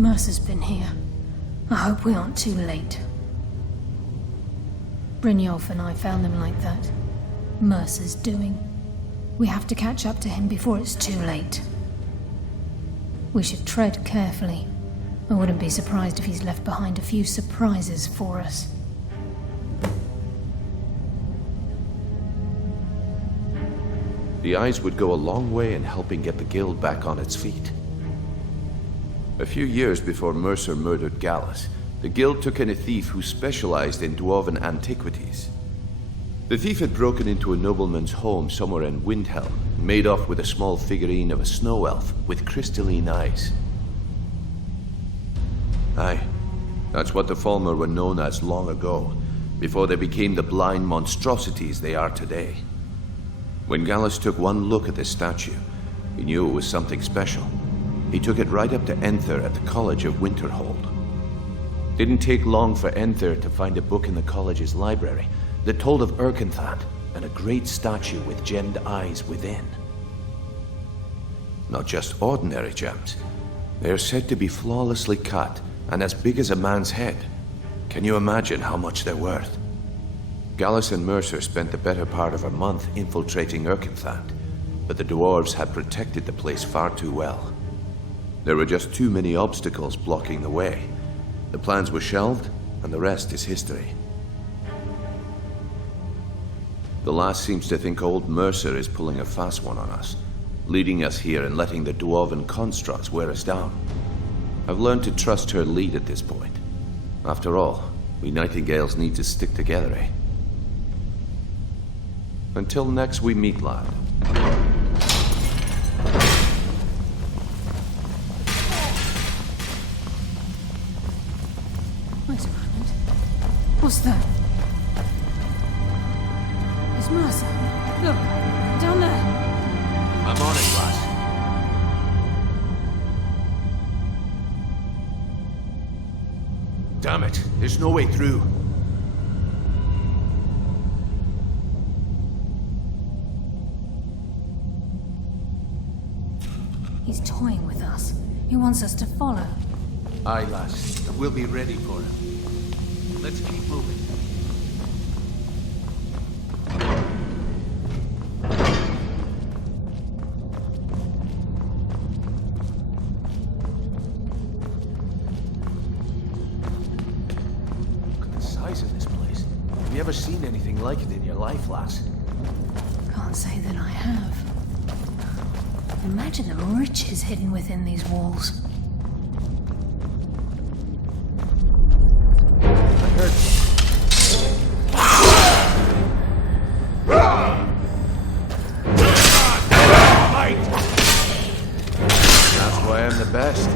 Mercer's been here. I hope we aren't too late. Brynjolf and I found them like that. Mercer's doing. We have to catch up to him before it's too late. We should tread carefully. I wouldn't be surprised if he's left behind a few surprises for us. The eyes would go a long way in helping get the guild back on its feet. A few years before Mercer murdered Gallus, the guild took in a thief who specialized in dwarven antiquities. The thief had broken into a nobleman's home somewhere in Windhelm, and made off with a small figurine of a snow elf with crystalline eyes. Aye, that's what the Falmer were known as long ago, before they became the blind monstrosities they are today. When Gallus took one look at this statue, he knew it was something special. He took it right up to Enther at the College of Winterhold. Didn't take long for Enther to find a book in the college's library that told of Erkenthad and a great statue with gemmed eyes within. Not just ordinary gems. They are said to be flawlessly cut and as big as a man's head. Can you imagine how much they're worth? Gallus and Mercer spent the better part of a month infiltrating Erkenthad, but the dwarves had protected the place far too well. There were just too many obstacles blocking the way. The plans were shelved, and the rest is history. The last seems to think old Mercer is pulling a fast one on us, leading us here and letting the dwarven constructs wear us down. I've learned to trust her lead at this point. After all, we Nightingales need to stick together, eh? Until next we meet, lad. Wait a moment. What's that? It's Mercer. Look, down there. I'm on it, lass. Damn it, there's no way through. He's toying with us. He wants us to follow. Aye, lass, and we'll be ready for him. Let's keep moving. Look at the size of this place. Have you ever seen anything like it in your life, lass? Can't say that I have. Imagine the riches hidden within these walls. I heard. That's why I'm the best.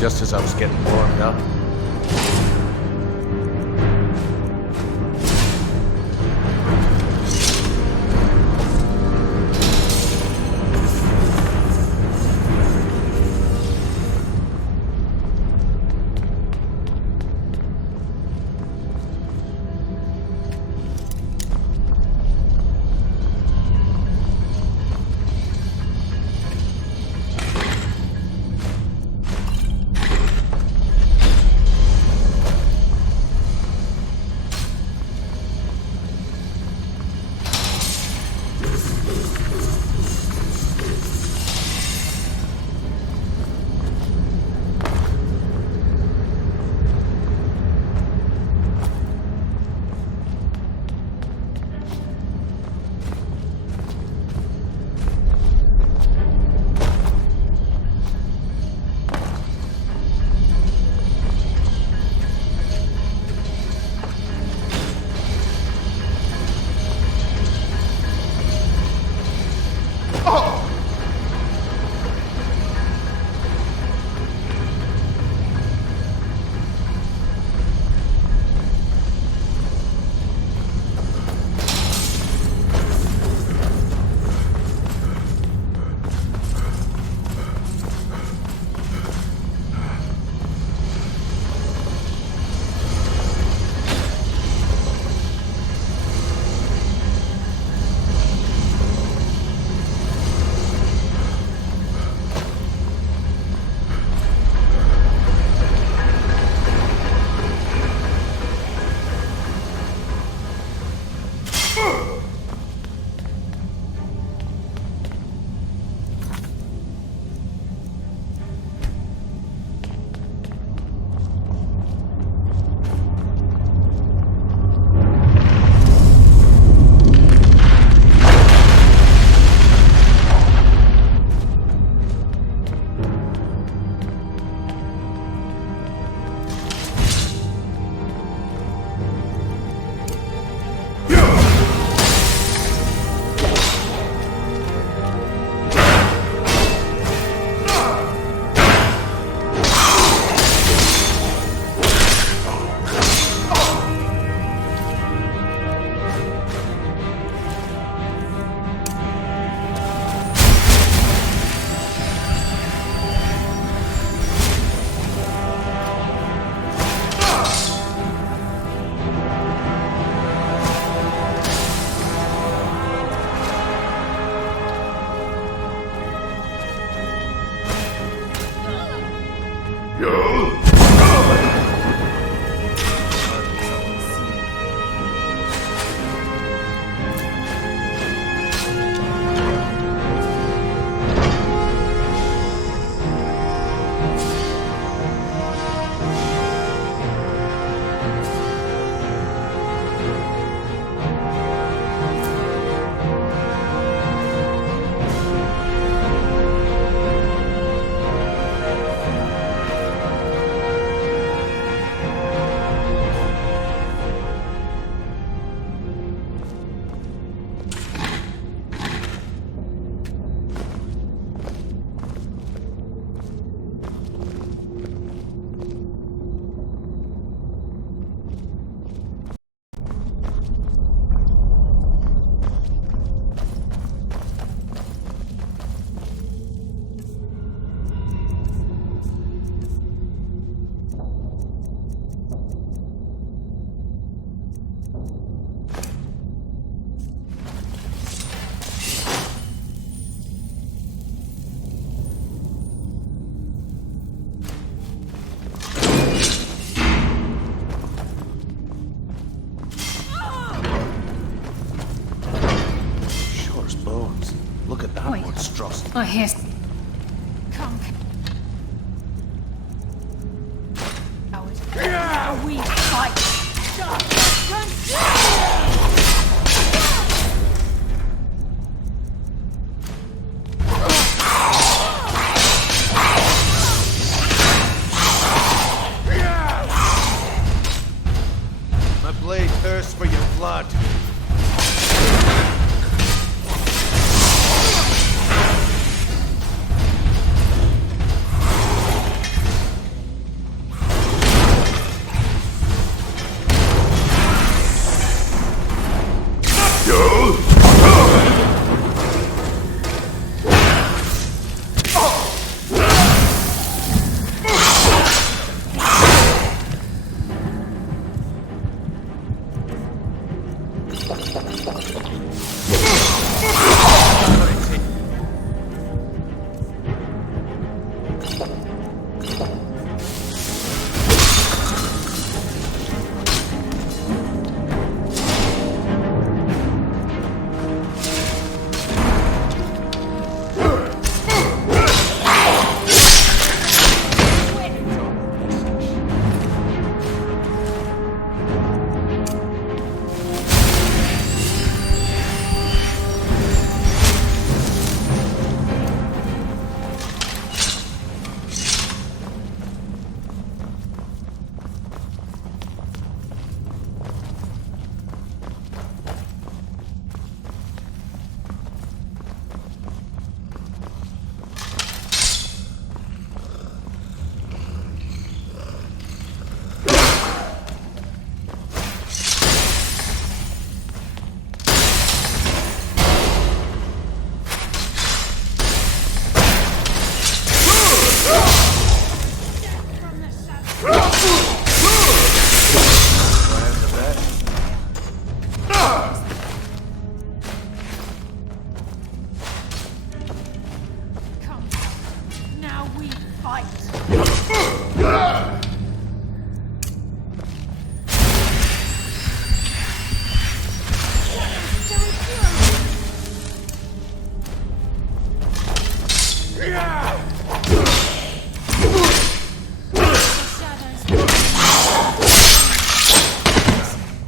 Just as I was getting warmed up. I hear. Come. Coward. We fight. My blade thirsts for your blood.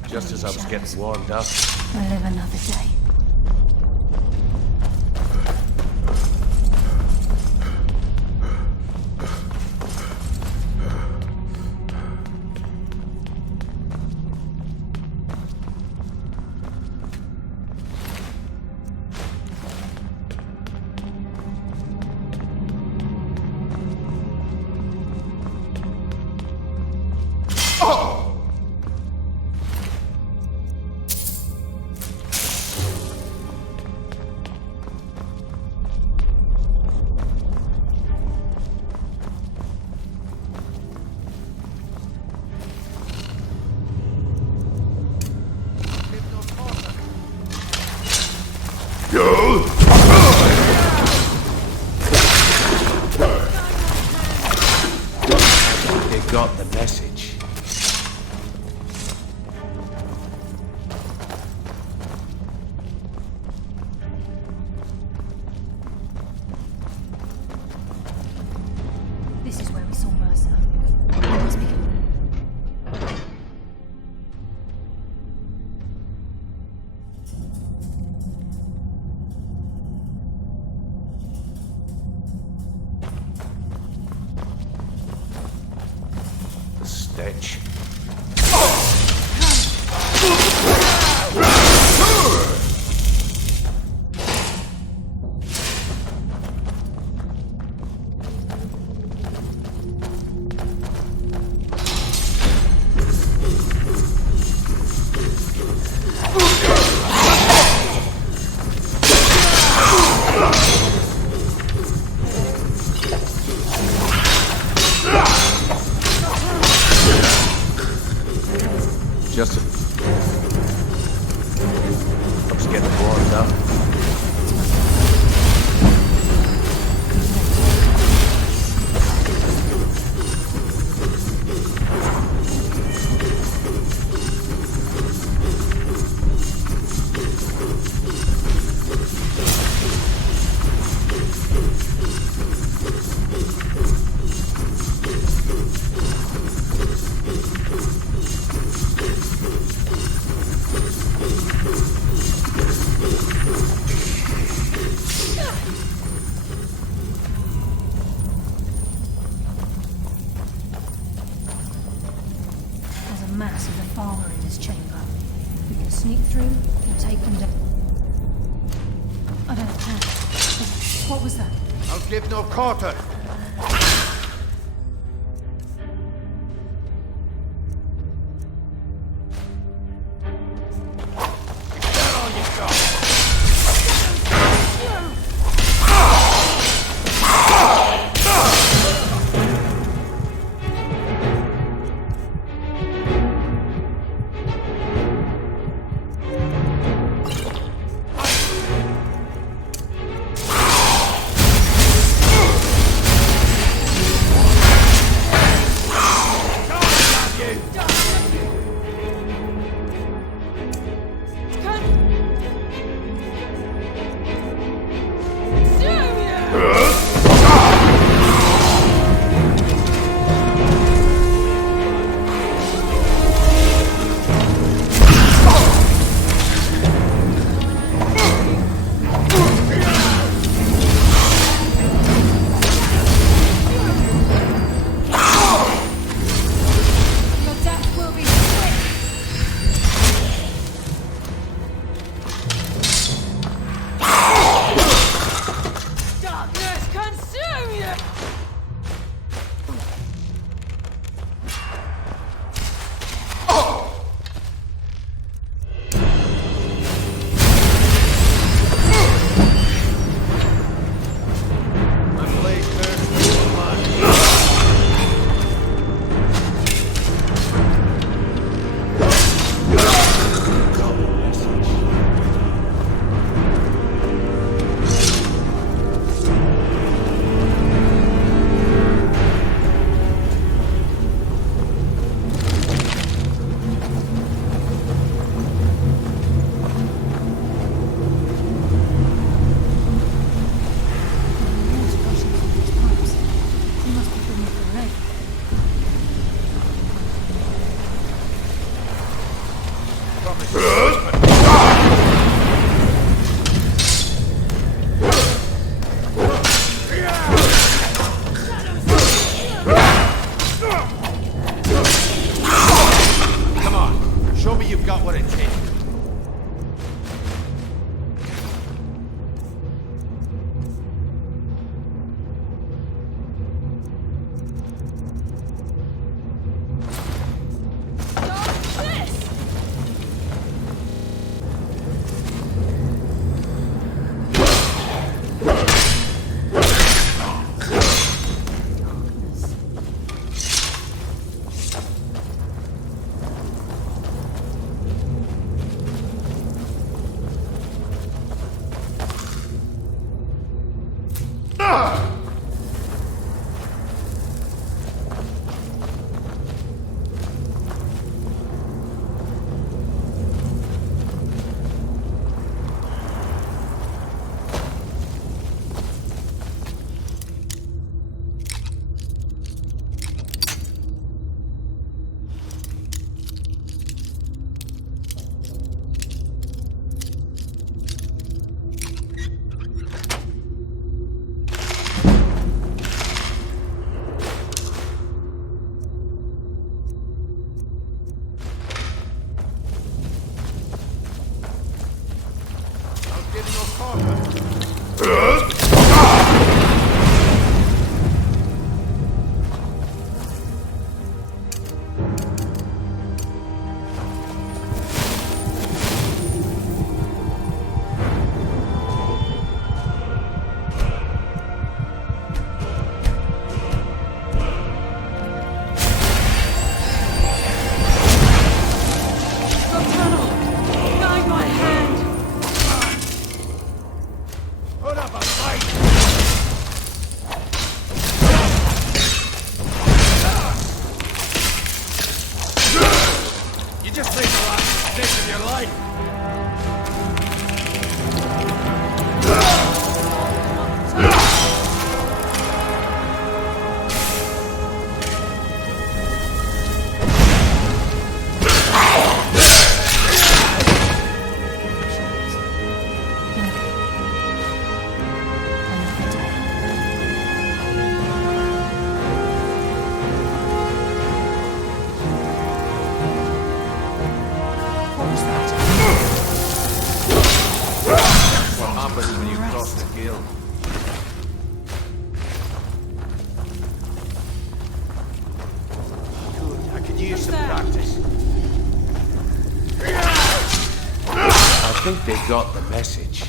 Just as I was getting warmed up. We'll live another day. They got the message. This is where we saw Mercer. We must be. The stench. Just I was getting warmed up. There's a mass of the farmer in this chamber. We can sneak through and take them down. I don't know how. What was that? I'll give no quarter. I think they got the message.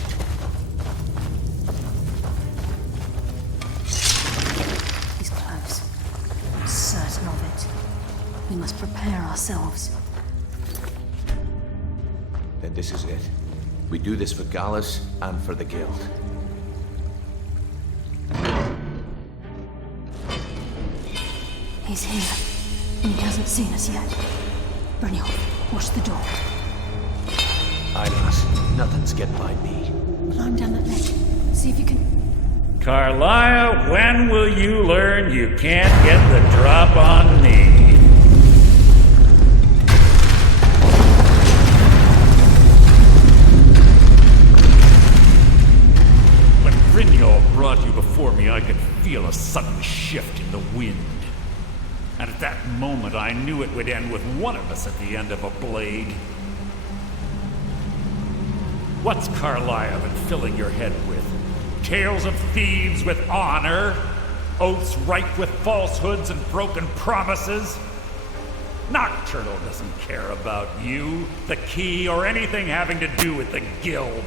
He's close. I'm certain of it. We must prepare ourselves. Then this is it. We do this for Gallus and for the Guild. He's here, and he hasn't seen us yet. Brynjolf, watch the door. Aye, lass. Nothing's getting by me. Climb down that ledge. See if you can... Carlisle, when will you learn you can't get the drop on me? When Brynjolf brought you before me, I could feel a sudden shift in the wind. And at that moment, I knew it would end with one of us at the end of a blade. What's Carlisle been filling your head with? Tales of thieves with honor? Oaths ripe with falsehoods and broken promises? Nocturnal doesn't care about you, the key, or anything having to do with the Guild.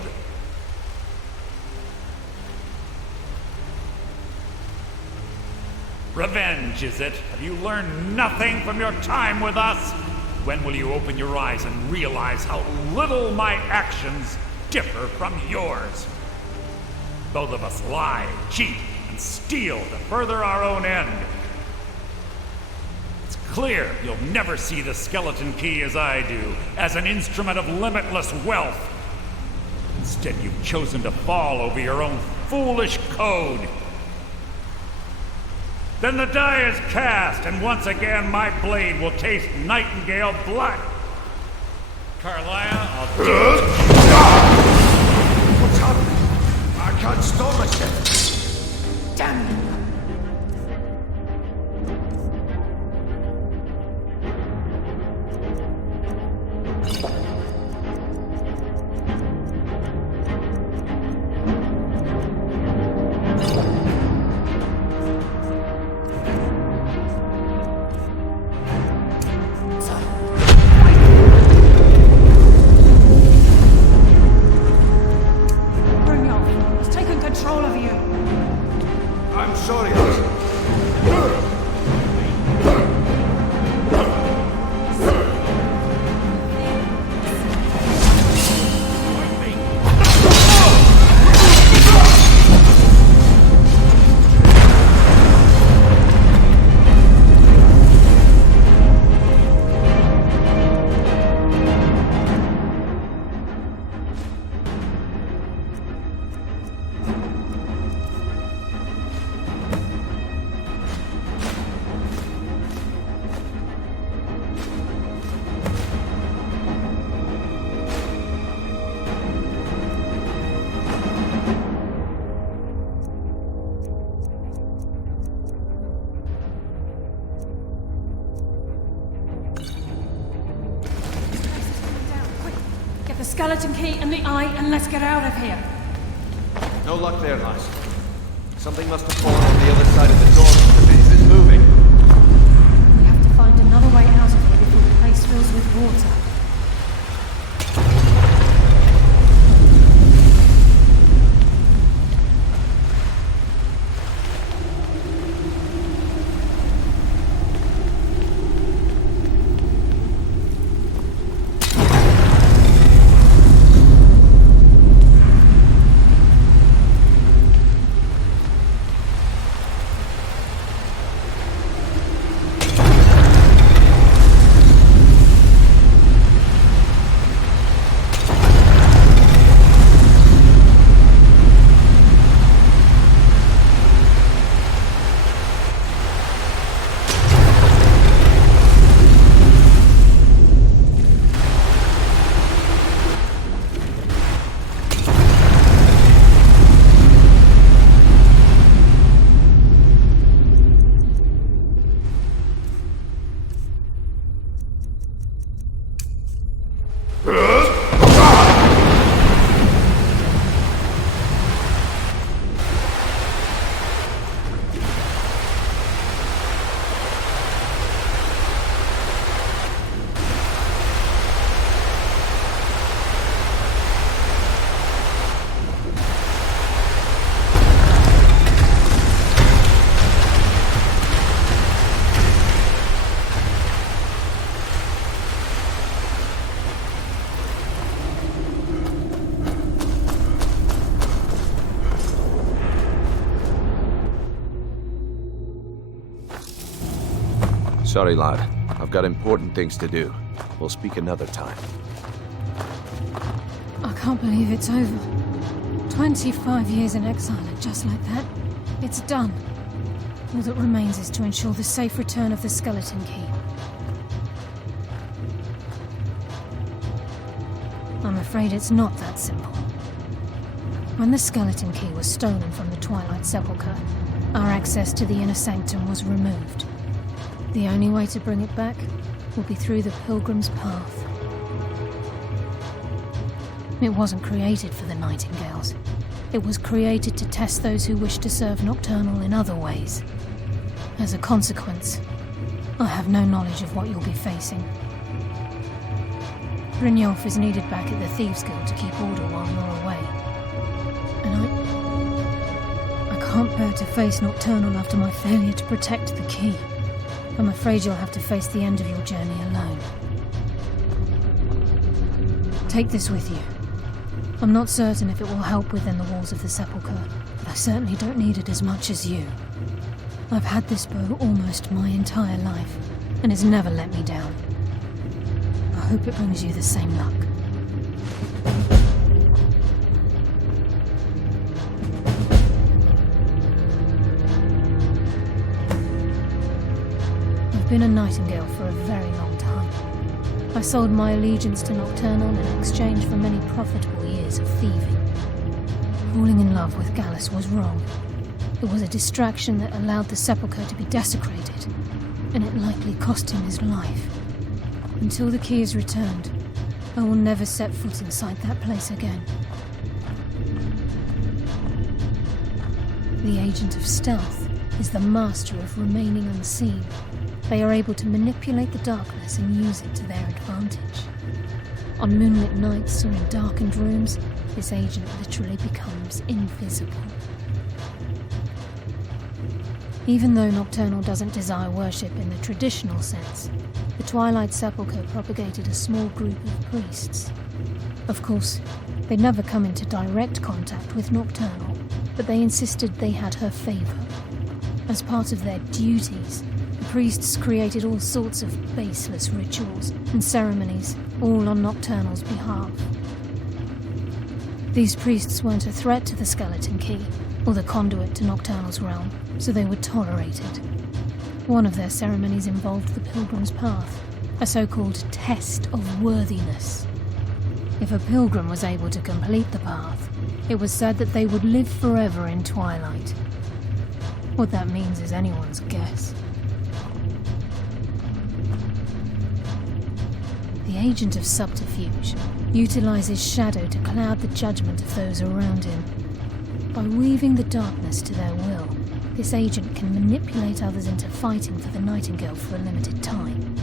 Revenge, is it? Have you learned nothing from your time with us? When will you open your eyes and realize how little my actions differ from yours? Both of us lie, cheat, and steal to further our own end. It's clear you'll never see the skeleton key as I do, as an instrument of limitless wealth. Instead, you've chosen to fall over your own foolish code. Then the die is cast, and once again my blade will taste nightingale blood. Carlisle, I'll do it. What's happening? I can't stop myself. Damn it! skeleton key and the eye, and let's get out of here. No luck there, lass. Something must have fallen on the other side of the door. The base is moving. We have to find another way out of here before the place fills with water. Sorry, lad. I've got important things to do. We'll speak another time. I can't believe it's over. 25 years in exile, and just like that, it's done. All that remains is to ensure the safe return of the skeleton key. I'm afraid it's not that simple. When the skeleton key was stolen from the Twilight Sepulchre, our access to the inner sanctum was removed. The only way to bring it back will be through the Pilgrim's Path. It wasn't created for the Nightingales. It was created to test those who wish to serve Nocturnal in other ways. As a consequence, I have no knowledge of what you'll be facing. Brynjolf is needed back at the Thieves' Guild to keep order while you're away. And I can't bear to face Nocturnal after my failure to protect the key. I'm afraid you'll have to face the end of your journey alone. Take this with you. I'm not certain if it will help within the walls of the Sepulchre, but I certainly don't need it as much as you. I've had this bow almost my entire life, and it's never let me down. I hope it brings you the same luck. I've been a Nightingale for a very long time. I sold my allegiance to Nocturnal in exchange for many profitable years of thieving. Falling in love with Gallus was wrong. It was a distraction that allowed the Sepulchre to be desecrated, and it likely cost him his life. Until the key is returned, I will never set foot inside that place again. The Agent of Stealth is the master of remaining unseen. They are able to manipulate the darkness and use it to their advantage. On moonlit nights or in darkened rooms, this agent literally becomes invisible. Even though Nocturnal doesn't desire worship in the traditional sense, the Twilight Sepulchre propagated a small group of priests. Of course, they'd never come into direct contact with Nocturnal, but they insisted they had her favor. As part of their duties, the priests created all sorts of baseless rituals and ceremonies, all on Nocturnal's behalf. These priests weren't a threat to the skeleton key, or the conduit to Nocturnal's realm, so they were tolerated. One of their ceremonies involved the Pilgrim's Path, a so-called test of worthiness. If a pilgrim was able to complete the path, it was said that they would live forever in Twilight. What that means is anyone's guess. The The agent of subterfuge utilizes shadow to cloud the judgment of those around him. By weaving the darkness to their will, this agent can manipulate others into fighting for the Nightingale for a limited time.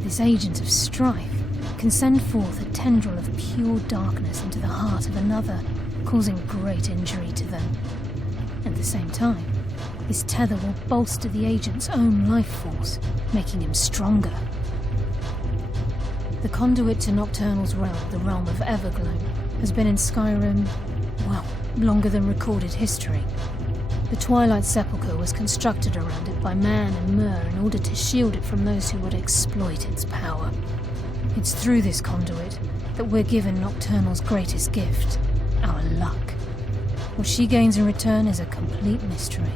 This agent of strife can send forth a tendril of pure darkness into the heart of another, causing great injury to them. At the same time, this tether will bolster the agent's own life force, making him stronger. The conduit to Nocturnal's realm, the realm of Everglow, has been in Skyrim, well, longer than recorded history. The Twilight Sepulchre was constructed around it by man and Myr in order to shield it from those who would exploit its power. It's through this conduit that we're given Nocturnal's greatest gift, our luck. What she gains in return is a complete mystery.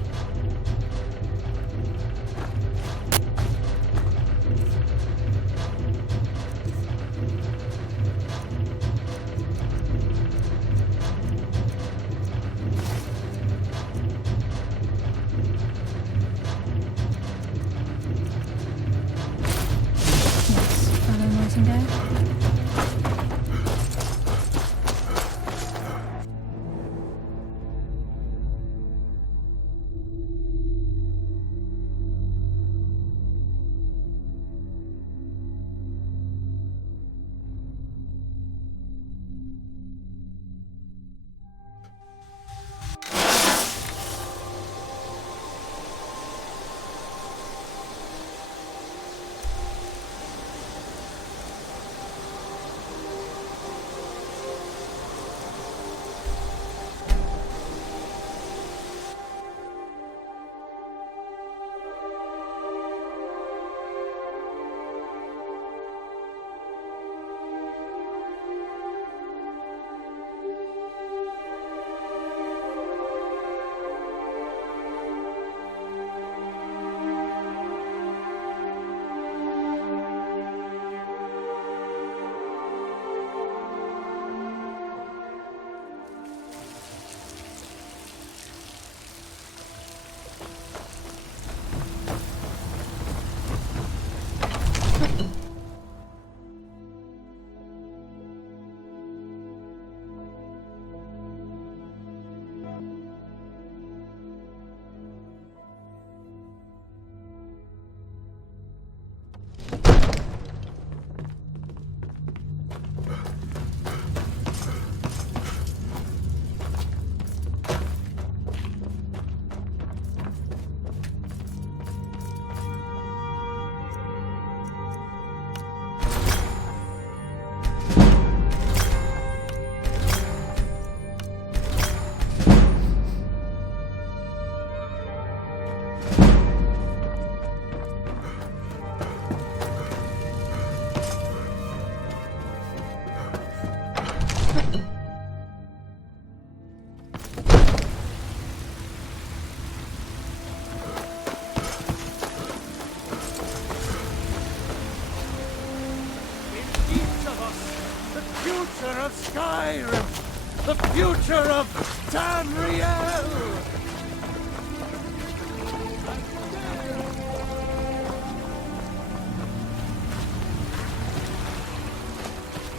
future of Skyrim! The future of Tamriel!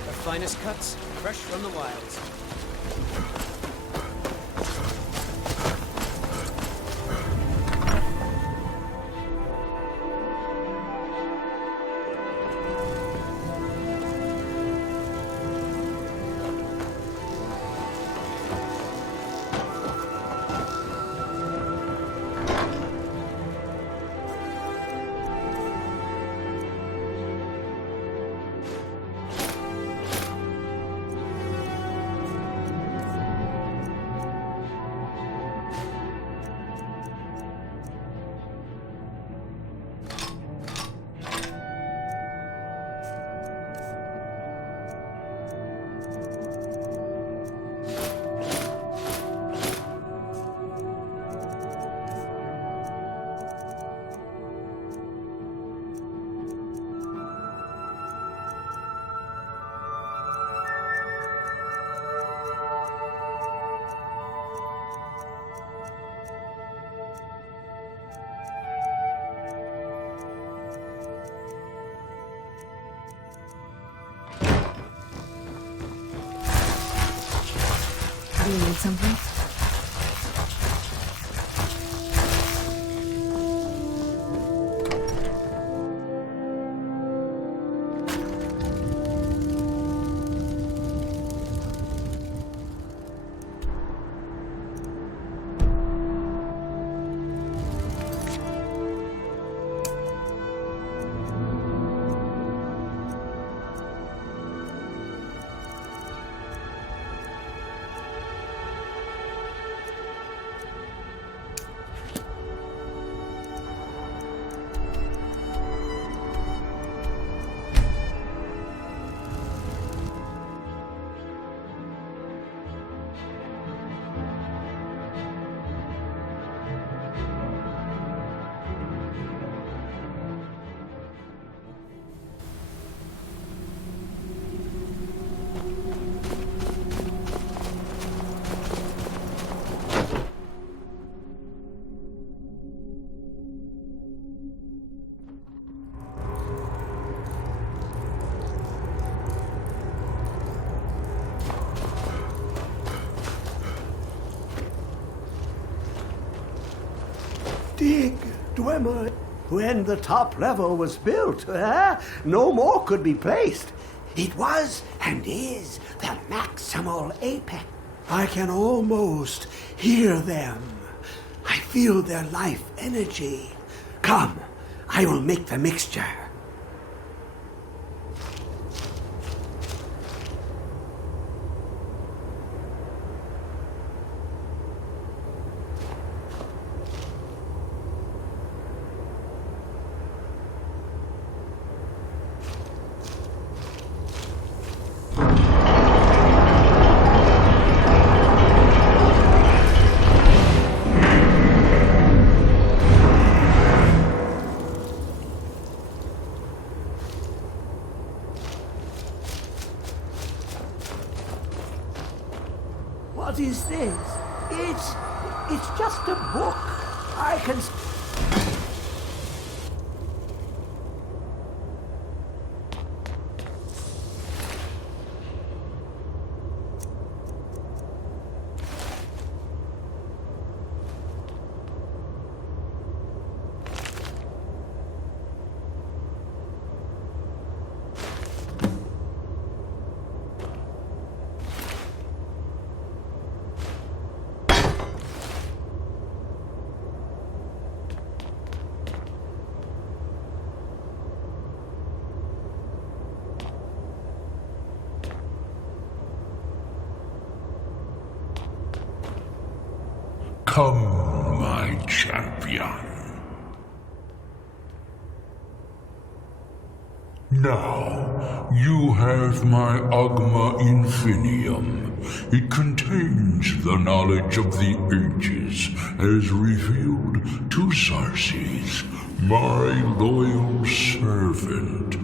The finest cuts, fresh from the wilds. need something? Dig, Dwemer. When the top level was built, no more could be placed. It was and is the maximal apex. I can almost hear them. I feel their life energy. Come, I will make the mixture. What is this? It's just a book. I can... Come, my champion. Now, you have my Agma Infinium. It contains the knowledge of the ages as revealed to Xarxes, my loyal servant.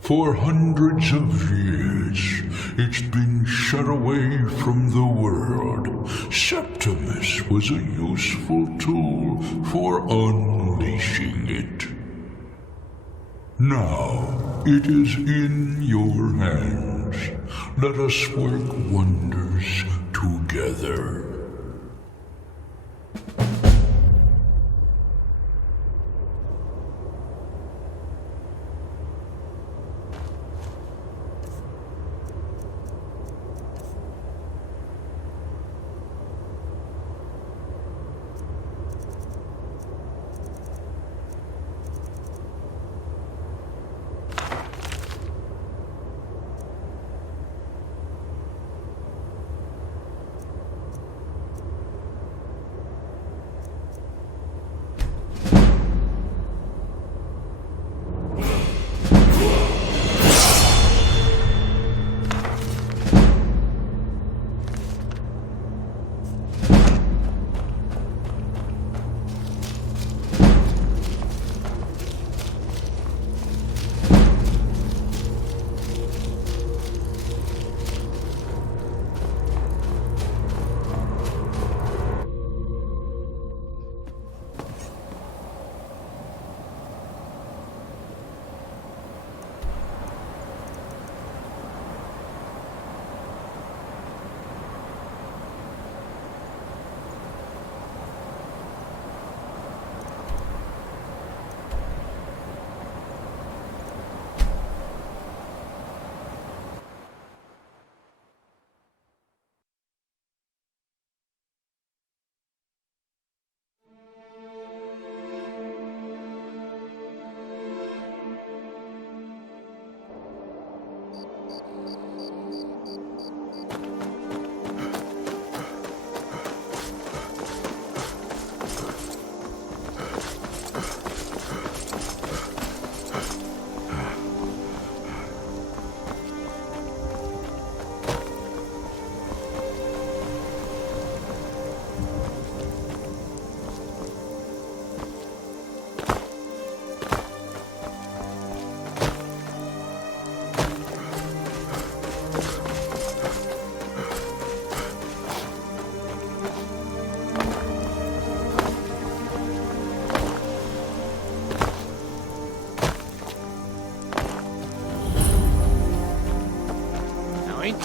For hundreds of years, it's been shut away from the world. Septimus was a useful tool for unleashing it. Now, it is in your hands. Let us work wonders together.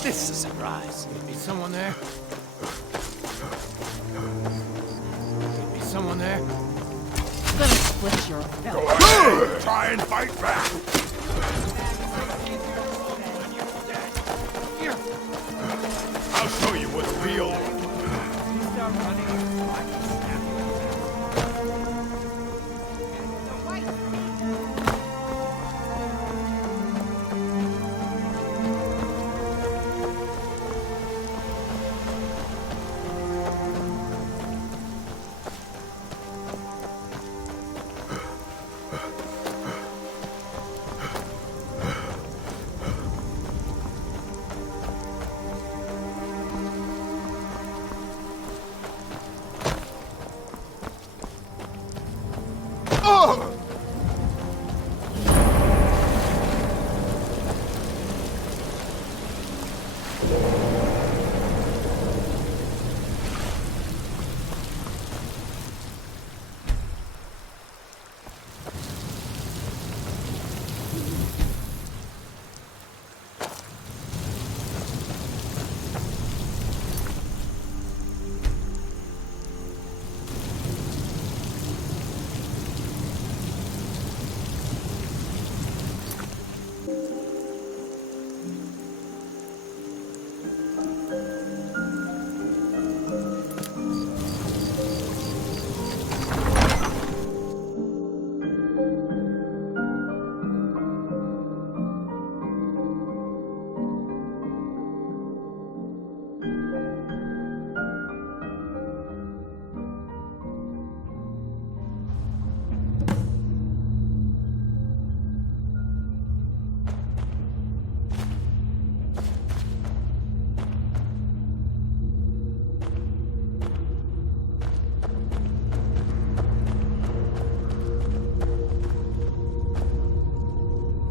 This is a rise. Be someone there? Be someone there? Gonna split your belt. Try and fight back! I'll show you what's real.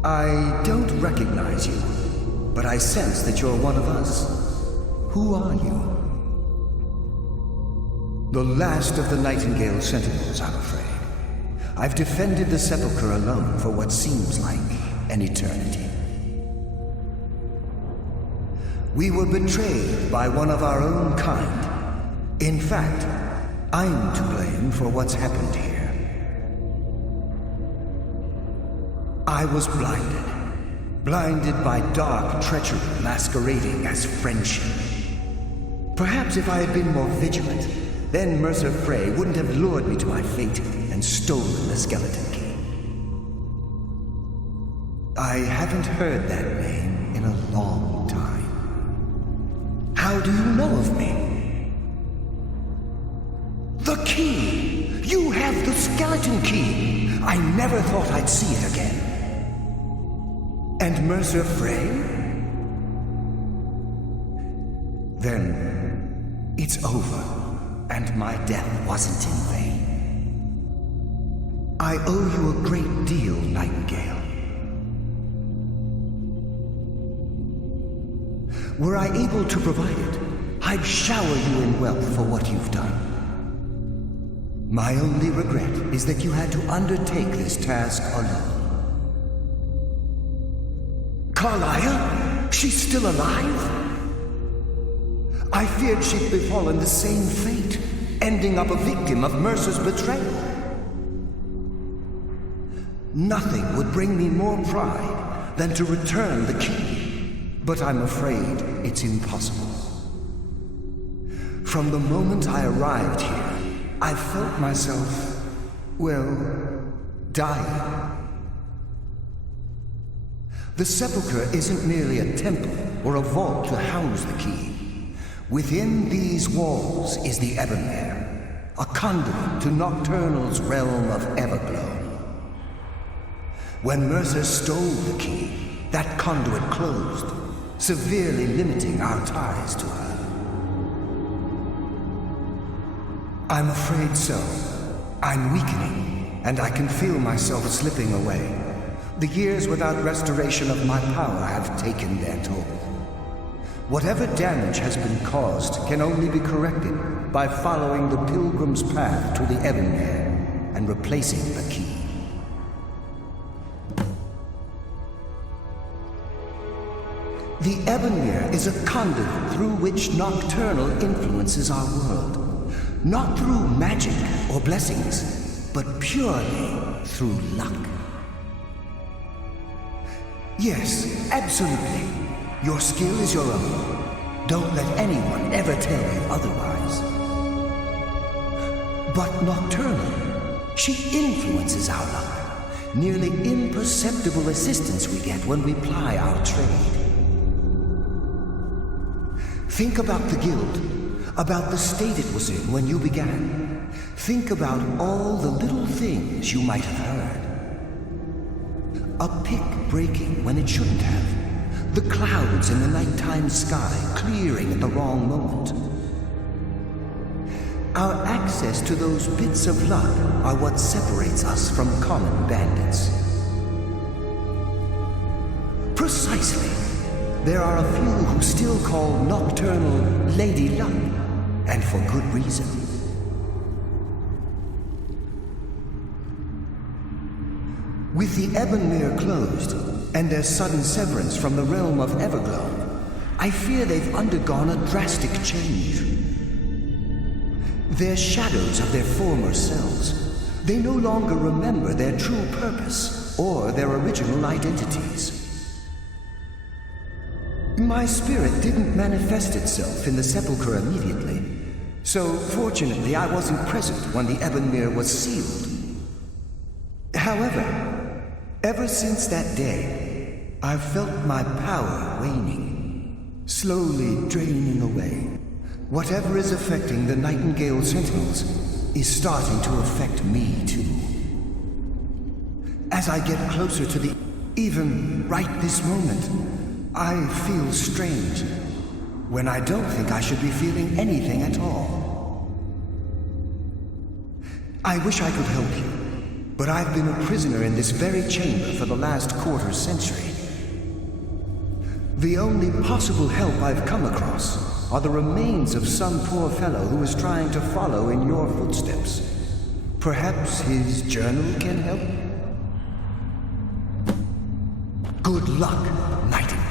I don't recognize you, but I sense that you're one of us. Who are you? The last of the Nightingale Sentinels, I'm afraid. I've defended the Sepulchre alone for what seems like an eternity. We were betrayed by one of our own kind. In fact, I'm to blame for what's happened here. I was blinded by dark treachery masquerading as friendship. Perhaps if I had been more vigilant, then Mercer Frey wouldn't have lured me to my fate and stolen the skeleton key. I haven't heard that name in a long time. How do you know of me? The key! You have the skeleton key! I never thought I'd see it again. And Mercer Frey? Then it's over, and my death wasn't in vain. I owe you a great deal, Nightingale. Were I able to provide it, I'd shower you in wealth for what you've done. My only regret is that you had to undertake this task alone. Carlisle? She's still alive? I feared she'd befallen the same fate, ending up a victim of Mercer's betrayal. Nothing would bring me more pride than to return the key, but I'm afraid it's impossible. From the moment I arrived here, I felt myself, well, dying. The Sepulchre isn't merely a temple or a vault to house the key. Within these walls is the Ebonmere, a conduit to Nocturnal's realm of Everglow. When Mercer stole the key, that conduit closed, severely limiting our ties to her. I'm afraid so. I'm weakening, and I can feel myself slipping away. The years without restoration of my power have taken their toll. Whatever damage has been caused can only be corrected by following the pilgrim's path to the Ebonmere and replacing the key. The Ebonmere is a conduit through which Nocturnal influences our world. Not through magic or blessings, but purely through luck. Yes, absolutely. Your skill is your own. Don't let anyone ever tell you otherwise. But Nocturnal, she influences our luck. Nearly imperceptible assistance we get when we ply our trade. Think about the guild, about the state it was in when you began. Think about all the little things you might have heard. A pick breaking when it shouldn't have. The clouds in the nighttime sky clearing at the wrong moment. Our access to those bits of luck are what separates us from common bandits. Precisely. There are a few who still call Nocturnal Lady Luck, and for good reason. With the Ebonmere closed, and their sudden severance from the realm of Everglow, I fear they've undergone a drastic change. They're shadows of their former selves. They no longer remember their true purpose or their original identities. My spirit didn't manifest itself in the sepulchre immediately, so fortunately I wasn't present when the Ebonmere was sealed. However, ever since that day, I've felt my power waning, slowly draining away. Whatever is affecting the Nightingale Sentinels is starting to affect me too. As I get closer to the... even right this moment, I feel strange, when I don't think I should be feeling anything at all. I wish I could help you, but I've been a prisoner in this very chamber for the last quarter century. The only possible help I've come across are the remains of some poor fellow who is trying to follow in your footsteps. Perhaps his journal can help? Good luck, Nightingale.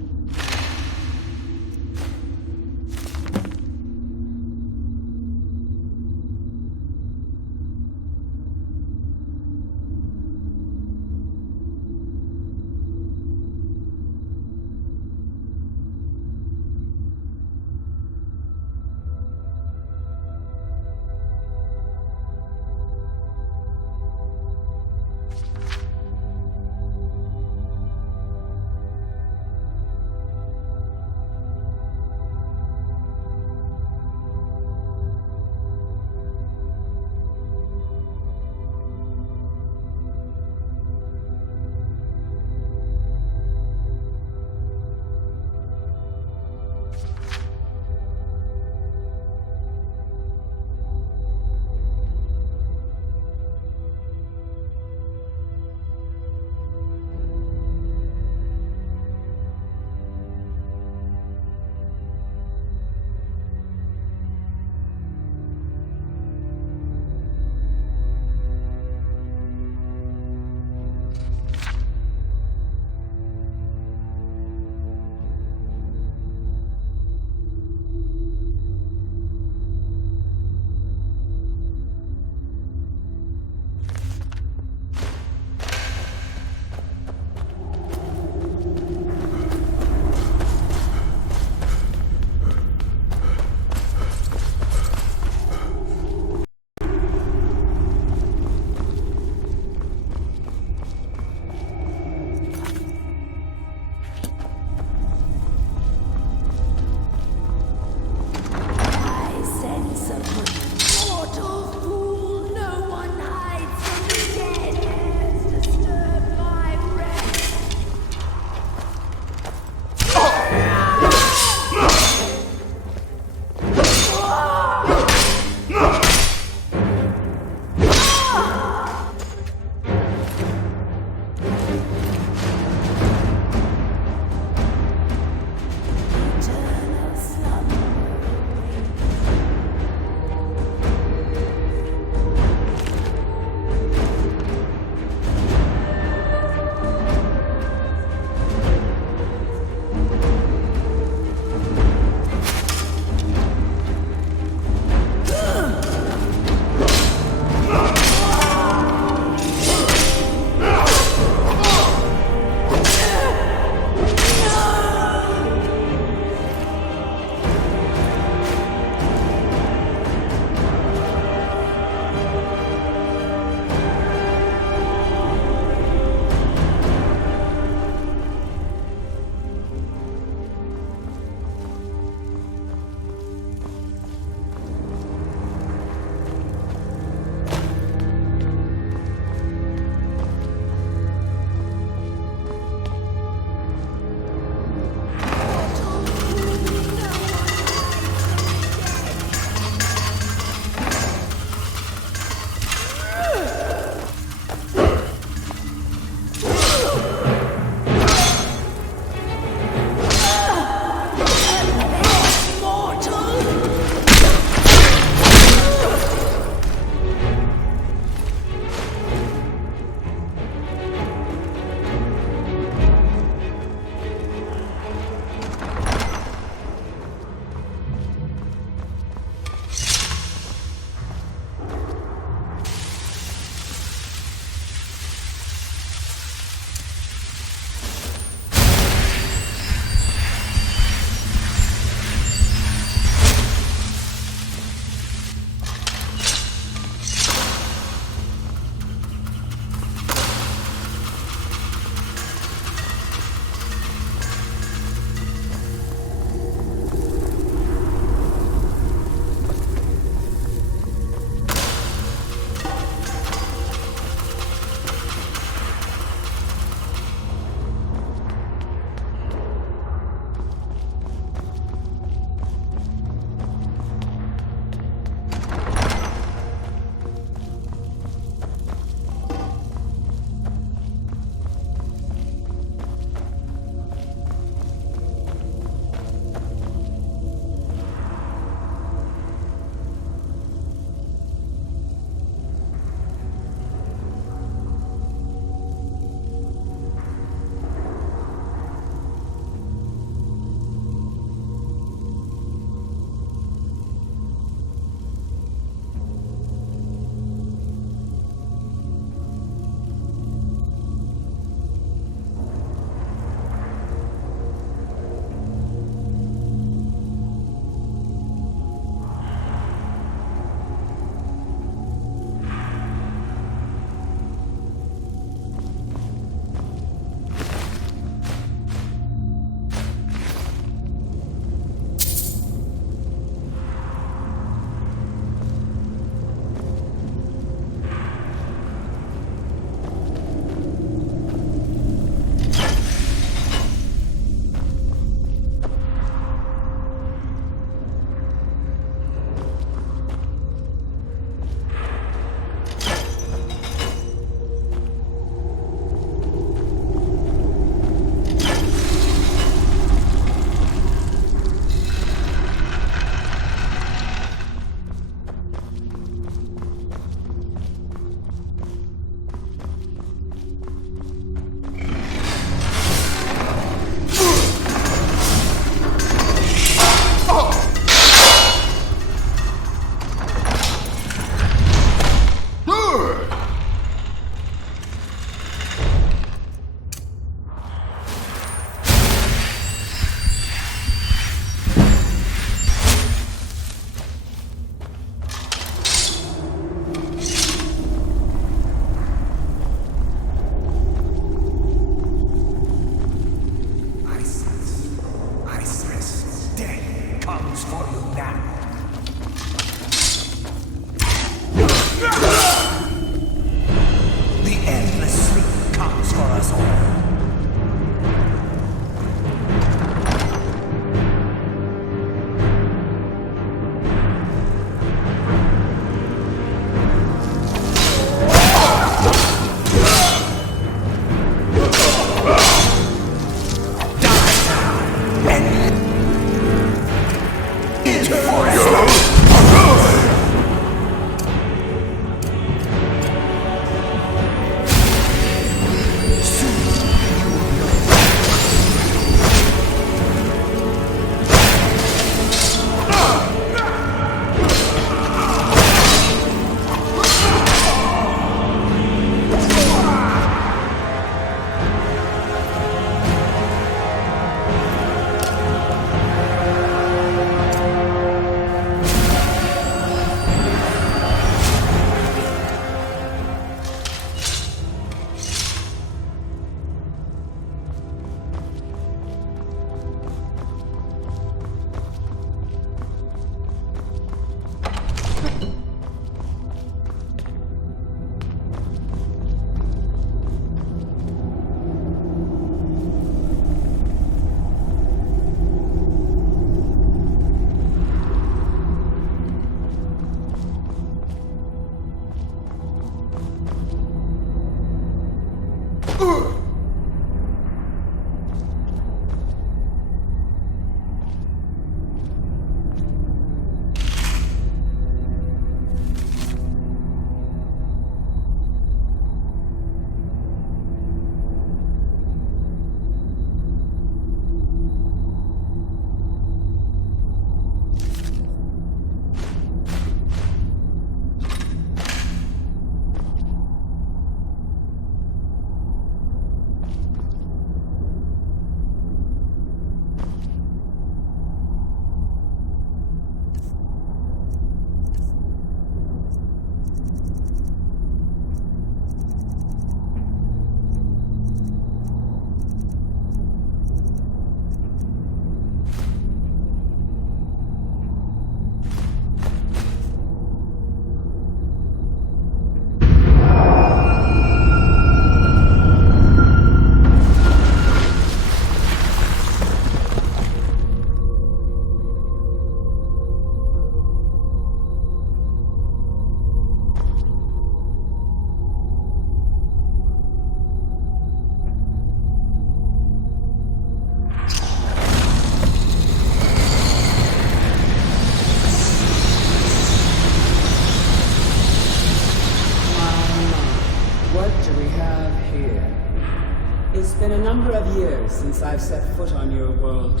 It's been a number of years since I've set foot on your world.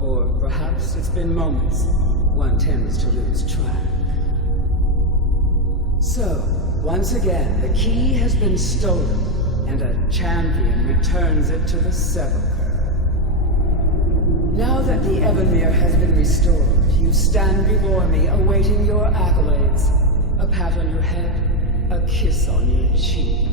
Or perhaps it's been moments. One tends to lose track. So, once again, the key has been stolen, and a champion returns it to the Sepulchre. Now that the Evermere has been restored, you stand before me awaiting your accolades. A pat on your head, a kiss on your cheek.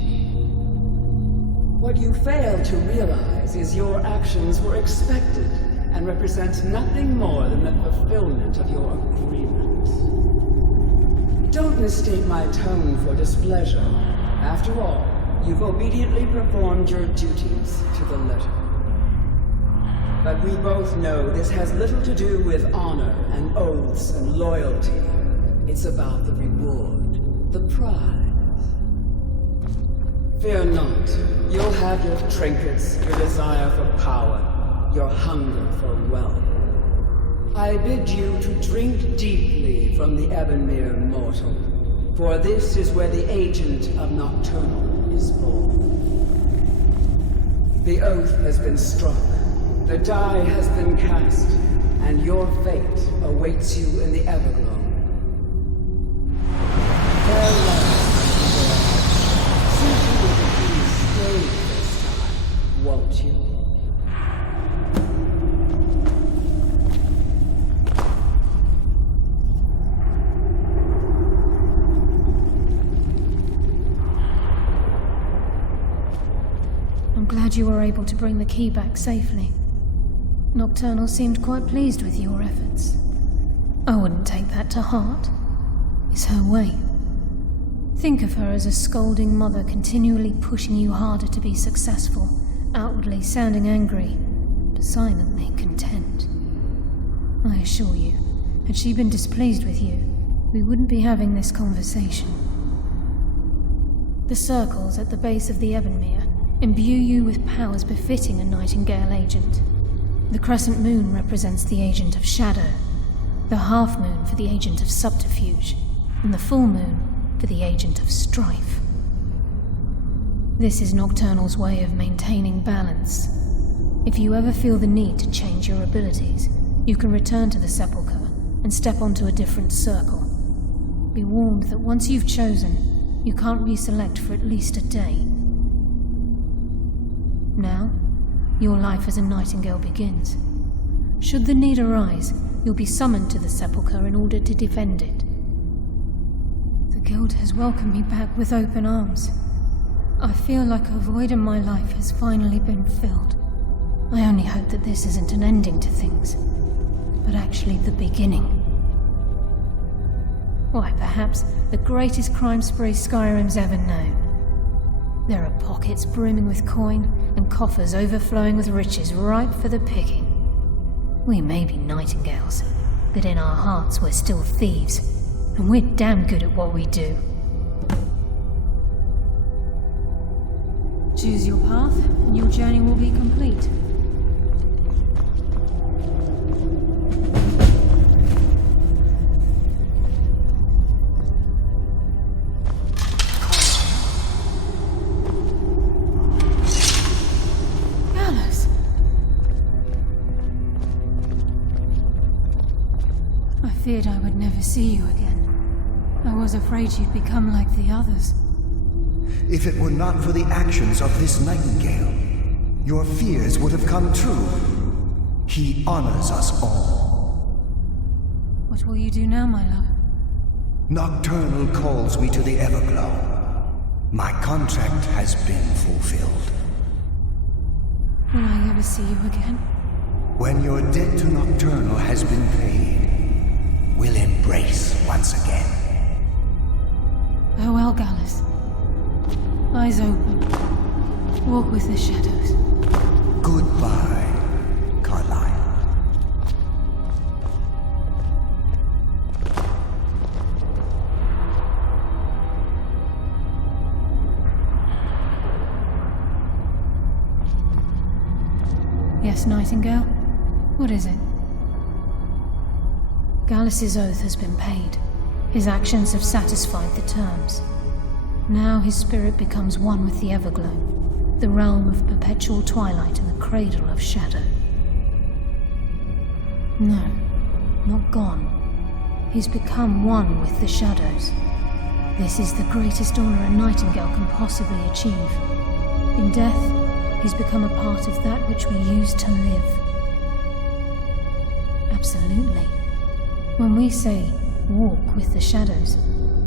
What you fail to realize is your actions were expected and represent nothing more than the fulfillment of your agreement. Don't mistake my tone for displeasure. After all, you've obediently performed your duties to the letter. But we both know this has little to do with honor and oaths and loyalty. It's about the reward, the prize. Fear not. You'll have your trinkets, your desire for power, your hunger for wealth. I bid you to drink deeply from the Evermere mortal, for this is where the agent of Nocturnal is born. The oath has been struck, the die has been cast, and your fate awaits you in the Everglow. Farewell, see you with the king's stay this time, won't you? I'm glad you were able to bring the key back safely. Nocturnal seemed quite pleased with your efforts. I wouldn't take that to heart. It's her way. Think of her as a scolding mother continually pushing you harder to be successful, outwardly sounding angry, but silently content. I assure you, had she been displeased with you, we wouldn't be having this conversation. The circles at the base of the Evermere imbue you with powers befitting a Nightingale agent. The crescent moon represents the agent of shadow, the half moon for the agent of subterfuge, and the full moon for the agent of strife. This is Nocturnal's way of maintaining balance. If you ever feel the need to change your abilities, you can return to the Sepulchre and step onto a different circle. Be warned that once you've chosen, you can't reselect for at least a day. Now, your life as a Nightingale begins. Should the need arise, you'll be summoned to the Sepulchre in order to defend it. The Guild has welcomed me back with open arms. I feel like a void in my life has finally been filled. I only hope that this isn't an ending to things, but actually the beginning. Why, perhaps the greatest crime spree Skyrim's ever known. There are pockets brimming with coin and coffers overflowing with riches ripe for the picking. We may be Nightingales, but in our hearts we're still thieves, and we're damn good at what we do. Choose your path, and your journey will be complete. I feared I would never see you again. I was afraid you'd become like the others. If it were not for the actions of this Nightingale, your fears would have come true. He honors us all. What will you do now, my love? Nocturnal calls me to the Everglow. My contract has been fulfilled. Will I ever see you again? When your debt to Nocturnal has been paid, we'll embrace once again. Farewell, Gallus. Eyes open. Walk with the shadows. Goodbye, Carlyle. Yes, Nightingale? What is it? Gallus's oath has been paid. His actions have satisfied the terms. Now his spirit becomes one with the Everglow. The realm of perpetual twilight and the cradle of shadow. No, not gone. He's become one with the shadows. This is the greatest honor a nightingale can possibly achieve. In death, he's become a part of that which we use to live. Absolutely. When we say, walk with the shadows,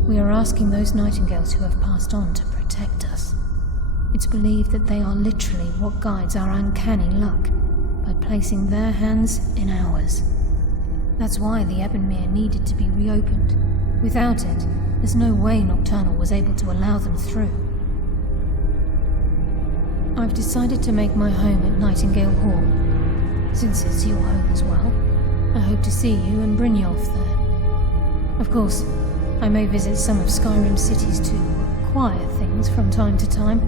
we are asking those nightingales who have passed on to protect us. It's believed that they are literally what guides our uncanny luck, by placing their hands in ours. That's why the Ebonmere needed to be reopened. Without it, there's no way Nocturnal was able to allow them through. I've decided to make my home at Nightingale Hall. Since it's your home as well, I hope to see you and Brynjolf there. Of course, I may visit some of Skyrim's cities to acquire things from time to time.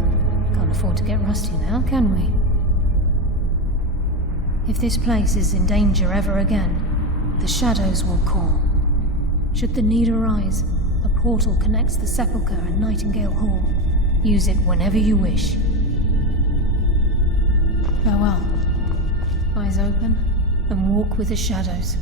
Can't afford to get rusty now, can we? If this place is in danger ever again, the shadows will call. Should the need arise, a portal connects the Sepulchre and Nightingale Hall. Use it whenever you wish. Farewell. Eyes open, and walk with the shadows.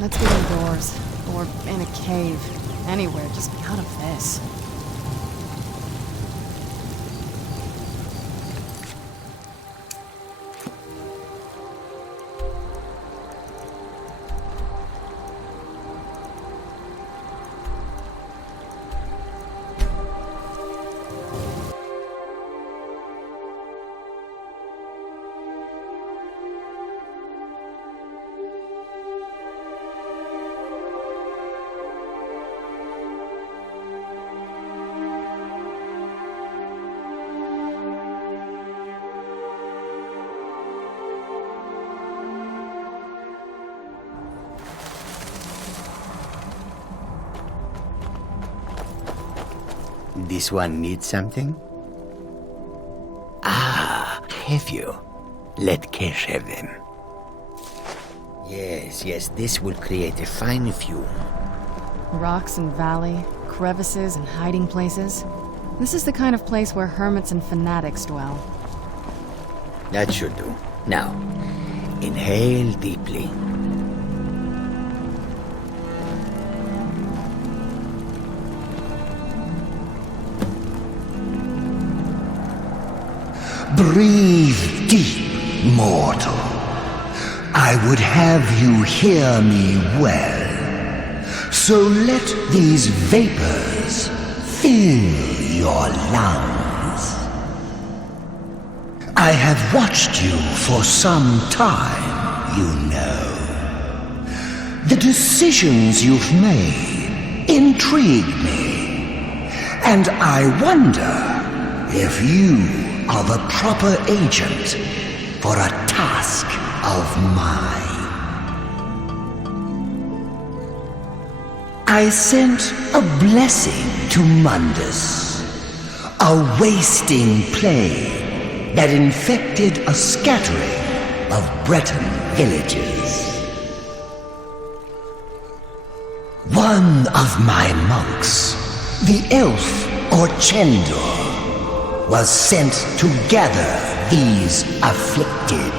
Let's get indoors. Or in a cave. Anywhere, just out of this. This one needs something? Ah, have you? Let Kesh have them. Yes, this will create a fine view. Rocks and valley, crevices and hiding places. This is the kind of place where hermits and fanatics dwell. That should do. Now, inhale deeply. Breathe deep, mortal. I would have you hear me well. So let these vapors fill your lungs. I have watched you for some time, you know. The decisions you've made intrigue me. And I wonder if you are the proper agent for a task of mine. I sent a blessing to Mundus, a wasting plague that infected a scattering of Breton villages. One of my monks, the elf Orchendor, was sent to gather these afflicted.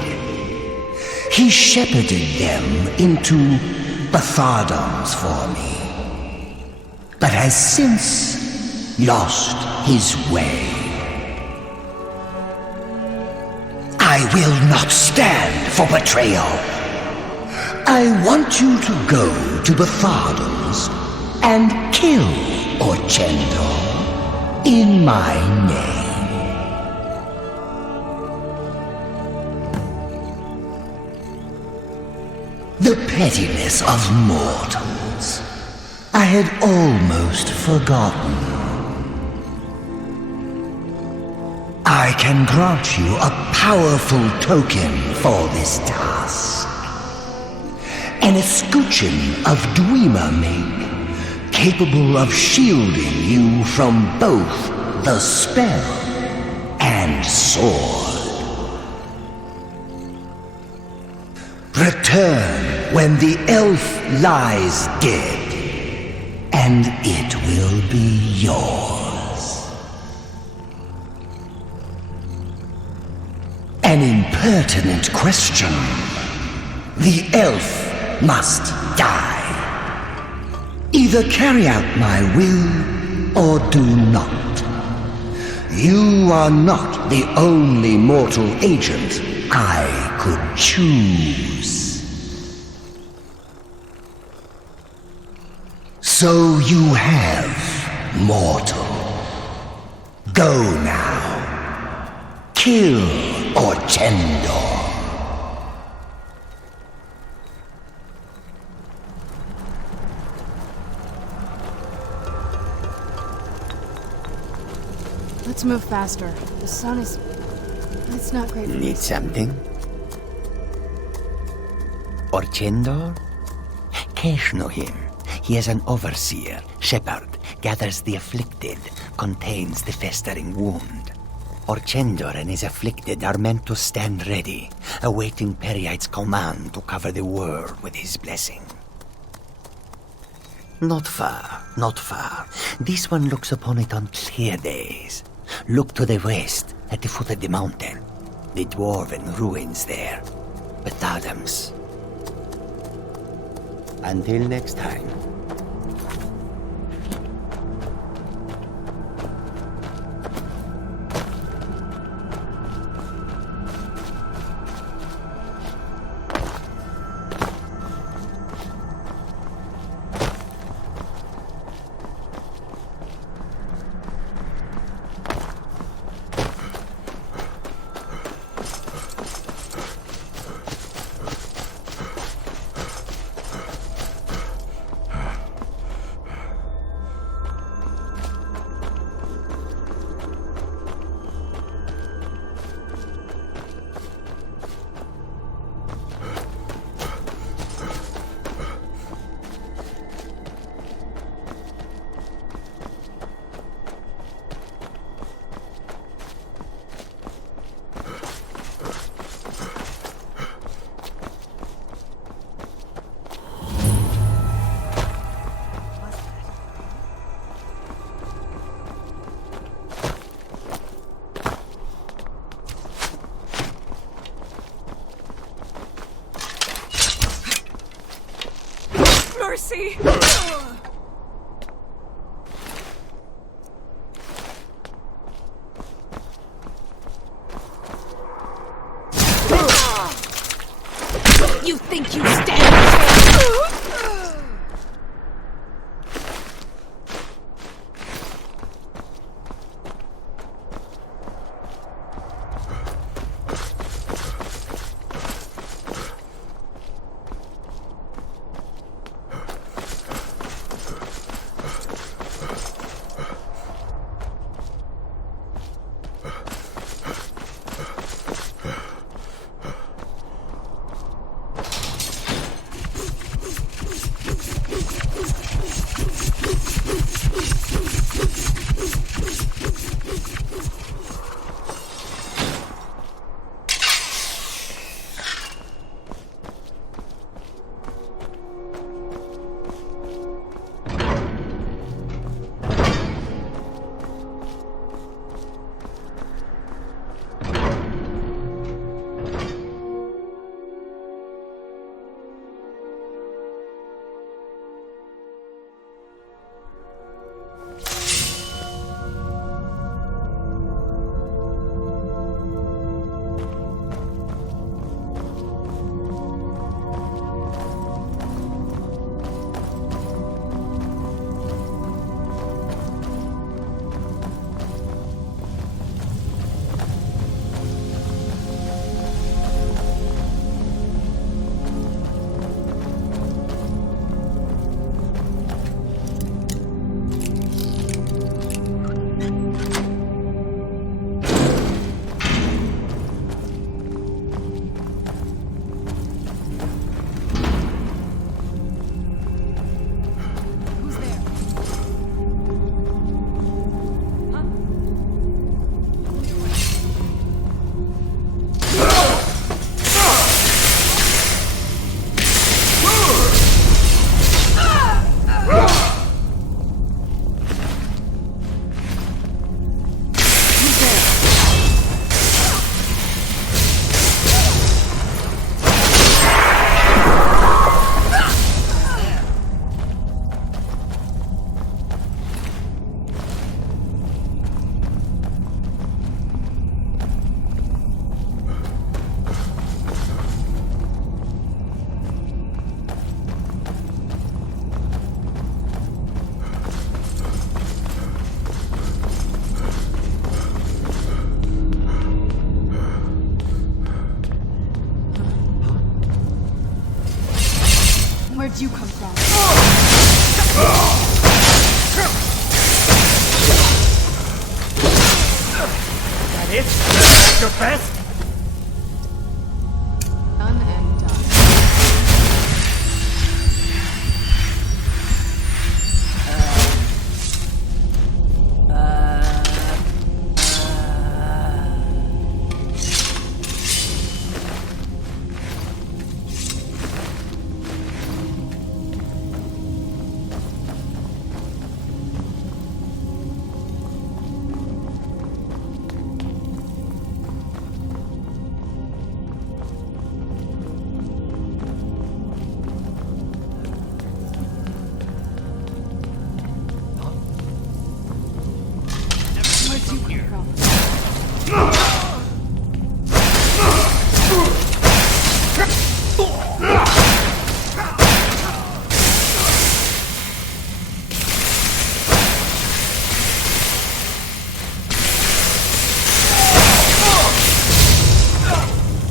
He shepherded them into Bethesda for me, but has since lost his way. I will not stand for betrayal. I want you to go to Bethesda and kill Orchendor in my name. The pettiness of mortals. I had almost forgotten. I can grant you a powerful token for this task. An escutcheon of Dwemer make, capable of shielding you from both the spell and sword. Return when the elf lies dead, and it will be yours. An impertinent question. The elf must die. Either carry out my will, or do not. You are not the only mortal agent I could choose. So you have, mortal. Go now. Kill Orchendor. Let's move faster. The sun is... It's not great for Need something? Orchendor? Kesh know him. He is an overseer, shepherd, gathers the afflicted, contains the festering wound. Orchendor and his afflicted are meant to stand ready, awaiting Periite's command to cover the world with his blessing. Not far, not far. This one looks upon it on clear days. Look to the west, at the foot of the mountain. The dwarven ruins there. With Adams. Until next time. Mercy! You think you stand a chance? Where'd you come from? That it? Your best? Done and done.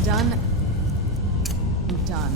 Done and done.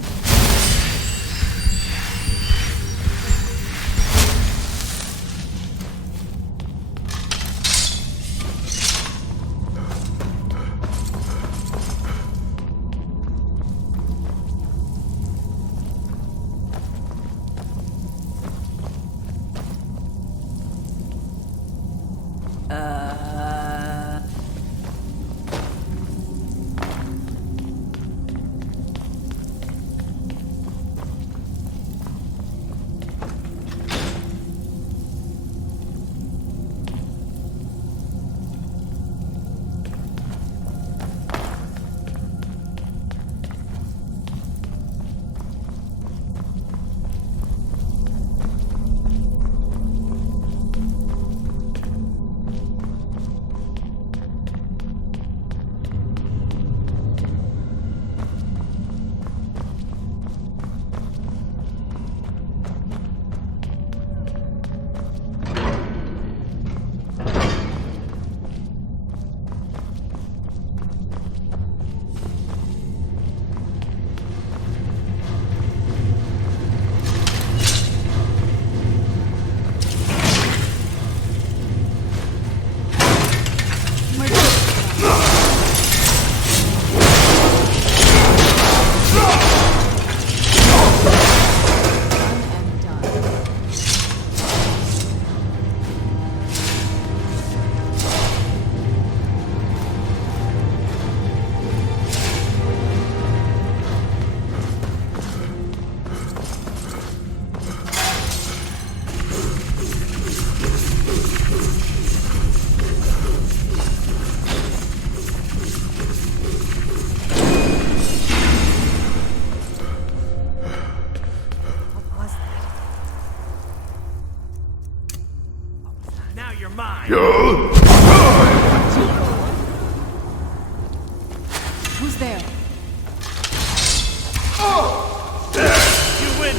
Now you're mine. Who's there? You win.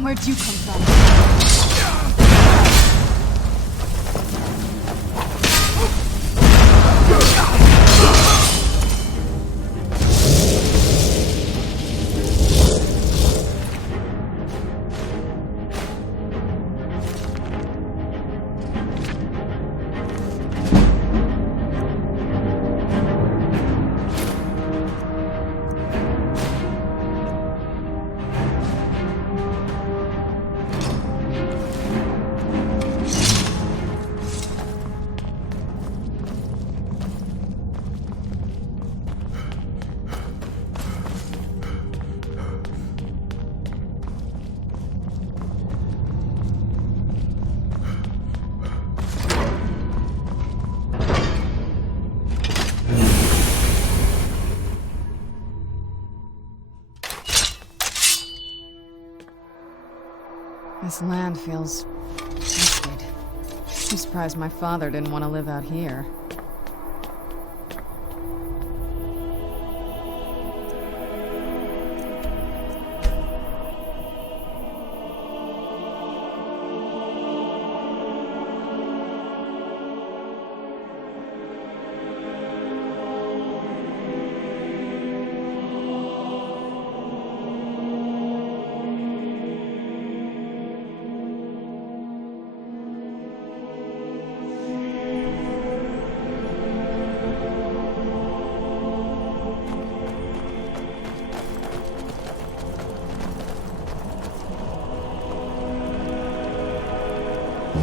Where'd you come from? This land feels sacred. I'm surprised my father didn't want to live out here.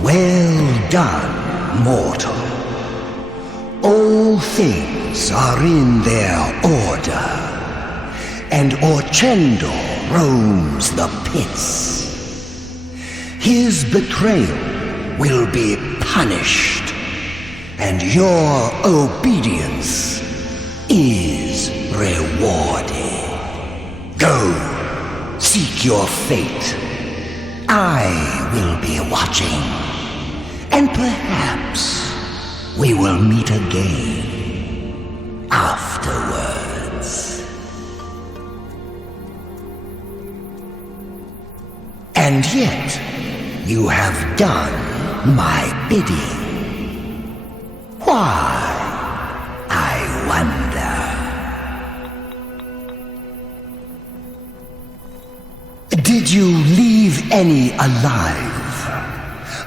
Well done, mortal. All things are in their order, and Orchendor roams the pits. His betrayal will be punished, and your obedience is rewarded. Go, seek your fate. I will be watching, and perhaps we will meet again afterwards. And yet, you have done my bidding. Why, I wonder. Did you leave any alive?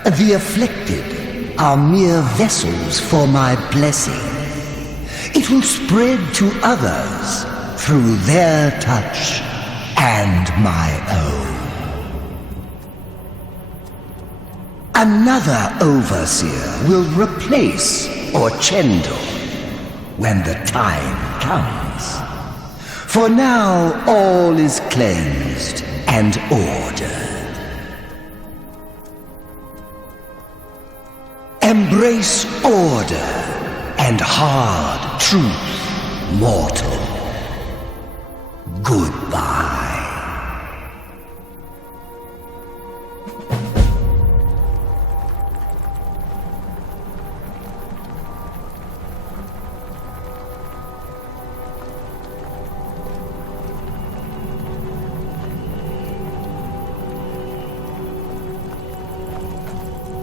The afflicted are mere vessels for my blessing. It will spread to others through their touch and my own. Another overseer will replace Orchendor when the time comes. For now, all is cleansed and ordered. Embrace order and hard truth, mortal. Goodbye.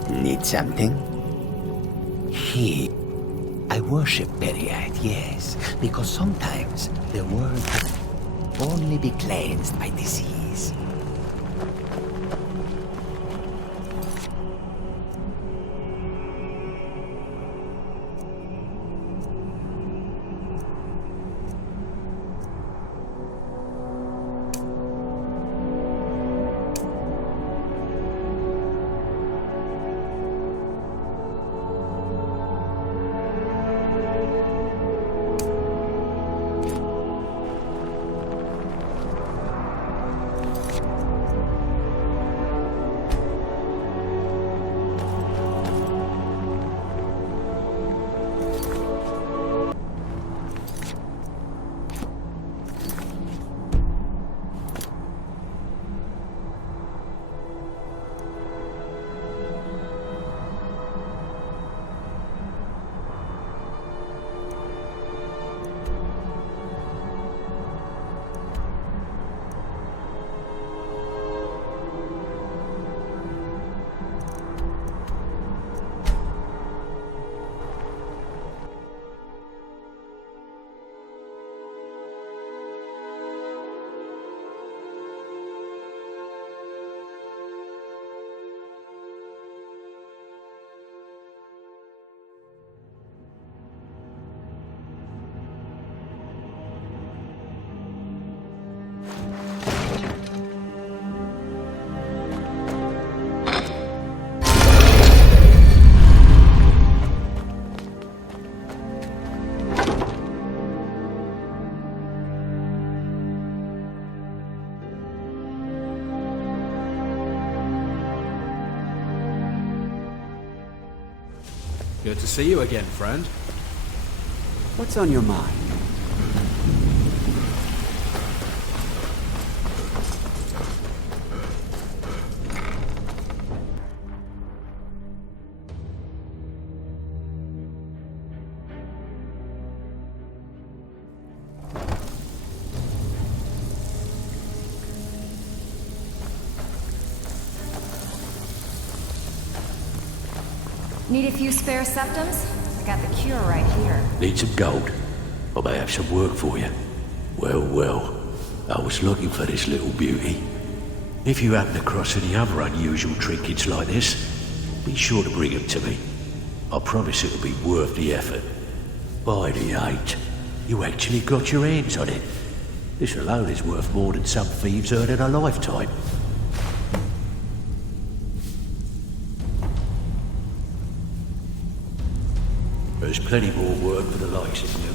Need something? I worship Periad, yes, because sometimes the world can only be cleansed by disease. Good to see you again, friend. What's on your mind? Need a few spare septums? I got the cure right here. Need some gold? I may have some work for you. Well, well, I was looking for this little beauty. If you happen across any other unusual trinkets like this, be sure to bring them to me. I promise it'll be worth the effort. By the 8, you actually got your hands on it. This alone is worth more than some thieves earn in a lifetime. There's plenty more work for the likes of you.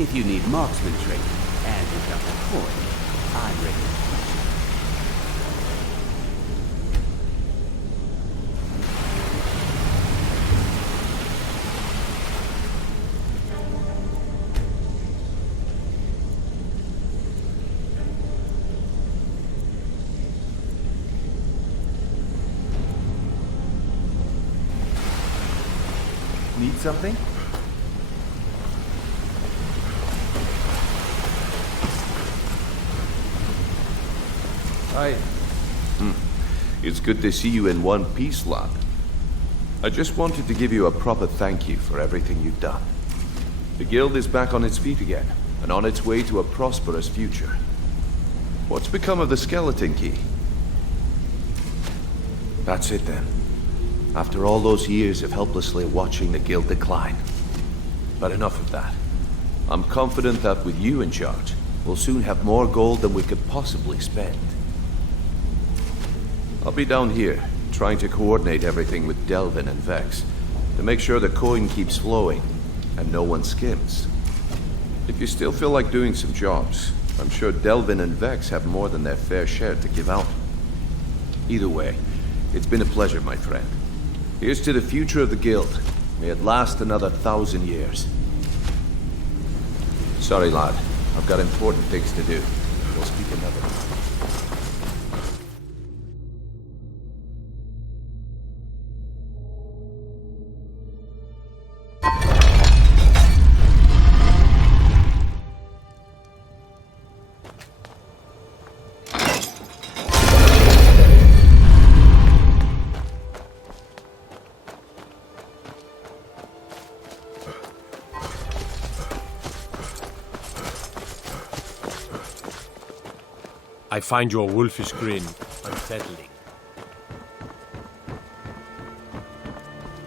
If you need marksman training and you've got the coin, I'm ready to teach you. Need something? Hi. It's good to see you in one piece, lad. I just wanted to give you a proper thank you for everything you've done. The guild is back on its feet again, and on its way to a prosperous future. What's become of the skeleton key? That's it then. After all those years of helplessly watching the guild decline. But enough of that. I'm confident that with you in charge, we'll soon have more gold than we could possibly spend. I'll be down here, trying to coordinate everything with Delvin and Vex, to make sure the coin keeps flowing, and no one skims. If you still feel like doing some jobs, I'm sure Delvin and Vex have more than their fair share to give out. Either way, it's been a pleasure, my friend. Here's to the future of the guild. May it last another 1,000 years. Sorry, lad. I've got important things to do. We'll speak another time. I find your wolfish grin unsettling.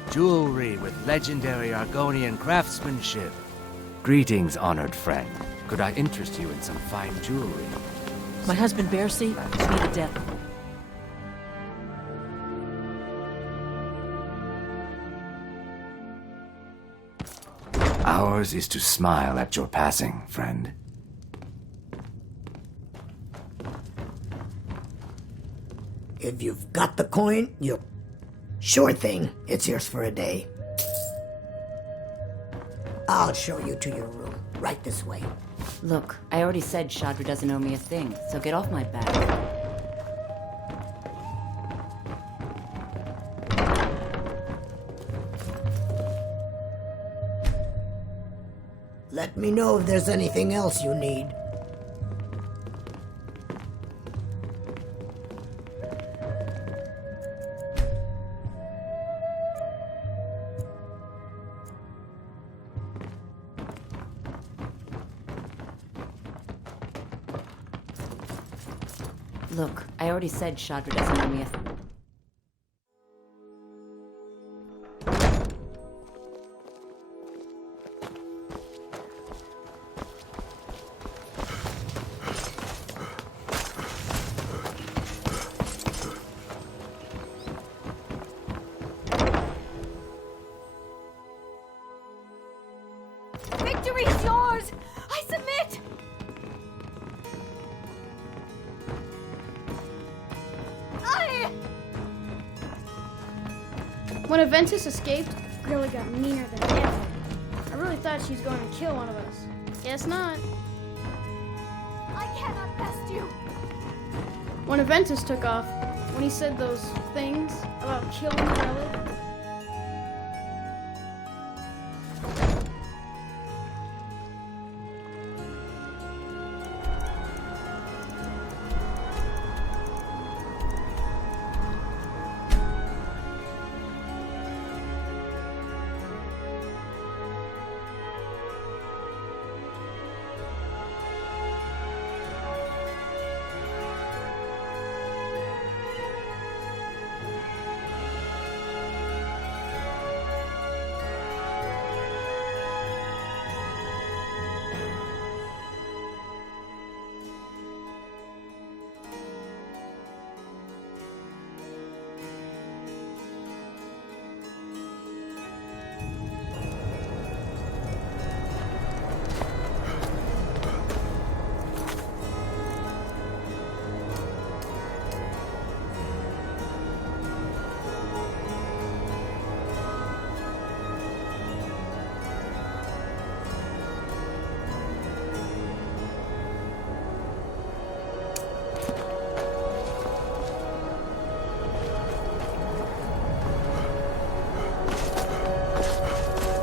Jewelry with legendary Argonian craftsmanship. Greetings, honored friend. Could I interest you in some fine jewelry? My husband Bercy beat to death. Ours is to smile at your passing, friend. If you've got the coin, you'll... Sure thing. It's yours for a day. I'll show you to your room. Right this way. Look, I already said Shadra doesn't owe me a thing, so get off my back. Let me know if there's anything else you need. Look, I already said Shadra doesn't owe me a thing. When Aventus escaped, Grilla got meaner than ever. I really thought she was going to kill one of us. Guess not. I cannot best you. When Aventus took off, when he said those things about killing the relic,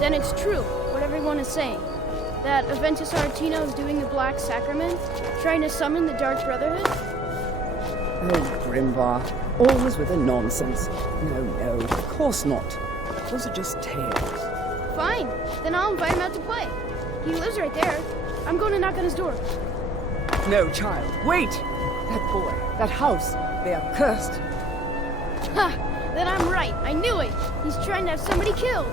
then it's true, what everyone is saying. That Aventus Aretino is doing the Black Sacrament, trying to summon the Dark Brotherhood? Oh, Grimvar. Always with the nonsense. No, of course not. Those are just tales. Fine, then I'll invite him out to play. He lives right there. I'm going to knock on his door. No, child, wait! That boy, that house, they are cursed. Ha! Then I'm right. I knew it. He's trying to have somebody killed.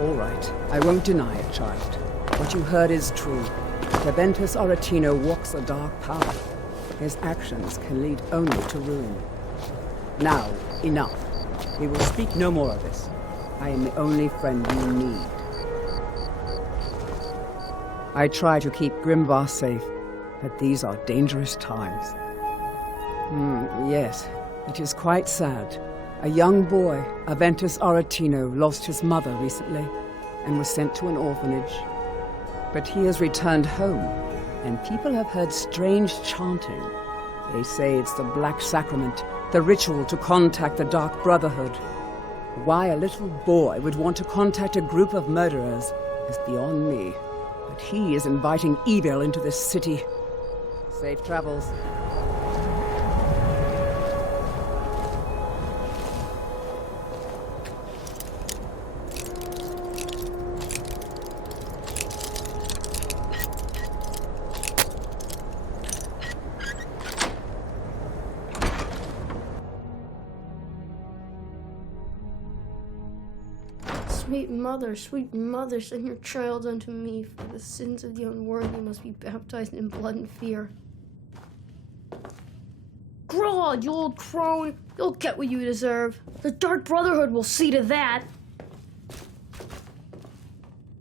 All right, I won't deny it, child. What you heard is true. Aventus Aretino walks a dark path. His actions can lead only to ruin. Now, enough. We will speak no more of this. I am the only friend you need. I try to keep Grimvar safe, but these are dangerous times. Yes, it is quite sad. A young boy, Aventus Aretino, lost his mother recently and was sent to an orphanage. But he has returned home, and people have heard strange chanting. They say it's the Black Sacrament, the ritual to contact the Dark Brotherhood. Why a little boy would want to contact a group of murderers is beyond me. But he is inviting evil into this city. Safe travels. Sweet mother, send your child unto me. For the sins of the unworthy must be baptized in blood and fear. Grod, you old crone, you'll get what you deserve. The Dark Brotherhood will see to that.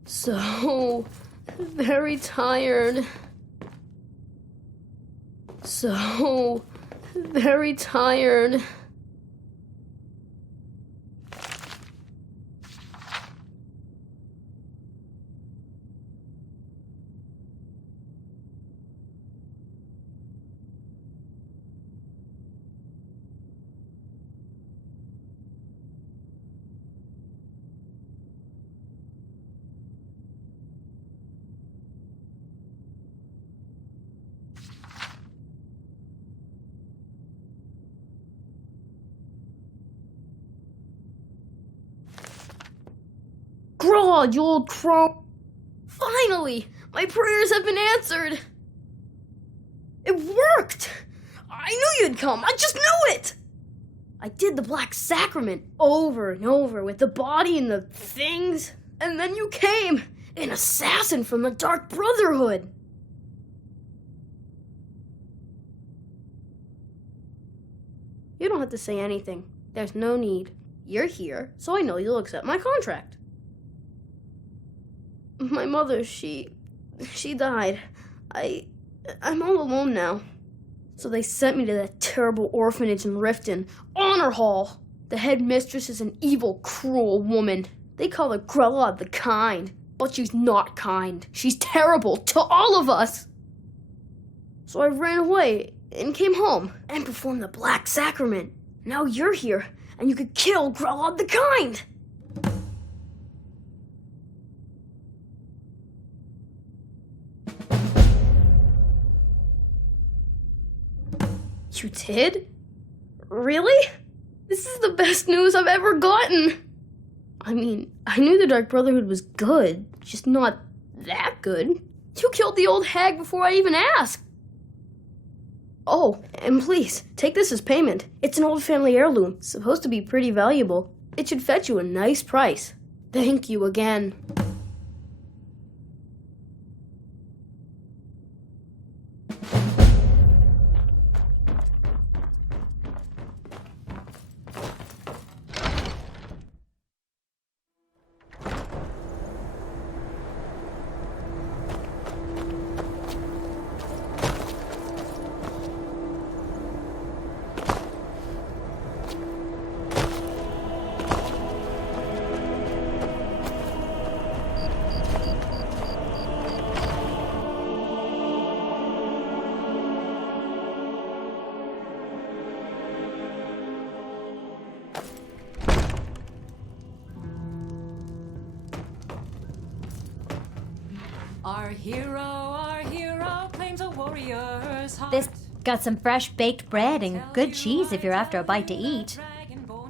So very tired. So very tired. Grod, you old crone. Finally! My prayers have been answered! It worked! I knew you'd come! I just knew it! I did the Black Sacrament over and over with the body and the things, and then you came! An assassin from the Dark Brotherhood! You don't have to say anything. There's no need. You're here, so I know you'll accept my contract. My mother, she died. I'm all alone now. So they sent me to that terrible orphanage in Riften, Honor Hall. The headmistress is an evil, cruel woman. They call her Grella the Kind, but she's not kind. She's terrible to all of us. So I ran away and came home and performed the Black Sacrament. Now you're here, and you could kill Grella the Kind. You did? Really? This is the best news I've ever gotten. I mean, I knew the Dark Brotherhood was good, just not that good. You killed the old hag before I even asked. Oh, and please, take this as payment. It's an old family heirloom, supposed to be pretty valuable. It should fetch you a nice price. Thank you again. Our hero claims a warrior's heart. This got some fresh baked bread and good cheese if you're after a bite to eat.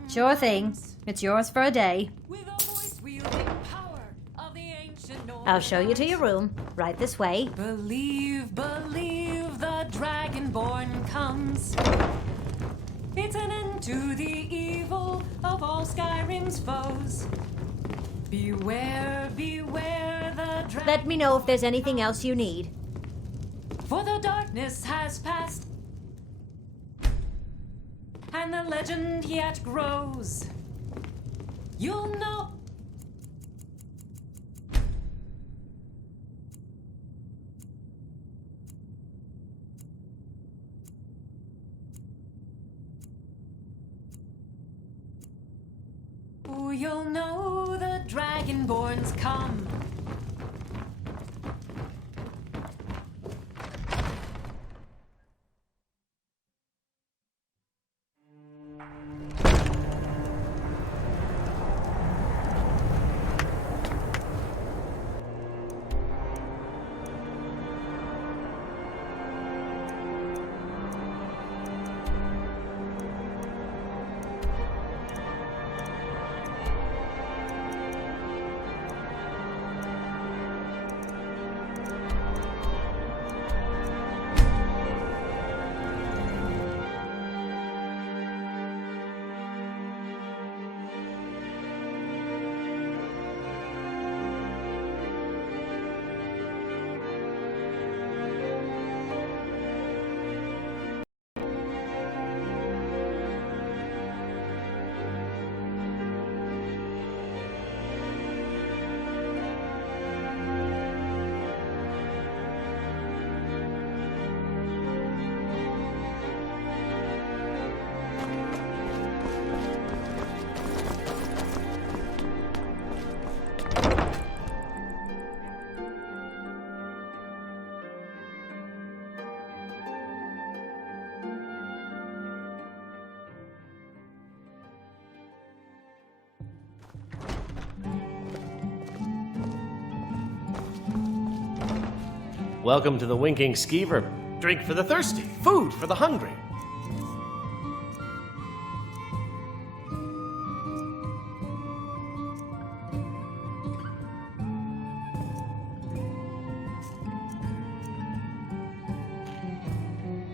Sure thing. It's yours for a day. I'll show you to your room. Right this way. Believe, the Dragonborn comes. It's an end to the evil of all Skyrim's foes. Beware, the dragon. Let me know if there's anything else you need. For the darkness has passed, and the legend yet grows. You'll know. You'll know the Dragonborn's come. Welcome to the Winking Skeever. Drink for the thirsty, food for the hungry.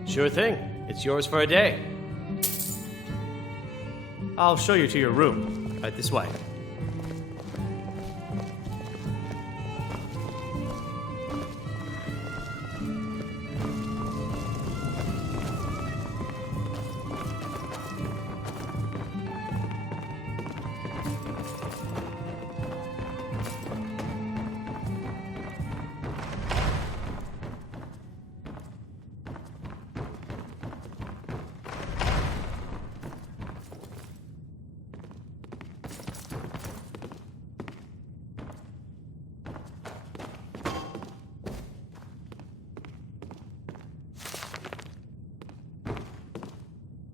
Sure thing. It's yours for a day. I'll show you to your room. Right this way.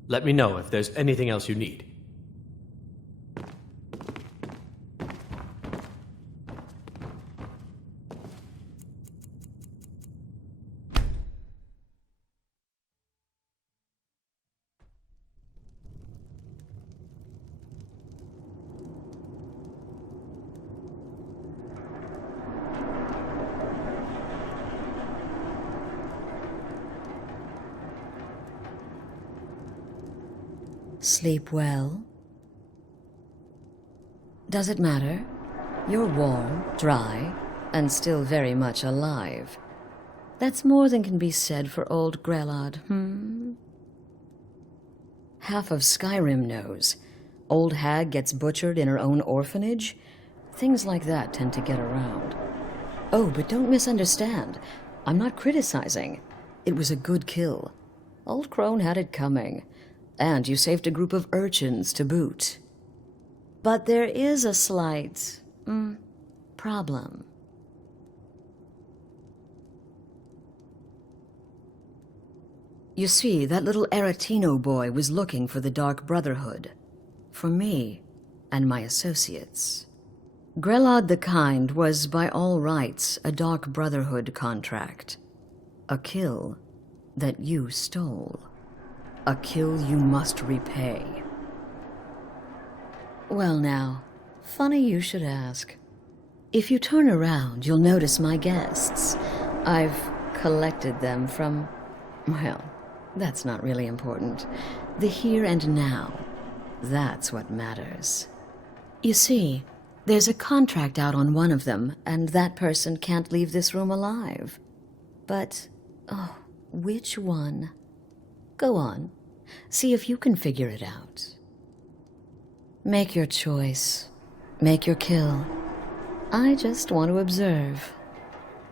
Let me know if there's anything else you need. Sleep well? Does it matter? You're warm, dry, and still very much alive. That's more than can be said for old Grelod, Half of Skyrim knows. Old hag gets butchered in her own orphanage. Things like that tend to get around. Oh, but don't misunderstand. I'm not criticizing. It was a good kill. Old Crone had it coming. And you saved a group of urchins to boot. But there is a slight, problem. You see, that little Aretino boy was looking for the Dark Brotherhood. For me and my associates. Grelod the Kind was, by all rights, a Dark Brotherhood contract. A kill that you stole. A kill you must repay. Well now, funny you should ask. If you turn around, you'll notice my guests. I've collected them from, well, that's not really important. The here and now, that's what matters. You see, there's a contract out on one of them, and that person can't leave this room alive. But, oh, which one? Go on. See if you can figure it out. Make your choice. Make your kill. I just want to observe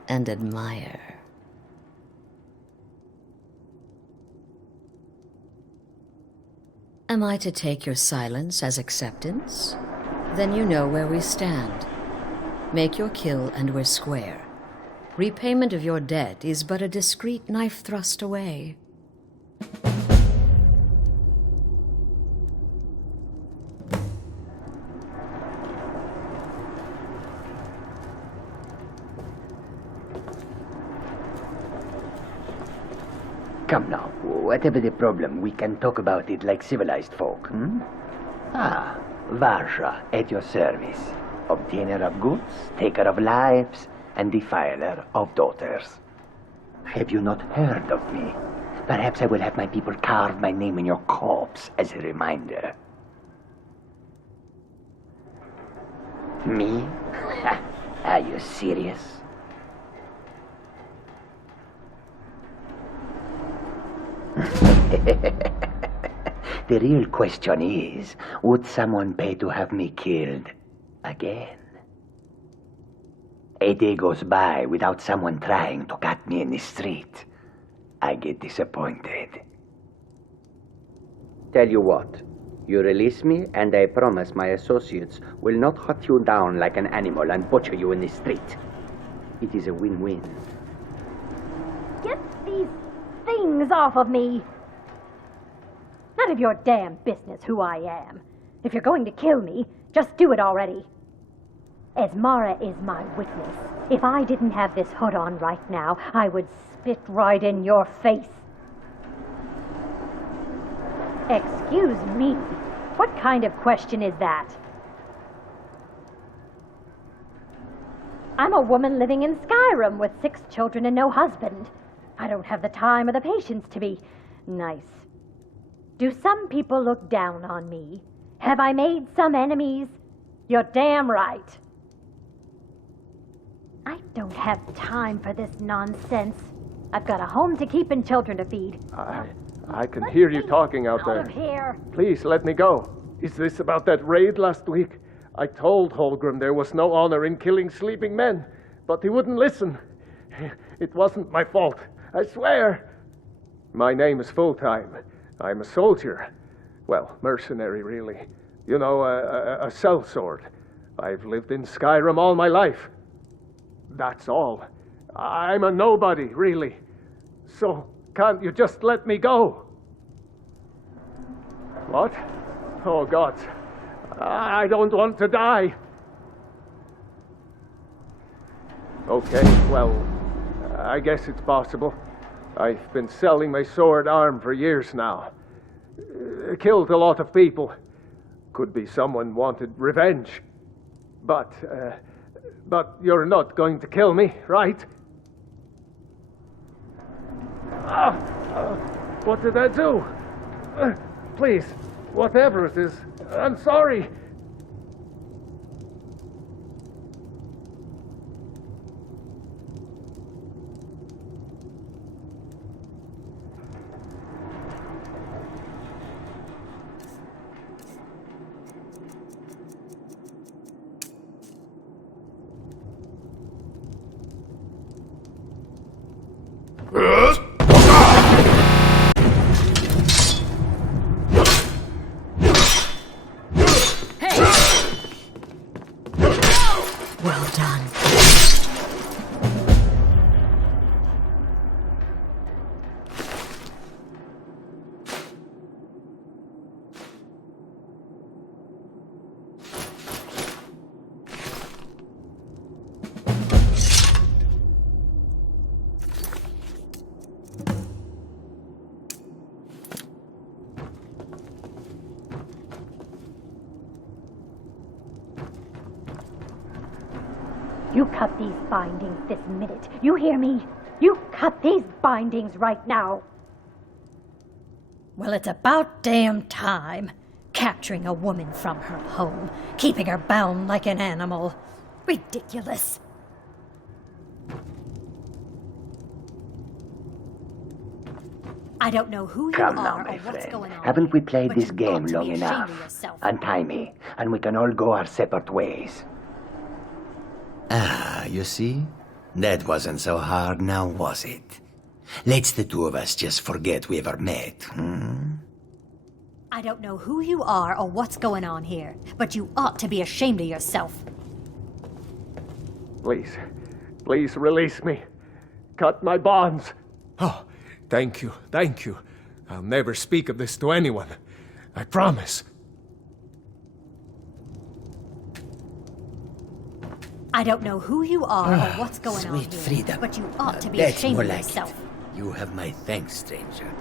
and admire. Am I to take your silence as acceptance? Then you know where we stand. Make your kill and we're square. Repayment of your debt is but a discreet knife thrust away. Come now, whatever the problem, we can talk about it like civilized folk, Ah, Varsha, at your service. Obtainer of goods, taker of lives, and defiler of daughters. Have you not heard of me? Perhaps I will have my people carve my name in your corpse as a reminder. Me? Are you serious? The real question is, would someone pay to have me killed again? A day goes by without someone trying to cut me in the street. I get disappointed. Tell you what, you release me and I promise my associates will not hunt you down like an animal and butcher you in the street. It is a win-win. Get these things off of me! None of your damn business who I am. If you're going to kill me, just do it already. Esmara is my witness. If I didn't have this hood on right now, I would spit right in your face. Excuse me. What kind of question is that? I'm a woman living in Skyrim with 6 children and no husband. I don't have the time or the patience to be nice. Do some people look down on me? Have I made some enemies? You're damn right. I don't have time for this nonsense. I've got a home to keep and children to feed. I can hear you talking out there. Out of here. Please, let me go. Is this about that raid last week? I told Holgrim there was no honor in killing sleeping men, but he wouldn't listen. It wasn't my fault, I swear. My name is Full-Time. I'm a soldier. Well, mercenary, really. You know, a sellsword. I've lived in Skyrim all my life. That's all. I'm a nobody, really. So, can't you just let me go? What? Oh, God. I don't want to die. Okay, well, I guess it's possible. I've been selling my sword arm for years now. Killed a lot of people. Could be someone wanted revenge. But you're not going to kill me, right? What did I do? Please, whatever it is, I'm sorry. Well done. You cut these bindings this minute. You hear me? You cut these bindings right now. Well, it's about damn time. Capturing a woman from her home, keeping her bound like an animal. Ridiculous. I don't know who you Come are now, or my what's friend. going on. Haven't we played but this you game ought to long be ashamed of enough? yourself. Untie me, and we can all go our separate ways. Ah, you see? That wasn't so hard now, was it? Let's the two of us just forget we ever met, hmm? I don't know who you are or what's going on here, but you ought to be ashamed of yourself. Please release me. Cut my bonds. Oh, thank you. I'll never speak of this to anyone. I promise. I don't know who you are or what's going on Sweet here, freedom. but you ought to be That's ashamed more of like yourself. it. You have my thanks, stranger.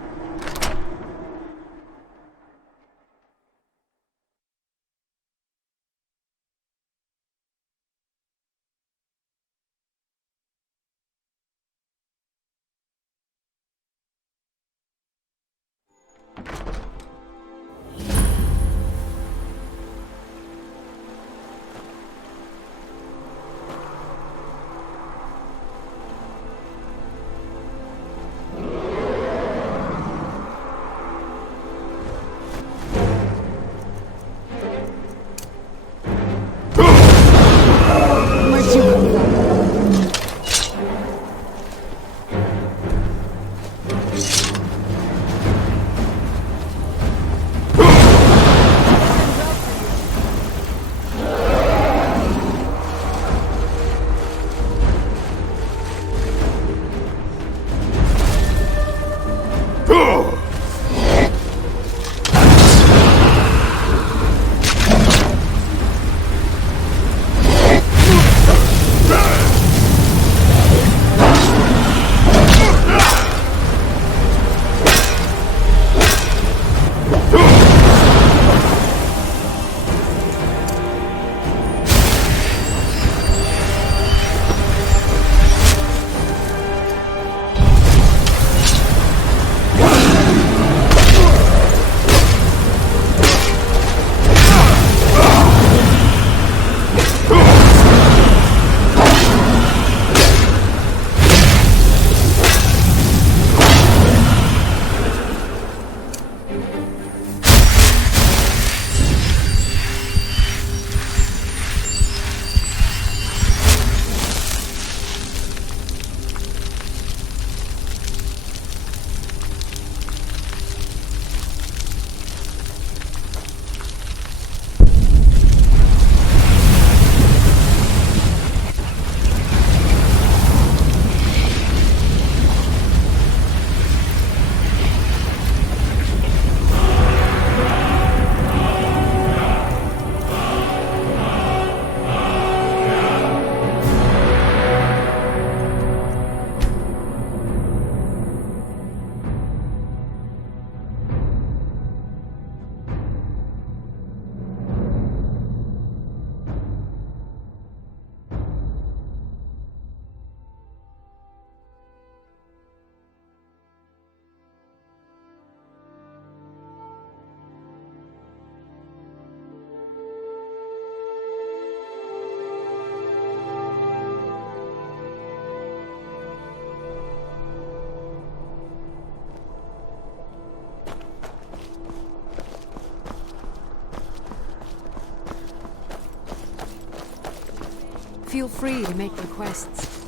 Feel free to make requests.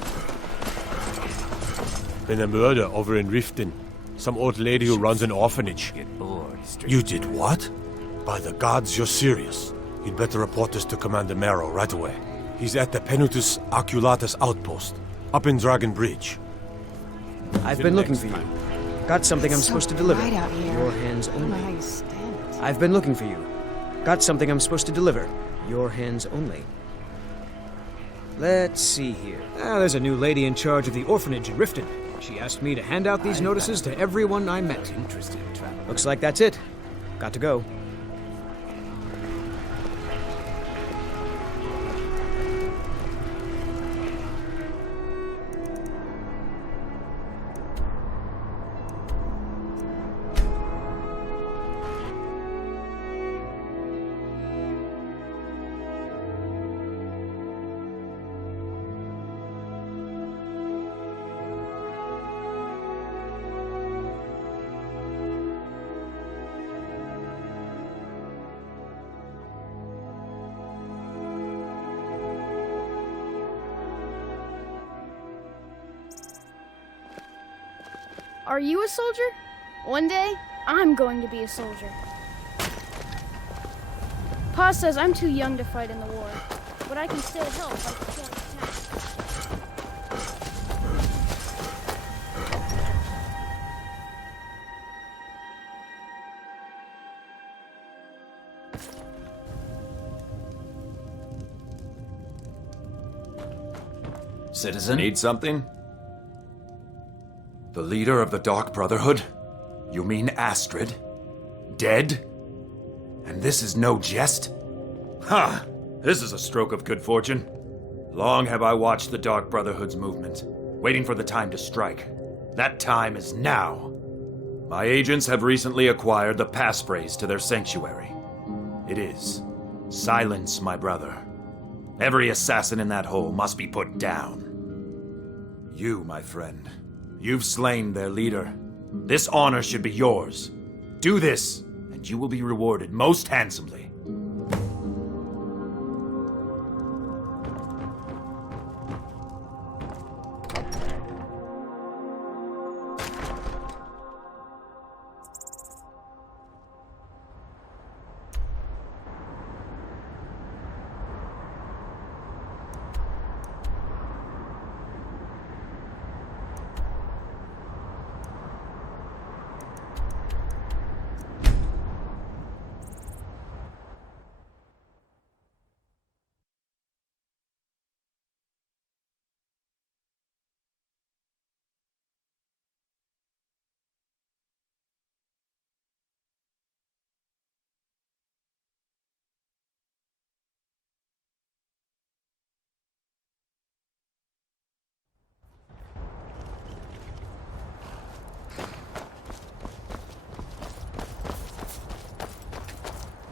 Been a murder over in Riften. Some old lady who runs an orphanage. You did what? By the gods, you're serious. You'd better report this to Commander Marrow right away. He's at the Penutus Oculatus outpost, up in Dragon Bridge. I've been looking for you. Got something I'm supposed to deliver. Right out here. Your hands I don't know only. how you stand it. I've been looking for you. Got something I'm supposed to deliver. Your hands only. Let's see here. There's a new lady in charge of the orphanage in Riften. She asked me to hand out these notices to everyone I met. Looks like that's it. Got to go. Are you a soldier? One day, I'm going to be a soldier. Pa says I'm too young to fight in the war, but I can still help by performing tasks. Citizen? Need something? The leader of the Dark Brotherhood? You mean Astrid? Dead? And this is no jest? Ha! This is a stroke of good fortune. Long have I watched the Dark Brotherhood's movement, waiting for the time to strike. That time is now. My agents have recently acquired the passphrase to their sanctuary. It is, "Silence, my brother. Every assassin in that hole must be put down." You, my friend, you've slain their leader. This honor should be yours. Do this, and you will be rewarded most handsomely.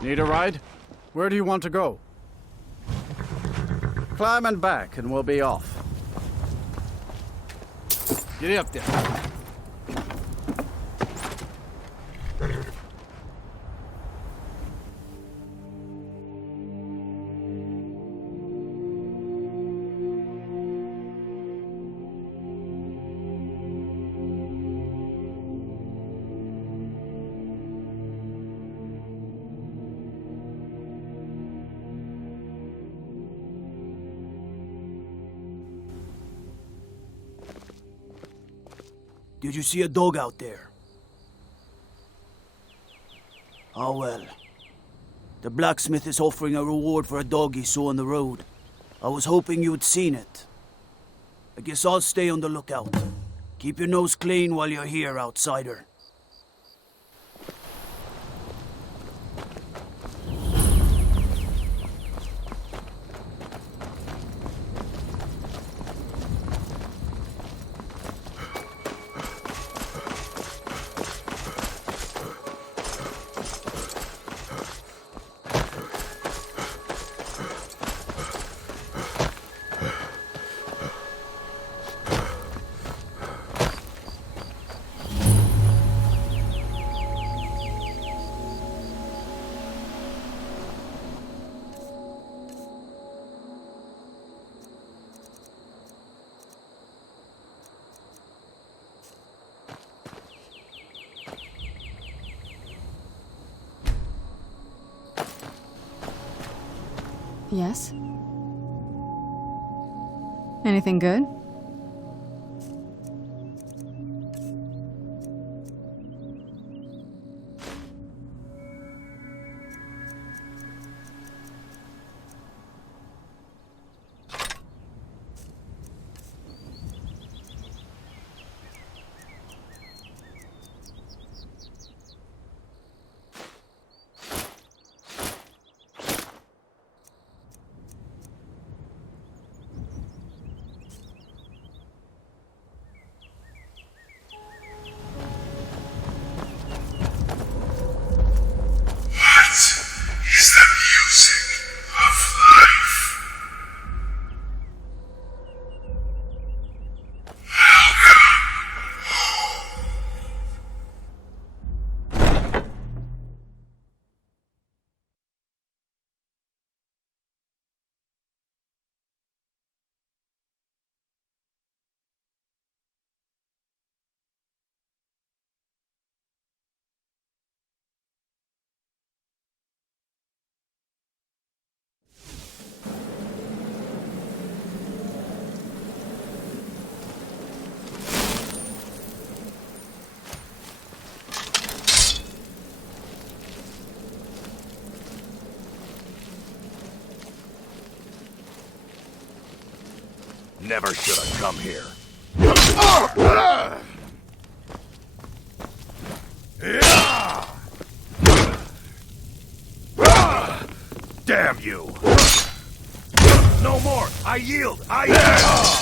Need a ride? Where do you want to go? Climb and back, and we'll be off. Get up there. Did you see a dog out there? Oh well. The blacksmith is offering a reward for a dog he saw on the road. I was hoping you'd seen it. I guess I'll stay on the lookout. Keep your nose clean while you're here, outsider. Yes? Anything good? Never should have come here. Damn you! No more! I yield! I yield!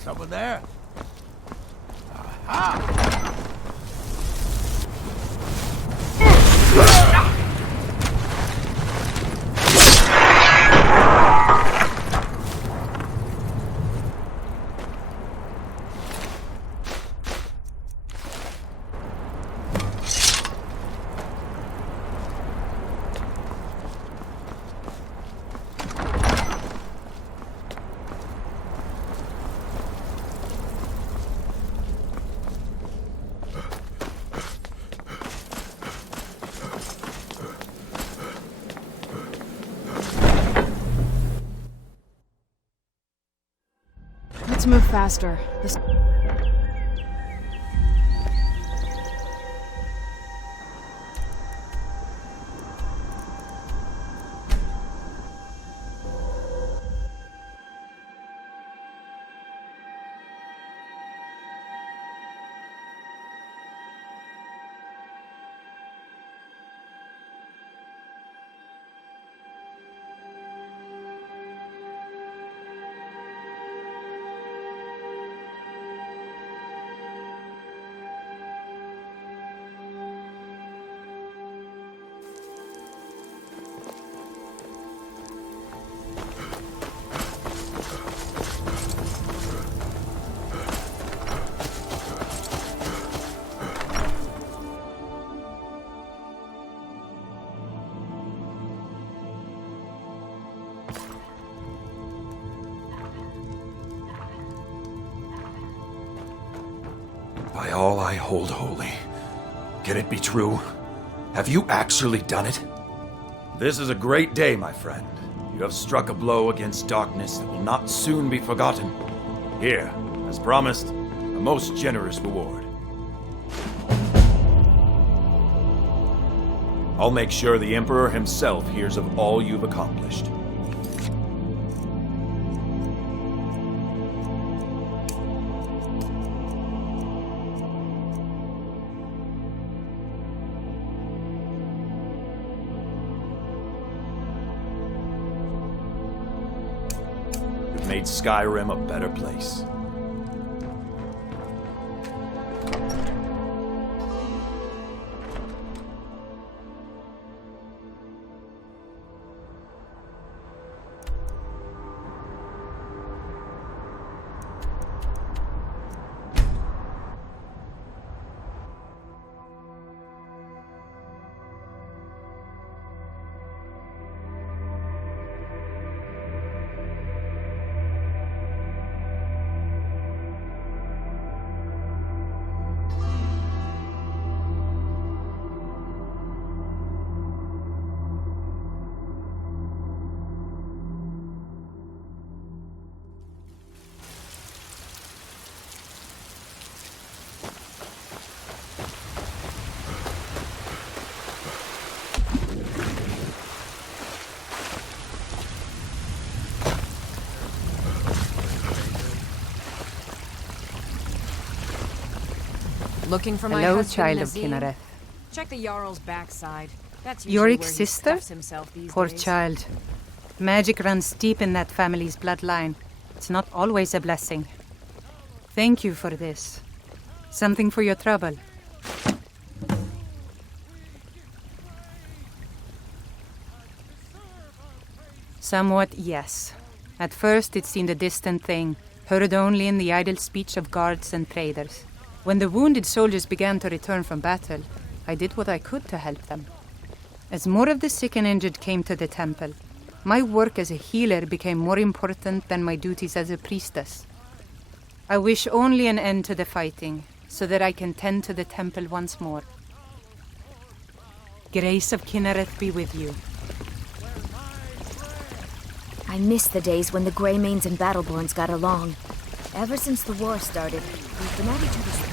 Someone there? Aha! Let's move faster. This By all I hold holy, can it be true? Have you actually done it? This is a great day, my friend. You have struck a blow against darkness that will not soon be forgotten. Here, as promised, a most generous reward. I'll make sure the Emperor himself hears of all you've accomplished. You've made Skyrim a better place. Looking for my Hello, husband, child of Nazim? Kinnereth. Check the Jarl's backside. That's usually Yorik's where he sister? stuffs himself these Poor days. child. Magic runs deep in that family's bloodline. It's not always a blessing. Thank you for this. Something for your trouble. Somewhat, yes. At first it seemed a distant thing, heard only in the idle speech of guards and traders. When the wounded soldiers began to return from battle, I did what I could to help them. As more of the sick and injured came to the temple, my work as a healer became more important than my duties as a priestess. I wish only an end to the fighting, so that I can tend to the temple once more. Grace of Kinnereth be with you. I miss the days when the Greymanes and Battleborns got along. Ever since the war started, we've been at each other's throats.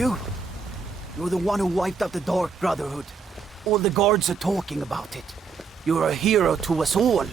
You? You're the one who wiped out the Dark Brotherhood. All the guards are talking about it. You're a hero to us all.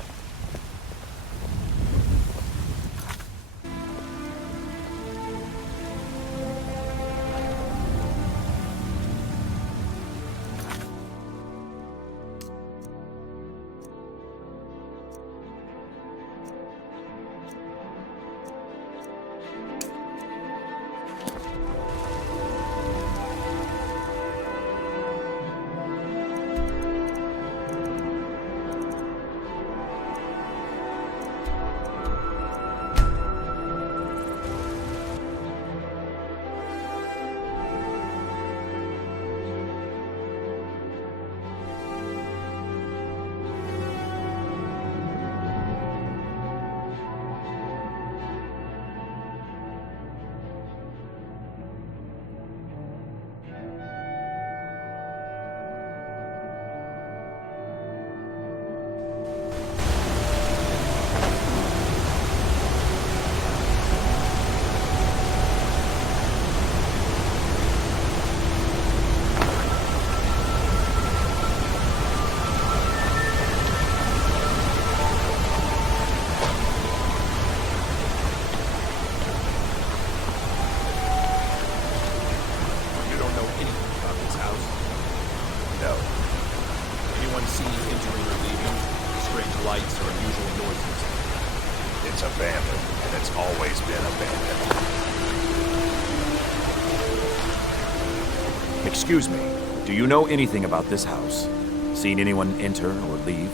Excuse me, do you know anything about this house? Seen anyone enter or leave?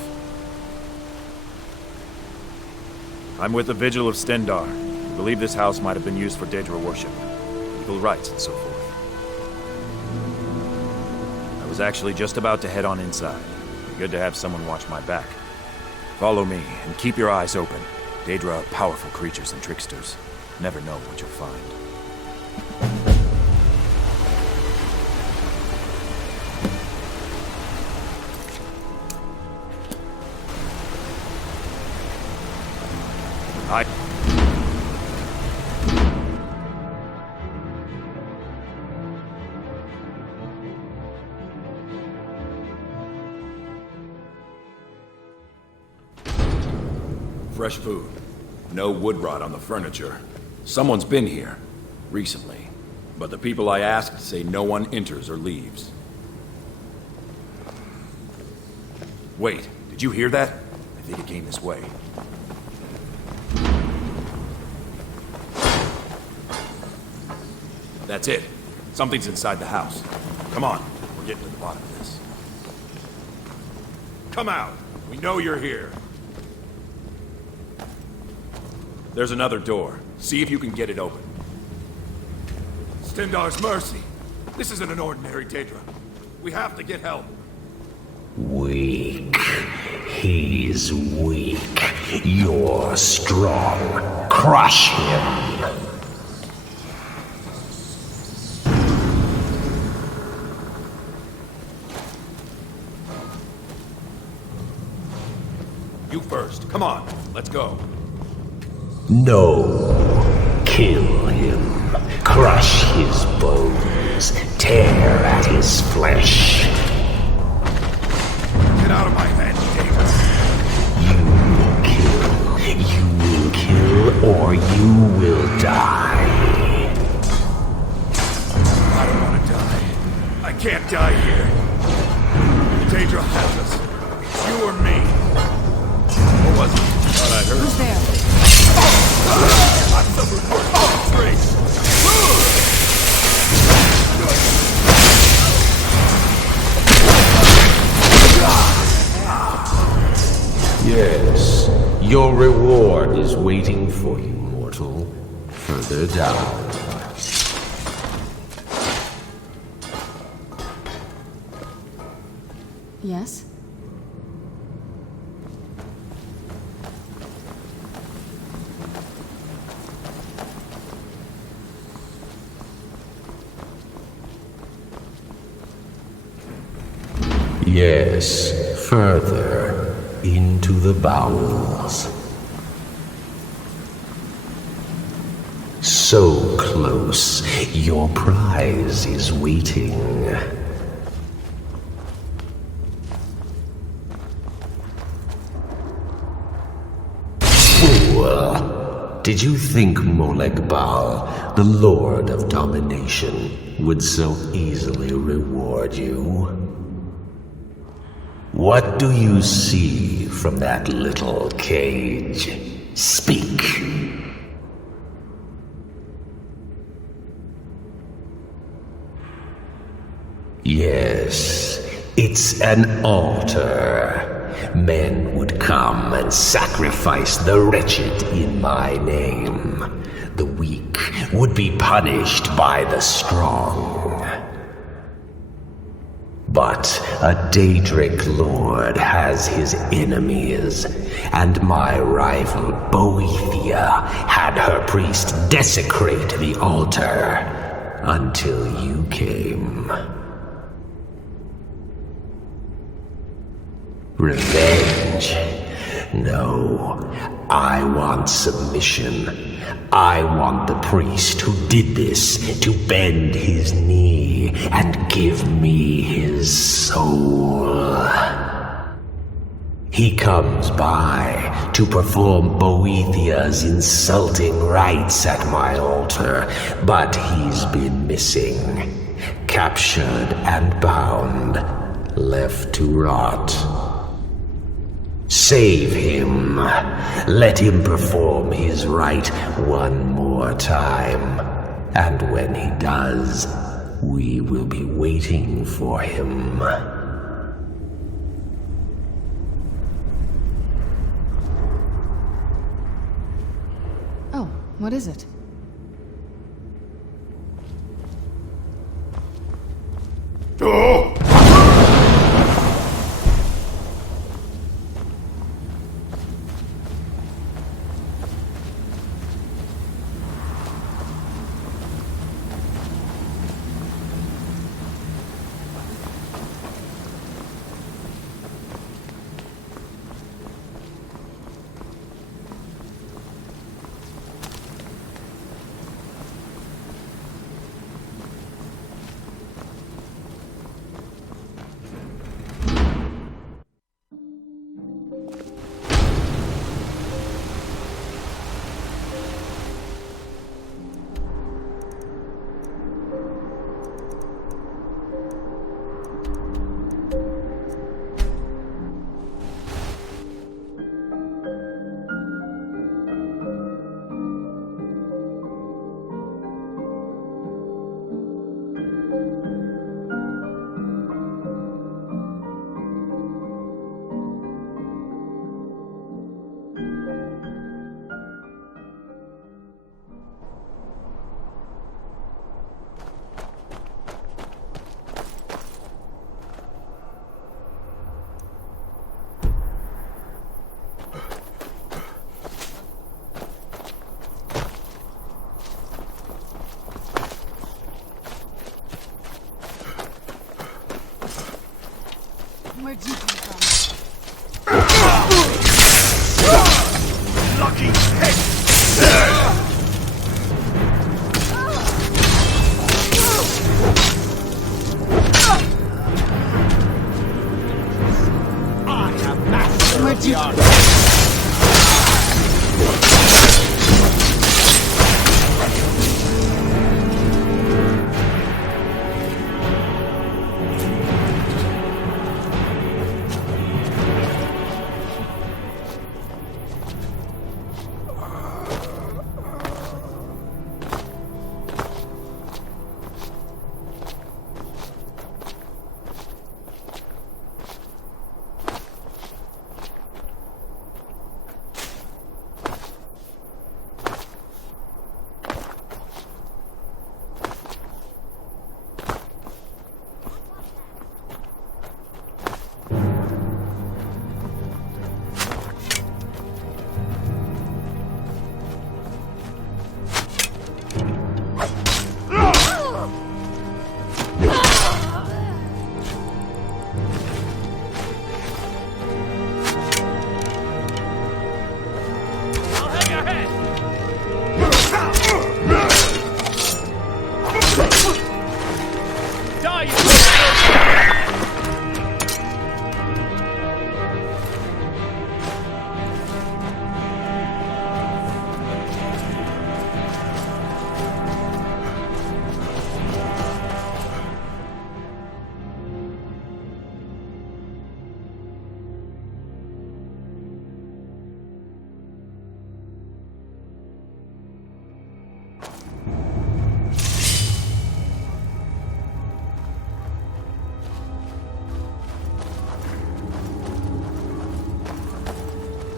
I'm with the Vigil of Stendar. I believe this house might have been used for Daedra worship, evil rites and so forth. I was actually just about to head on inside. It'd be good to have someone watch my back. Follow me, and keep your eyes open. Daedra are powerful creatures and tricksters. Never know what you'll find. Fresh food. No wood rot on the furniture. Someone's been here. Recently. But the people I asked say no one enters or leaves. Wait, did you hear that? I think it came this way. That's it. Something's inside the house. Come on, we're getting to the bottom of this. Come out! We know you're here. There's another door. See if you can get it open. Stendar's mercy. This isn't an ordinary Daedra. We have to get help. Weak. He's weak. You're strong. Crush him. You first. Come on. Let's go. No. Kill him. Crush his bones. Tear at his flesh. Get out of my head, Davis. You will kill, or you will die. I don't want to die. I can't die here. Daedra has us. It's you or me. What was it? Thought I heard. Who's there? I've suffered worse than trace. Yes, your reward is waiting for you, mortal. Further down. Yes? Yes, further into the bowels. So close. close. Your prize is waiting. Fool! Did you think Molegbal, the Lord of Domination, would so easily reward you? What do you see from that little cage? Speak. Yes, it's an altar. Men would come and sacrifice the wretched in my name. The weak would be punished by the strong. But a Daedric lord has his enemies, and my rival Boethia had her priest desecrate the altar until you came. Revenge? No, I want submission. I want the priest who did this to bend his knee and give me his soul. He comes by to perform Boethia's insulting rites at my altar, but he's been missing, captured and bound, left to rot. Save him. Let him perform his rite one more time. And when he does, we will be waiting for him. Oh, what is it? Where'd you come from? Lucky head! I am master of the art.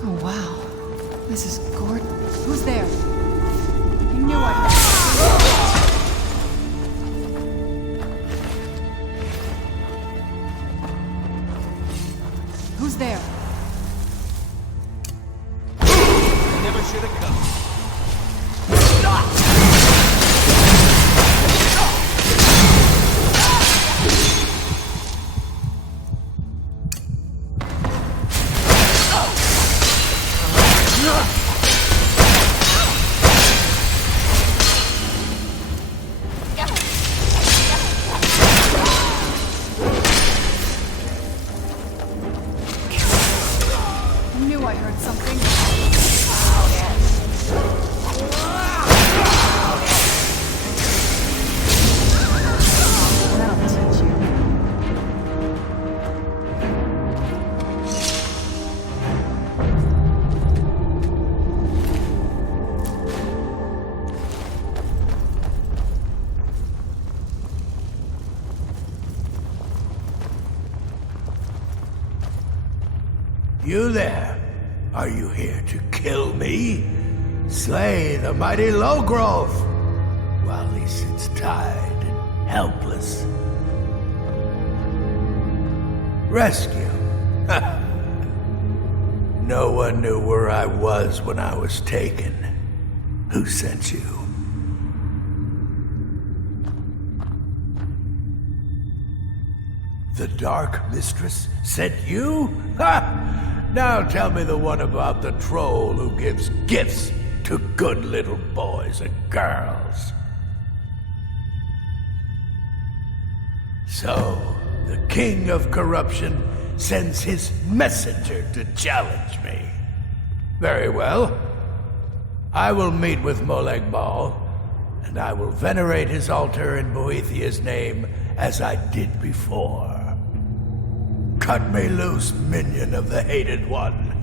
Oh, wow. This is gorgeous. Who's there? I knew I'd... Who's there? Never should have come. I knew I heard something. That'll teach you. You there? Are you here to kill me? Slay the mighty Lowgrove, while he sits tied and helpless. Rescue? No one knew where I was when I was taken. Who sent you? The Dark Mistress sent you? Ha! Now tell me the one about the troll who gives gifts to good little boys and girls. So, the King of Corruption sends his messenger to challenge me. Very well. I will meet with Molag Bal, and I will venerate his altar in Boethiah's name as I did before. Cut me loose, minion of the Hated One.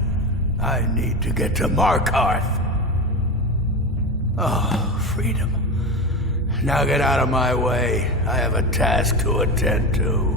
I need to get to Markarth. Oh, freedom. Now get out of my way. I have a task to attend to.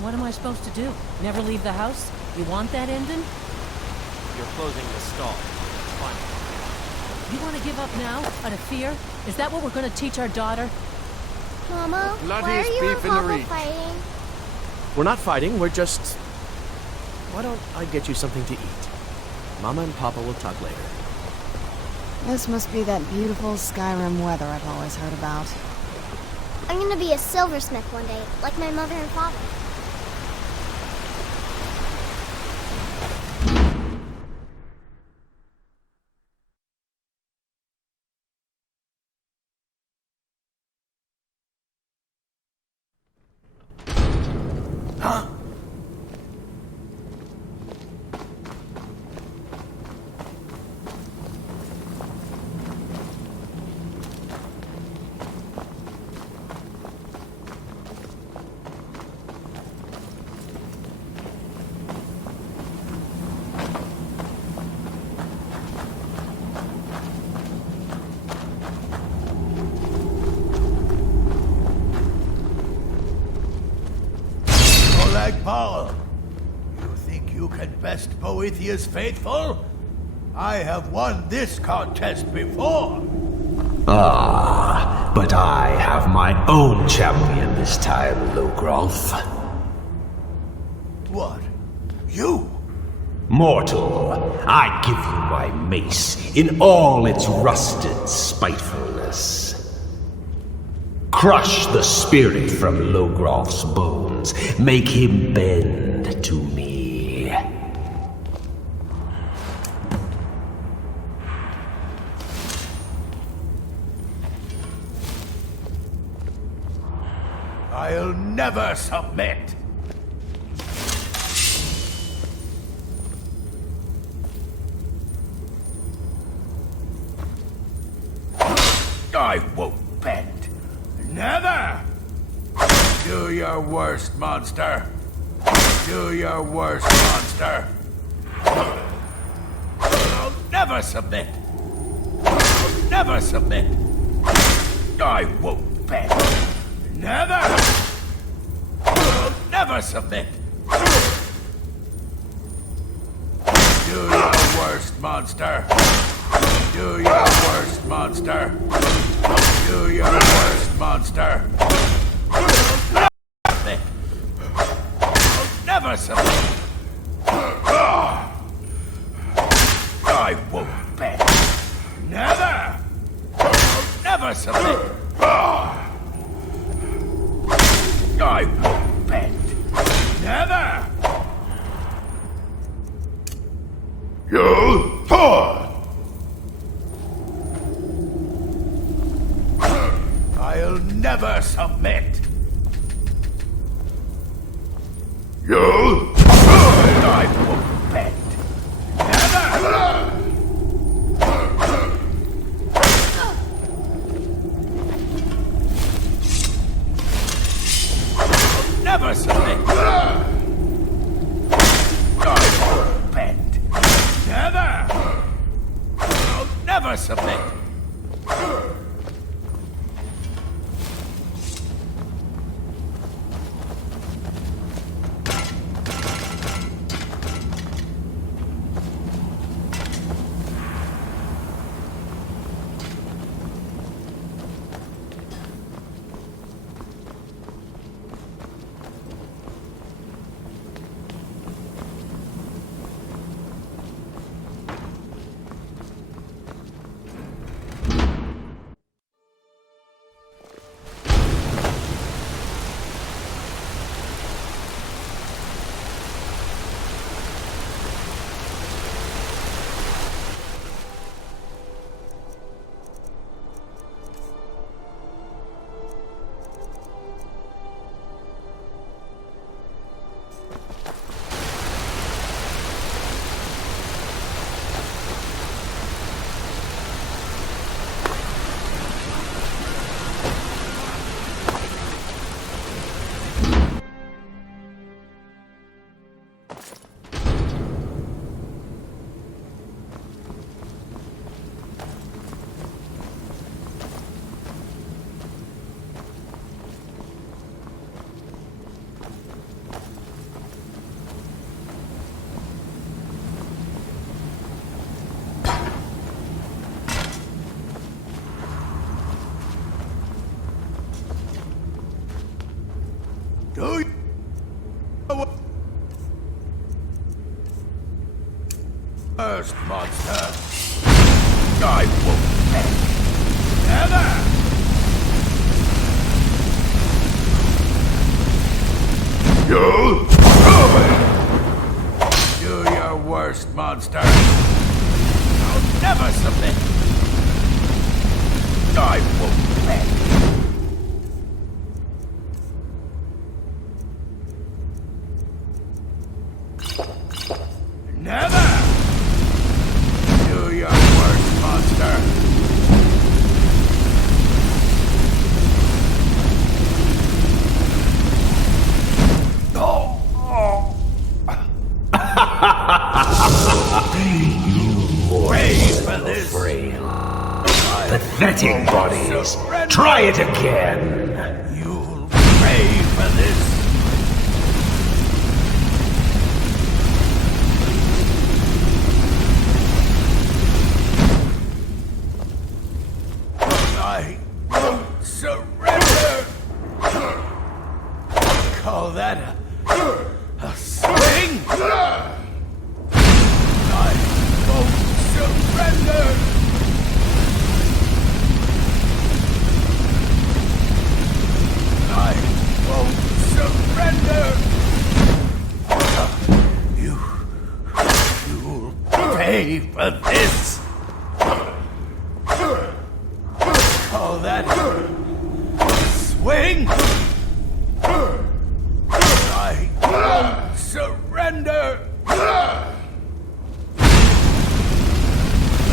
What am I supposed to do? Never leave the house? You want that ending? You're closing the stall. It's fine. You want to give up now, out of fear? Is that what we're going to teach our daughter? Mama, Bloodiest why are you and beef in the Papa reach. fighting? We're not fighting, we're just... Why don't I get you something to eat? Mama and Papa will talk later. This must be that beautiful Skyrim weather I've always heard about. I'm gonna be a silversmith one day, like my mother and father. Huh? Boethiah's faithful? I have won this contest before. Ah, but I have my own champion this time, Logrolf. What? You? Mortal, I give you my mace in all its rusted spitefulness. Crush the spirit from Logrolf's bones. Make him bend to me. I'll never submit. I won't bend. Never! Do your worst, monster. Do your worst, monster. I'll never submit. I'll never submit. I won't bend. Never! I'll never submit. Do your worst, monster. Do your worst, monster. Do your worst, monster. I'll never submit. I won't bend. Never! I'll never submit. I won't bend. Never! You fool! I'll never submit. You? I won't bend. Never! I'll never submit. I won't bend. Never! I'll never submit. Do you first, monster? I won't bend. Never! You? Do your worst, monster. I'll never submit. I won't bend. Never! Do your worst, monster. You Pray for this. frail, pathetic bodies. Try it again. You'll pray for this. that? Swing! I won't surrender!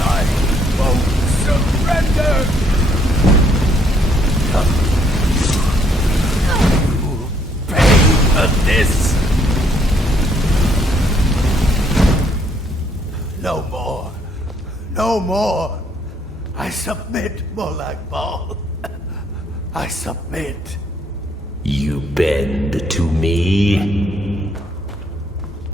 I won't surrender! You'll pay for this! No more. No more. I submit, Molag Bal. I submit. You bend to me?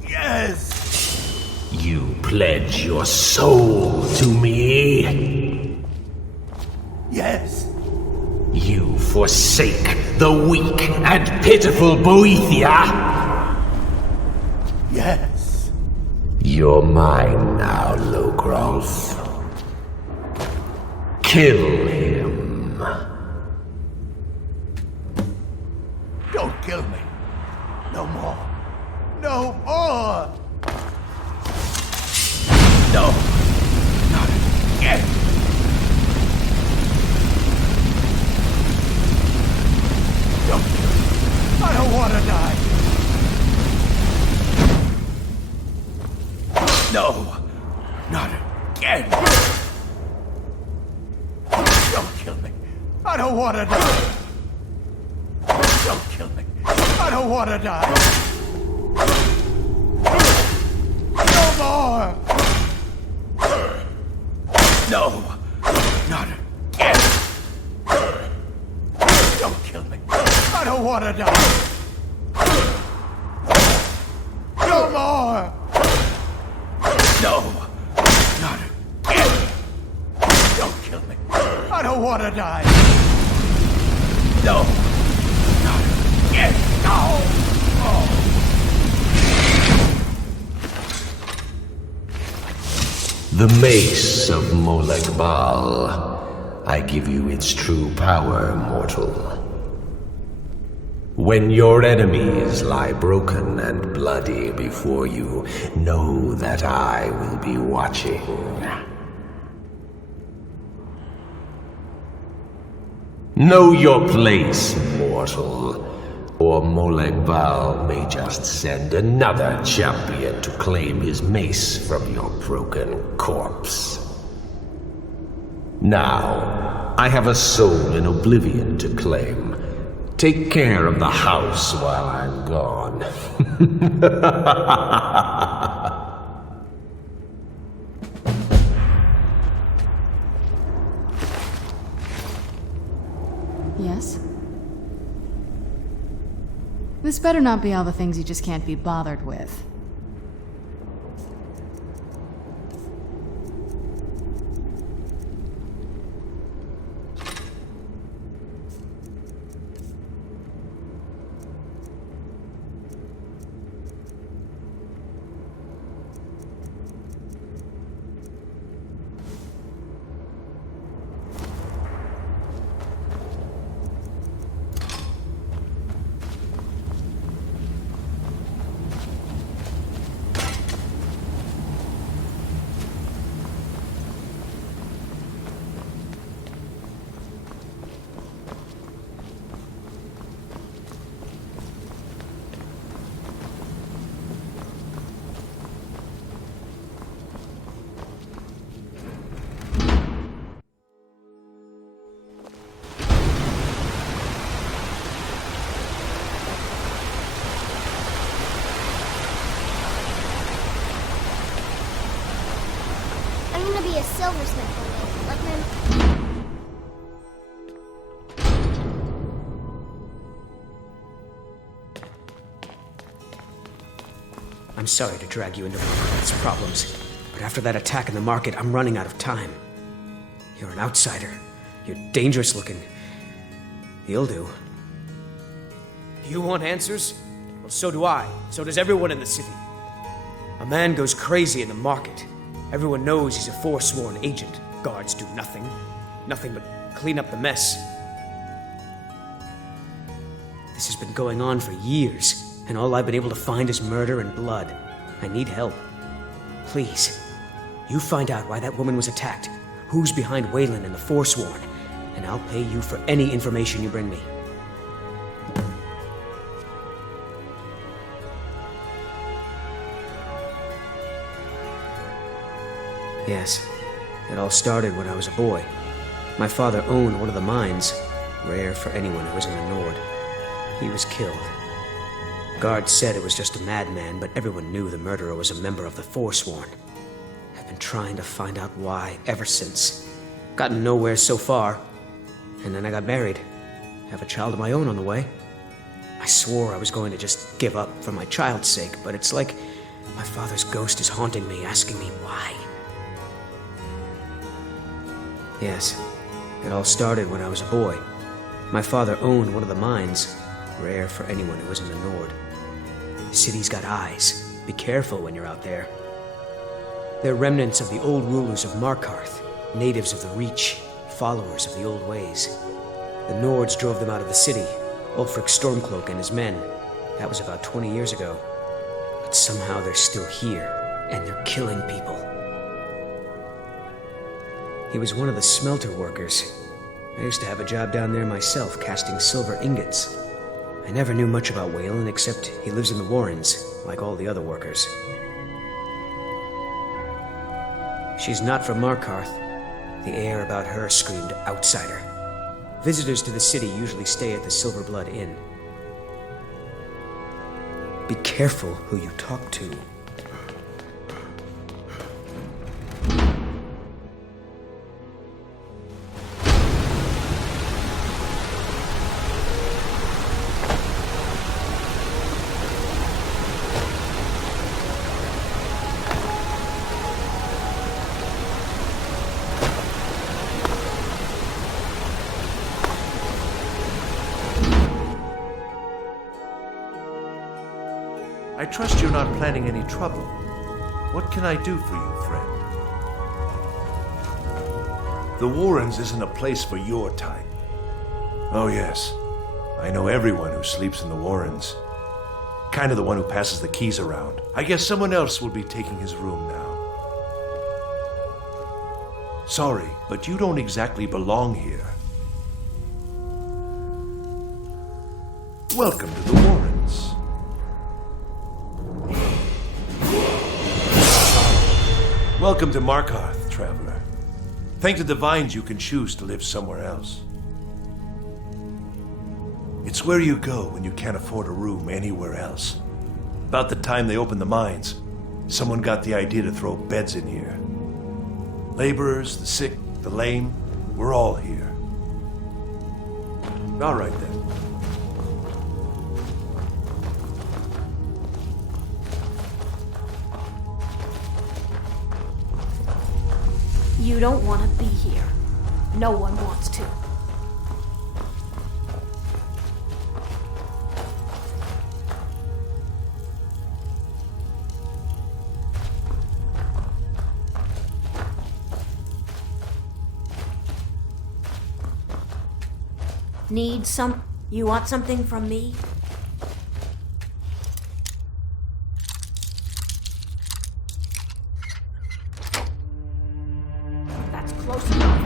Yes! You pledge your soul to me? Yes! You forsake the weak and pitiful Boethia? Yes! You're mine now, Logrolf. Kill him. Don't kill me. No more. No more! No. Not again. Don't kill me. I don't want to die. No. Not again. Don't kill me. I don't want to die. Don't kill me. I don't want to die. No more. No. Not again. Don't kill me. I don't want to die. No more. No. Not again. Don't kill me. I don't want to die. No. Not again. No. Oh. The mace of Molag Bal. I give you its true power, mortal. When your enemies lie broken and bloody before you, know that I will be watching. Know your place, mortal, or Molag Bal may just send another champion to claim his mace from your broken corpse. Now, I have a soul in oblivion to claim. Take care of the house while I'm gone. Yes? This better not be all the things you just can't be bothered with. I'm gonna be a silversmith one day, like my... I'm sorry to drag you into these problems, but after that attack in the market, I'm running out of time. You're an outsider. You're dangerous looking. You'll do. You want answers? Well, so do I. So does everyone in the city. A man goes crazy in the market. Everyone knows he's a forsworn agent. Guards do nothing. Nothing but clean up the mess. This has been going on for years, and all I've been able to find is murder and blood. I need help. Please, you find out why that woman was attacked, who's behind Waylon and the Forsworn, and I'll pay you for any information you bring me. Yes, it all started when I was a boy. My father owned one of the mines, rare for anyone who was in the Nord. He was killed. Guards said it was just a madman, but everyone knew the murderer was a member of the Forsworn. I've been trying to find out why ever since. Gotten nowhere so far. And then I got married. Have a child of my own on the way. I swore I was going to just give up for my child's sake, but it's like my father's ghost is haunting me, asking me why. Yes, it all started when I was a boy. My father owned one of the mines, rare for anyone who was in the Nord. The city's got eyes. Be careful when you're out there. They're remnants of the old rulers of Markarth, natives of the Reach, followers of the old ways. The Nords drove them out of the city, Ulfric Stormcloak and his men. That was about 20 years ago. But somehow they're still here, and they're killing people. He was one of the smelter workers. I used to have a job down there myself, casting silver ingots. I never knew much about Waylon, except he lives in the Warrens, like all the other workers. She's not from Markarth. The air about her screamed outsider. Visitors to the city usually stay at the Silverblood Inn. Be careful who you talk to. I trust you're not planning any trouble. What can I do for you, friend? The Warrens isn't a place for your type. Oh yes, I know everyone who sleeps in the Warrens. Kind of the one who passes the keys around. I guess someone else will be taking his room now. Sorry, but you don't exactly belong here. Welcome to the Warrens. Welcome to Markarth, traveler. Thank the Divines you can choose to live somewhere else. It's where you go when you can't afford a room anywhere else. About the time they opened the mines, someone got the idea to throw beds in here. Laborers, the sick, the lame, we're all here. All right then. You don't want to be here. No one wants to. You want something from me? That's close enough.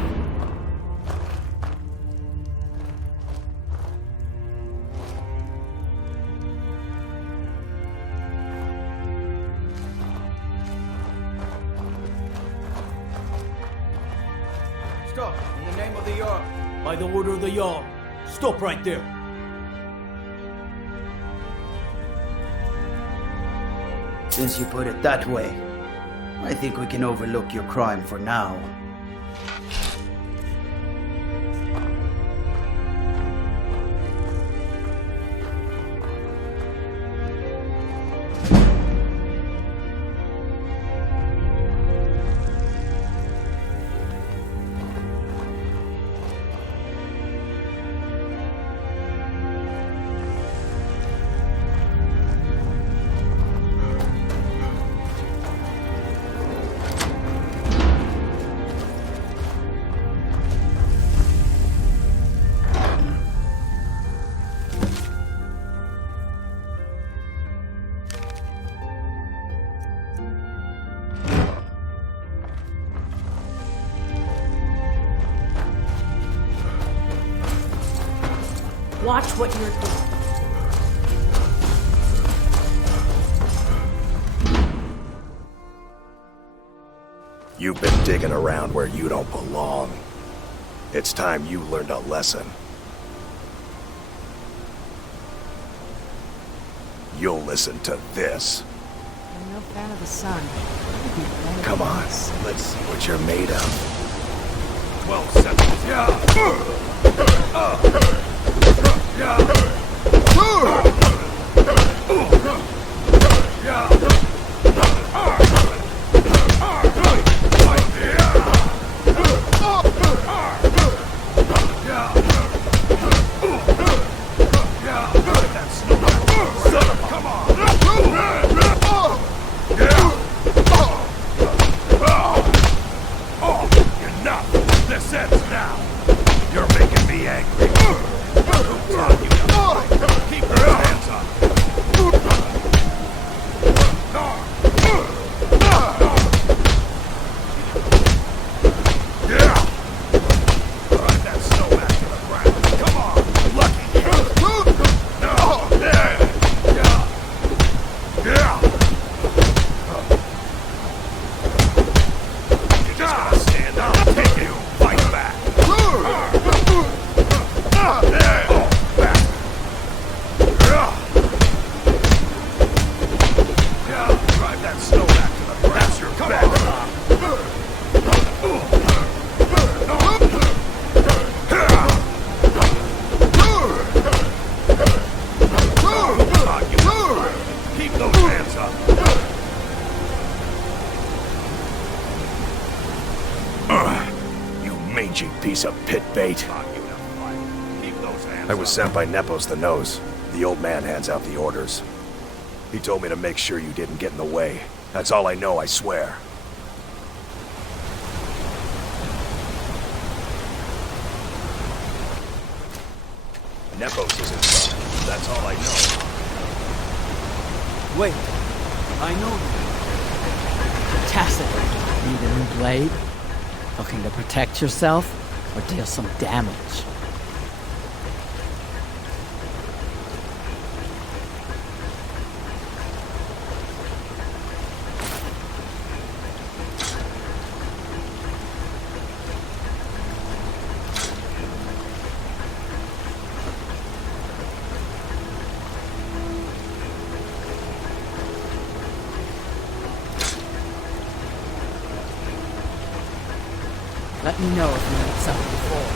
Stop, in the name of the Jarl. By the order of the Jarl. Stop right there. Since you put it that way, I think we can overlook your crime for now. watch what you're doing. You've been digging around where you don't belong. It's time you learned a lesson. You'll listen to this. I'm no fan of the sun. Come on, let's see what you're made of. 12 seconds. This ends now. You're making me angry. Who taught you to fight? Keep your hands up. Yeah. Ride that snow back to the ground. Come on, lucky. No. Yeah. You just gotta stand up. Take you. Fight back. Drive that snow back to the ground. That's your back. Keep those hands up. You mangy piece of pit bait. I was sent by Nepos the Nose. The old man hands out the orders. He told me to make sure you didn't get in the way. That's all I know, I swear. Nepos is inside. That's all I know. Wait, I know you. Tacit. Need a new blade? Looking to protect yourself or deal some damage? Let me know if you need something before.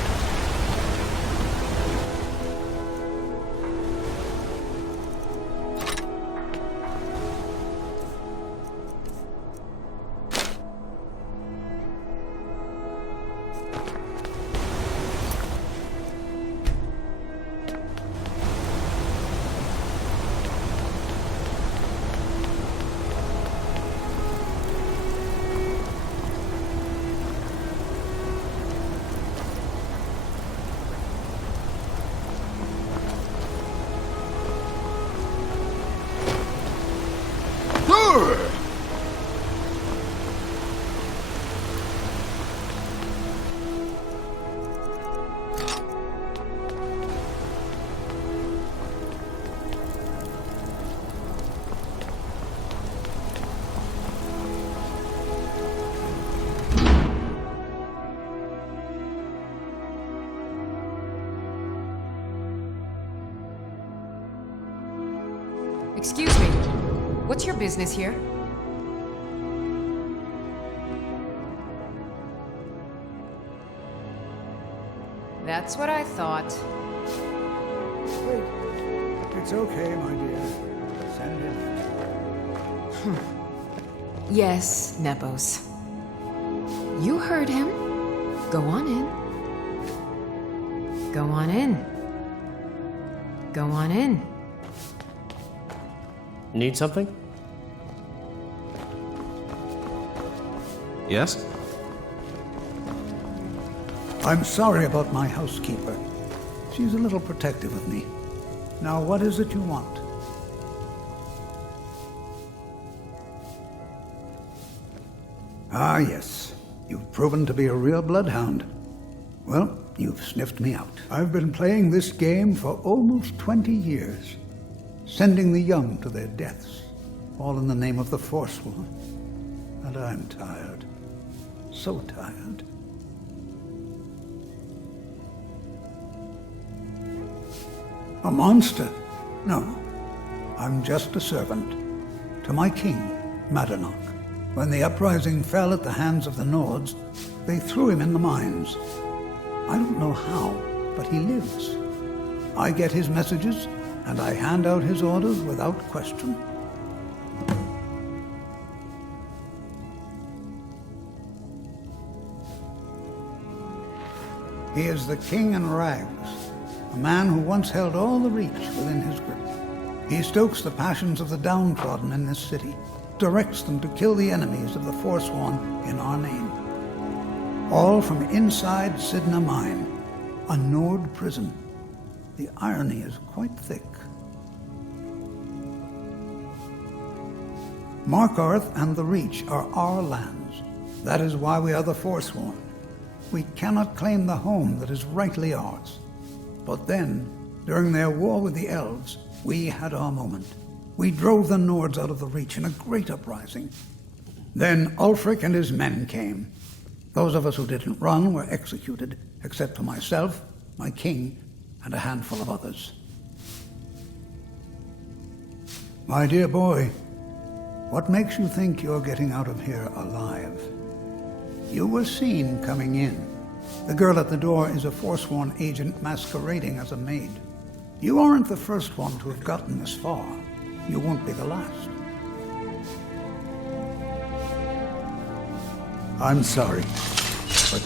Excuse me. What's your business here? That's what I thought. Wait. It's okay, my dear. Send him. Yes, Nepos. You heard him. Go on in. Go on in. Go on in. Need something? Yes? I'm sorry about my housekeeper. She's a little protective of me. Now, what is it you want? Ah, yes. You've proven to be a real bloodhound. Well, You've sniffed me out. I've been playing this game for almost 20 years, sending the young to their deaths, all in the name of the Forsworn. And I'm tired. So tired. A monster? No. I'm just a servant. To my king, Madanok. When the uprising fell at the hands of the Nords, they threw him in the mines. I don't know how, but he lives. I get his messages, and I hand out his orders without question. He is the king in rags, a man who once held all the Reach within his grip. He stokes the passions of the downtrodden in this city, directs them to kill the enemies of the Forsworn in our name. All from inside Sidna Mine, a Nord prison. The irony is quite thick. Markarth and the Reach are our lands. That is why we are the Forsworn. We cannot claim the home that is rightly ours. But then, during their war with the elves, we had our moment. We drove the Nords out of the Reach in a great uprising. Then Ulfric and his men came. Those of us who didn't run were executed, except for myself, my king, and a handful of others. My dear boy, what makes you think you're getting out of here alive? You were seen coming in. The girl at the door is a Forsworn agent masquerading as a maid. You aren't the first one to have gotten this far. You won't be the last. I'm sorry, but...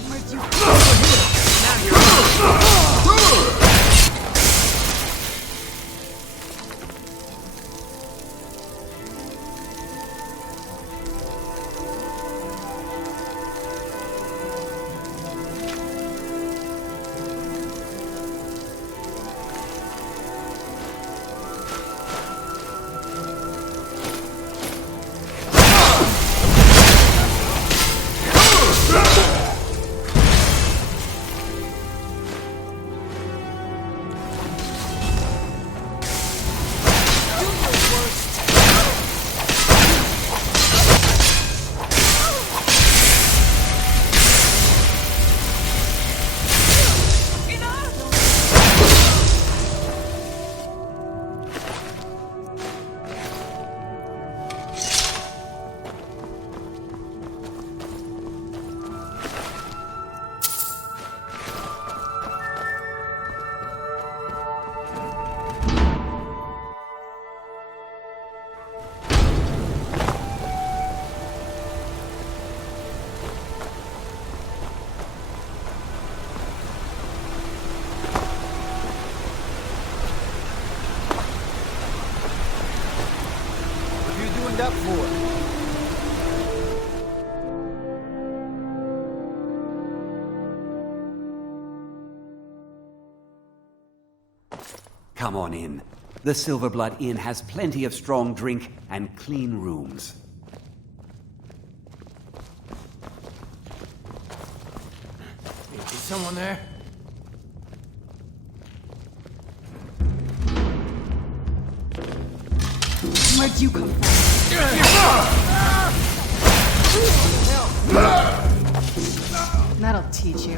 Up for Come on in. The Silverblood Inn has plenty of strong drink and clean rooms. Is someone there? Where'd you come from? That'll teach you.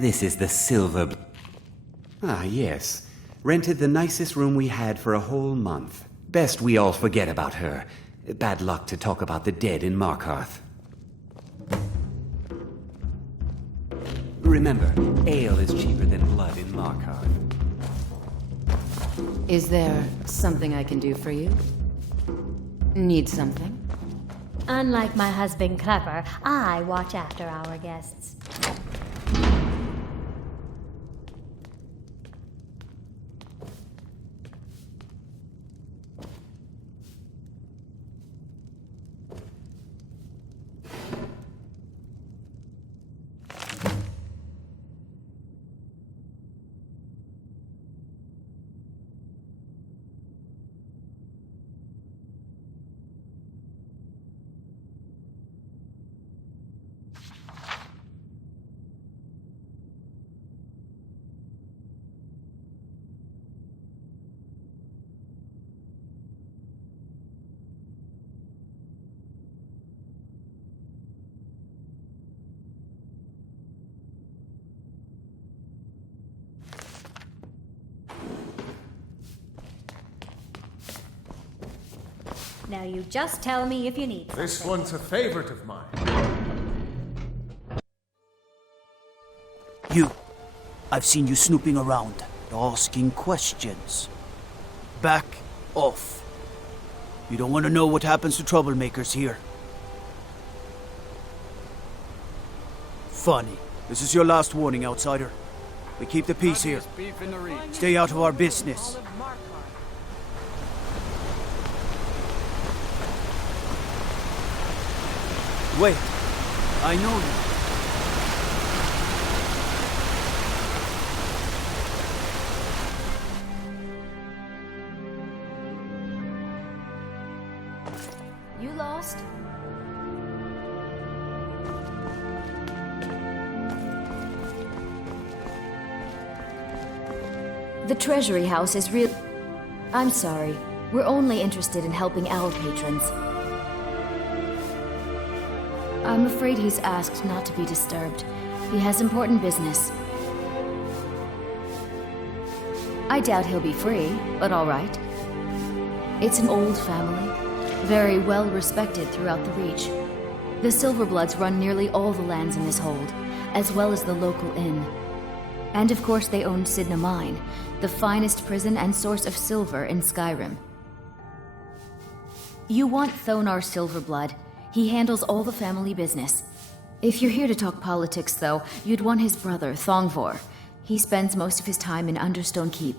This is the Silver... Ah, yes. Rented the nicest room we had for a whole month. Best we all forget about her. Bad luck to talk about the dead in Markarth. Remember, ale is cheaper than blood in Markarth. Is there something I can do for you? Need something? Unlike my husband Clever, I watch after our guests. Now you just tell me if you need something. This one's a favorite of mine. You. I've seen you snooping around, asking questions. Back off. You don't want to know what happens to troublemakers here. Funny. This is your last warning, outsider. We keep the peace here. Stay out of our business. Wait. I know you. You lost? The Treasury House is real. I'm sorry. We're only interested in helping our patrons. I'm afraid he's asked not to be disturbed. He has important business. I doubt he'll be free, but all right. It's an old family, very well respected throughout the Reach. The Silverbloods run nearly all the lands in this hold, as well as the local inn. And of course they own Sidna Mine, the finest prison and source of silver in Skyrim. You want Thonar Silverblood. He handles all the family business. If you're here to talk politics, though, you'd want his brother, Thongvor. He spends most of his time in Understone Keep.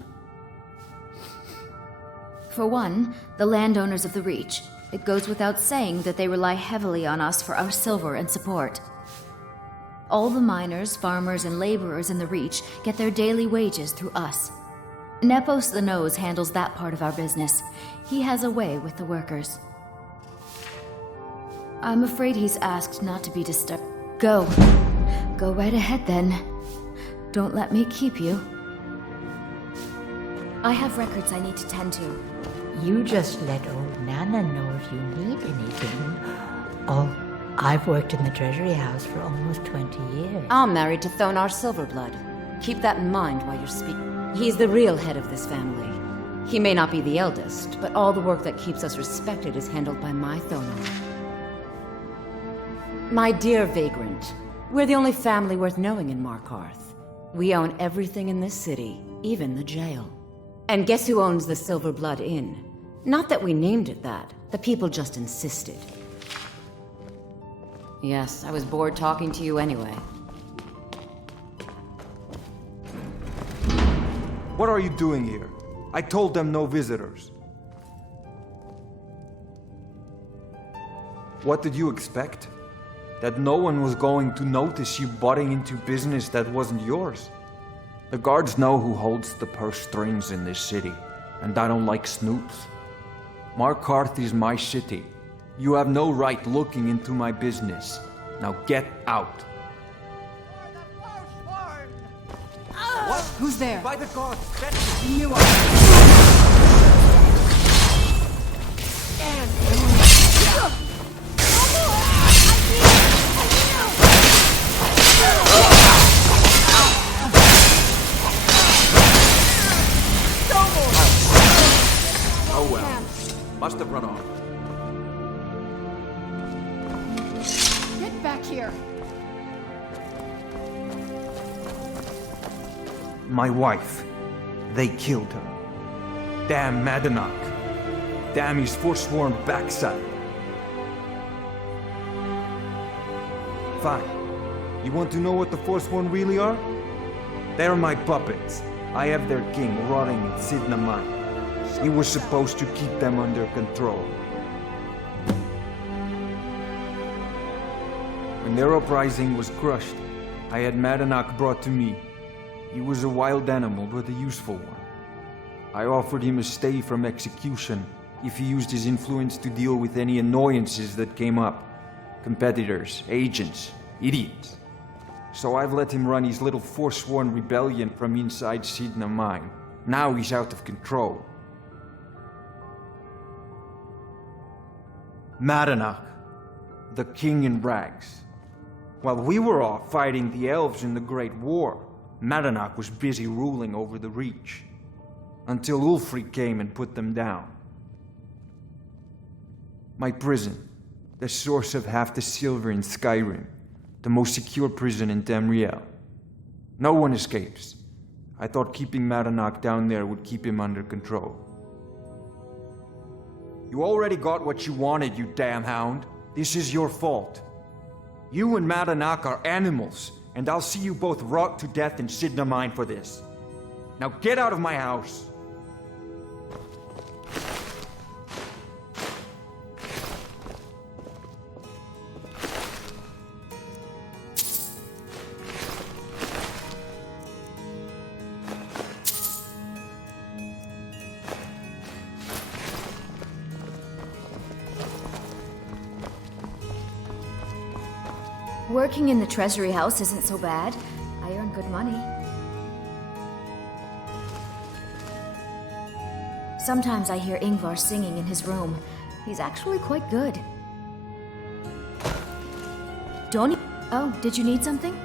For one, the landowners of the Reach. It goes without saying that they rely heavily on us for our silver and support. All the miners, farmers, and laborers in the Reach get their daily wages through us. Nepos the Nose handles that part of our business. He has a way with the workers. I'm afraid he's asked not to be disturbed. Go. Go right ahead, then. Don't let me keep you. I have records I need to tend to. You just let old Nana know if you need anything. Oh, I've worked in the Treasury House for almost 20 years. I'm married to Thonar Silverblood. Keep that in mind while you're speaking. He's the real head of this family. He may not be the eldest, but all the work that keeps us respected is handled by my Thonar. My dear Vagrant, we're the only family worth knowing in Markarth. We own everything in this city, even the jail. And guess who owns the Silverblood Inn? Not that we named it that. The people just insisted. Yes, I was bored talking to you anyway. What are you doing here? I told them no visitors. What did you expect? That no one was going to notice you butting into business that wasn't yours? The guards know who holds the purse strings in this city, and I don't like snoops. Markarth is my city. You have no right looking into my business. Now get out. What? Who's there? By the gods, You Oh well. Must have run off. Get back here! My wife. They killed her. Damn Madanach. Damn his forsworn backside. Fine. You want to know what the Forsworn really are? They're my puppets. I have their king rotting in Sidna Mine. He was supposed to keep them under control. When their uprising was crushed, I had Madanach brought to me. He was a wild animal, but a useful one. I offered him a stay from execution if he used his influence to deal with any annoyances that came up. Competitors, agents, idiots. So I've let him run his little forsworn rebellion from inside Sidna Mine. Now he's out of control. Madanach, the king in rags. While we were off fighting the elves in the Great War, Madanach was busy ruling over the Reach. Until Ulfric came and put them down. My prison, the source of half the silver in Skyrim, the most secure prison in Tamriel. No one escapes. I thought keeping Madanach down there would keep him under control. You already got what you wanted, you damn hound. This is your fault. You and Madanach are animals, and I'll see you both rot to death in Sidna Mine for this. Now get out of my house. Working in the Treasury House isn't so bad. I earn good money. Sometimes I hear Ingvar singing in his room. He's actually quite good. Don't... Oh, did you need something?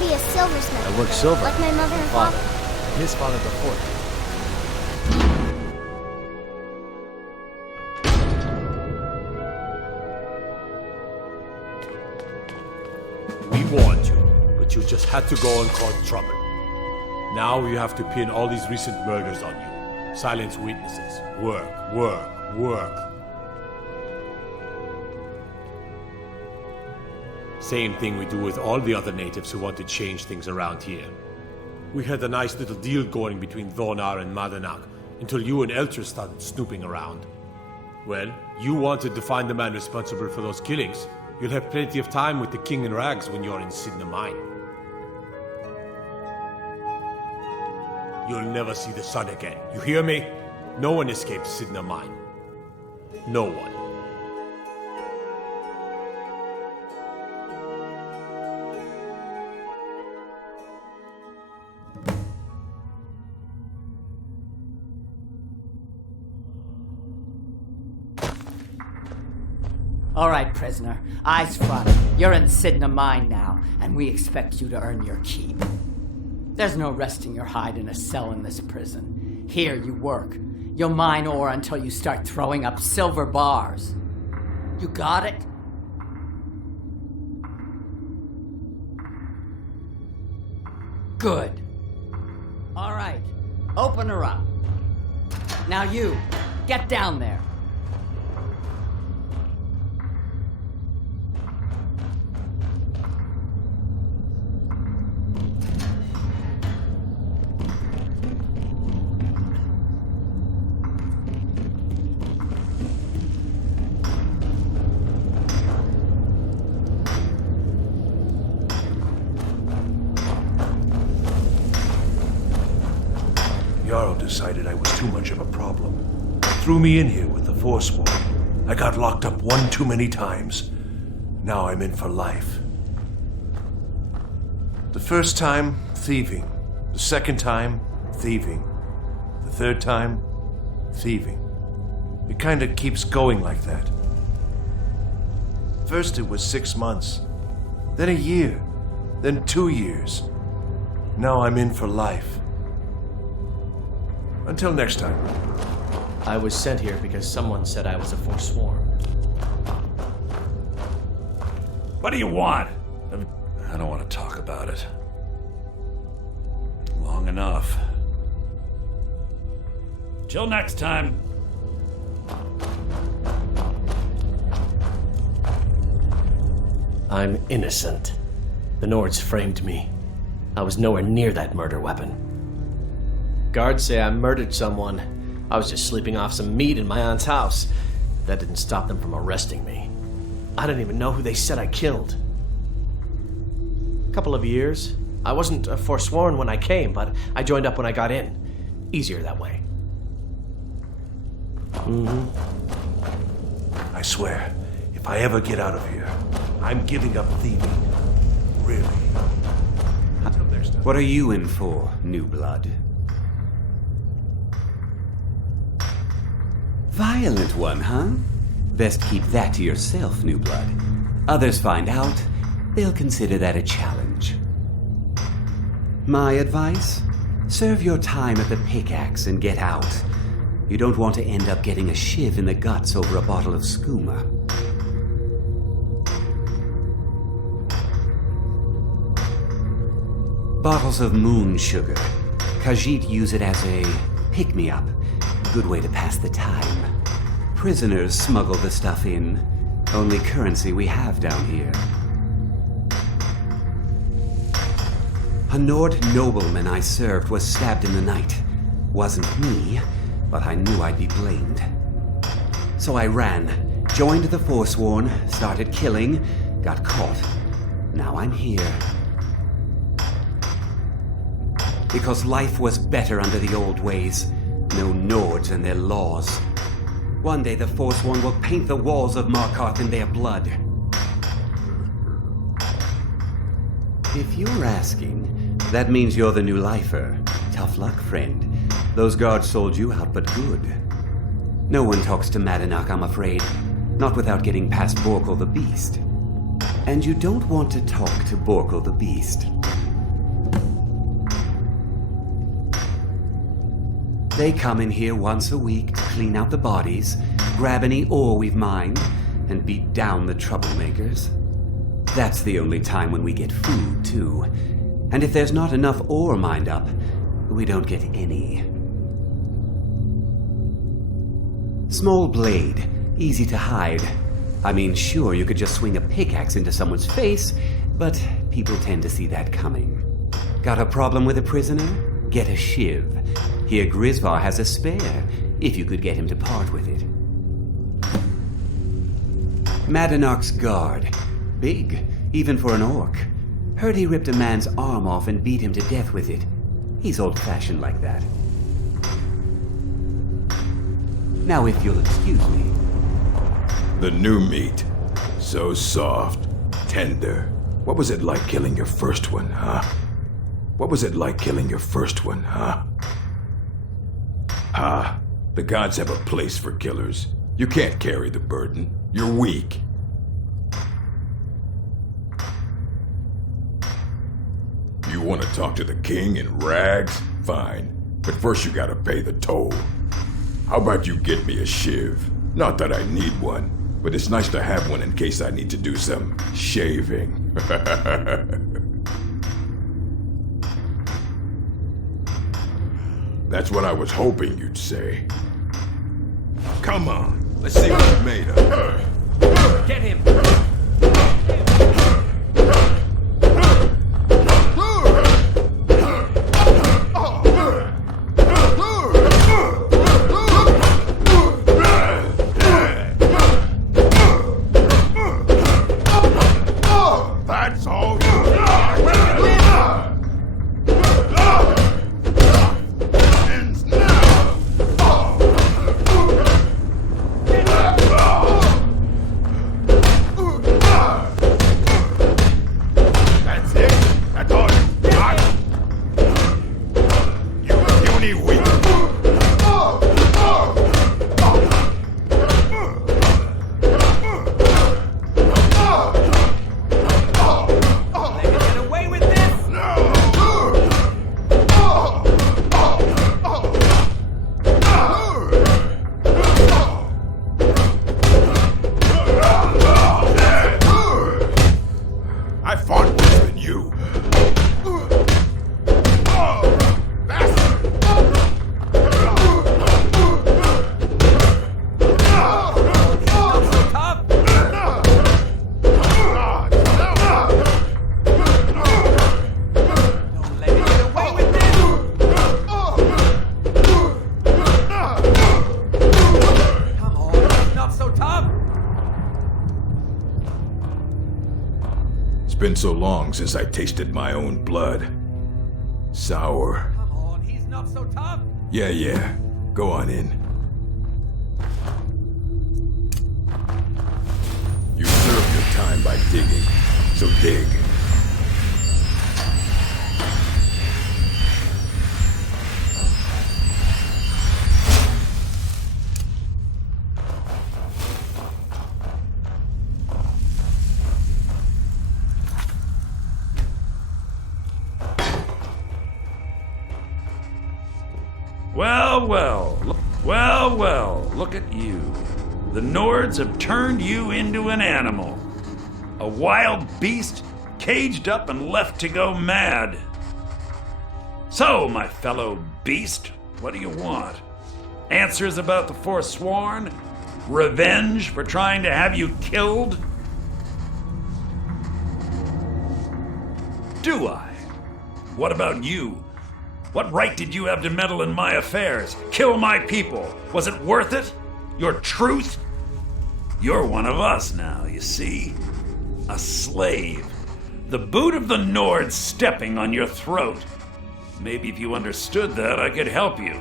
Be a silversmith. I work silver. Like my mother and father. And his father before. We warned you, but you just had to go and cause trouble. Now you have to pin all these recent murders on you. Silence witnesses. Work, work, work. Same thing we do with all the other natives who want to change things around here. We had a nice little deal going between Thonar and Madanach until you and Elter started snooping around. Well, you wanted to find the man responsible for those killings. You'll have plenty of time with the king in rags when you're in Sidna Mine. You'll never see the sun again. You hear me? No one escapes Sidna Mine. No one. All right, prisoner. Eyes front. You're in Sidna Mine now, and we expect you to earn your keep. There's no resting your hide in a cell in this prison. Here you work. You'll mine ore until you start throwing up silver bars. You got it? Good. All right. Open her up. Now you, get down there. too much of a problem. Threw me in here with the Forsworn. I got locked up one too many times. Now I'm in for life. The first time, thieving. The second time, thieving. The third time, thieving. It kinda keeps going like that. First it was 6 months, then a year, then 2 years. Now I'm in for life. Until next time. I was sent here because someone said I was a Forsworn. What do you want? I don't want to talk about it. Long enough. Till next time. I'm innocent. The Nords framed me. I was nowhere near that murder weapon. Guards say I murdered someone. I was just sleeping off some meat in my aunt's house. That didn't stop them from arresting me. I didn't even know who they said I killed. A couple of years. I wasn't a Forsworn when I came, but I joined up when I got in. Easier that way. I swear, if I ever get out of here, I'm giving up thieving. Really. Until next time. What are you in for, new blood? Violent one, huh? Best keep that to yourself, new blood. Others find out, they'll consider that a challenge. My advice? Serve your time at the pickaxe and get out. You don't want to end up getting a shiv in the guts over a bottle of skooma. Bottles of moon sugar. Khajiit use it as a pick-me-up. Good way to pass the time. Prisoners smuggle the stuff in. Only currency we have down here. A Nord nobleman I served was stabbed in the night. Wasn't me, but I knew I'd be blamed. So I ran, joined the Forsworn, started killing, got caught. Now I'm here. Because life was better under the old ways. No Nords and their laws. One day the Forsworn will paint the walls of Markarth in their blood. If you're asking, that means you're the new lifer. Tough luck, friend. Those guards sold you out, but good. No one talks to Madanak, I'm afraid. Not without getting past Borkul the Beast. And you don't want to talk to Borkul the Beast. They come in here once a week to clean out the bodies, grab any ore we've mined, and beat down the troublemakers. That's the only time when we get food, too. And if there's not enough ore mined up, we don't get any. Small blade, easy to hide. I mean, sure, you could just swing a pickaxe into someone's face, but people tend to see that coming. Got a problem with a prisoner? Get a shiv. Here Grisvar has a spare, if you could get him to part with it. Madanak's guard. Big, even for an orc. Heard he ripped a man's arm off and beat him to death with it. He's old-fashioned like that. Now if you'll excuse me. The new meat. So soft, tender. What was it like killing your first one, huh? What was it like killing your first one, huh? Ah, the gods have a place for killers. You can't carry the burden. You're weak. You want to talk to the king in rags? Fine. But first you gotta pay the toll. How about you get me a shiv? Not that I need one, but it's nice to have one in case I need to do some shaving. That's what I was hoping you'd say. Come on, let's see what you're made of. Get him! That's all you ends now. so tough? It's been so long since I tasted my own blood. Sour. Come on, he's not so tough. Yeah. Go on in. You served your time by digging, so dig. Well, look at you. The Nords have turned you into an animal. A wild beast, caged up and left to go mad. So, my fellow beast, what do you want? Answers about the Forsworn? Revenge for trying to have you killed? Do I? What about you? What right did you have to meddle in my affairs? Kill my people? Was it worth it? Your truth? You're one of us now, you see. A slave. The boot of the Nords stepping on your throat. Maybe if you understood that, I could help you.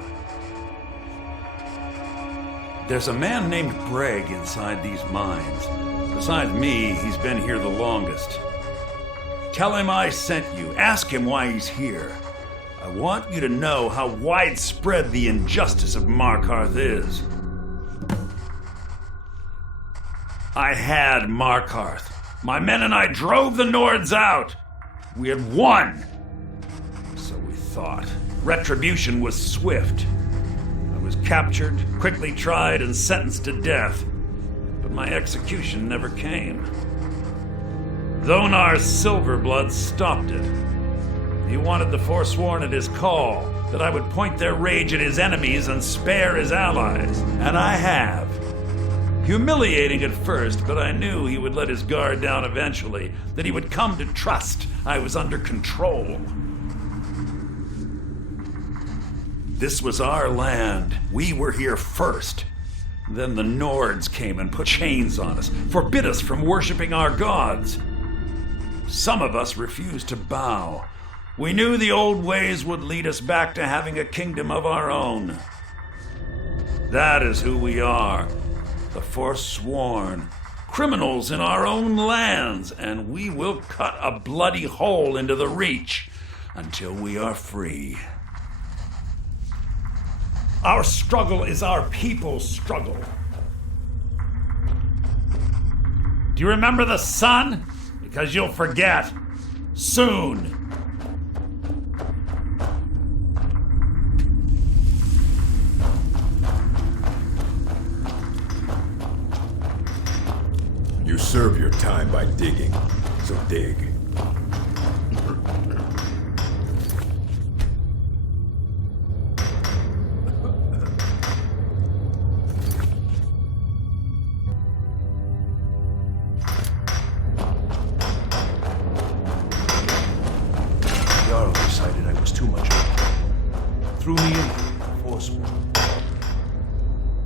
There's a man named Breg inside these mines. Besides me, he's been here the longest. Tell him I sent you. Ask him why he's here. I want you to know how widespread the injustice of Markarth is. I had Markarth. My men and I drove the Nords out. We had won. So we thought. Retribution was swift. I was captured, quickly tried, and sentenced to death. But my execution never came. Dhonar's Silverblood stopped it. He wanted the Forsworn at his call, that I would point their rage at his enemies and spare his allies. And I have. Humiliating at first, but I knew he would let his guard down eventually, that he would come to trust I was under control. This was our land. We were here first. Then the Nords came and put chains on us, forbid us from worshiping our gods. Some of us refused to bow. We knew the old ways would lead us back to having a kingdom of our own. That is who we are, the Forsworn, criminals in our own lands, and we will cut a bloody hole into the Reach until we are free. Our struggle is our people's struggle. Do you remember the sun? Because you'll forget. Soon. You serve your time by digging, so dig. Jarl decided I was too much. Threw me in forcefully.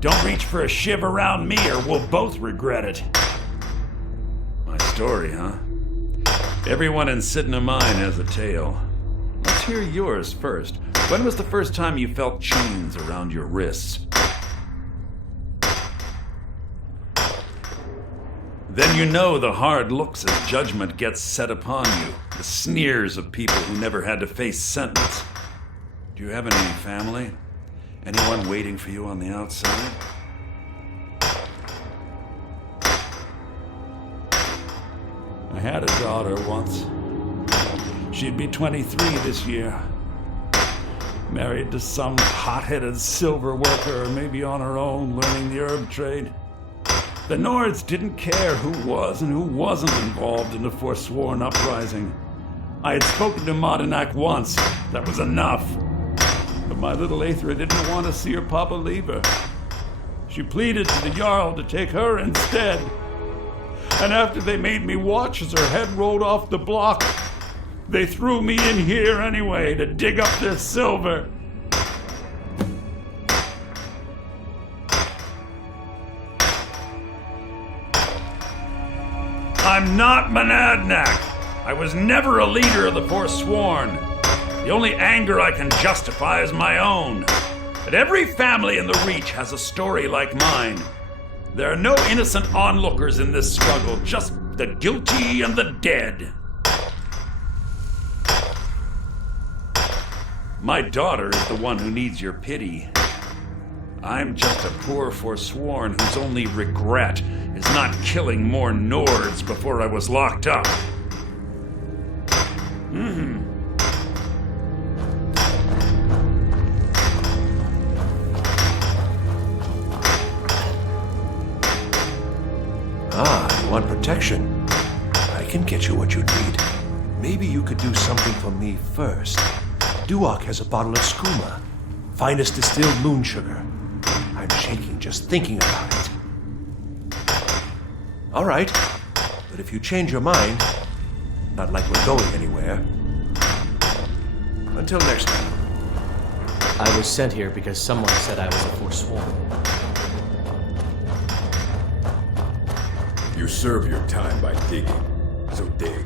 Don't reach for a shiv around me or we'll both regret it. My story, huh? Everyone in Sidna Mine has a tale. Let's hear yours first. When was the first time you felt chains around your wrists? Then you know the hard looks as judgment gets set upon you. The sneers of people who never had to face sentence. Do you have any family? Anyone waiting for you on the outside? I had a daughter once. She'd be 23 this year. Married to some hot-headed silver worker, or maybe on her own, learning the herb trade. The Nords didn't care who was and who wasn't involved in the Forsworn uprising. I had spoken to Madanak once. That was enough. But my little Aethra didn't want to see her papa leave her. She pleaded to the Jarl to take her instead. And after they made me watch as her head rolled off the block, they threw me in here anyway to dig up their silver. I'm not Monadnock. I was never a leader of the Forsworn. The only anger I can justify is my own. But every family in the Reach has a story like mine. There are no innocent onlookers in this struggle, just the guilty and the dead. My daughter is the one who needs your pity. I'm just a poor Forsworn whose only regret is not killing more Nords before I was locked up. Ah, you want protection? I can get you what you need. Maybe you could do something for me first. Duok has a bottle of skooma, finest distilled moon sugar. I'm shaking just thinking about it. All right, but if you change your mind, not like we're going anywhere. Until next time. I was sent here because someone said I was a Forsworn. You serve your time by digging, so dig.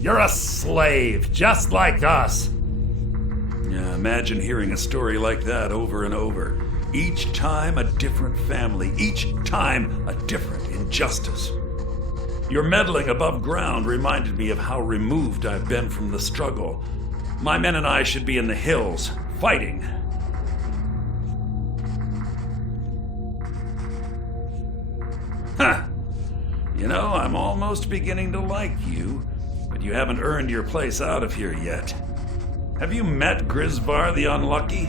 You're a slave, just like us. Yeah, imagine hearing a story like that over and over. Each time a different family, each time a different injustice. Your meddling above ground reminded me of how removed I've been from the struggle. My men and I should be in the hills, fighting. Huh. You know, I'm almost beginning to like you, but you haven't earned your place out of here yet. Have you met Grisvar the Unlucky?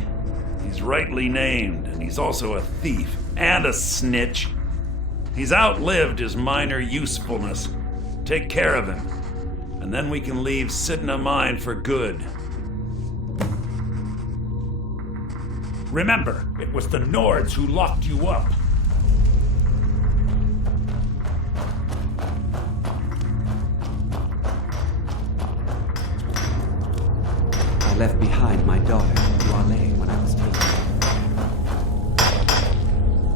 He's rightly named, and he's also a thief and a snitch. He's outlived his minor usefulness. Take care of him, and then we can leave Sidna Mine for good. Remember, it was the Nords who locked you up. I left behind my daughter, Wale, when I was taken.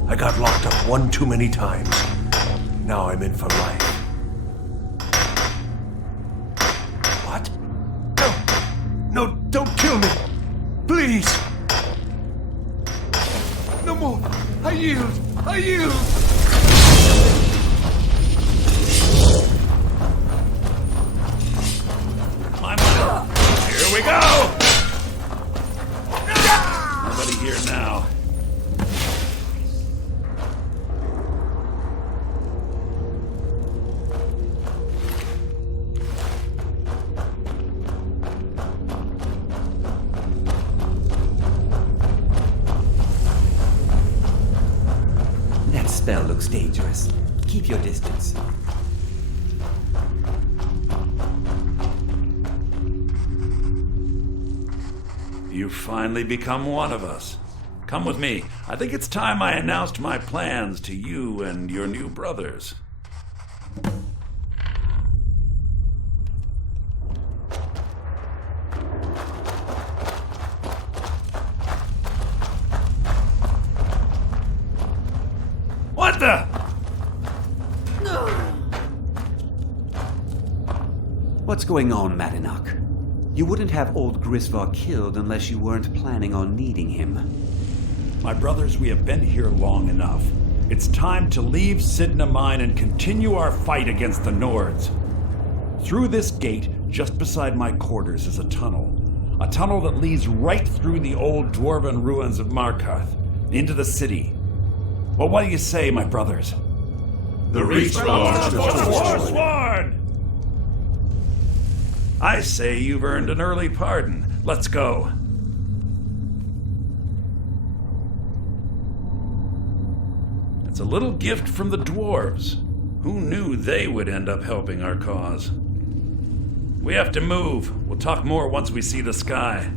I got locked up one too many times. Now I'm in for life. What? No, don't kill me! Please! No more! I yield! I yield! Here we go! Nobody here now. That spell looks dangerous. Keep your distance. You've finally become one of us. Come with me. I think it's time I announced my plans to you and your new brothers. What the? What's going on, Madanach? You wouldn't have old Grisvar killed unless you weren't planning on needing him. My brothers, we have been here long enough. It's time to leave Sidna Mine and continue our fight against the Nords. Through this gate, just beside my quarters, is a tunnel. A tunnel that leads right through the old dwarven ruins of Markarth, into the city. Well, what do you say, my brothers? The Reach belongs to Forsworn! I say you've earned an early pardon. Let's go. It's a little gift from the dwarves. Who knew they would end up helping our cause? We have to move. We'll talk more once we see the sky.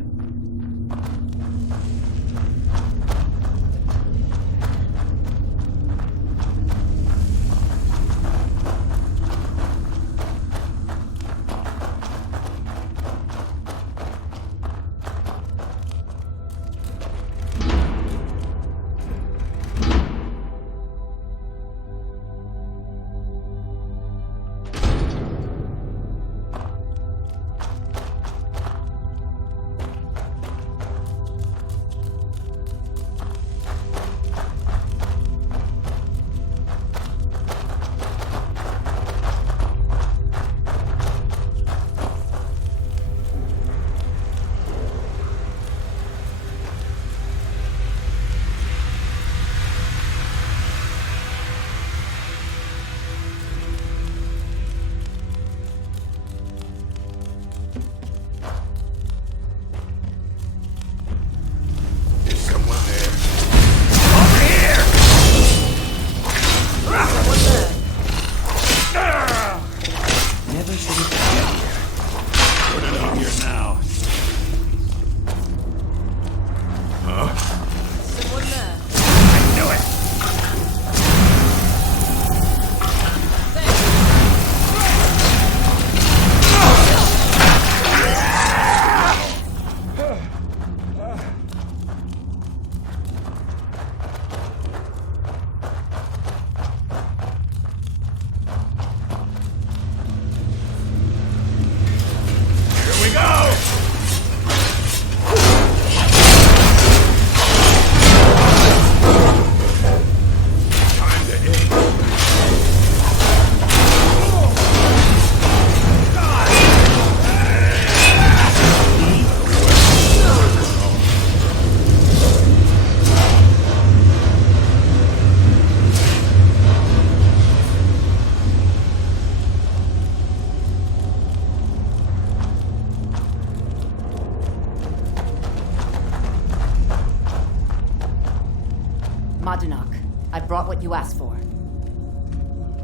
Madanach. I brought what you asked for.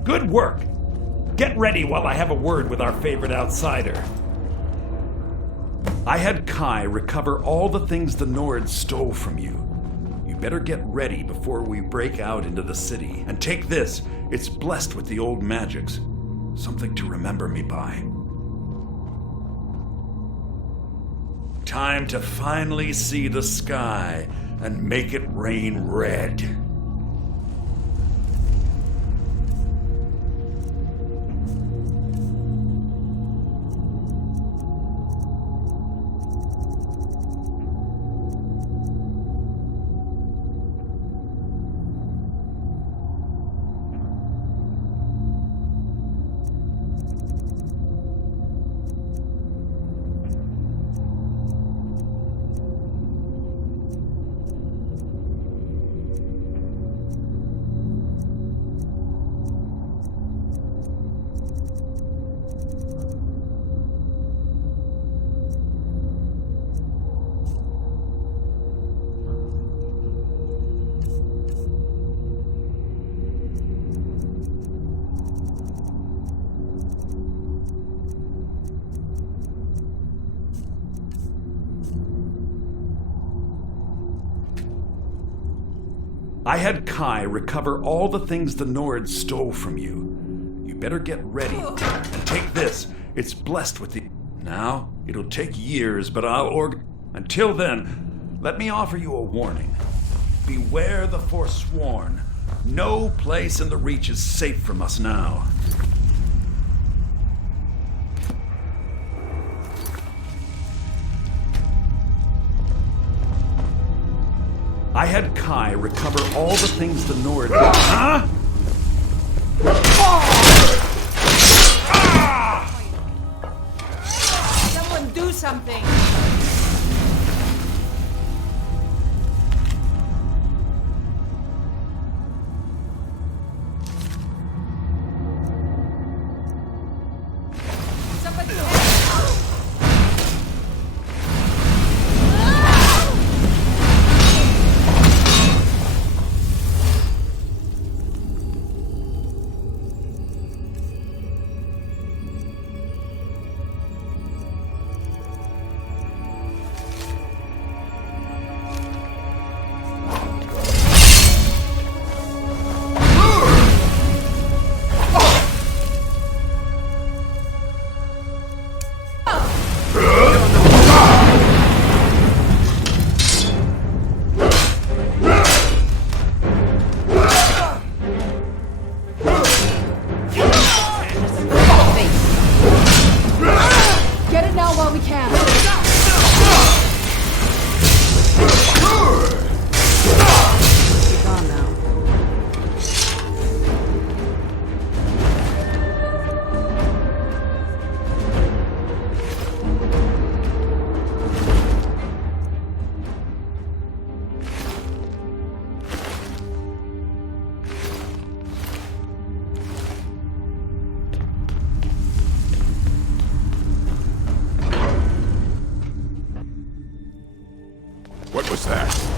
Good work! Get ready while I have a word with our favorite outsider. I had Kai recover all the things the Nords stole from you. You better get ready before we break out into the city. And take this, it's blessed with the old magics. Something to remember me by. Time to finally see the sky and make it rain red. I had Kai recover all the things the Nords stole from you. You better get ready. And take this. It's blessed with the... Now, it'll take years, but Until then, let me offer you a warning. Beware the Forsworn. No place in the Reach is safe from us now. I had Kai recover all the things the Nord... Huh? Someone do something! What was that?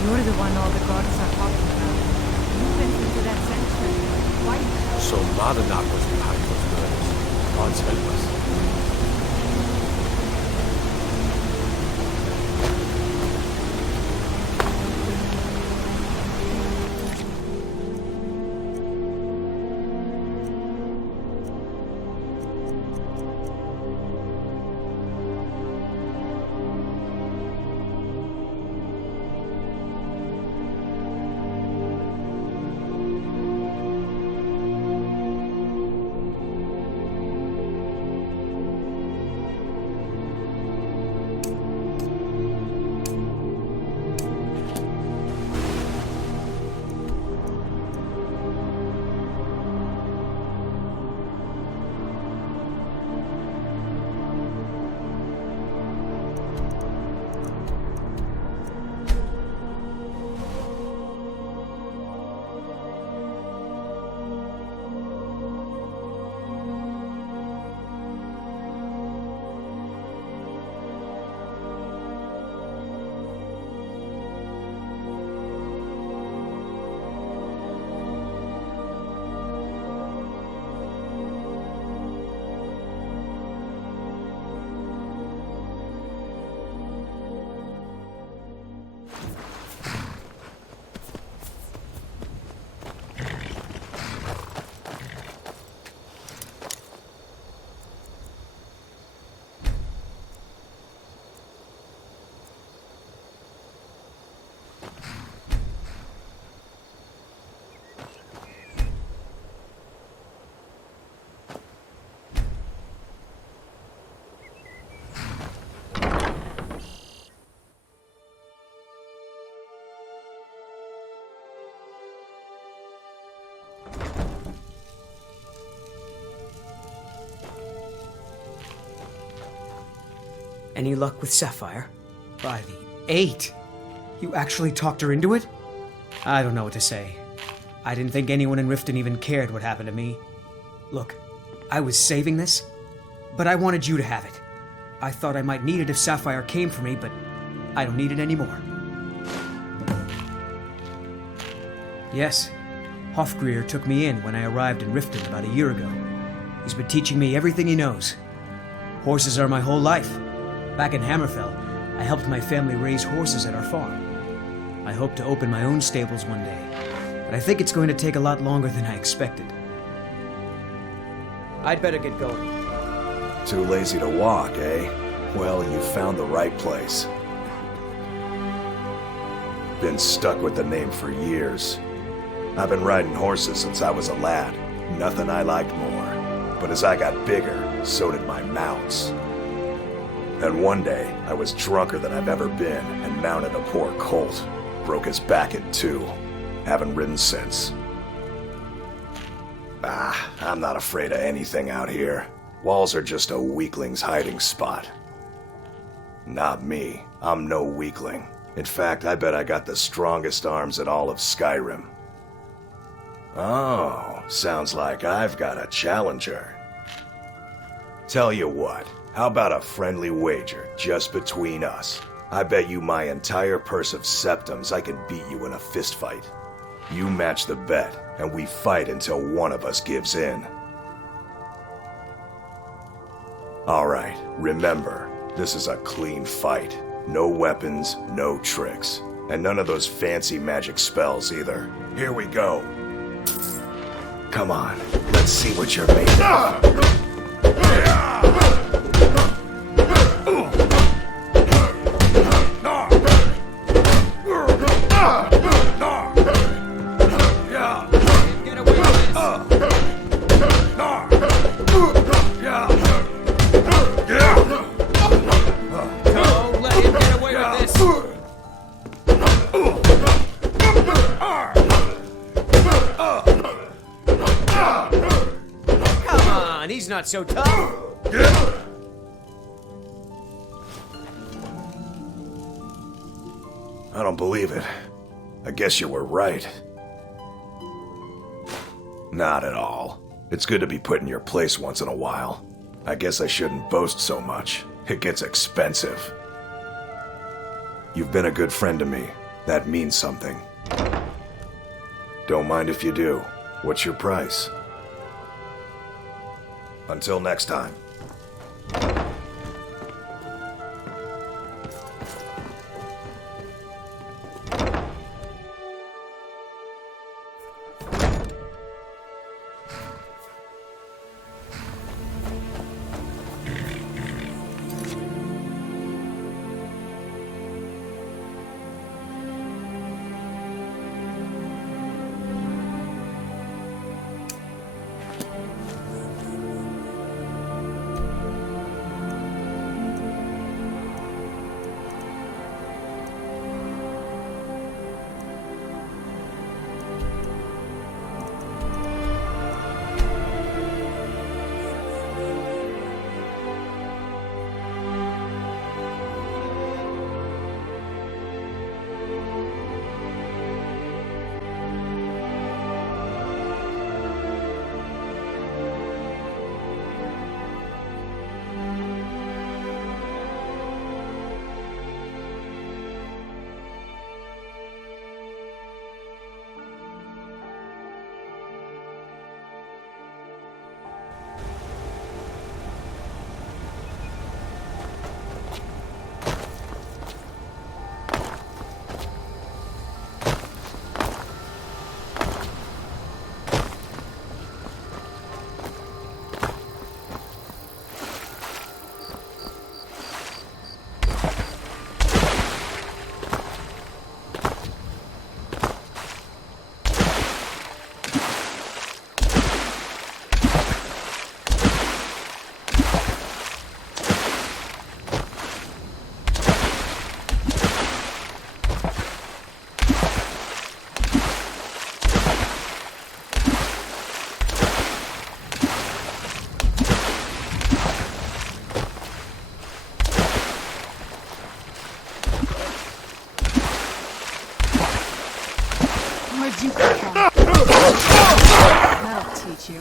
You're the one all the gods are talking about. You went into that sanctuary. Why? So Madanak was behind those murders. Gods help us. Any luck with Sapphire? By the 8! You actually talked her into it? I don't know what to say. I didn't think anyone in Riften even cared what happened to me. Look, I was saving this, but I wanted you to have it. I thought I might need it if Sapphire came for me, but I don't need it anymore. Yes, Hofgrir took me in when I arrived in Riften about a year ago. He's been teaching me everything he knows. Horses are my whole life. Back in Hammerfell, I helped my family raise horses at our farm. I hope to open my own stables one day, but I think it's going to take a lot longer than I expected. I'd better get going. Too lazy to walk, eh? Well, you found the right place. Been stuck with the name for years. I've been riding horses since I was a lad. Nothing I liked more. But as I got bigger, so did my mounts. And one day, I was drunker than I've ever been and mounted a poor colt. Broke his back in two. Haven't ridden since. I'm not afraid of anything out here. Walls are just a weakling's hiding spot. Not me. I'm no weakling. In fact, I bet I got the strongest arms in all of Skyrim. Oh, sounds like I've got a challenger. Tell you what, how about a friendly wager just between us? I bet you my entire purse of septums I can beat you in a fistfight. You match the bet, and we fight until one of us gives in. Alright, remember, this is a clean fight. No weapons, no tricks. And none of those fancy magic spells either. Here we go. Come on, let's see what you're made of. He's not so tough. I don't believe it. I guess you were right. Not at all. It's good to be put in your place once in a while. I guess I shouldn't boast so much. It gets expensive. You've been a good friend to me. That means something. Don't mind if you do. What's your price? Until next time. Where'd you come from? That'll teach you.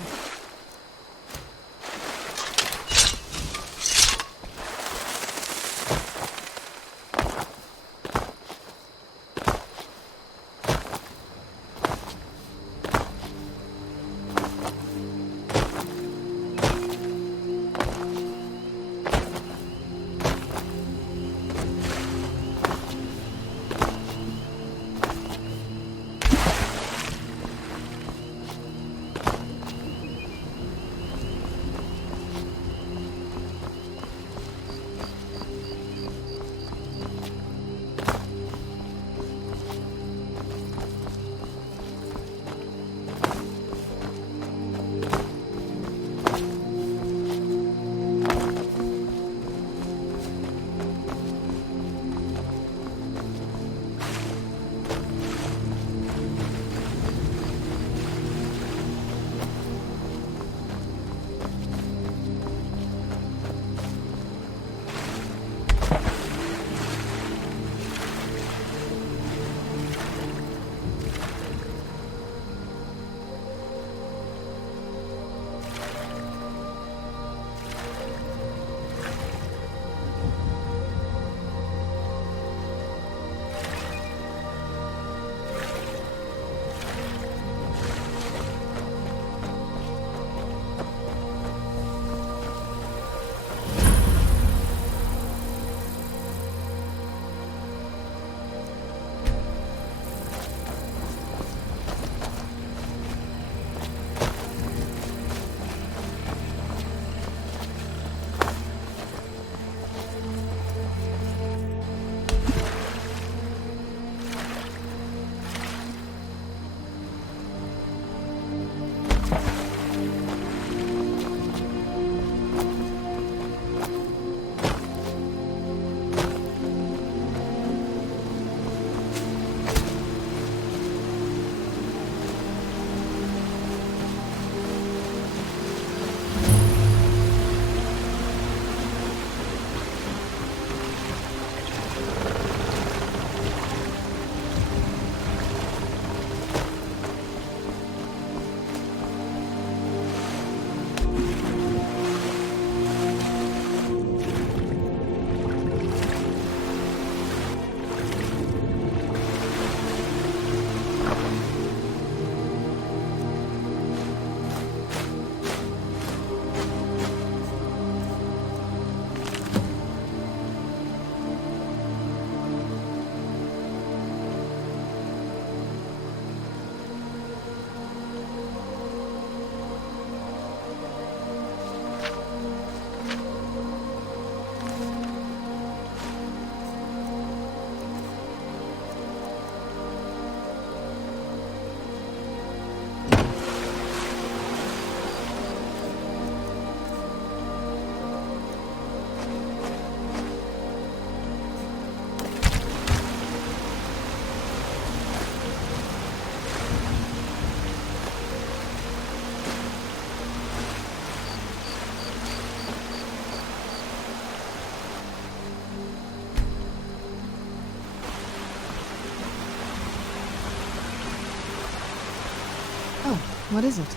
What is it?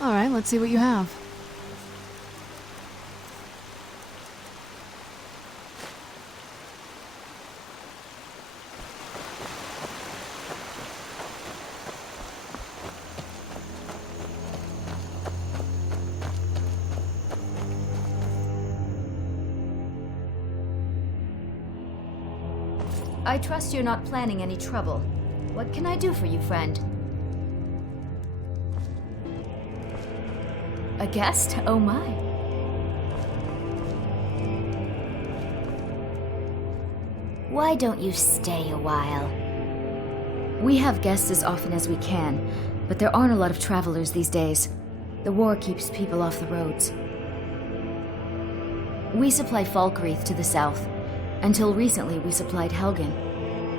Alright, let's see what you have. I trust you're not planning any trouble. What can I do for you, friend? A guest? Oh my. Why don't you stay a while? We have guests as often as we can, but there aren't a lot of travelers these days. The war keeps people off the roads. We supply Falkreath to the south. Until recently, we supplied Helgen.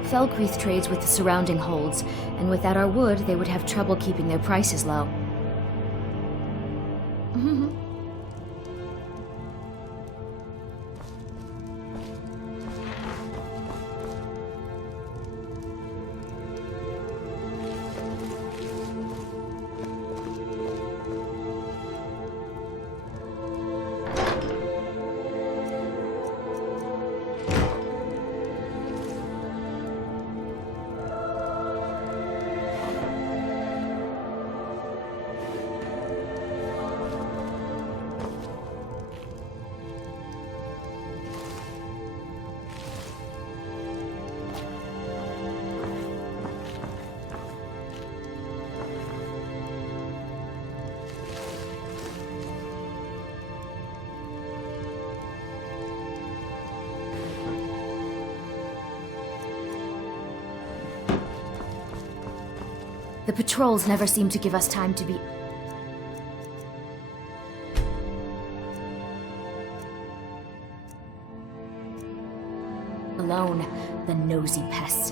Falkreath trades with the surrounding holds, and without our wood, they would have trouble keeping their prices low. The patrols never seem to give us time to be... alone, the nosy pests.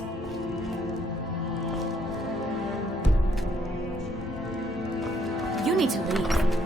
You need to leave.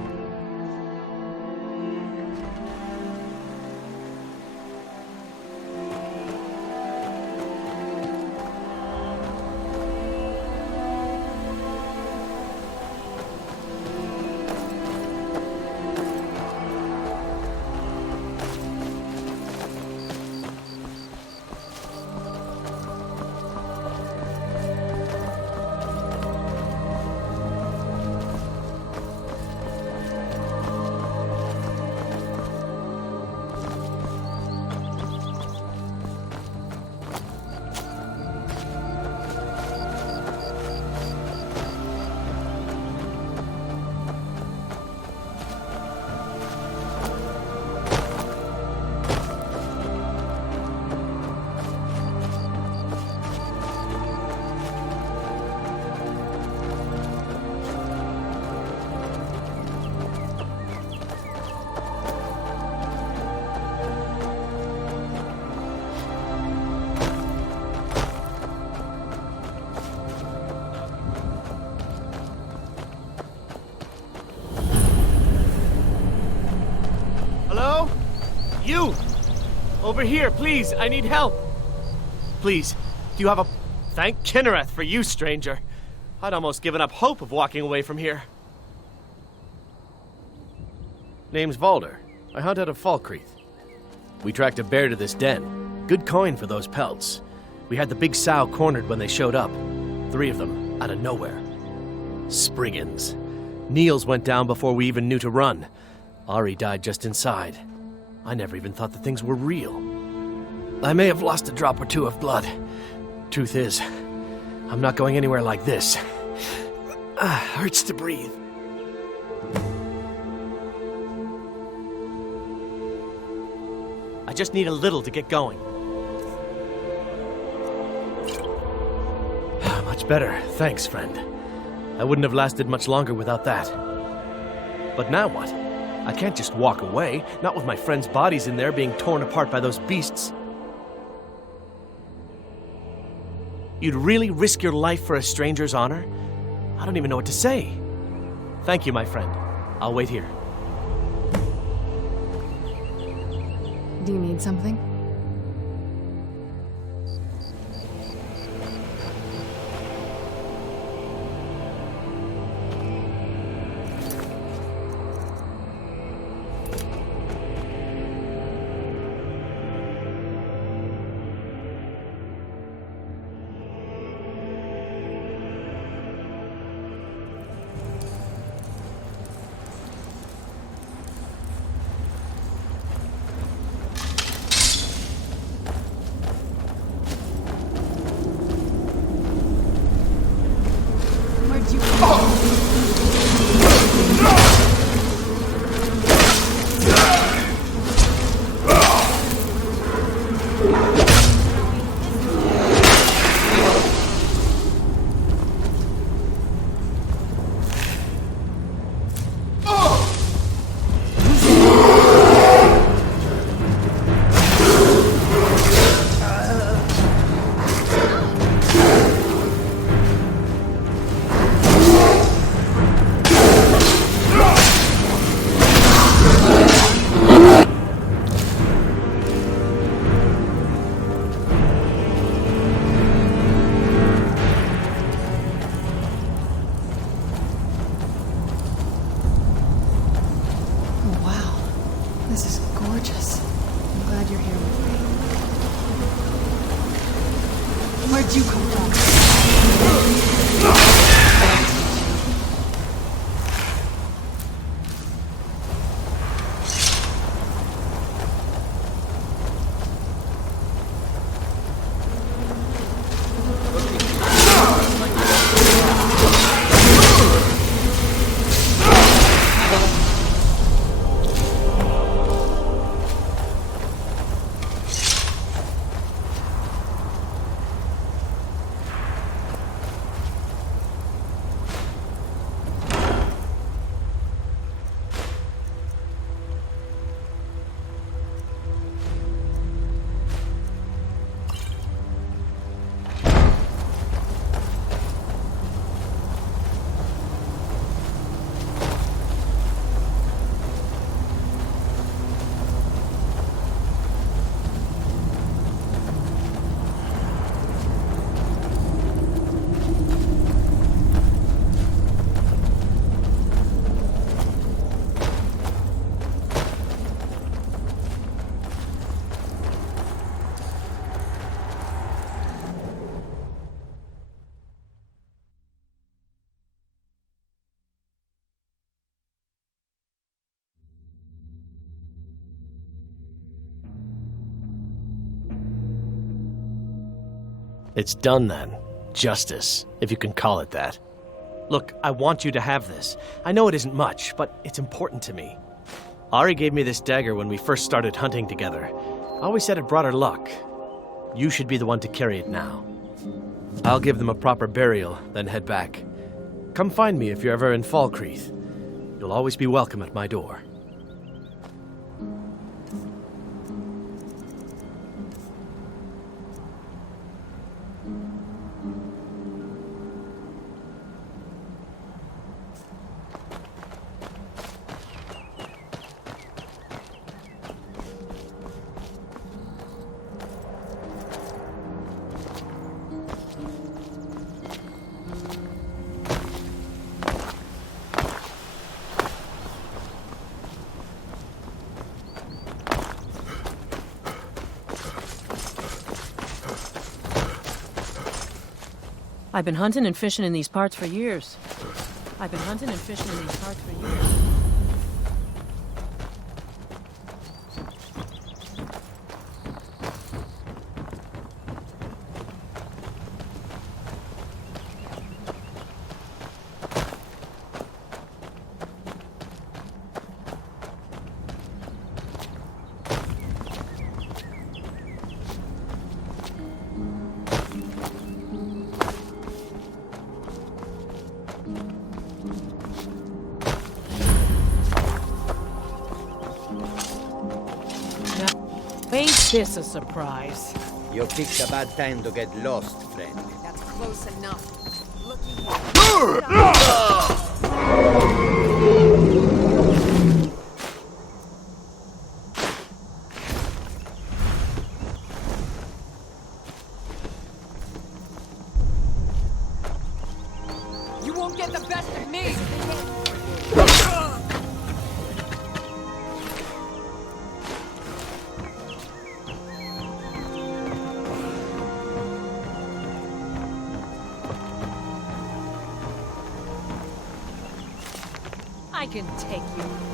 Hello? You! Over here, please, I need help. Please, do you have a... Thank Kinnereth for you, stranger. I'd almost given up hope of walking away from here. Name's Valder. I hunt out of Falkreath. We tracked a bear to this den. Good coin for those pelts. We had the big sow cornered when they showed up. 3 of them, out of nowhere. Spriggans. Niels went down before we even knew to run. Ari died just inside. I never even thought the things were real. I may have lost a drop or two of blood. Truth is, I'm not going anywhere like this. Hurts to breathe. I just need a little to get going. Much better, thanks, friend. I wouldn't have lasted much longer without that. But now what? I can't just walk away, not with my friends' bodies in there being torn apart by those beasts. You'd really risk your life for a stranger's honor? I don't even know what to say. Thank you, my friend. I'll wait here. Do you need something? Where'd you come from? It's done then. Justice, if you can call it that. Look, I want you to have this. I know it isn't much, but it's important to me. Ari gave me this dagger when we first started hunting together. I always said it brought her luck. You should be the one to carry it now. I'll give them a proper burial, then head back. Come find me if you're ever in Falkreath. You'll always be welcome at my door. I've been hunting and fishing in these parts for years. Ain't this a surprise? You picked a bad time to get lost, friend. That's close enough. Looky You won't get the best of me! I can take you.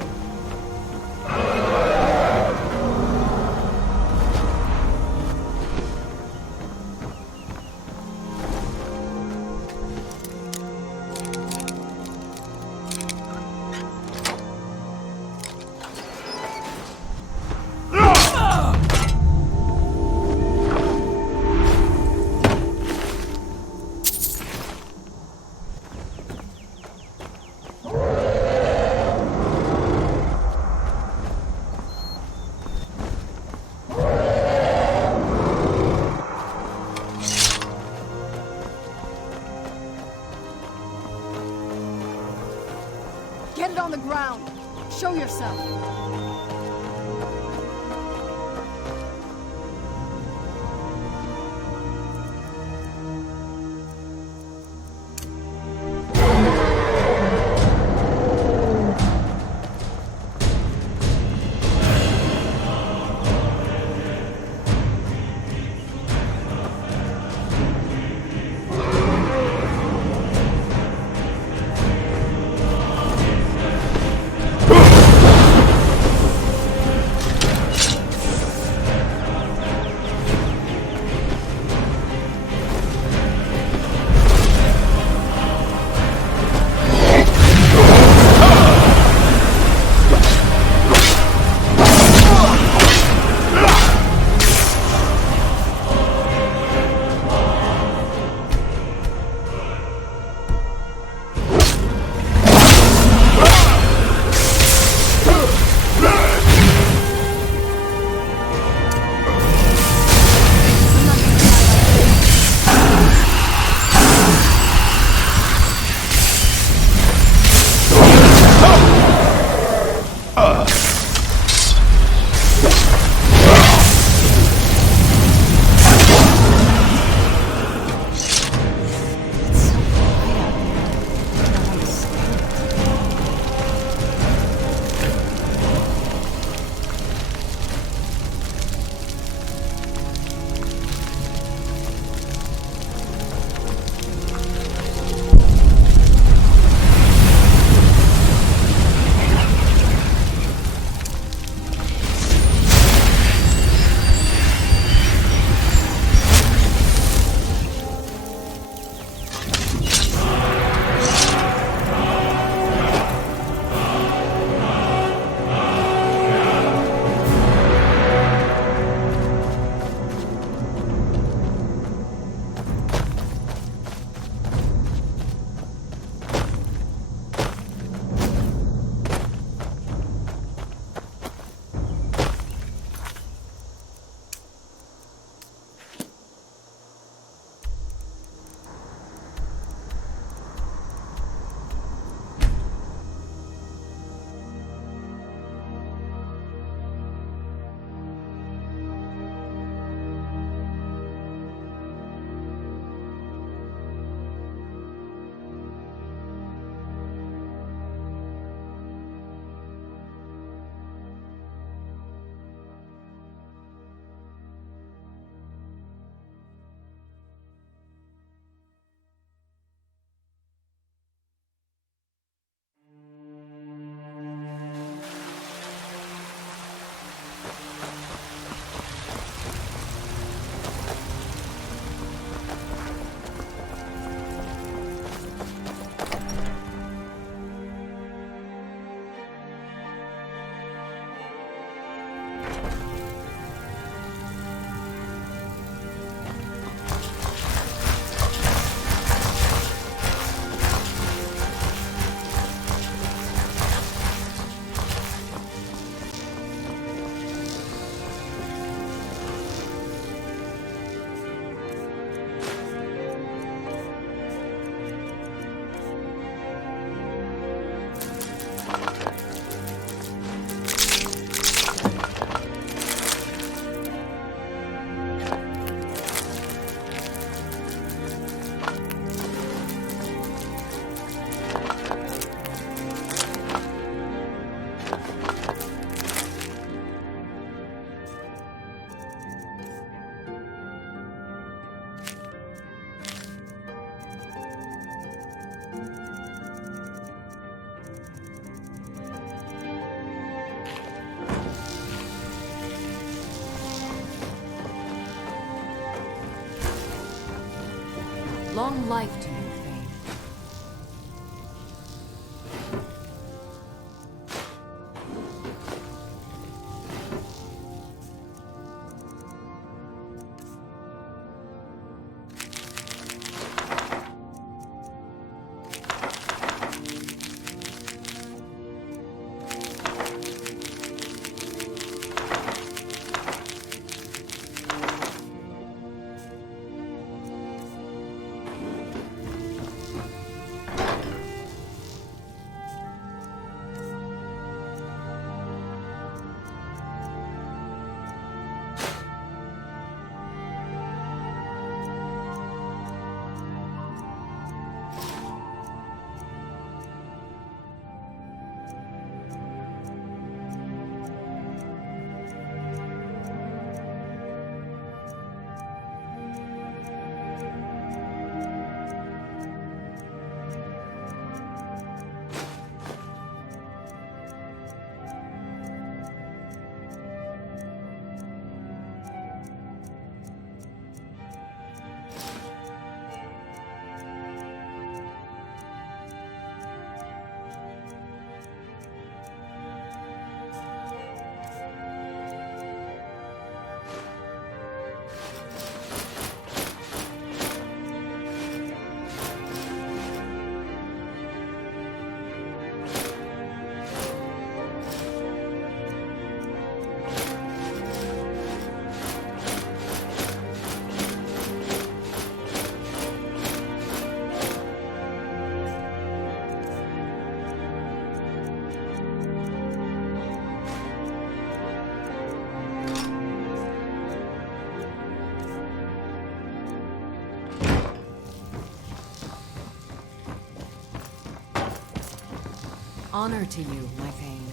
Get it on the ground. Show yourself. Long life to you, Thane. Honor to you, my Thane.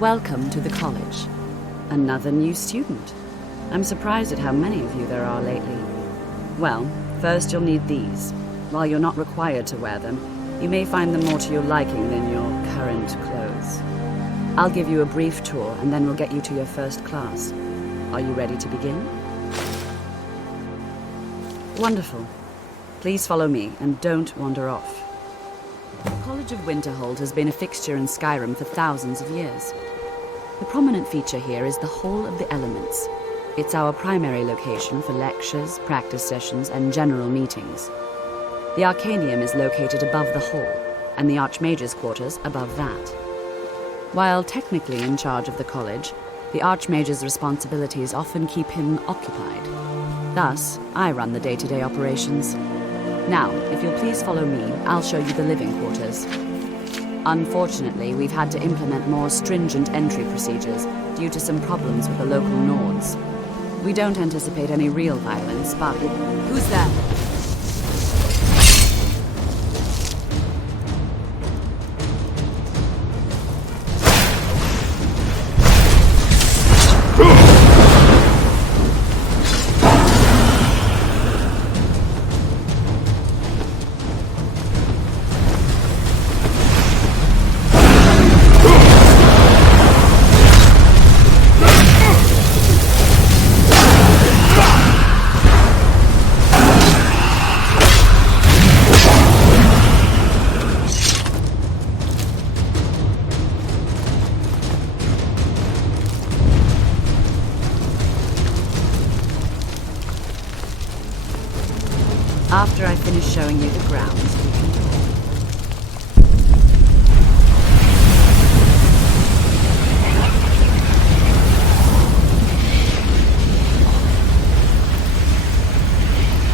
Welcome to the college. Another new student. I'm surprised at how many of you there are lately. Well, first you'll need these. While you're not required to wear them, You may find them more to your liking than your current clothes. I'll give you a brief tour, and then we'll get you to your first class. Are you ready to begin? Wonderful. Please follow me, and don't wander off. The College of Winterhold has been a fixture in Skyrim for thousands of years. The prominent feature here is the Hall of the Elements. It's our primary location for lectures, practice sessions, and general meetings. The Arcanium is located above the hall, and the Archmage's quarters above that. While technically in charge of the college, the Archmage's responsibilities often keep him occupied. Thus, I run the day-to-day operations. Now, if you'll please follow me, I'll show you the living quarters. Unfortunately, we've had to implement more stringent entry procedures due to some problems with the local Nords. We don't anticipate any real violence, but... Who's that? After I finish showing you the grounds, we can talk.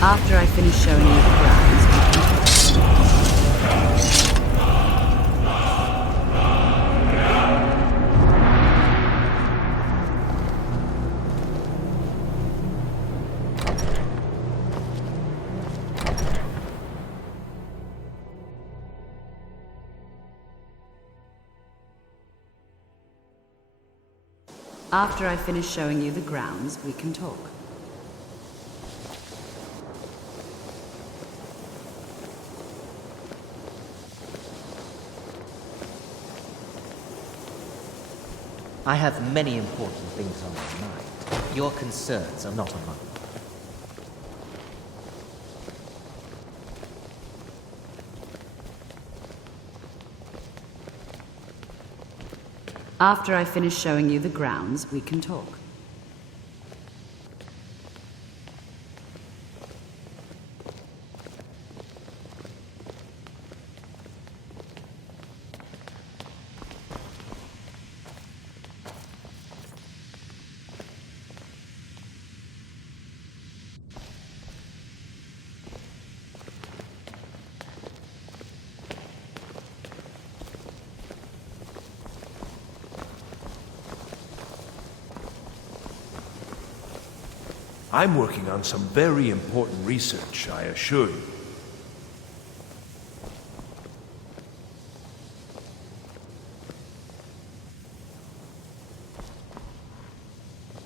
After I finish showing you the grounds, we can talk. After I finish showing you the grounds, we can talk. I have many important things on my mind. Your concerns are not among them. After I finish showing you the grounds, we can talk. I'm working on some very important research, I assure you.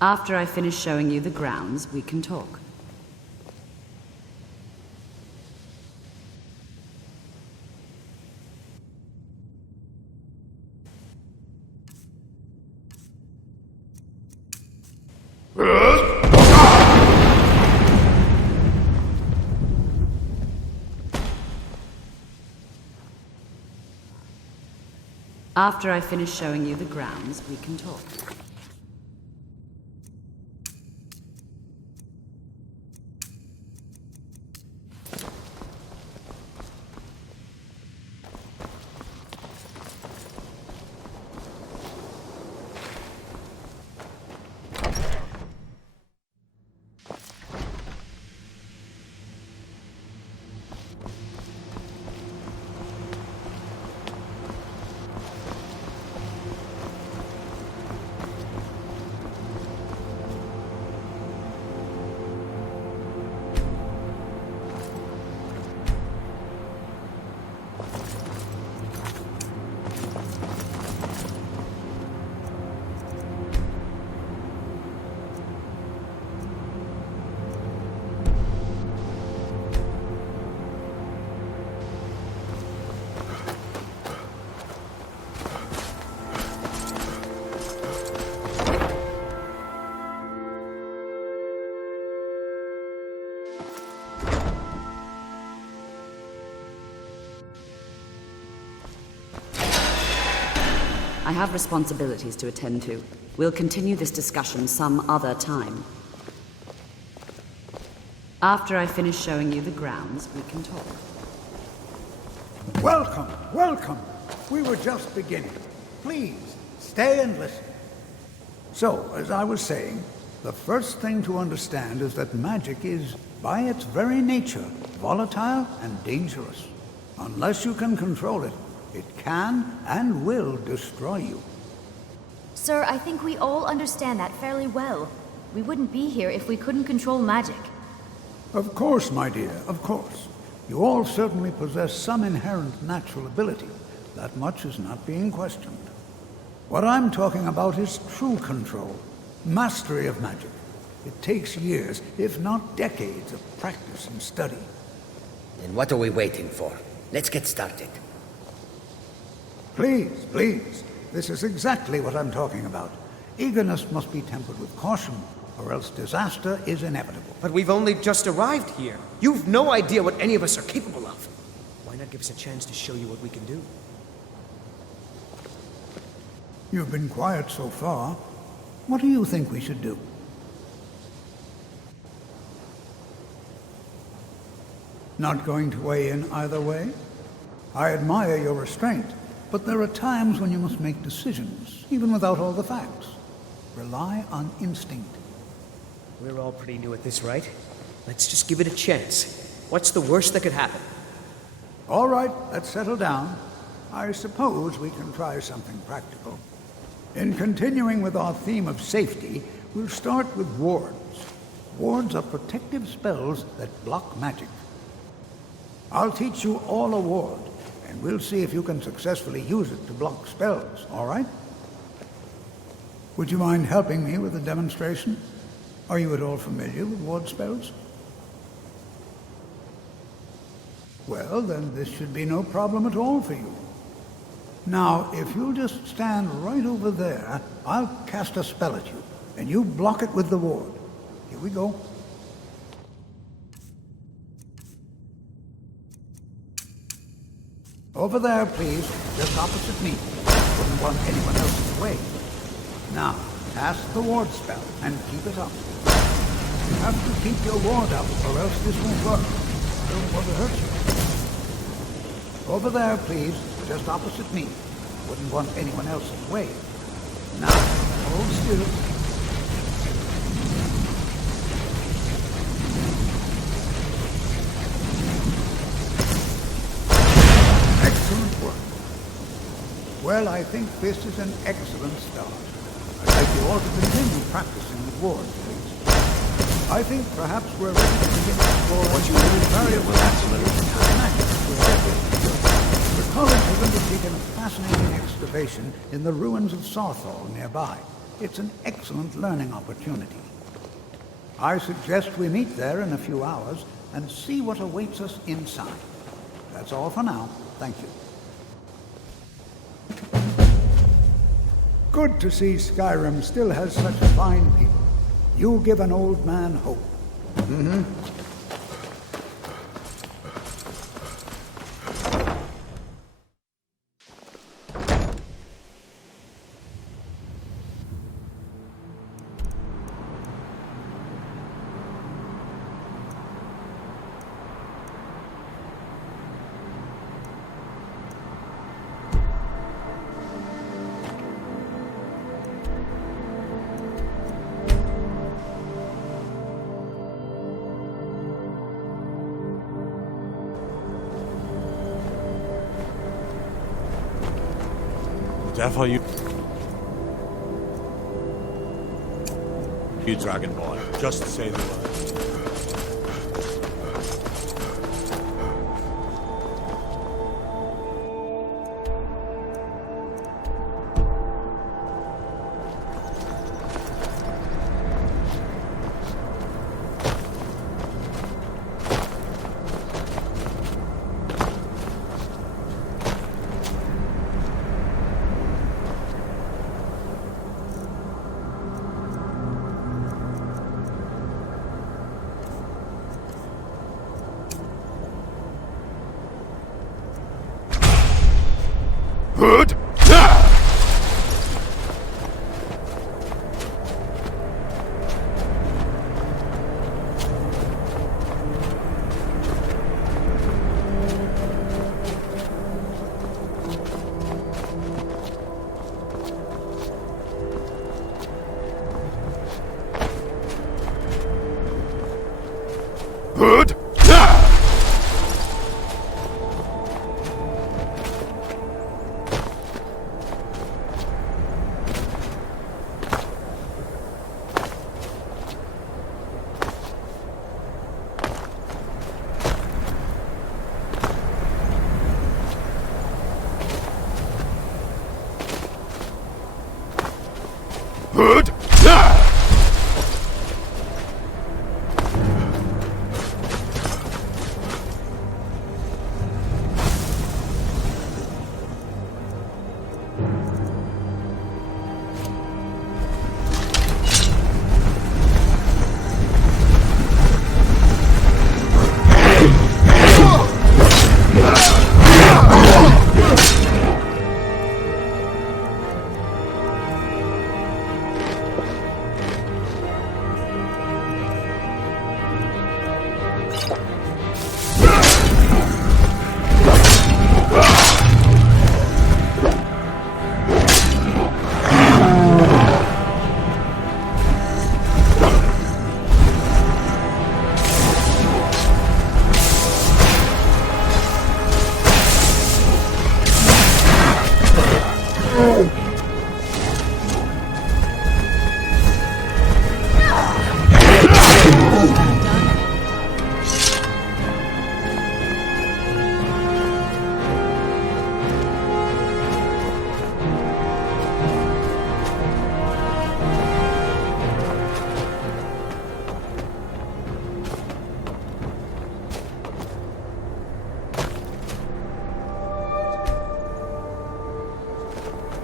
After I finish showing you the grounds, we can talk. After I finish showing you the grounds, we can talk. I have responsibilities to attend to. We'll continue this discussion some other time. After I finish showing you the grounds, we can talk. Welcome, welcome. We were just beginning. Please, stay and listen. So, as I was saying, the first thing to understand is that magic is, by its very nature, volatile and dangerous. Unless you can control it, it can and will destroy you. Sir, I think we all understand that fairly well. We wouldn't be here if we couldn't control magic. Of course, my dear, of course. You all certainly possess some inherent natural ability. That much is not being questioned. What I'm talking about is true control, mastery of magic. It takes years, if not decades, of practice and study. And what are we waiting for? Let's get started. Please, please. This is exactly what I'm talking about. Eagerness must be tempered with caution, or else disaster is inevitable. But we've only just arrived here. You've no idea what any of us are capable of. Why not give us a chance to show you what we can do? You've been quiet so far. What do you think we should do? Not going to weigh in either way? I admire your restraint, but there are times when you must make decisions, even without all the facts. Rely on instinct. We're all pretty new at this, right? Let's just give it a chance. What's the worst that could happen? All right, let's settle down. I suppose we can try something practical. In continuing with our theme of safety, we'll start with wards. Wards are protective spells that block magic. I'll teach you all a ward, and we'll see if you can successfully use it to block spells, all right? Would you mind helping me with a demonstration? Are you at all familiar with ward spells? Well, then this should be no problem at all for you. Now, if you'll just stand right over there, I'll cast a spell at you, and you block it with the ward. Here we go. Over there, please, just opposite me. Wouldn't want anyone else's way. Now, cast the ward spell, and keep it up. You have to keep your ward up, or else this won't work. I don't want to hurt you. Over there, please, just opposite me. Wouldn't want anyone else's way. Now, hold still. Excellent work. Well, I think this is an excellent start. I'd like you all to continue practicing with wards, please. I think perhaps we're ready to begin exploring what you mean variable aspects of magic. The college has undertaken a fascinating excavation in the ruins of Sarthal nearby. It's an excellent learning opportunity. I suggest we meet there in a few hours and see what awaits us inside. That's all for now. Thank you. Good to see Skyrim still has such fine people. You give an old man hope. Mm-hmm. Devil, you Dragon Boy. Just say the word. Hood! Hood! Hood!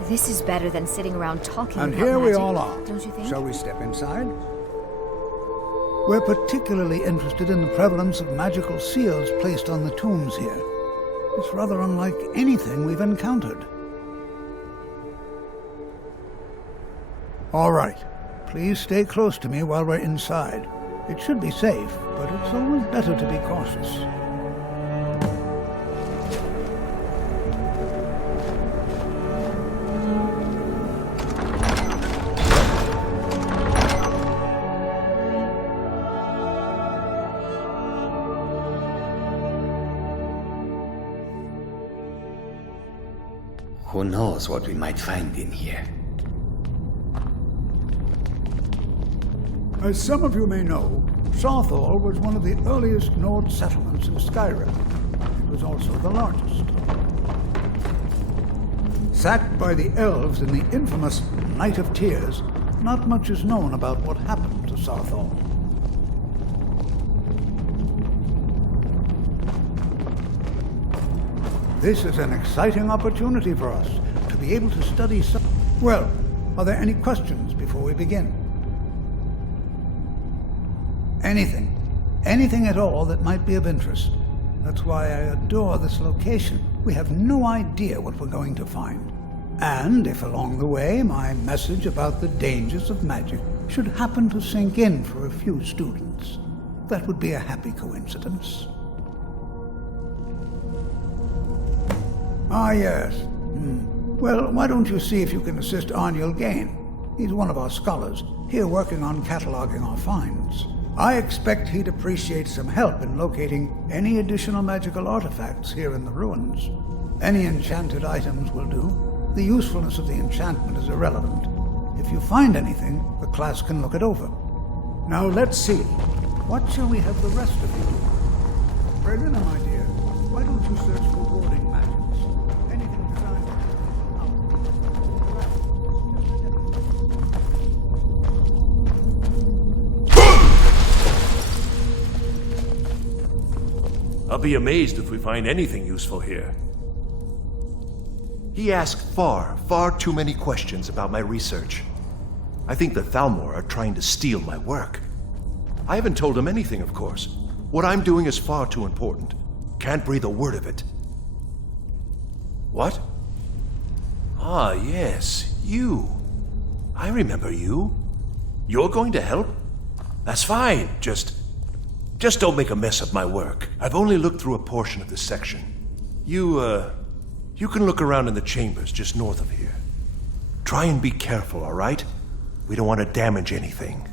This is better than sitting around talking And about here we magic, all are. don't you think? Shall we step inside? We're particularly interested in the prevalence of magical seals placed on the tombs here. It's rather unlike anything we've encountered. All right. Please stay close to me while we're inside. It should be safe, but it's always better to be cautious. Who knows what we might find in here? As some of you may know, Southall was one of the earliest Nord settlements in Skyrim. It was also the largest. Sacked by the elves in the infamous Night of Tears, not much is known about what happened to Southall. This is an exciting opportunity for us to be able to study some... Well, are there any questions before we begin? Anything. Anything at all that might be of interest. That's why I adore this location. We have no idea what we're going to find. And if along the way my message about the dangers of magic should happen to sink in for a few students, that would be a happy coincidence. Ah, yes. Well, why don't you see if you can assist Arniel Gain? He's one of our scholars, here working on cataloging our finds. I expect he'd appreciate some help in locating any additional magical artifacts here in the ruins. Any enchanted items will do. The usefulness of the enchantment is irrelevant. If you find anything, the class can look it over. Now let's see. What shall we have the rest of you do? Brelina, my dear, why don't you search for warding magics? Anything designed... I'll be amazed if we find anything useful here. He asked far too many questions about my research. I think the Thalmor are trying to steal my work. I haven't told him anything, of course. What I'm doing is far too important. Can't breathe a word of it. What? Ah, yes, you. I remember you. You're going to help? That's fine. Just don't make a mess of my work. I've only looked through a portion of this section. You can look around in the chambers just north of here. Try and be careful, all right? We don't want to damage anything.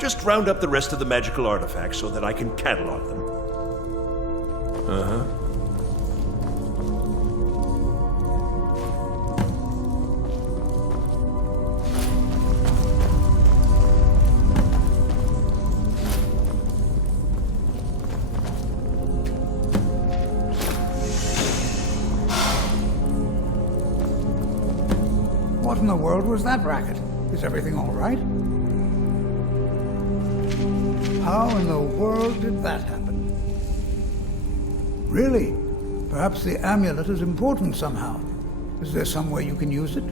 Just round up the rest of the magical artifacts so that I can catalog them. Uh-huh. What in the world was that racket? Is everything all right? How in the world did that happen? Really? Perhaps the amulet is important somehow. Is there some way you can use it?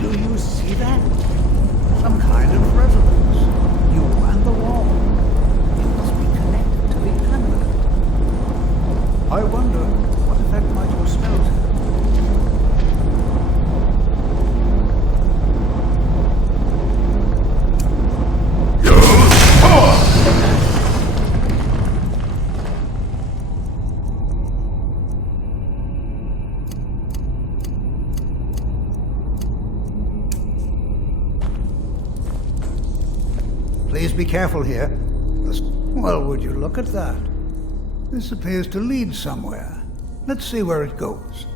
Do you see that? Some kind of resonance. You and the wall. It must be connected to the amulet. I wonder what effect might your spells have. Please be careful here. Well, would you look at that? This appears to lead somewhere. Let's see where it goes.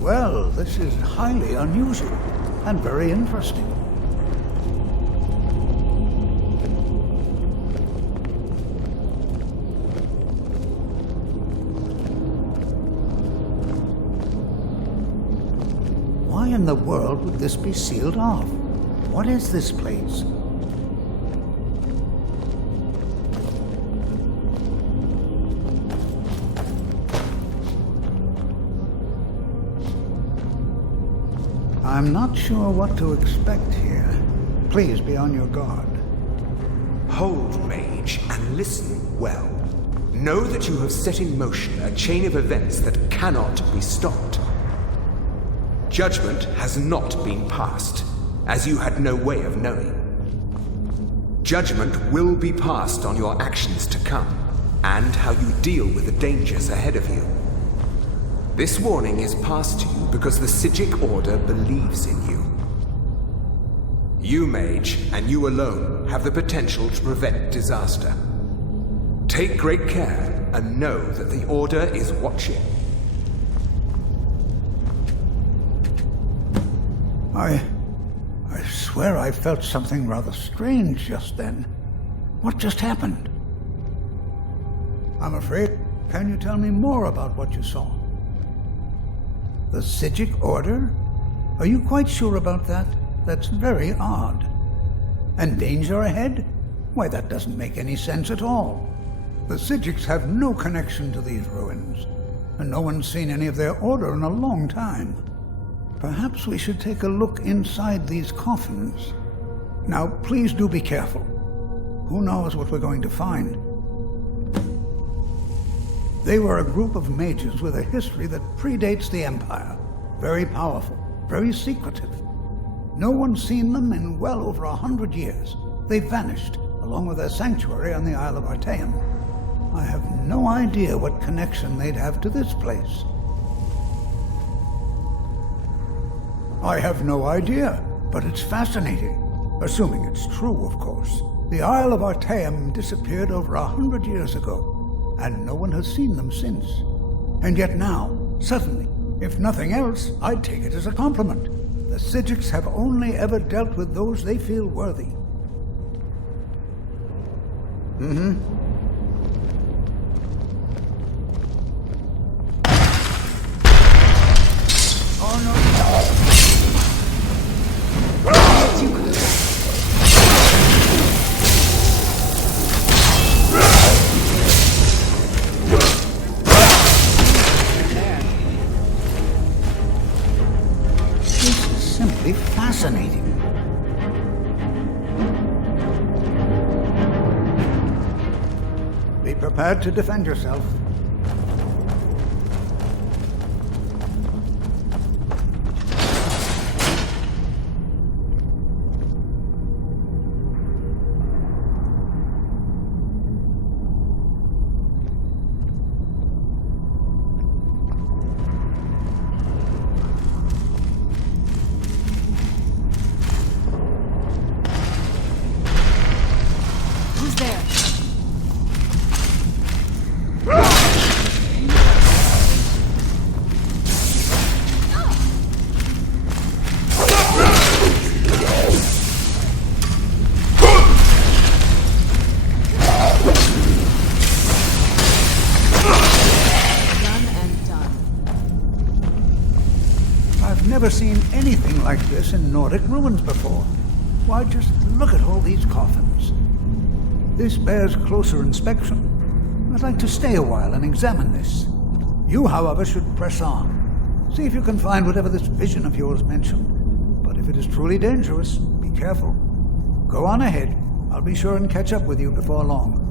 Well, this is highly unusual and very interesting. Why in the world would this be sealed off? What is this place? I'm not sure what to expect here. Please be on your guard. Hold, mage, and listen well. Know that you have set in motion a chain of events that cannot be stopped. Judgment has not been passed, as you had no way of knowing. Judgment will be passed on your actions to come, and how you deal with the dangers ahead of you. This warning is passed to you because the Psijic Order believes in you. You, mage, and you alone, have the potential to prevent disaster. Take great care, and know that the Order is watching. I swear I felt something rather strange just then. What just happened? I'm afraid. Can you tell me more about what you saw? The Psijic Order? Are you quite sure about that? That's very odd. And danger ahead? Why, that doesn't make any sense at all. The Psijics have no connection to these ruins, and no one's seen any of their order in a long time. Perhaps we should take a look inside these coffins. Now, please do be careful. Who knows what we're going to find? They were a group of mages with a history that predates the Empire. Very powerful, very secretive. No one's seen them in well over 100 years. They vanished, along with their sanctuary on the Isle of Artaeum. I have no idea what connection they'd have to this place. I have no idea, but it's fascinating. Assuming it's true, of course. The Isle of Artaeum disappeared over 100 years ago, and no one has seen them since. And yet now, suddenly, if nothing else, I'd take it as a compliment. The Psijics have only ever dealt with those they feel worthy. fascinating. Be prepared to defend yourself. Who's there? I've never seen anything like this in Nordic ruins before. Why, just look at all these coffins. This bears closer inspection. I'd like to stay a while and examine this. You, however, should press on. See if you can find whatever this vision of yours mentioned. But if it is truly dangerous, be careful. Go on ahead. I'll be sure and catch up with you before long.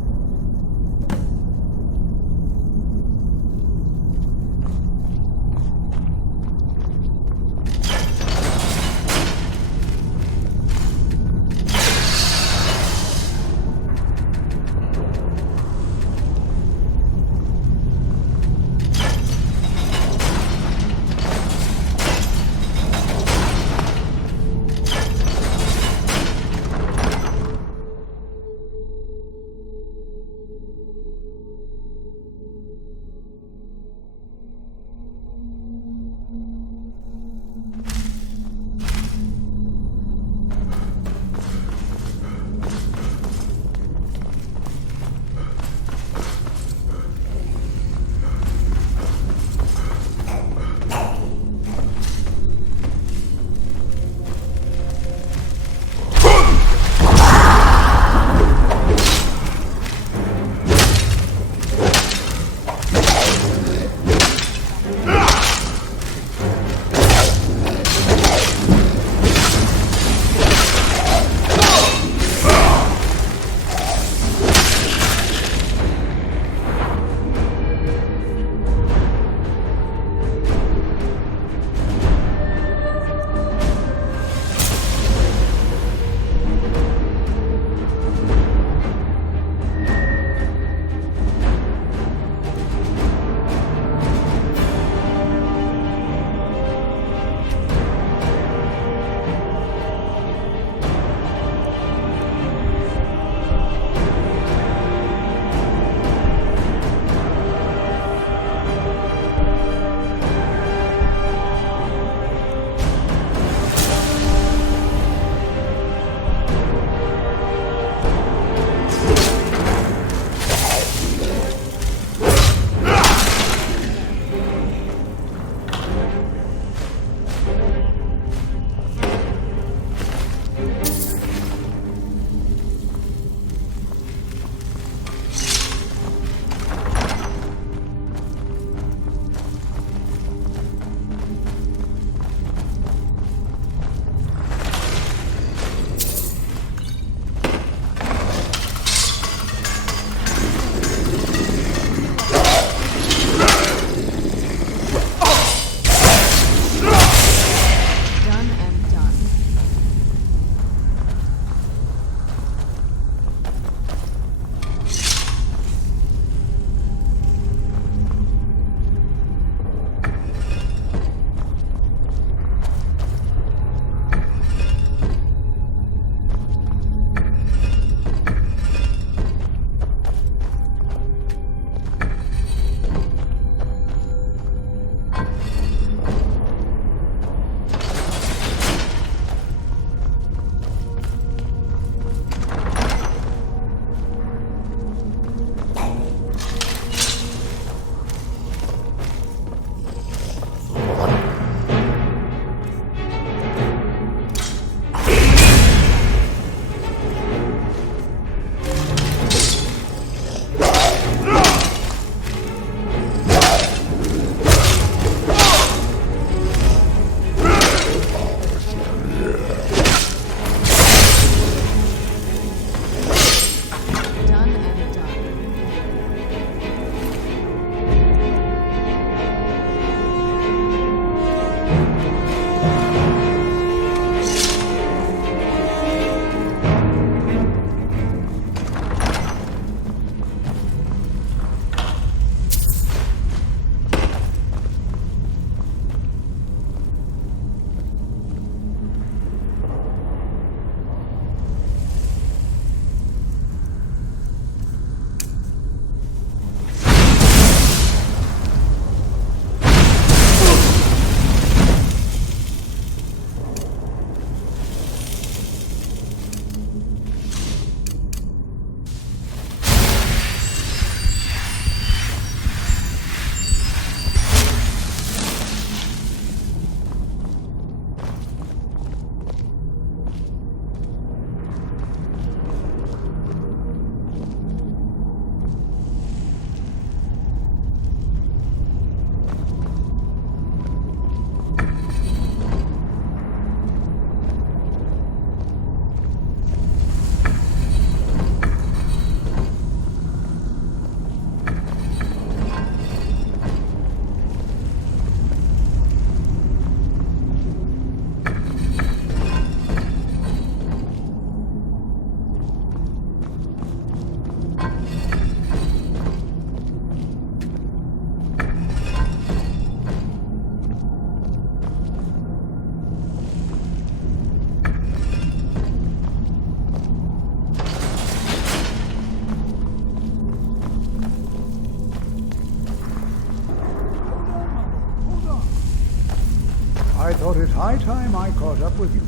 it's high time I caught up with you.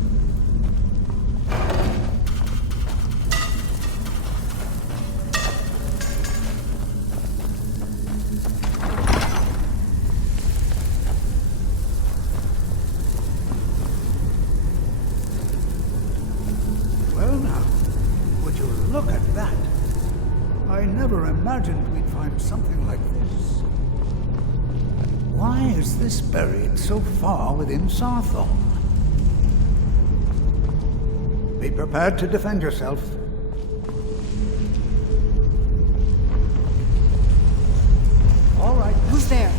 Well now, would you look at that? I never imagined we'd find something like this. Why is this buried so far within Sarthorn? Be prepared to defend yourself. All right. Who's there?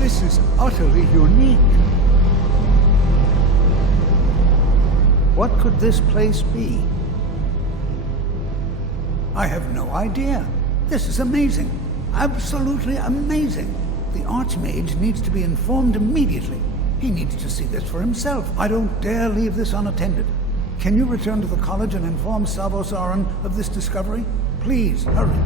This is utterly unique. What could this place be? I have no idea. This is amazing. Absolutely amazing. The Archmage needs to be informed immediately. He needs to see this for himself. I don't dare leave this unattended. Can you return to the college and inform Savos Aran of this discovery? Please, hurry.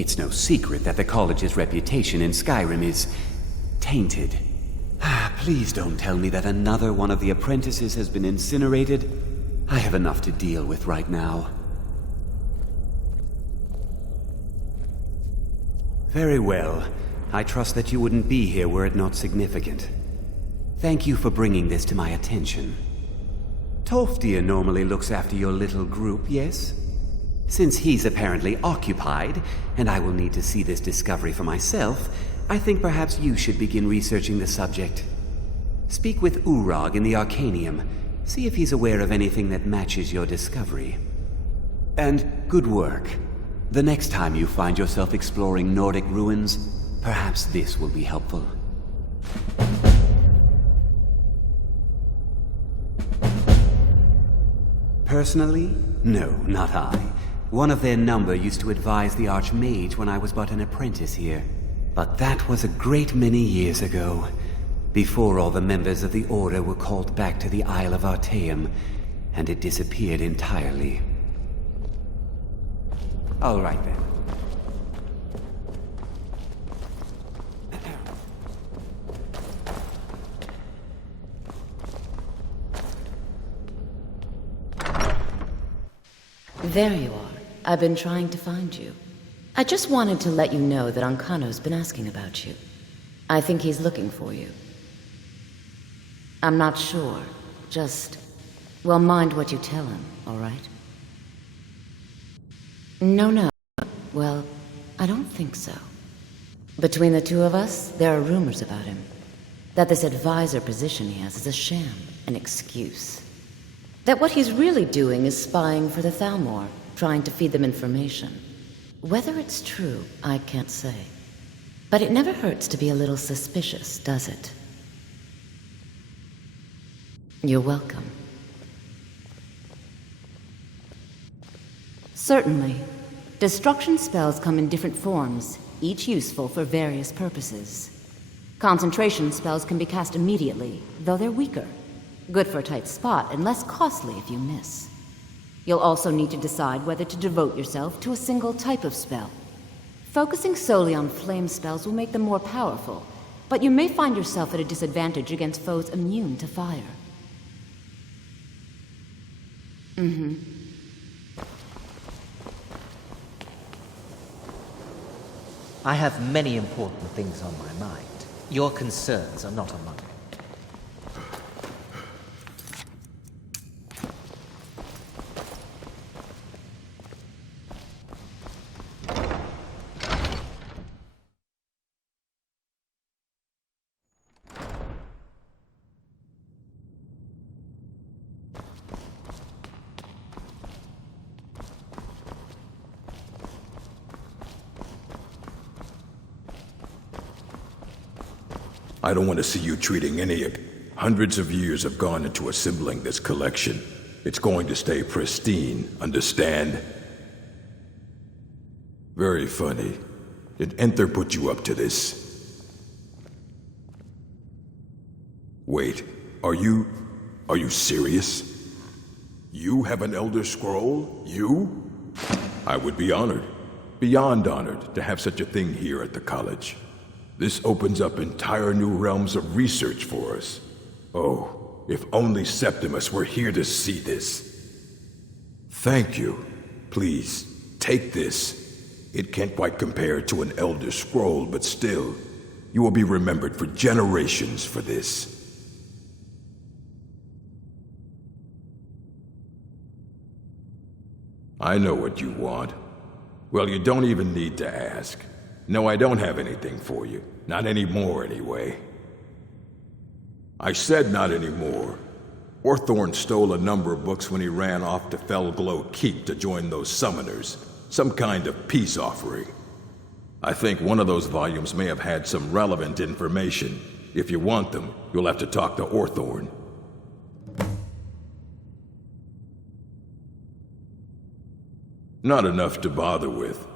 It's no secret that the college's reputation in Skyrim is tainted. Please don't tell me that another one of the apprentices has been incinerated. I have enough to deal with right now. Very well. I trust that you wouldn't be here were it not significant. Thank you for bringing this to my attention. Tolfdir normally looks after your little group, yes? Since he's apparently occupied, and I will need to see this discovery for myself, I think perhaps you should begin researching the subject. Speak with Urag in the Arcanium. See if he's aware of anything that matches your discovery. And good work. The next time you find yourself exploring Nordic ruins, perhaps this will be helpful. Personally? No, not I. One of their number used to advise the Archmage when I was but an apprentice here. But that was a great many years ago, before all the members of the Order were called back to the Isle of Artaeum, and it disappeared entirely. All right then. There you are. I've been trying to find you. I just wanted to let you know that Ancano's been asking about you. I think he's looking for you. I'm not sure. Just, well, mind what you tell him, all right? No. Well, I don't think so. Between the two of us, there are rumors about him. That this advisor position he has is a sham, an excuse. That what he's really doing is spying for the Thalmor, trying to feed them information. Whether it's true, I can't say. But it never hurts to be a little suspicious, does it? You're welcome. Certainly. Destruction spells come in different forms, each useful for various purposes. Concentration spells can be cast immediately, though they're weaker. Good for a tight spot and less costly if you miss. You'll also need to decide whether to devote yourself to a single type of spell. Focusing solely on flame spells will make them more powerful, but you may find yourself at a disadvantage against foes immune to fire. I have many important things on my mind. Your concerns are not among them. I don't want to see you treating any of... Hundreds of years have gone into assembling this collection. It's going to stay pristine, understand? Very funny. Did Enther put you up to this? Wait, are you serious? You have an Elder Scroll? You? I would be honored, beyond honored, to have such a thing here at the college. This opens up entire new realms of research for us. Oh, if only Septimus were here to see this. Thank you. Please, take this. It can't quite compare to an Elder Scroll, but still, you will be remembered for generations for this. I know what you want. Well, you don't even need to ask. No, I don't have anything for you. Not anymore, anyway. I said not anymore. Orthorn stole a number of books when he ran off to Felglow Keep to join those summoners. Some kind of peace offering. I think one of those volumes may have had some relevant information. If you want them, you'll have to talk to Orthorn. Not enough to bother with.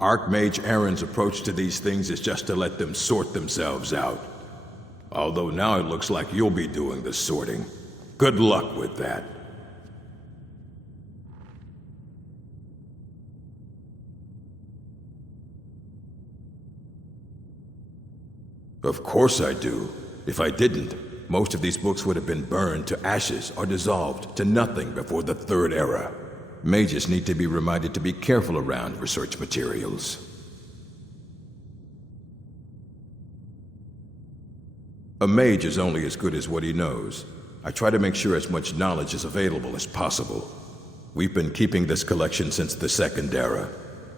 Archmage Aaron's approach to these things is just to let them sort themselves out. Although now it looks like you'll be doing the sorting. Good luck with that. Of course I do. If I didn't, most of these books would have been burned to ashes or dissolved to nothing before the Third Era. Mages need to be reminded to be careful around research materials. A mage is only as good as what he knows. I try to make sure as much knowledge is available as possible. We've been keeping this collection since the Second Era.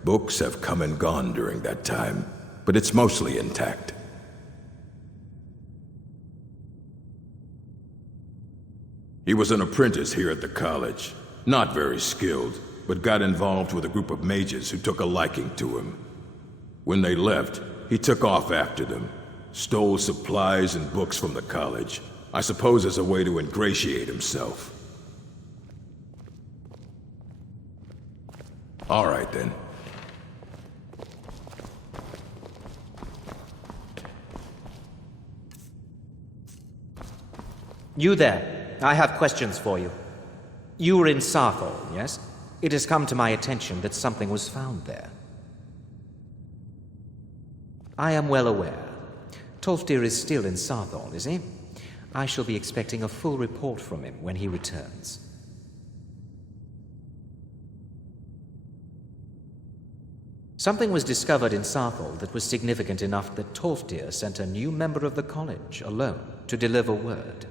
Books have come and gone during that time, but it's mostly intact. He was an apprentice here at the college. Not very skilled, but got involved with a group of mages who took a liking to him. When they left, he took off after them, stole supplies and books from the college, I suppose as a way to ingratiate himself. All right, then. You there. I have questions for you. You were in Sarthol, yes? It has come to my attention that something was found there. I am well aware. Tolfdir is still in Sarthol, is he? I shall be expecting a full report from him when he returns. Something was discovered in Sarthol that was significant enough that Tolfdir sent a new member of the college alone to deliver word.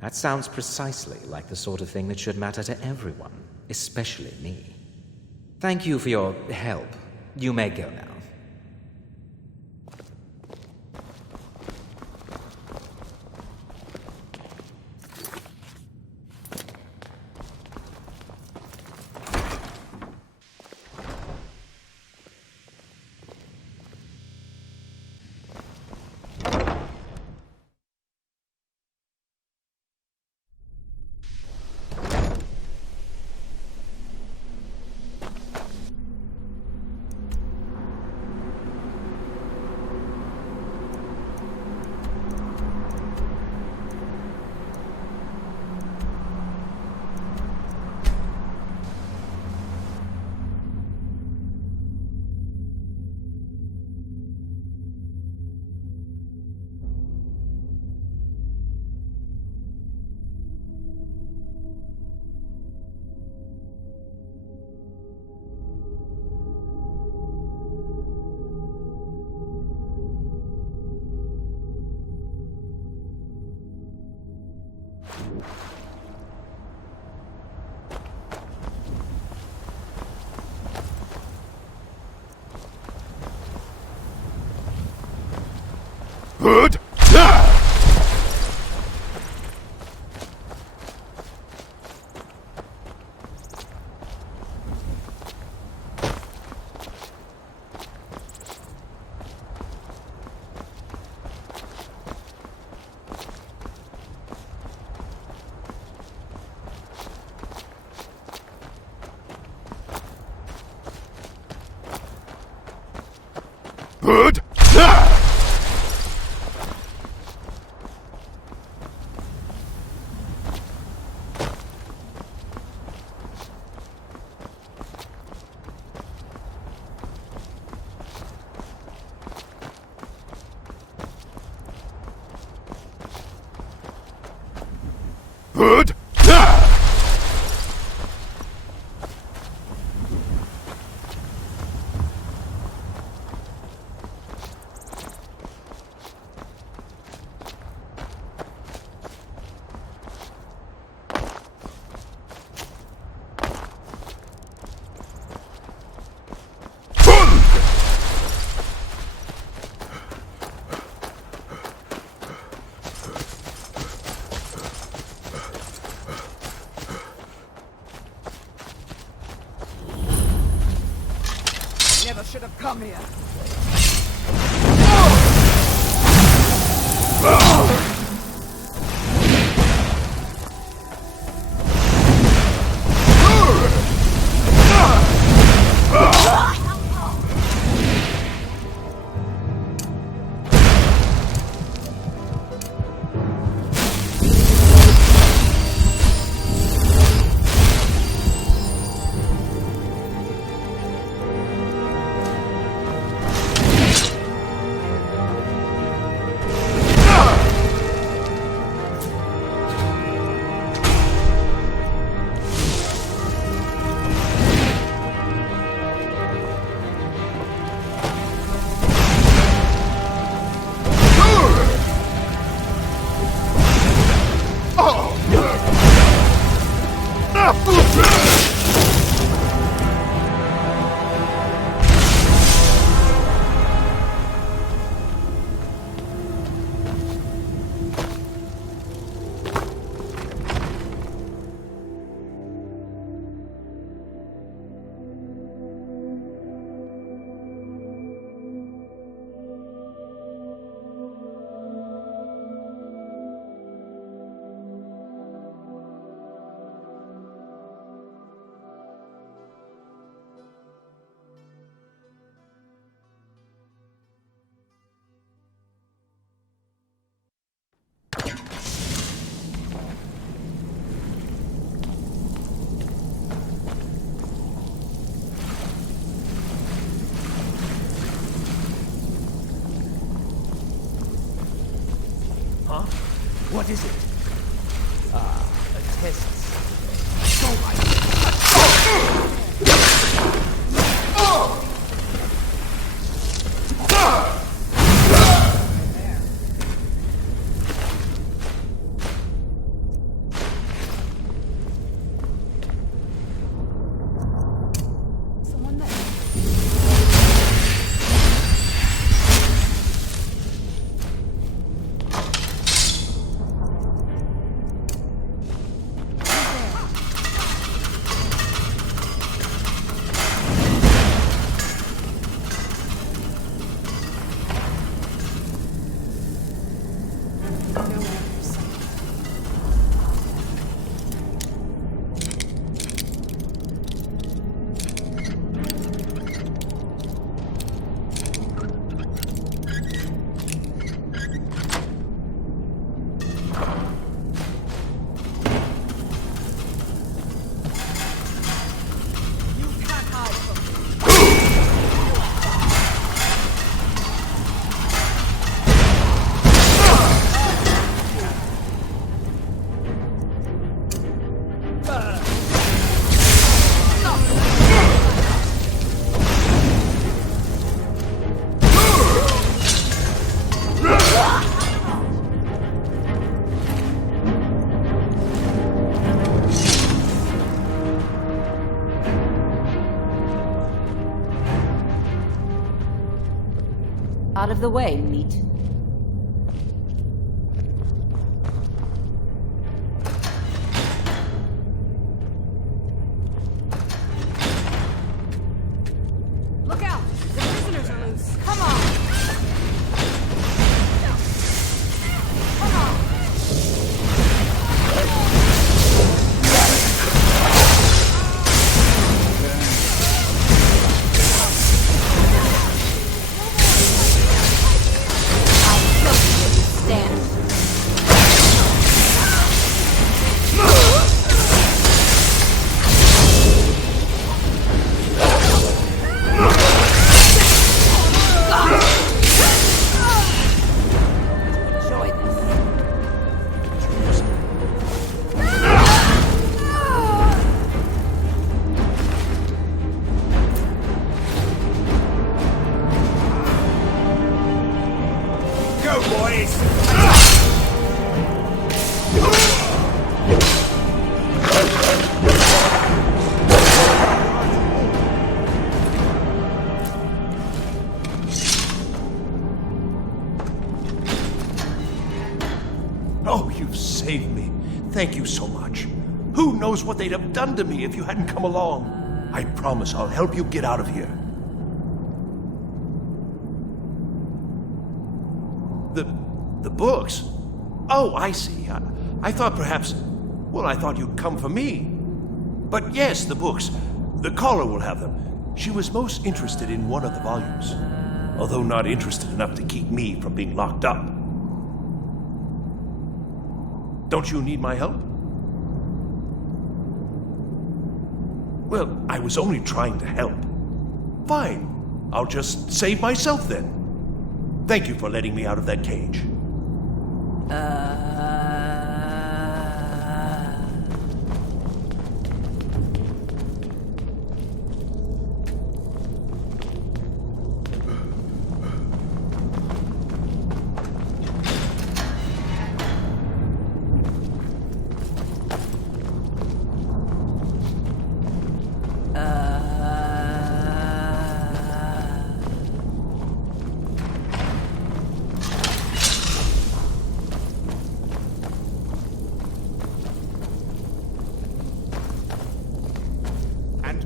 That sounds precisely like the sort of thing that should matter to everyone, especially me. Thank you for your help. You may go now. Good. Good. Never should have come here. Huh? What is it? A test. Out of the way, meat. Look out! The prisoners are loose. Come on! Come on! Oh, you've saved me. Thank you so much. Who knows what they'd have done to me if you hadn't come along? I promise I'll help you get out of here. The books? Oh, I see. I thought perhaps... Well, I thought you'd come for me. But yes, the books. The caller will have them. She was most interested in one of the volumes, although not interested enough to keep me from being locked up. Don't you need my help? Well, I was only trying to help. Fine. I'll just save myself then. Thank you for letting me out of that cage.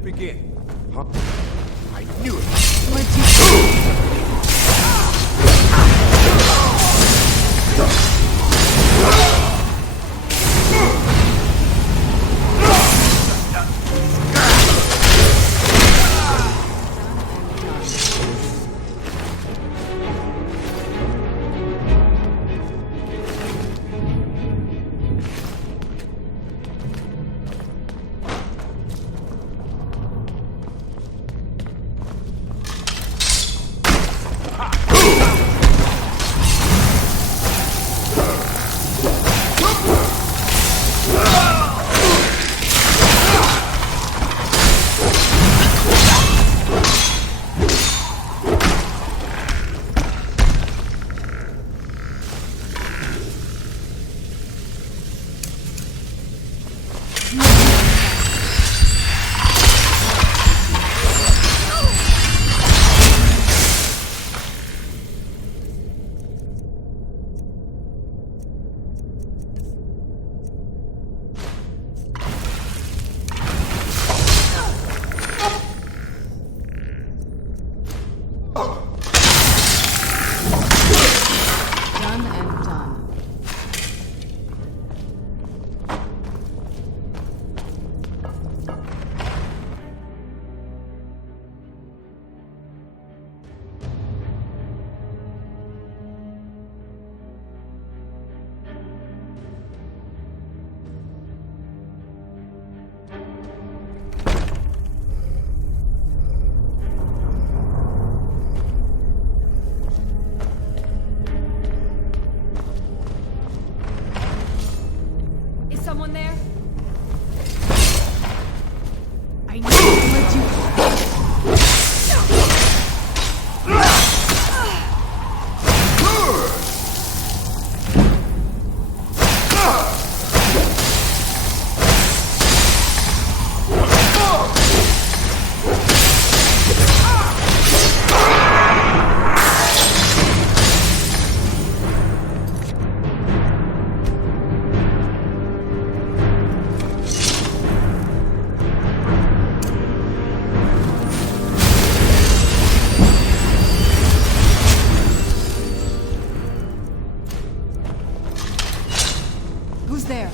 Begin. Huh? I knew it.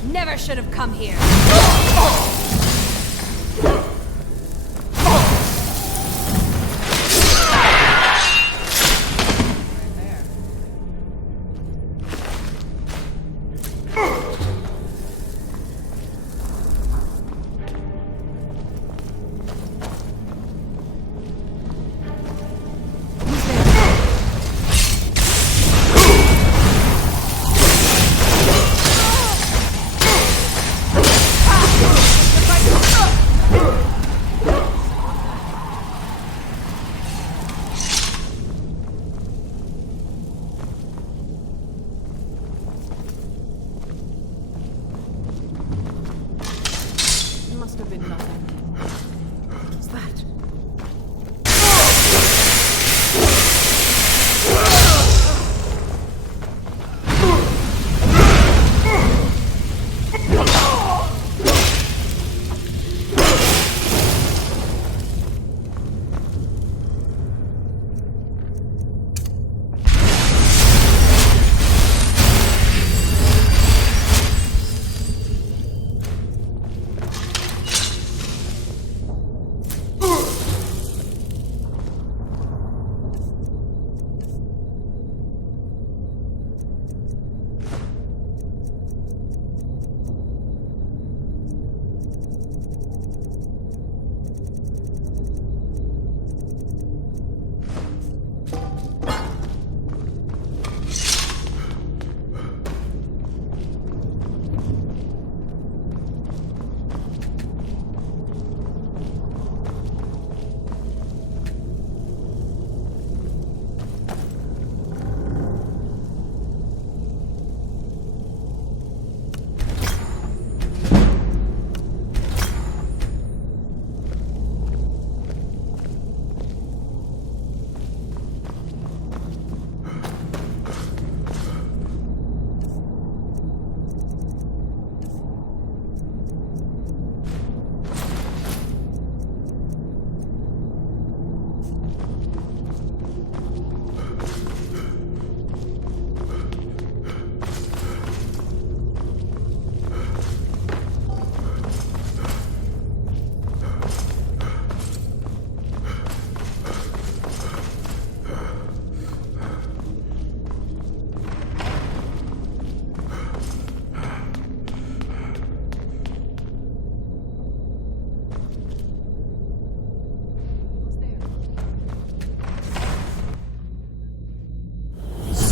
Never should have come here. Must have been nothing. What's that?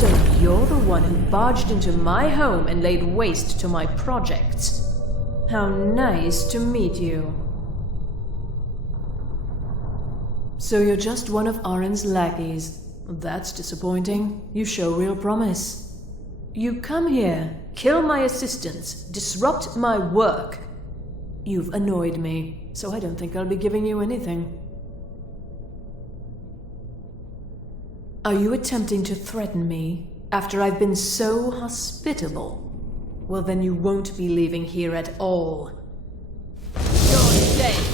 So you're the one who barged into my home and laid waste to my projects. How nice to meet you. So you're just one of Arin's lackeys. That's disappointing. You show real promise. You come here, kill my assistants, disrupt my work. You've annoyed me, so I don't think I'll be giving you anything. Are you attempting to threaten me after I've been so hospitable? Well, then you won't be leaving here at all. You're dead.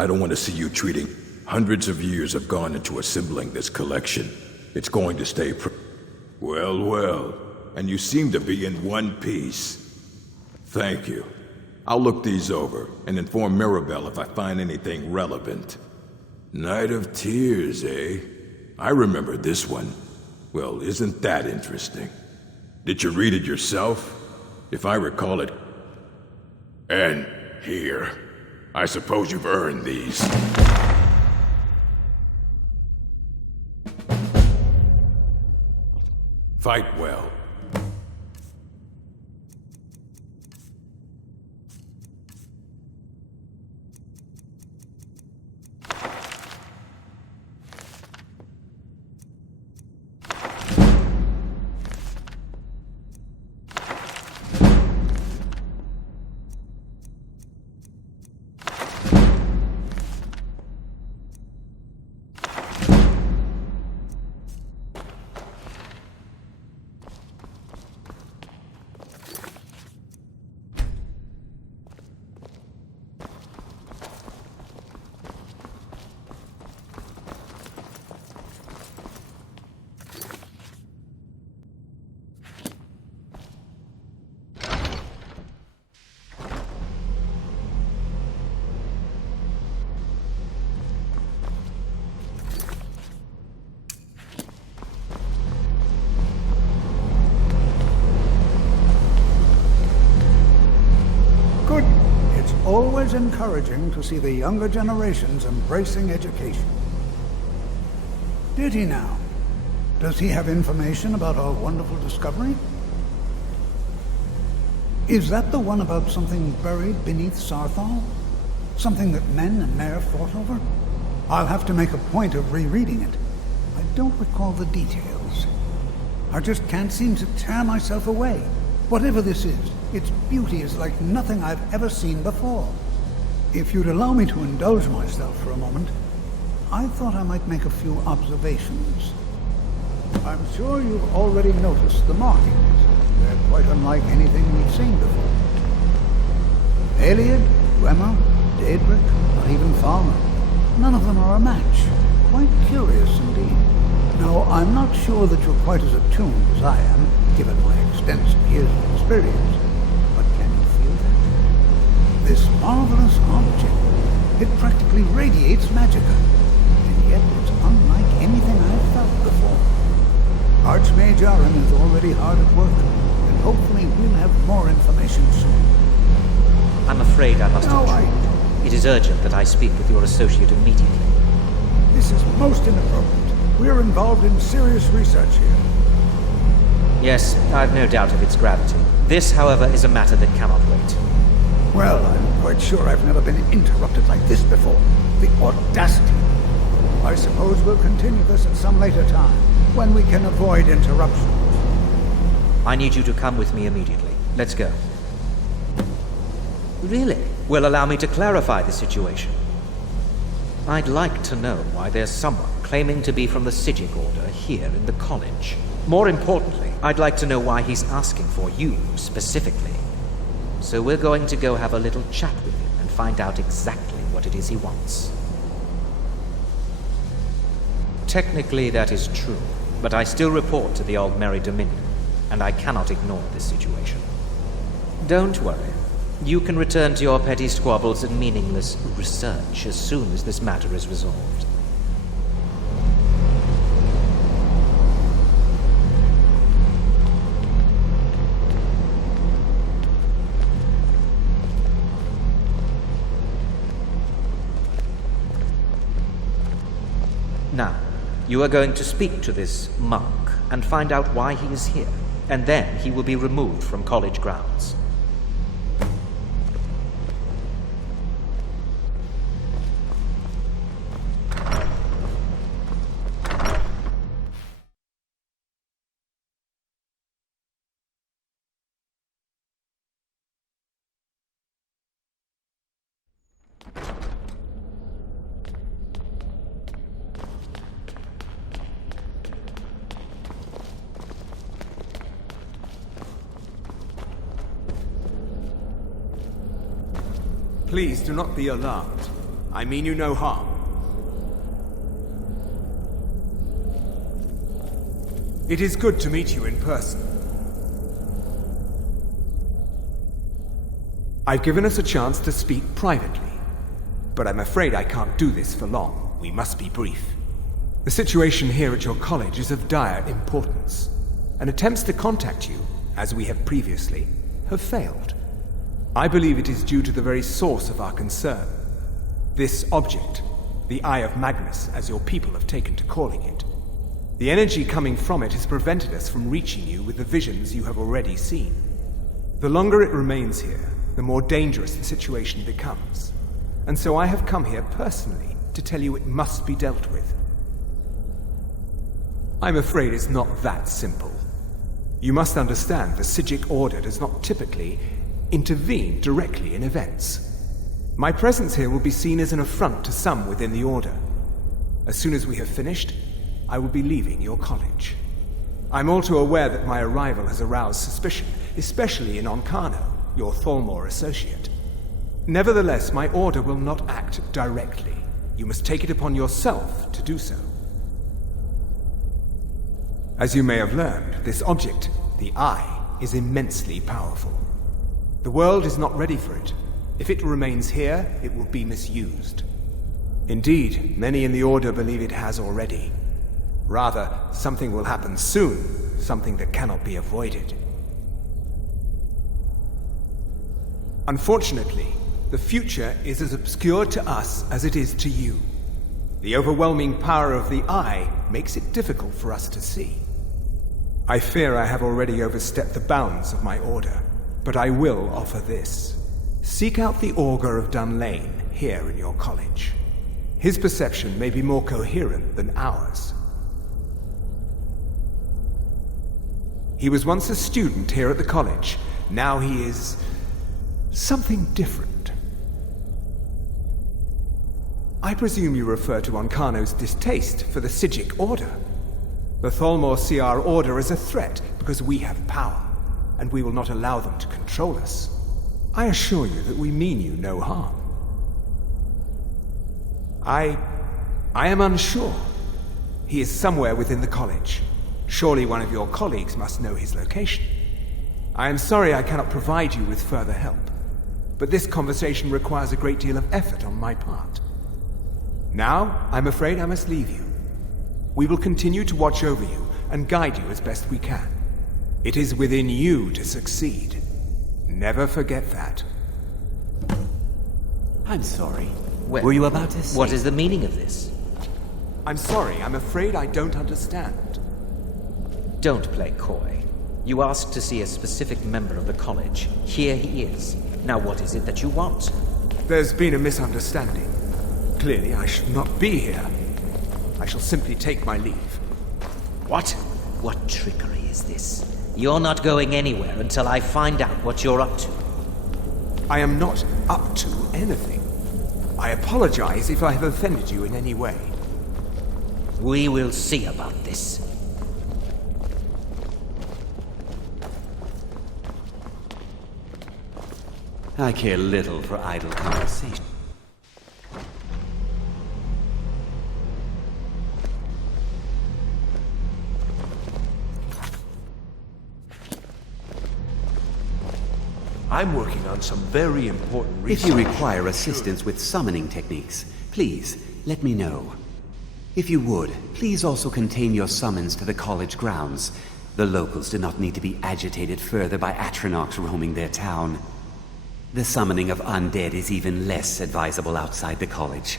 I don't want to see you treating... Hundreds of years have gone into assembling this collection. It's going to stay Well, well. And you seem to be in one piece. Thank you. I'll look these over and inform Mirabelle if I find anything relevant. Night of Tears, eh? I remember this one. Well, isn't that interesting? Did you read it yourself? If I recall it... And here. I suppose you've earned these. Fight well. Always encouraging to see the younger generations embracing education. Did he now? Does he have information about our wonderful discovery? Is that the one about something buried beneath Sarthal? Something that men and Mare fought over? I'll have to make a point of rereading it. I don't recall the details. I just can't seem to tear myself away. Whatever this is, its beauty is like nothing I've ever seen before. If you'd allow me to indulge myself for a moment, I thought I might make a few observations. I'm sure you've already noticed the markings. They're quite unlike anything we've seen before. Eliad, Gwemma, Daedric, or even Falmer. None of them are a match. Quite curious indeed. Now, I'm not sure that you're quite as attuned as I am, given my extensive years of experience. But can you feel that? This marvelous object, it practically radiates magicka. And yet it's unlike anything I've felt before. Archmage Aaron is already hard at work, and hopefully we'll have more information soon. I'm afraid I must intrude. It is urgent that I speak with your associate immediately. This is most inappropriate. We're involved in serious research here. Yes, I've no doubt of its gravity. This, however, is a matter that cannot wait. Well, I'm quite sure I've never been interrupted like this before. The audacity. I suppose we'll continue this at some later time, when we can avoid interruptions. I need you to come with me immediately. Let's go. Really? Well, allow me to clarify the situation. I'd like to know why there's someone claiming to be from the Sigil Order here in the college. More importantly, I'd like to know why he's asking for you specifically. So we're going to go have a little chat with him and find out exactly what it is he wants. Technically, that is true, but I still report to the Aldmeri Dominion, and I cannot ignore this situation. Don't worry. You can return to your petty squabbles and meaningless research as soon as this matter is resolved. Now, you are going to speak to this monk and find out why he is here, and then he will be removed from college grounds. Please do not be alarmed. I mean you no harm. It is good to meet you in person. I've given us a chance to speak privately, but I'm afraid I can't do this for long. We must be brief. The situation here at your college is of dire importance, and attempts to contact you, as we have previously, have failed. I believe it is due to the very source of our concern. This object, the Eye of Magnus, as your people have taken to calling it. The energy coming from it has prevented us from reaching you with the visions you have already seen. The longer it remains here, the more dangerous the situation becomes. And so I have come here personally to tell you it must be dealt with. I'm afraid it's not that simple. You must understand the Psijic Order does not typically intervene directly in events. My presence here will be seen as an affront to some within the Order. As soon as we have finished, I will be leaving your college. I'm all too aware that my arrival has aroused suspicion, especially in Onkano, your Thalmor associate. Nevertheless, my order will not act directly. You must take it upon yourself to do so. As you may have learned, this object, the Eye, is immensely powerful. The world is not ready for it. If it remains here, it will be misused. Indeed, many in the Order believe it has already. Rather, something will happen soon, something that cannot be avoided. Unfortunately, the future is as obscure to us as it is to you. The overwhelming power of the Eye makes it difficult for us to see. I fear I have already overstepped the bounds of my order, but I will offer this. Seek out the Augur of Dunlane here in your college. His perception may be more coherent than ours. He was once a student here at the college. Now he is something different. I presume you refer to Onkano's distaste for the Psijic Order. The Thalmor see our order as a threat because we have power, and we will not allow them to control us. I assure you that we mean you no harm. I am unsure. He is somewhere within the college. Surely one of your colleagues must know his location. I am sorry I cannot provide you with further help, but this conversation requires a great deal of effort on my part. Now, I'm afraid I must leave you. We will continue to watch over you and guide you as best we can. It is within you to succeed. Never forget that. I'm sorry. Were you about to say... What is the meaning of this? I'm sorry, I'm afraid I don't understand. Don't play coy. You asked to see a specific member of the college. Here he is. Now what is it that you want? There's been a misunderstanding. Clearly I should not be here. I shall simply take my leave. What? What trickery is this? You're not going anywhere until I find out what you're up to. I am not up to anything. I apologize if I have offended you in any way. We will see about this. I care little for idle conversation. I'm working on some very important research. If you require assistance with summoning techniques, please let me know. If you would, please also contain your summons to the college grounds. The locals do not need to be agitated further by Atronachs roaming their town. The summoning of undead is even less advisable outside the college.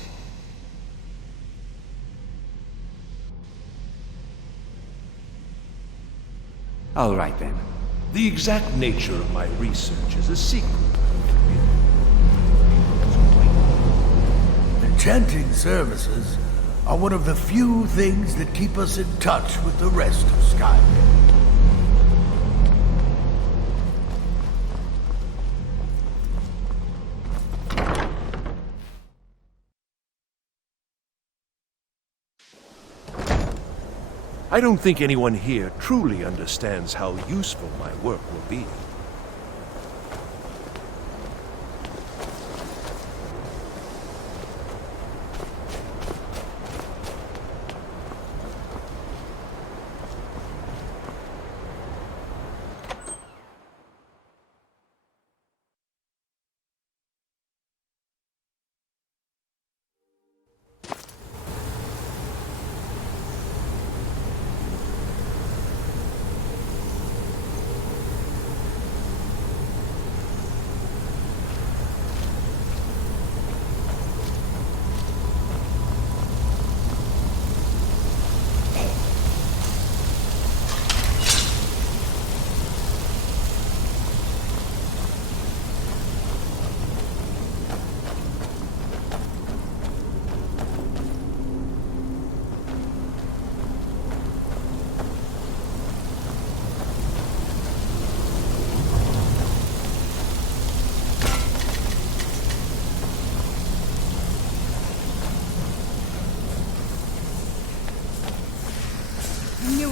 All right then. The exact nature of my research is a secret. Enchanting services are one of the few things that keep us in touch with the rest of Skyrim. I don't think anyone here truly understands how useful my work will be.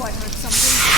I heard something.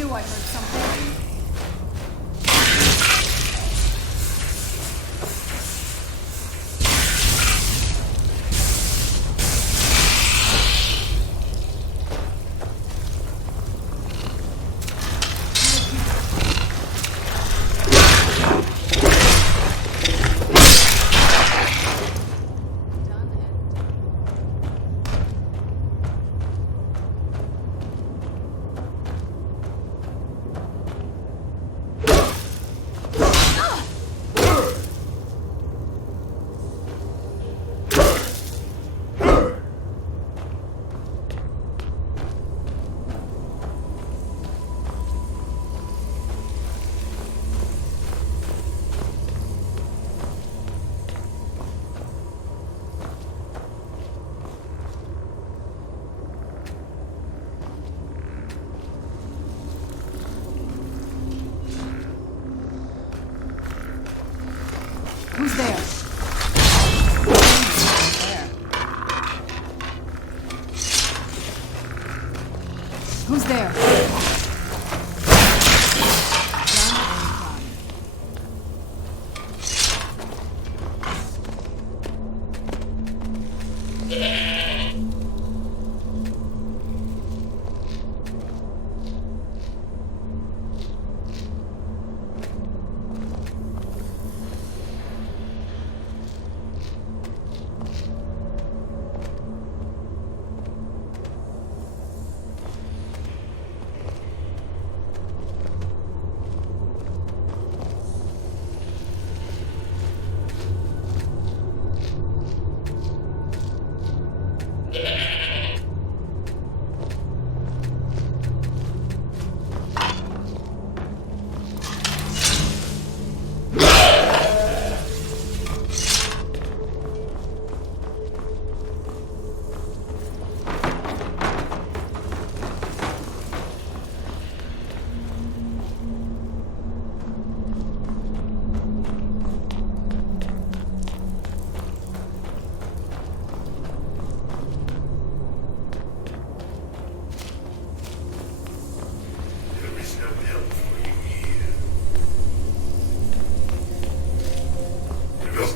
knew I heard something. Who's there? Who's there?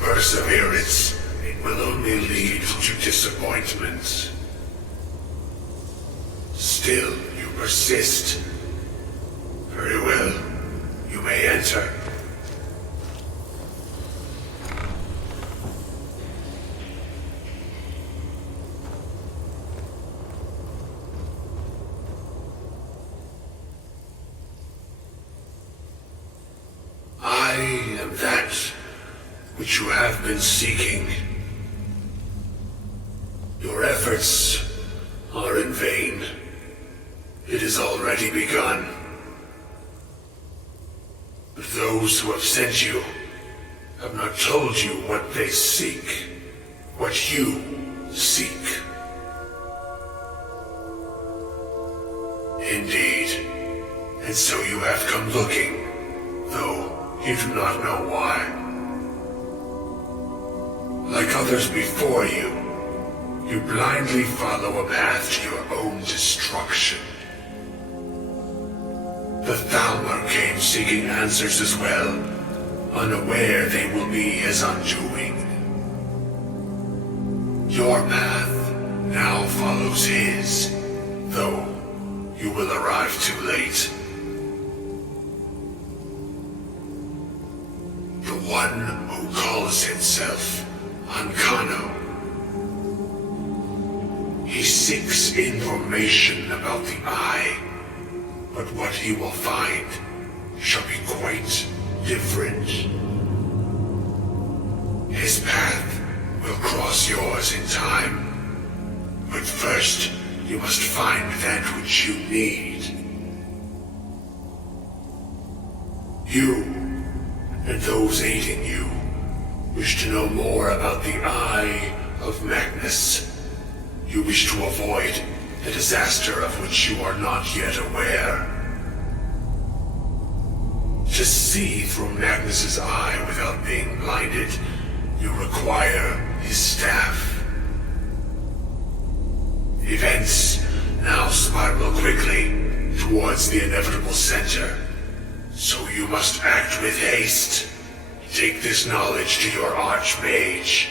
Perseverance, it will only lead to disappointment. Still, you persist. Very well. You may enter. I am that which you have been seeking. Your efforts are in vain. It has already begun. But those who have sent you have not told you what they seek, what you seek. Indeed. And so you have come looking, though you do not know why. Like others before you, you blindly follow a path to your own destruction. The Thalmor came seeking answers as well, unaware they will be his undoing. Your path now follows his, though you will arrive too late. The one who calls himself Ancano. He seeks information about the Eye, but what he will find shall be quite different. His path will cross yours in time, but first you must find that which you need. You, and those aiding you, wish to know more about the Eye of Magnus. You wish to avoid the disaster of which you are not yet aware. To see through Magnus's eye without being blinded, you require his staff. Events now spiral quickly towards the inevitable center, so you must act with haste. Take this knowledge to your Archmage.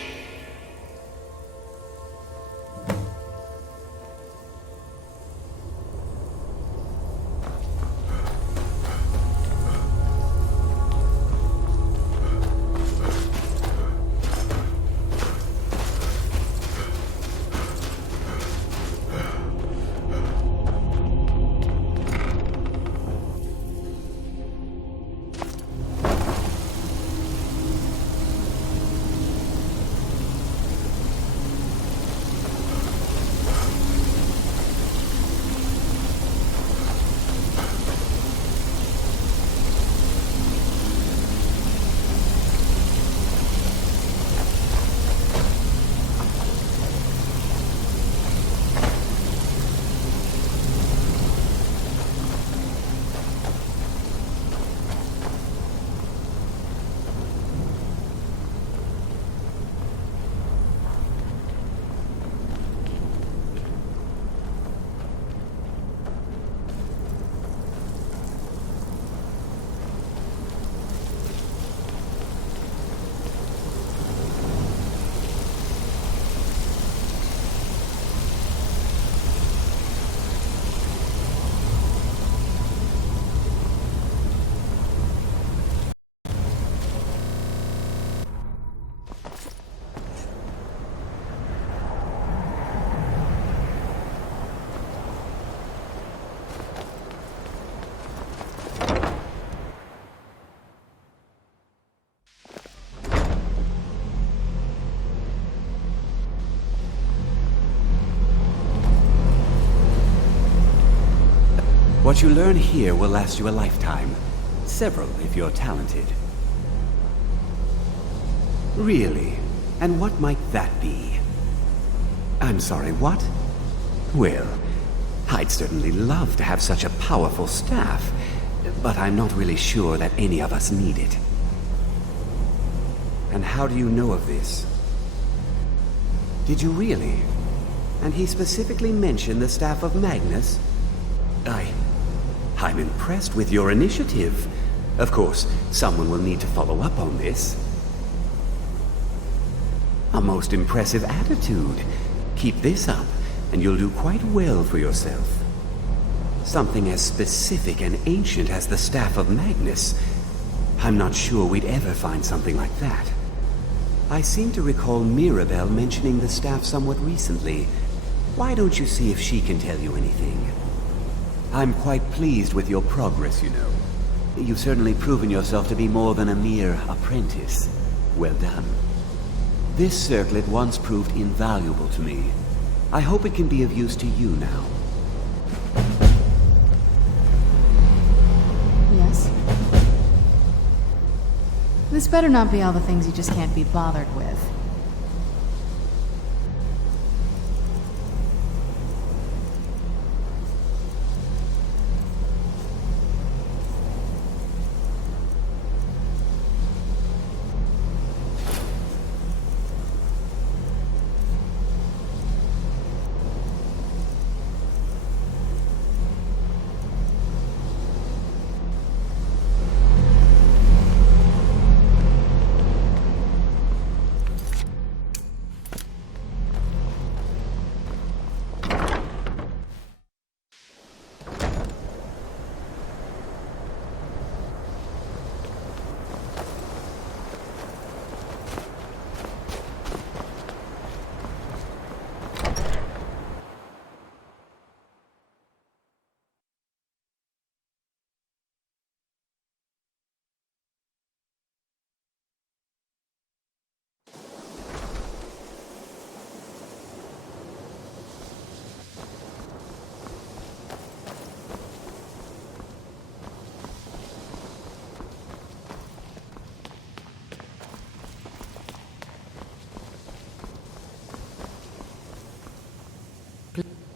What you learn here will last you a lifetime. Several, if you're talented. Really? And what might that be? I'm sorry, what? Well, I'd certainly love to have such a powerful staff, but I'm not really sure that any of us need it. And how do you know of this? Did you really? And he specifically mentioned the staff of Magnus? I'm impressed with your initiative. Of course, someone will need to follow up on this. A most impressive attitude. Keep this up, and you'll do quite well for yourself. Something as specific and ancient as the staff of Magnus. I'm not sure we'd ever find something like that. I seem to recall Mirabelle mentioning the staff somewhat recently. Why don't you see if she can tell you anything? I'm quite pleased with your progress, you know. You've certainly proven yourself to be more than a mere apprentice. Well done. This circlet once proved invaluable to me. I hope it can be of use to you now. Yes? This better not be all the things you just can't be bothered with.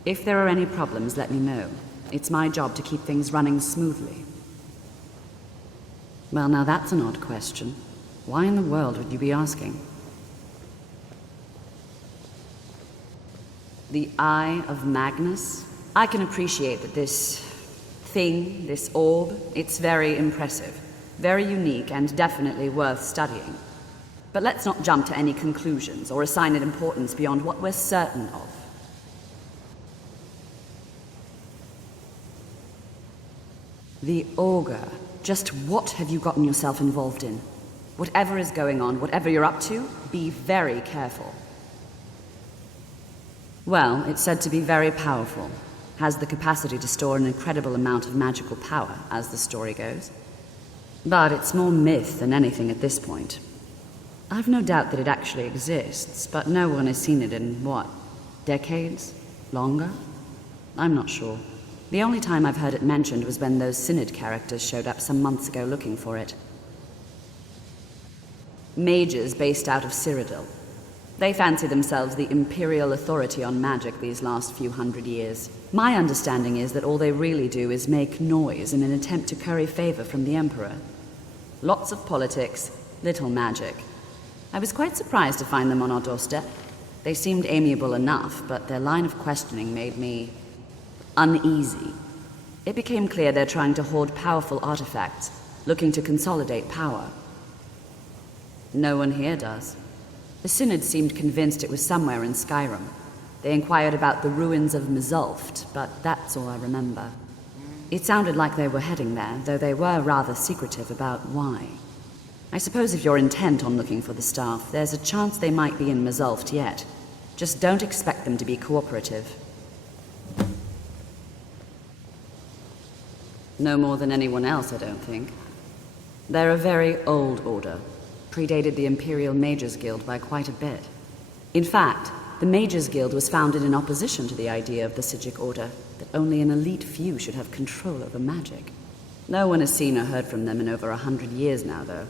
If there are any problems, let me know. It's my job to keep things running smoothly. Well, now that's an odd question. Why in the world would you be asking? The Eye of Magnus? I can appreciate that this thing, this orb, it's very impressive, very unique, and definitely worth studying. But let's not jump to any conclusions or assign it importance beyond what we're certain of. The Augur. Just what have you gotten yourself involved in? Whatever is going on, whatever you're up to, be very careful. Well, it's said to be very powerful. Has the capacity to store an incredible amount of magical power, as the story goes. But it's more myth than anything at this point. I've no doubt that it actually exists, but no one has seen it in, what, decades? Longer? I'm not sure. The only time I've heard it mentioned was when those Synod characters showed up some months ago looking for it. Mages based out of Cyrodiil. They fancy themselves the imperial authority on magic these last few hundred years. My understanding is that all they really do is make noise in an attempt to curry favor from the Emperor. Lots of politics, little magic. I was quite surprised to find them on our doorstep. They seemed amiable enough, but their line of questioning made me uneasy. It became clear they're trying to hoard powerful artifacts, looking to consolidate power. No one here does. The Synod seemed convinced it was somewhere in Skyrim. They inquired about the ruins of Mzulft, but that's all I remember. It sounded like they were heading there, though they were rather secretive about why. I suppose if you're intent on looking for the staff, there's a chance they might be in Mzulft yet. Just don't expect them to be cooperative. No more than anyone else, I don't think. They're a very old order. Predated the Imperial Mages Guild by quite a bit. In fact, The Mages Guild was founded in opposition to the idea of the Psijic Order, that only an elite few should have control over magic. No one has seen or heard from them in over 100 years now, though.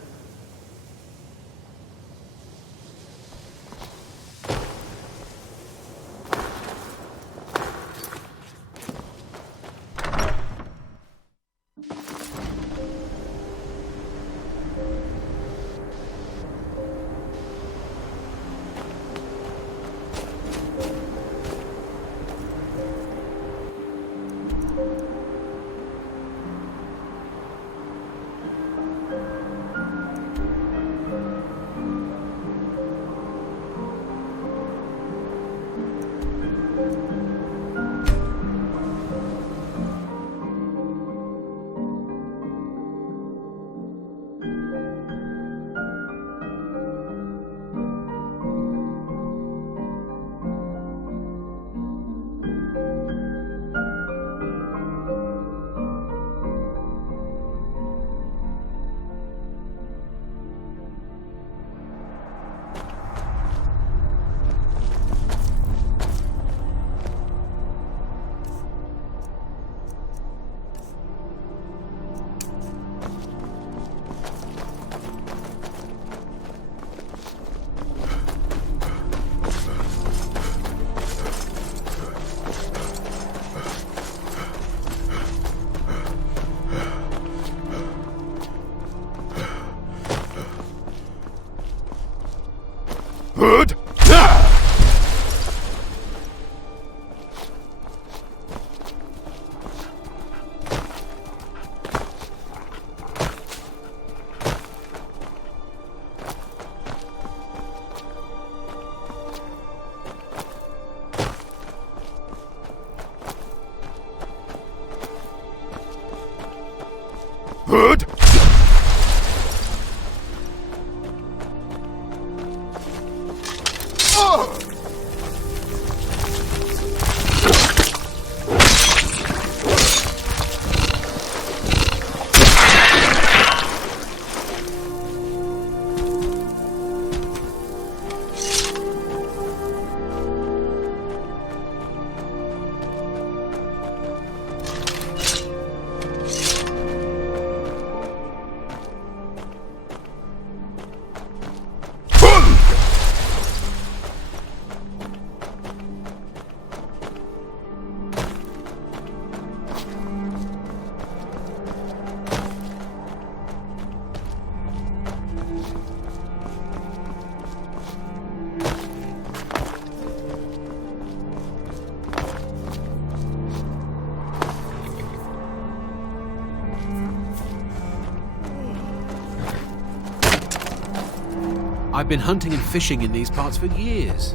I've been hunting and fishing in these parts for years.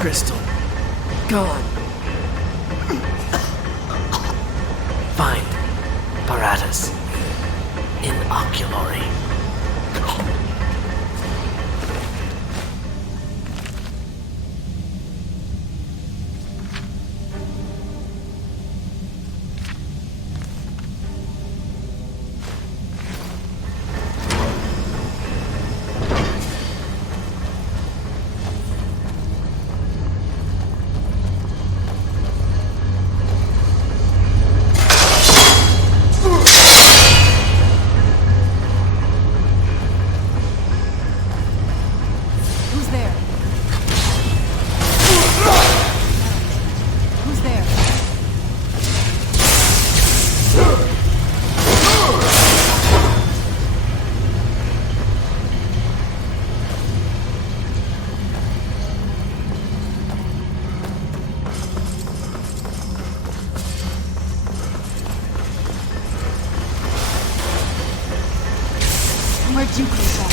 crystal. Gone. Find Paratus in Oculory. Where'd you come from?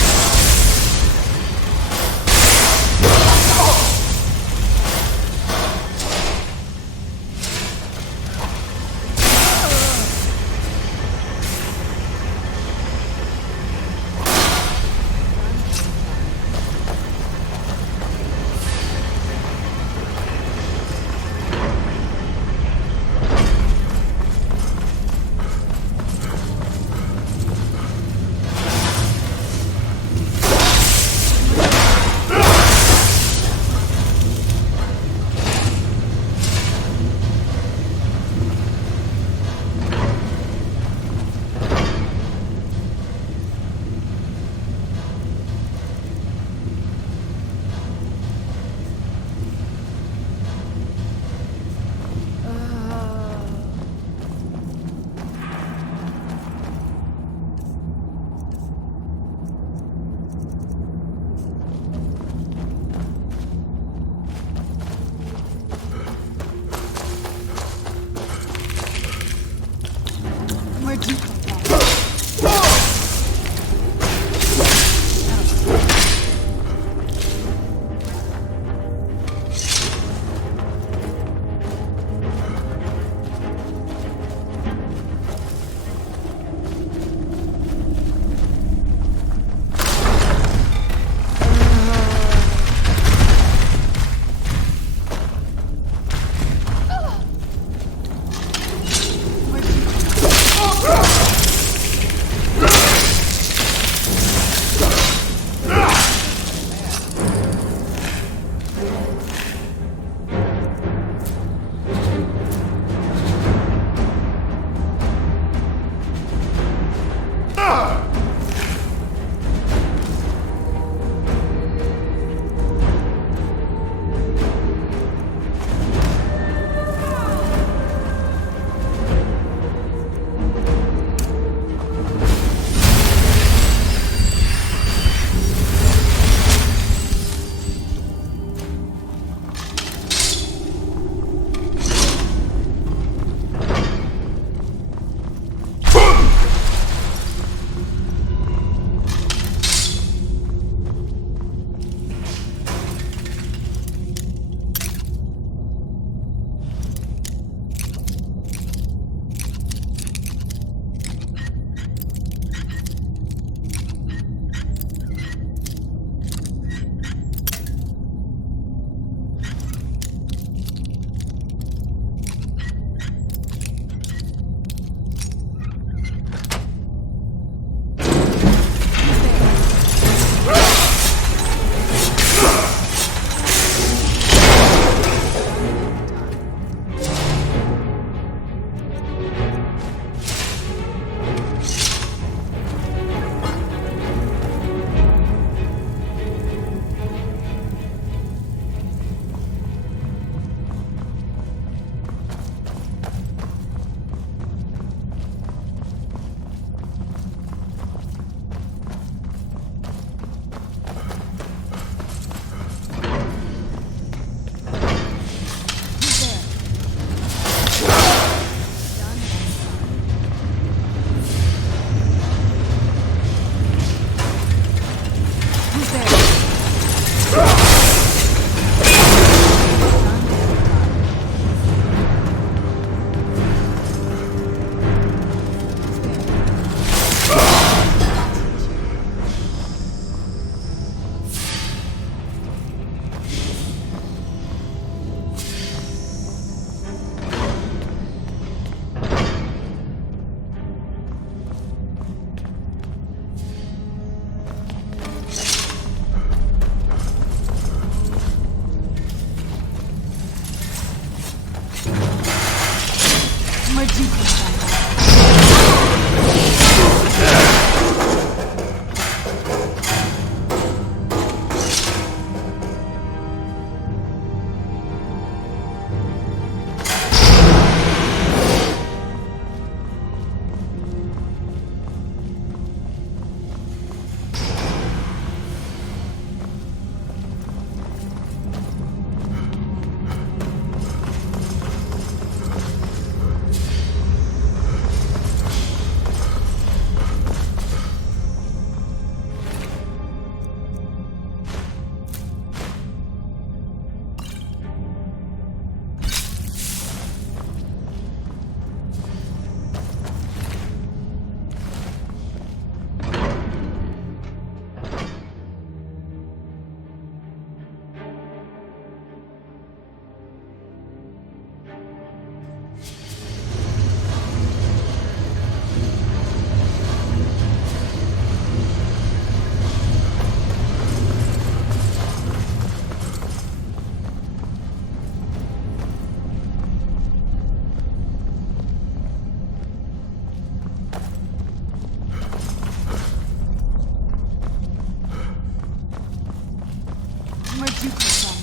Where'd you come from?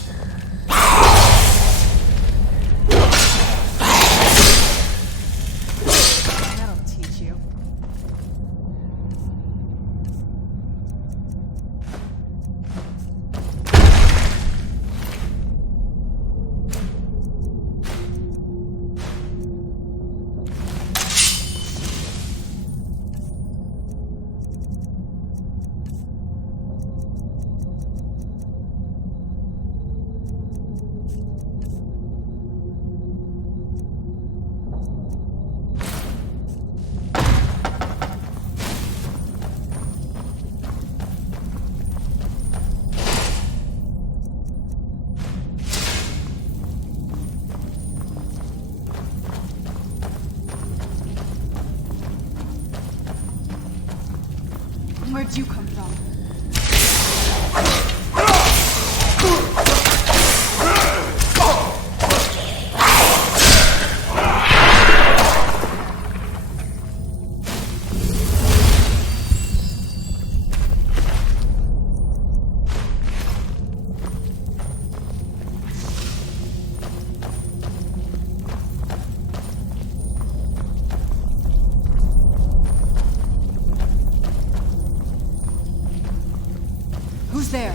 That'll teach you. Where'd you come from? Who's there?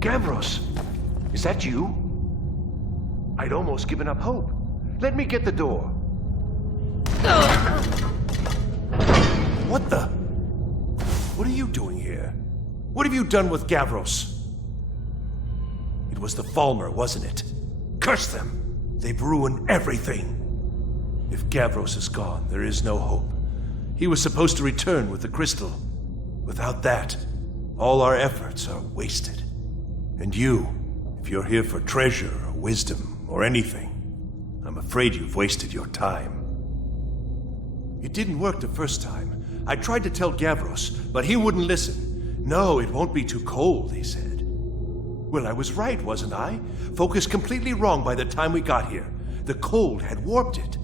Gavros, is that you? I'd almost given up hope. Let me get the door. What the? What are you doing here? What have you done with Gavros? It was the Falmer, wasn't it? Curse them! They've ruined everything. If Gavros is gone, there is no hope. He was supposed to return with the crystal. Without that, all our efforts are wasted. And you, if you're here for treasure or wisdom or anything, I'm afraid you've wasted your time. It didn't work the first time. I tried to tell Gavros, but he wouldn't listen. No, it won't be too cold, he said. Well, I was right, wasn't I? Focused completely wrong by the time we got here. The cold had warped it.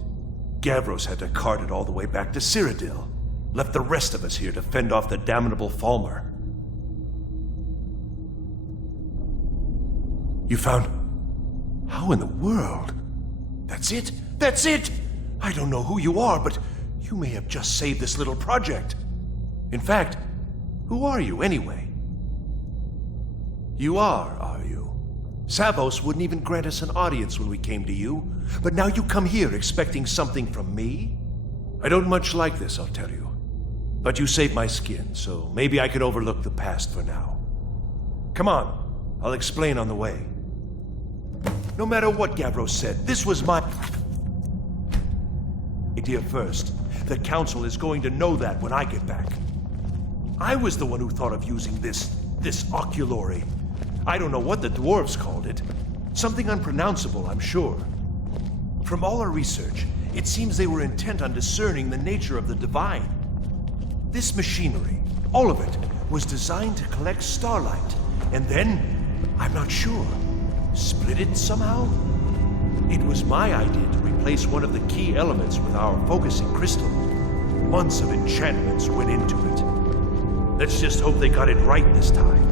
Gavros had to cart it all the way back to Cyrodiil. Left the rest of us here to fend off the damnable Falmer. You found... How in the world? That's it? That's it! I don't know who you are, but you may have just saved this little project. In fact, who are you anyway? You are you? Savos wouldn't even grant us an audience when we came to you, but now you come here expecting something from me? I don't much like this, I'll tell you. But you saved my skin, so maybe I can overlook the past for now. Come on, I'll explain on the way. No matter what Gavros said, this was my idea first. The Council is going to know that when I get back. I was the one who thought of using this oculory. I don't know what the dwarves called it. Something unpronounceable, I'm sure. From all our research, it seems they were intent on discerning the nature of the divine. This machinery, all of it, was designed to collect starlight, and then, I'm not sure, split it somehow? It was my idea to replace one of the key elements with our focusing crystal. Months of enchantments went into it. Let's just hope they got it right this time.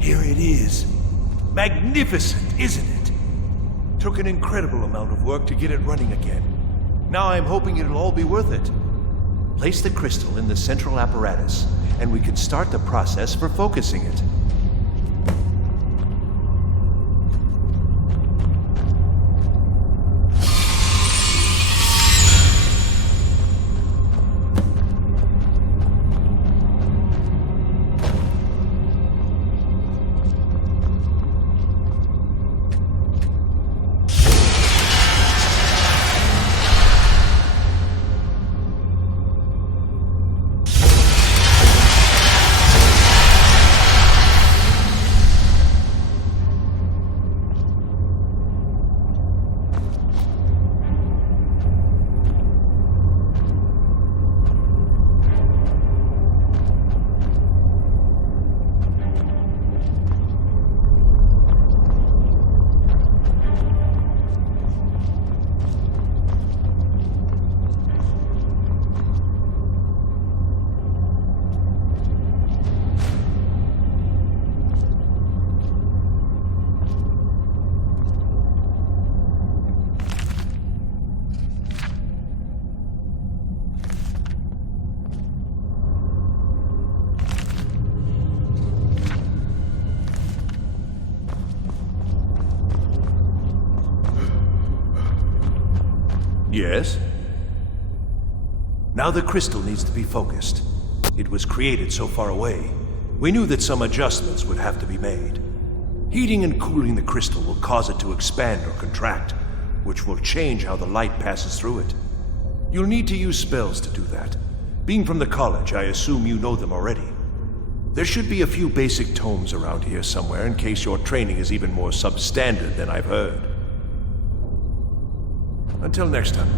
Here it is. Magnificent, isn't it? Took an incredible amount of work to get it running again. Now I'm hoping it'll all be worth it. Place the crystal in the central apparatus, and we can start the process for focusing it. Yes? Now the crystal needs to be focused. It was created so far away. We knew that some adjustments would have to be made. Heating and cooling the crystal will cause it to expand or contract, which will change how the light passes through it. You'll need to use spells to do that. Being from the college, I assume you know them already. There should be a few basic tomes around here somewhere in case your training is even more substandard than I've heard. Until next time.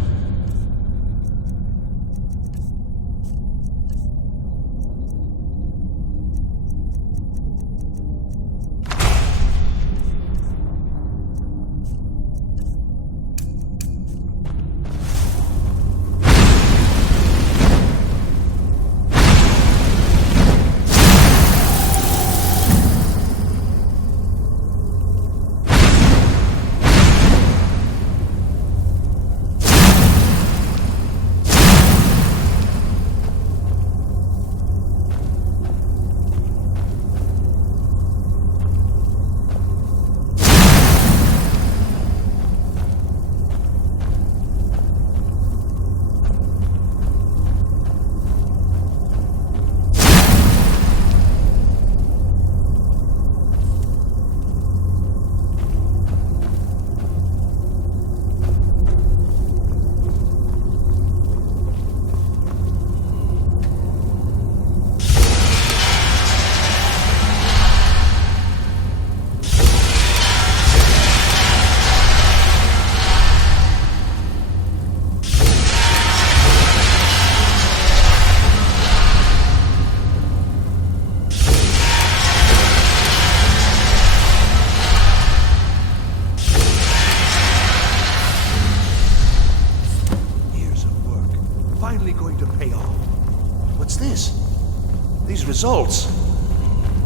results.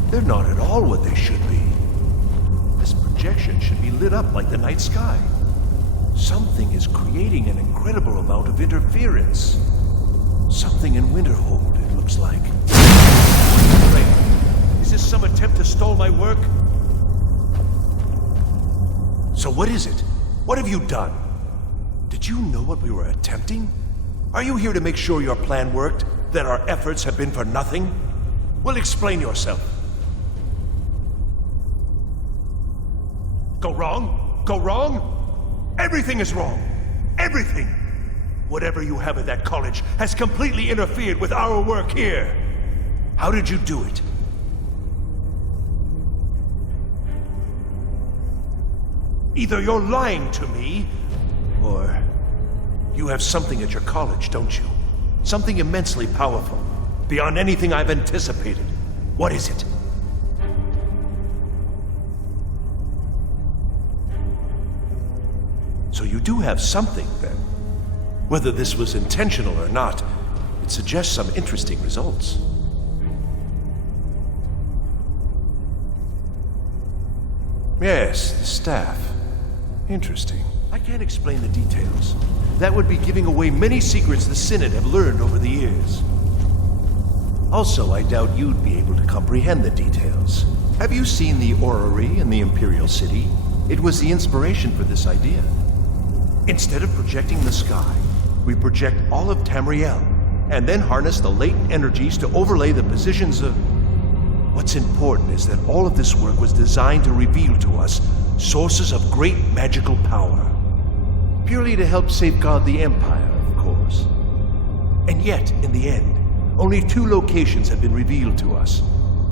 They're not at all what they should be. This projection should be lit up like the night sky. Something is creating an incredible amount of interference. Something in Winterhold, it looks like. Wait, is this some attempt to stall my work? So what is it? What have you done? Did you know what we were attempting? Are you here to make sure your plan worked? That our efforts have been for nothing? Well, explain yourself. Go wrong? Go wrong? Everything is wrong. Everything. Whatever you have at that college has completely interfered with our work here. How did you do it? Either you're lying to me, or you have something at your college, don't you? Something immensely powerful, beyond anything I've anticipated. What is it? So you do have something, then. Whether this was intentional or not, it suggests some interesting results. Yes, the staff. Interesting. I can't explain the details. That would be giving away many secrets the Synod have learned over the years. Also, I doubt you'd be able to comprehend the details. Have you seen the orrery in the Imperial City? It was the inspiration for this idea. Instead of projecting the sky, we project all of Tamriel, and then harness the latent energies to overlay the positions of... What's important is that all of this work was designed to reveal to us sources of great magical power. Purely to help safeguard the Empire, of course. And yet, in the end, only 2 locations have been revealed to us.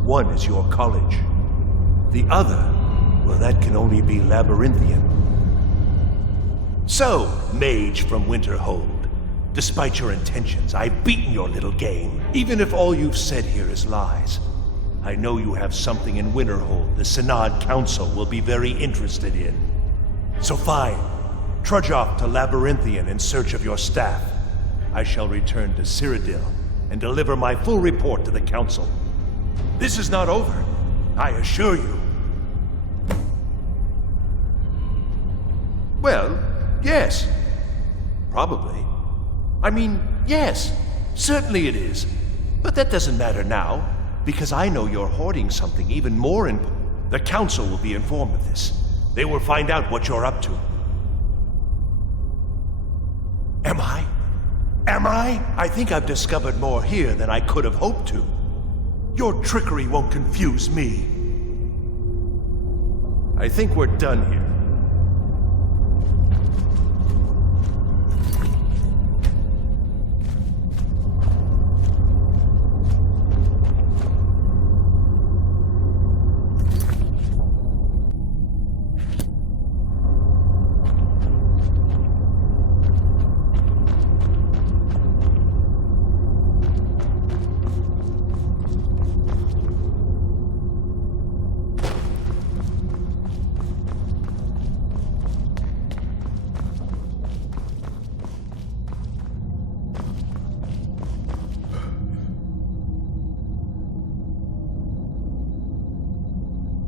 One is your college. The other, well, that can only be Labyrinthian. So, mage from Winterhold, despite your intentions, I've beaten your little game. Even if all you've said here is lies, I know you have something in Winterhold the Synod Council will be very interested in. So fine, trudge off to Labyrinthian in search of your staff. I shall return to Cyrodiil and deliver my full report to the Council. This is not over, I assure you. Well, yes. Probably. I mean, yes. Certainly it is. But that doesn't matter now, because I know you're hoarding something even more important. The Council will be informed of this. They will find out what you're up to. Am I? Am I? I think I've discovered more here than I could have hoped to. Your trickery won't confuse me. I think we're done here.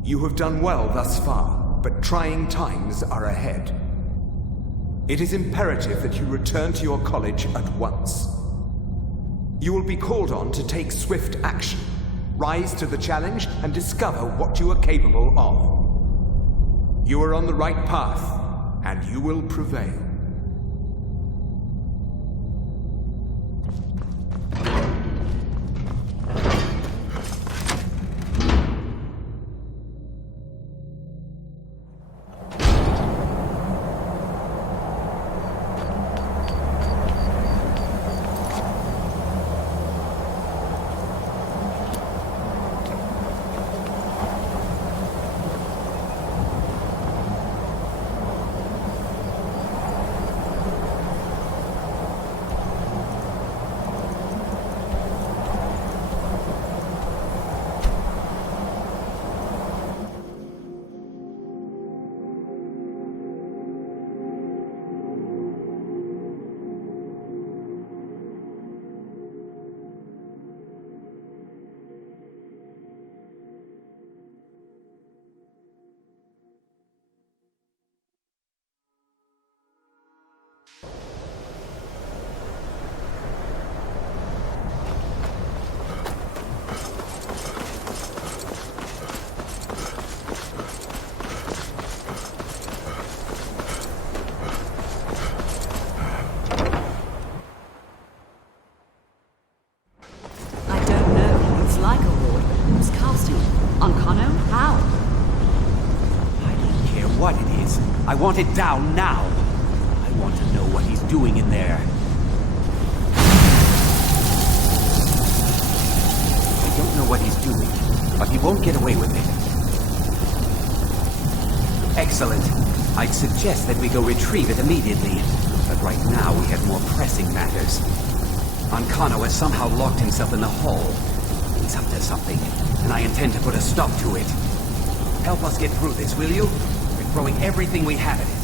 You have done well thus far, but trying times are ahead. It is imperative that you return to your college at once. You will be called on to take swift action, rise to the challenge, and discover what you are capable of. You are on the right path, and you will prevail. want it down now. I want to know what he's doing in there. I don't know what he's doing, but he won't get away with it. Excellent. I'd suggest that we go retrieve it immediately. But right now we have more pressing matters. Ancano has somehow locked himself in the hall. He's up to something, and I intend to put a stop to it. Help us get through this, will you? We're throwing everything we have at it.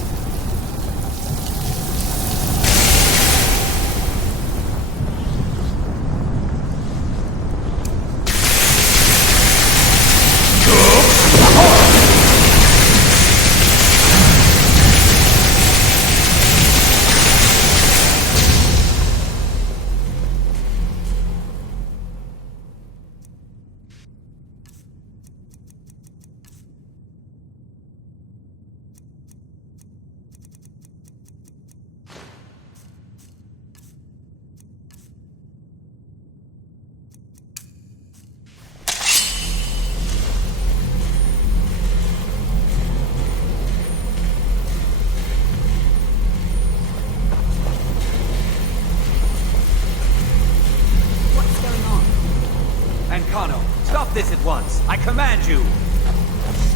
Ancano, stop this at once! I command you!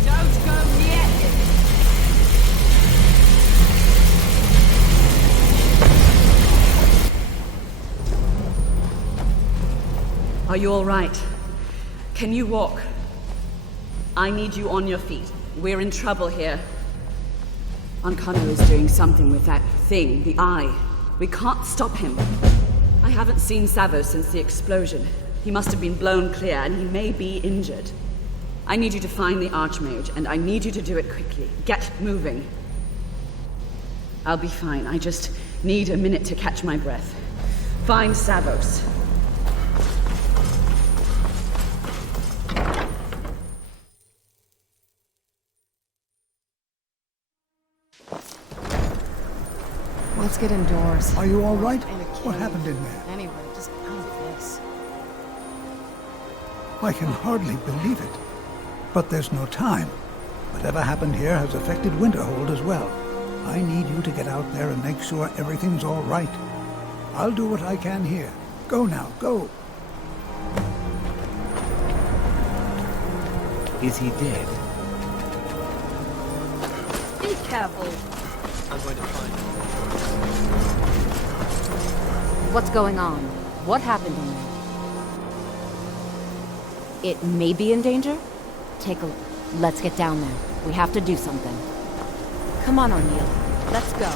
Don't go near him! Are you all right? Can you walk? I need you on your feet. We're in trouble here. Ancano is doing something with that thing, the eye. We can't stop him. I haven't seen Savo since the explosion. He must have been blown clear, and he may be injured. I need you to find the Archmage, and I need you to do it quickly. Get moving. I'll be fine. I just need a minute to catch my breath. Find Savos. Let's get indoors. Are you all right? What happened in there? Anyway, just out of this. I can hardly believe it. But there's no time. Whatever happened here has affected Winterhold as well. I need you to get out there and make sure everything's all right. I'll do what I can here. Go now, go. Is he dead? Be careful. I'm going to find him. What's going on? What happened in there? It may be in danger? Take a look. Let's get down there. We have to do something. Come on, O'Neill. Let's go.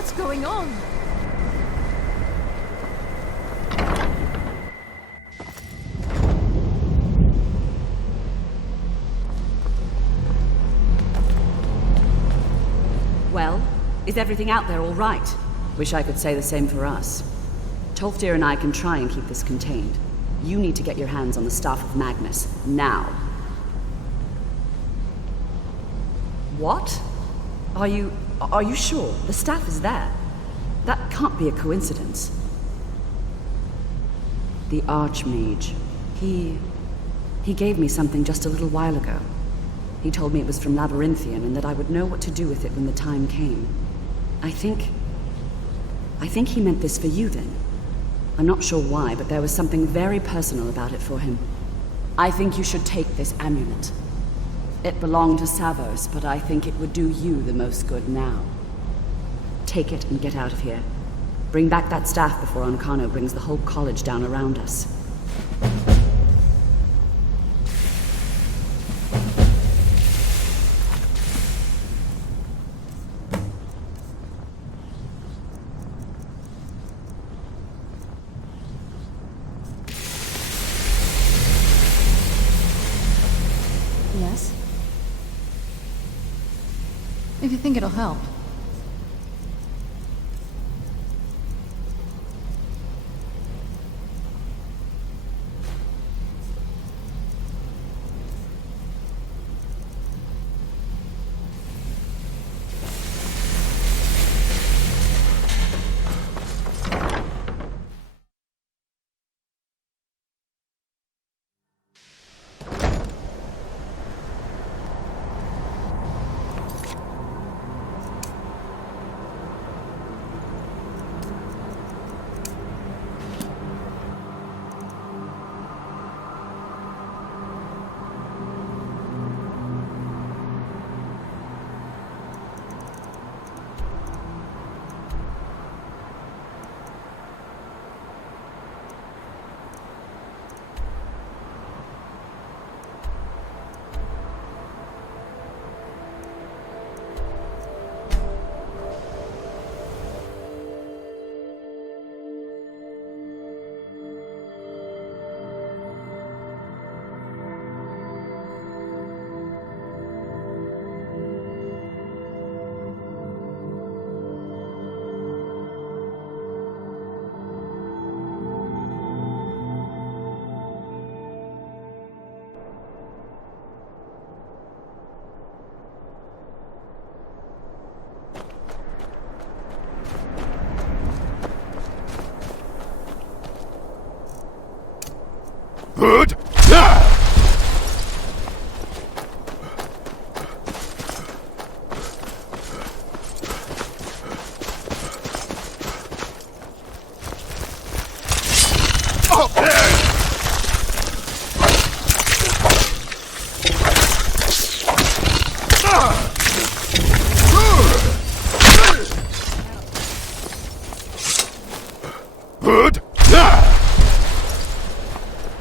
What's going on? Well, is everything out there all right? Wish I could say the same for us. Tolfdir and I can try and keep this contained. You need to get your hands on the Staff of Magnus, now. What? Are you sure? The staff is there. That can't be a coincidence. The Archmage. He gave me something just a little while ago. He told me it was from Labyrinthian and that I would know what to do with it when the time came. I think he meant this for you then. I'm not sure why, but there was something very personal about it for him. I think you should take this amulet. It belonged to Savos, but I think it would do you the most good now. Take it and get out of here. Bring back that staff before Ancano brings the whole college down around us. Yes? If you think it'll help. Good. Good. Good.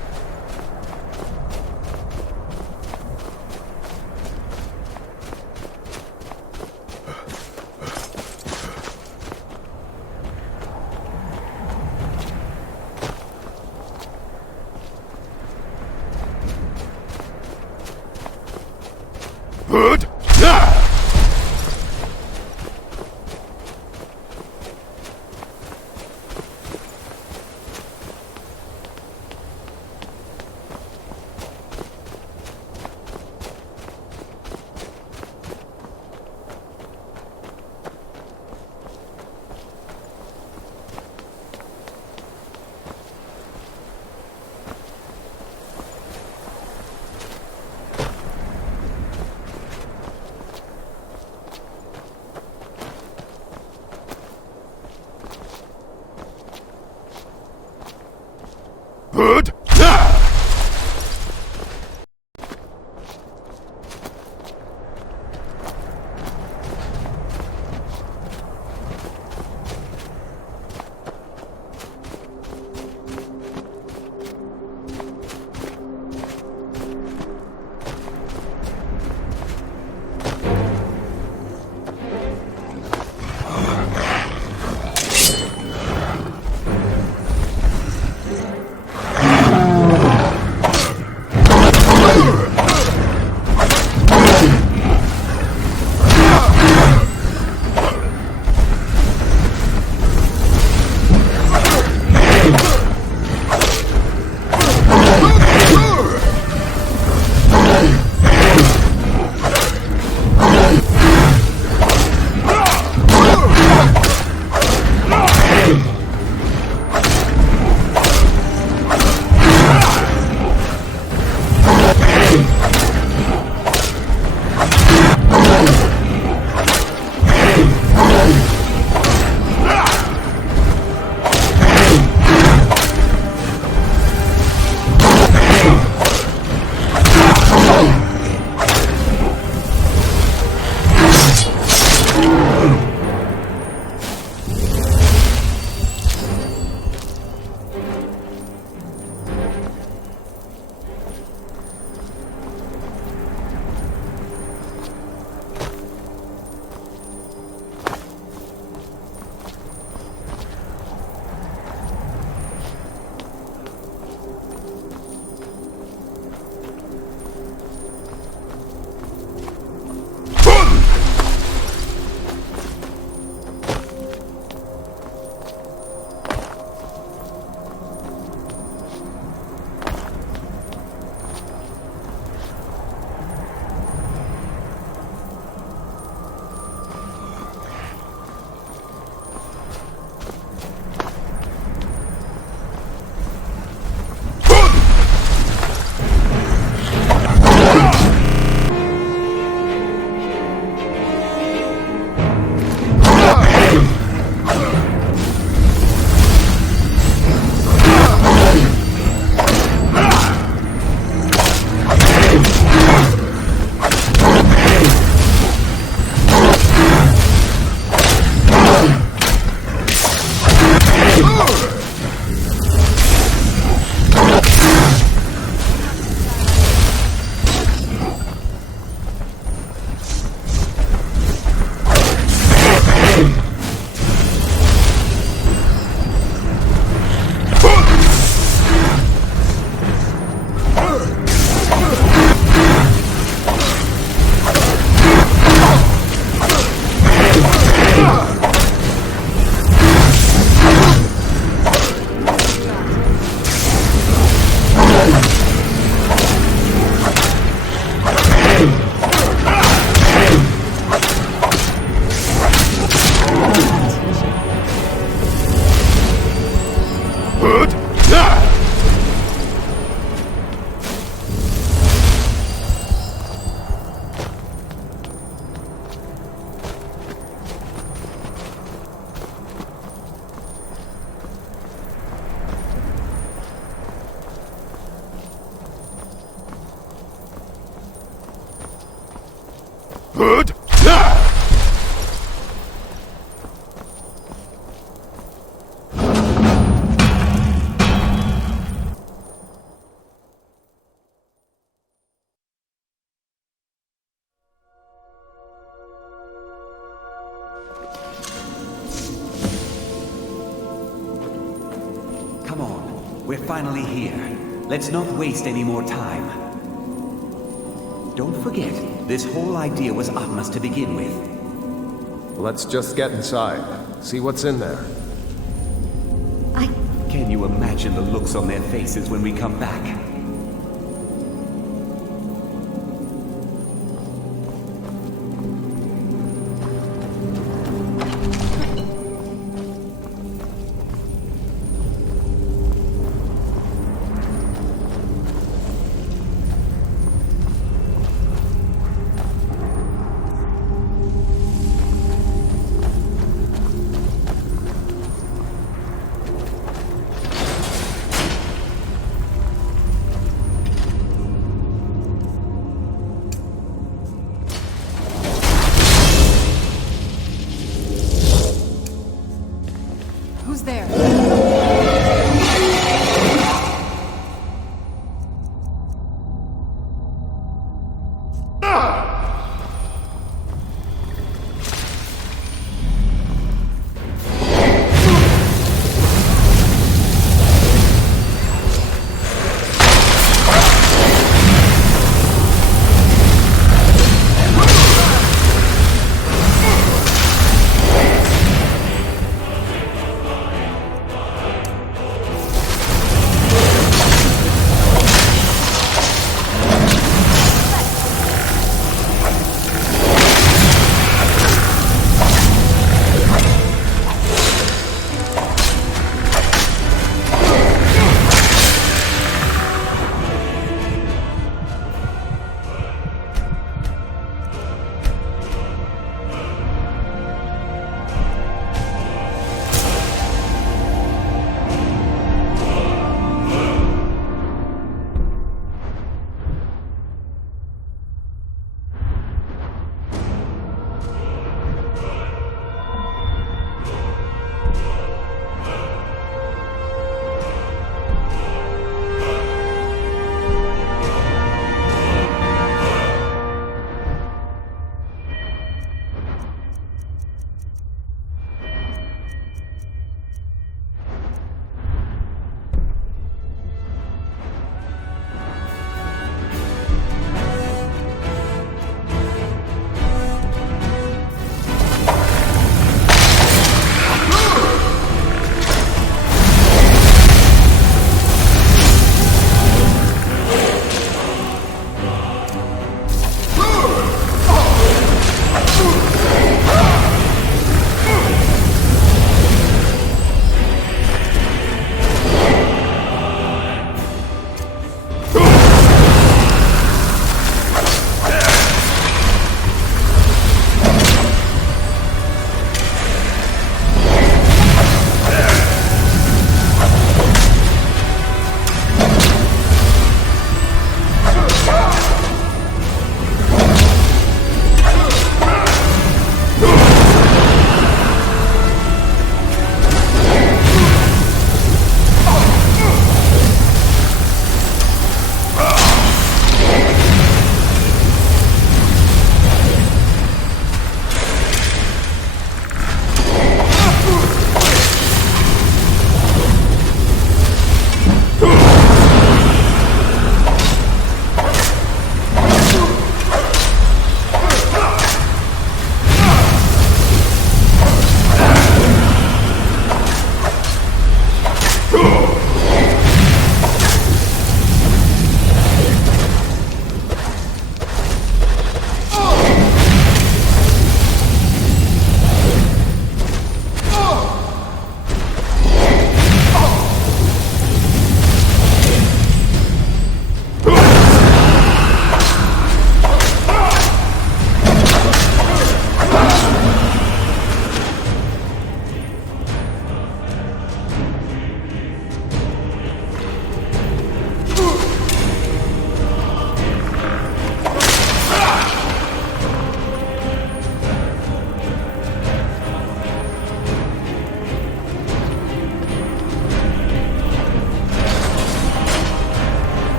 Good. Come on, we're finally here. Let's not waste any more time. Don't forget, this whole idea was Atma's to begin with. Let's just get inside. See what's in there. Can you imagine the looks on their faces when we come back? Who's there?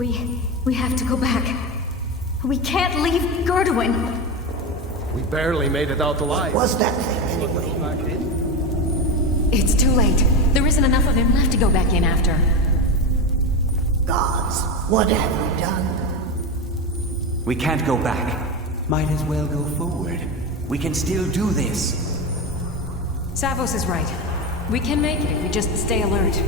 We have to go back. We can't leave Gerduin. We barely made it out alive. What's that thing anyway? It's too late. There isn't enough of him left to go back in after. Gods, what have we done? We can't go back. Might as well go forward. We can still do this. Savos is right. We can make it if we just stay alert.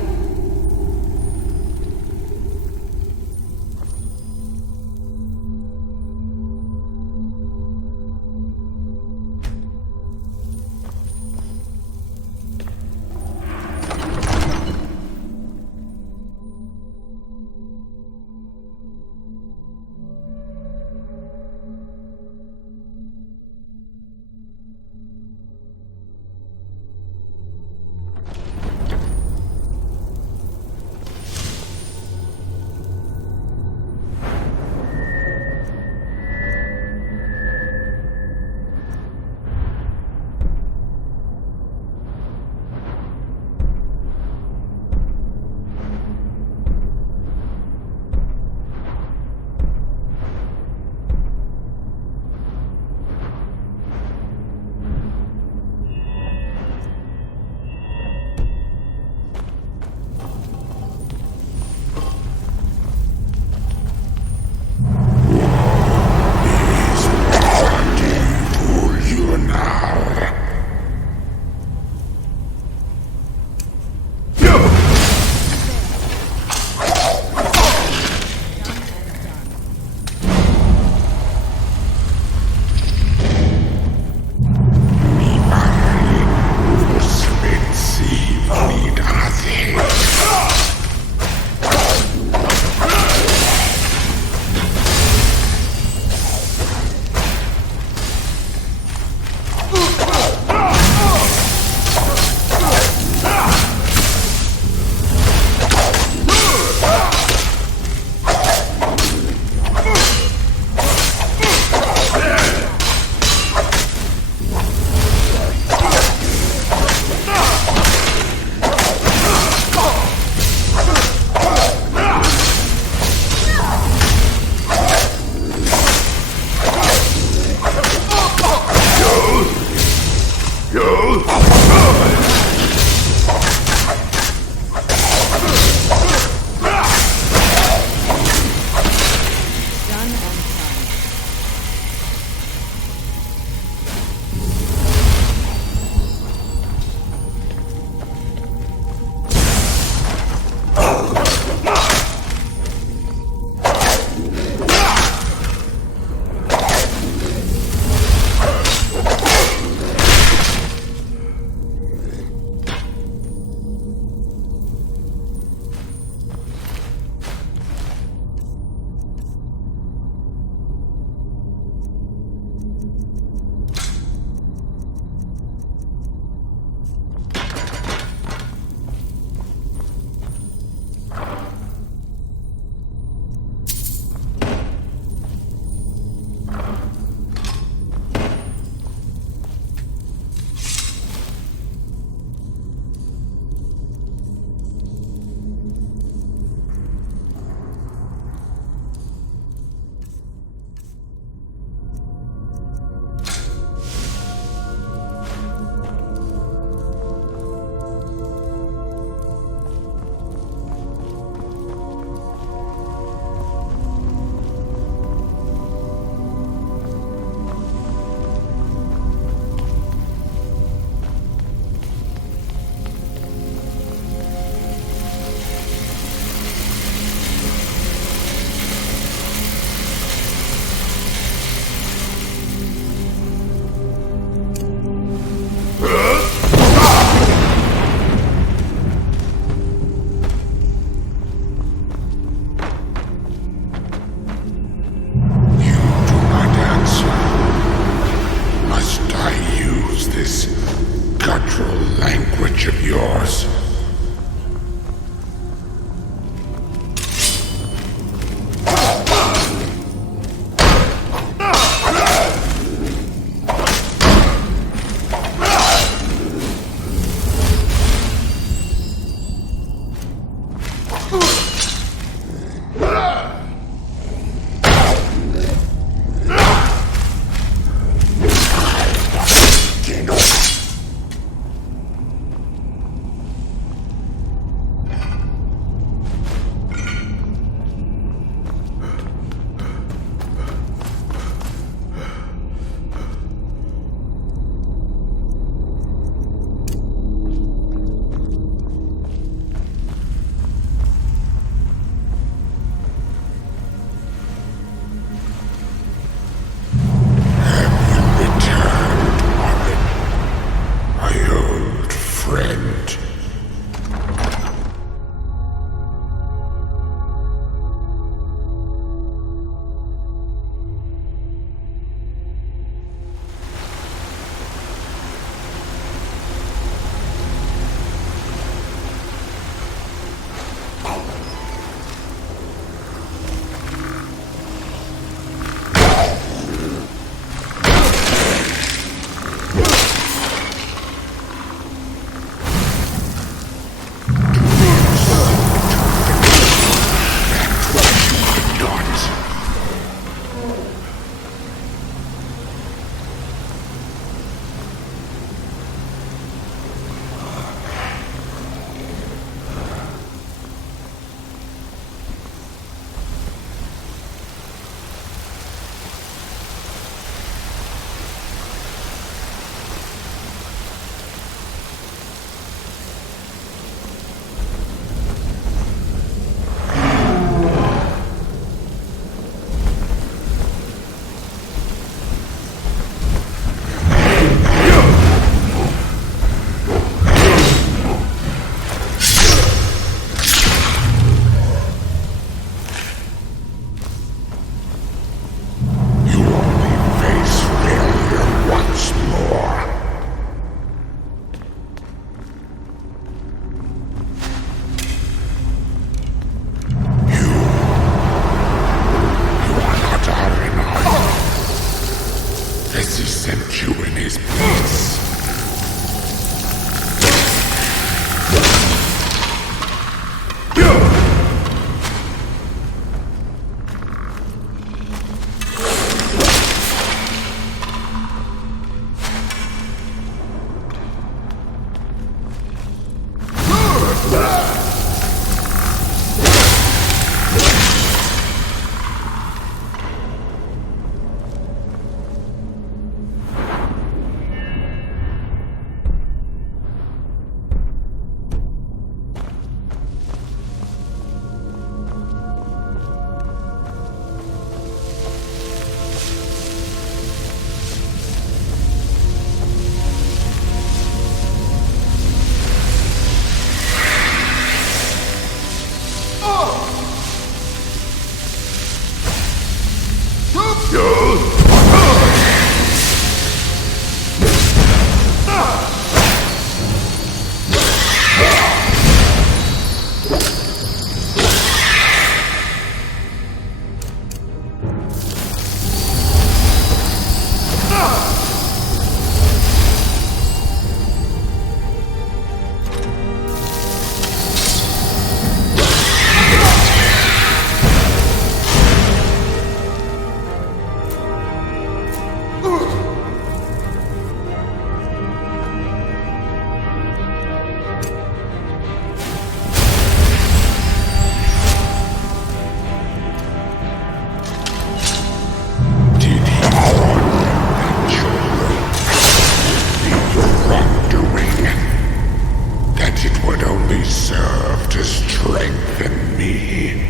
strengthen me.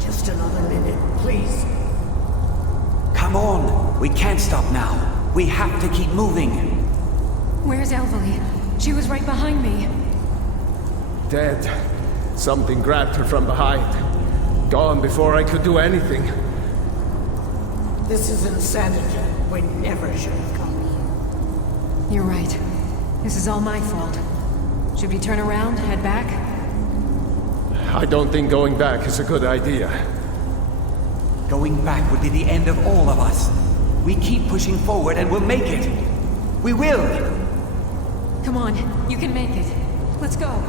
Just another minute, please. Come on! We can't stop now. We have to keep moving. Where's Elvalie? She was right behind me. Dead. Something grabbed her from behind. Gone before I could do anything. This is insanity. We never should have come here. You're right. This is all my fault. Should we turn around, head back? I don't think going back is a good idea. Going back would be the end of all of us. We keep pushing forward and we'll make it. We will! Come on, you can make it. Let's go.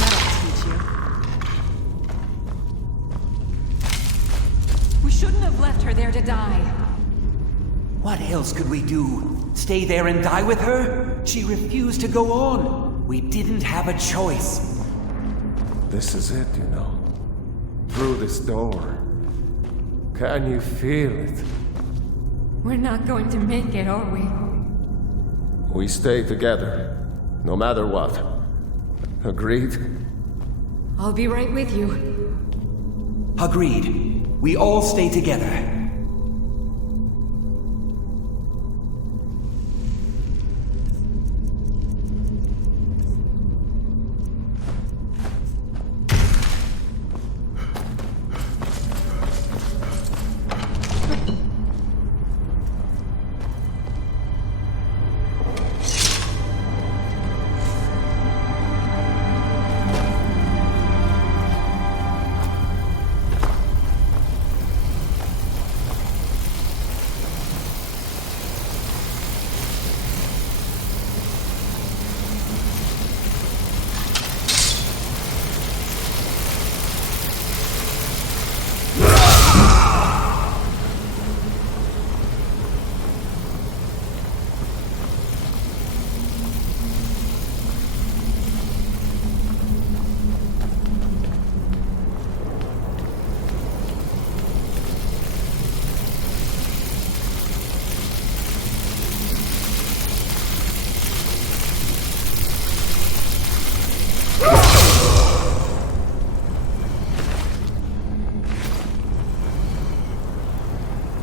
That'll teach you. We shouldn't have left her there to die. What else could we do? Stay there and die with her? She refused to go on. We didn't have a choice. This is it, you know. Through this door. Can you feel it? We're not going to make it, are we? We stay together, no matter what. Agreed? I'll be right with you. Agreed. We all stay together.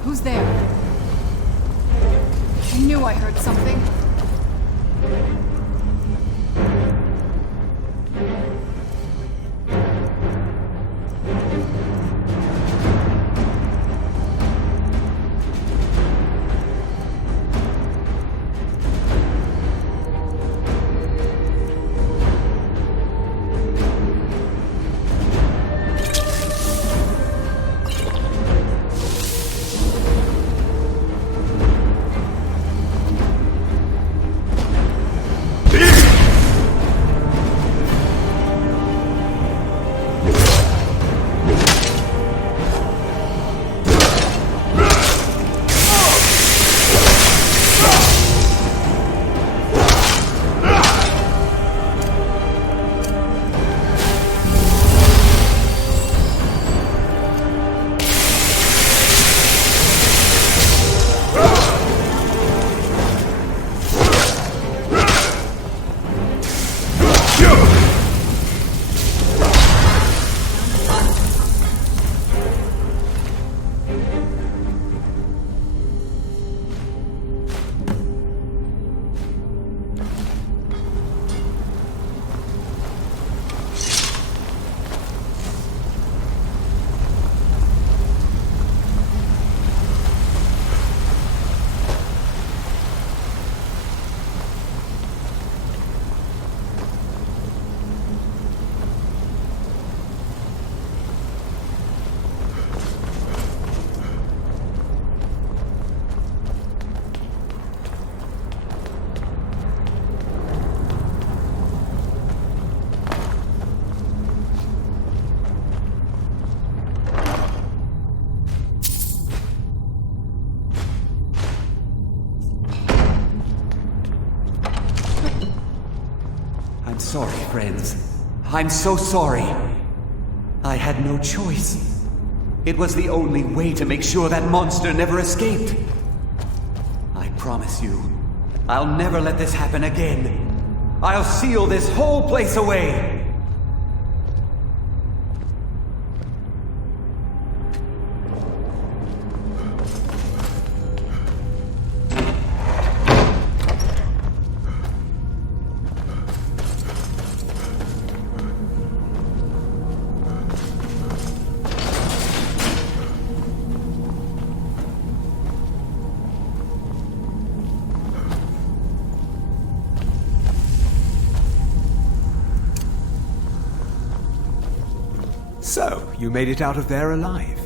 Who's there? I knew I heard something. I'm sorry, friends. I'm so sorry. I had no choice. It was the only way to make sure that monster never escaped. I promise you, I'll never let this happen again. I'll seal this whole place away. So, you made it out of there alive.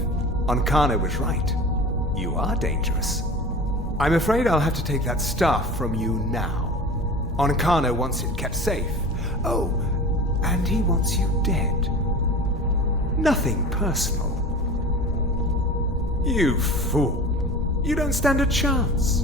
Ankana was right. You are dangerous. I'm afraid I'll have to take that staff from you now. Ankana wants it kept safe. Oh, And he wants you dead. Nothing personal. You fool. You don't stand a chance.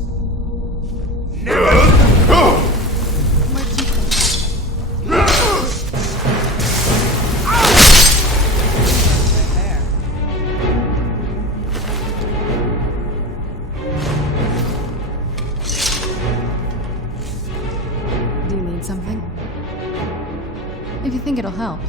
Do you need something? If you think it'll help.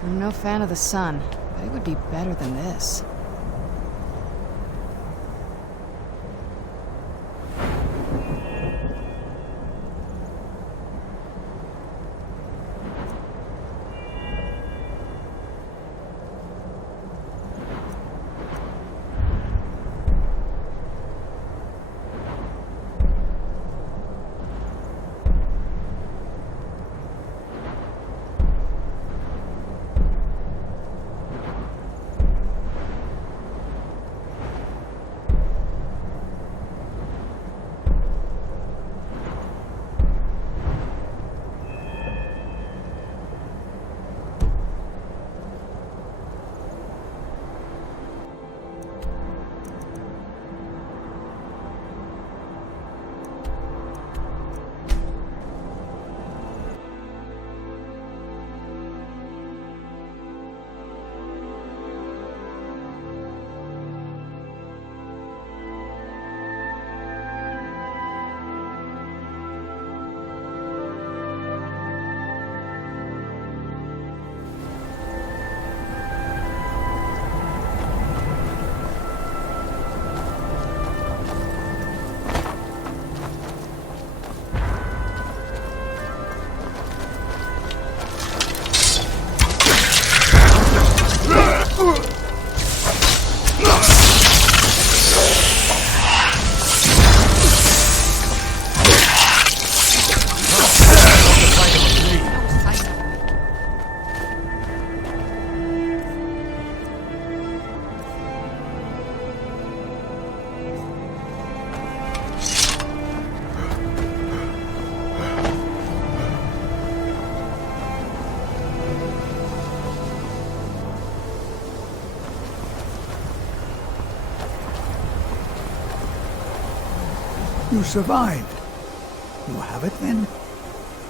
I'm no fan of the sun, but it would be better than this. You survived. You have it then?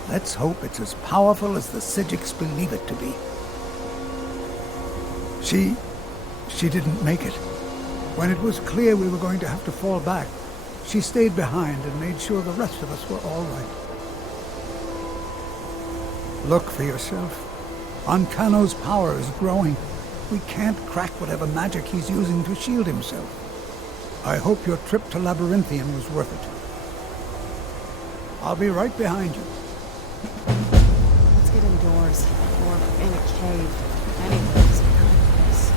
Let's hope it's as powerful as the Psijics believe it to be. She didn't make it. When it was clear we were going to have to fall back, she stayed behind and made sure the rest of us were all right. Look for yourself. Ancano's power is growing. We can't crack whatever magic he's using to shield himself. I hope your trip to Labyrinthian was worth it. I'll be right behind you. Let's get indoors, or in a cave. Anything's a good place.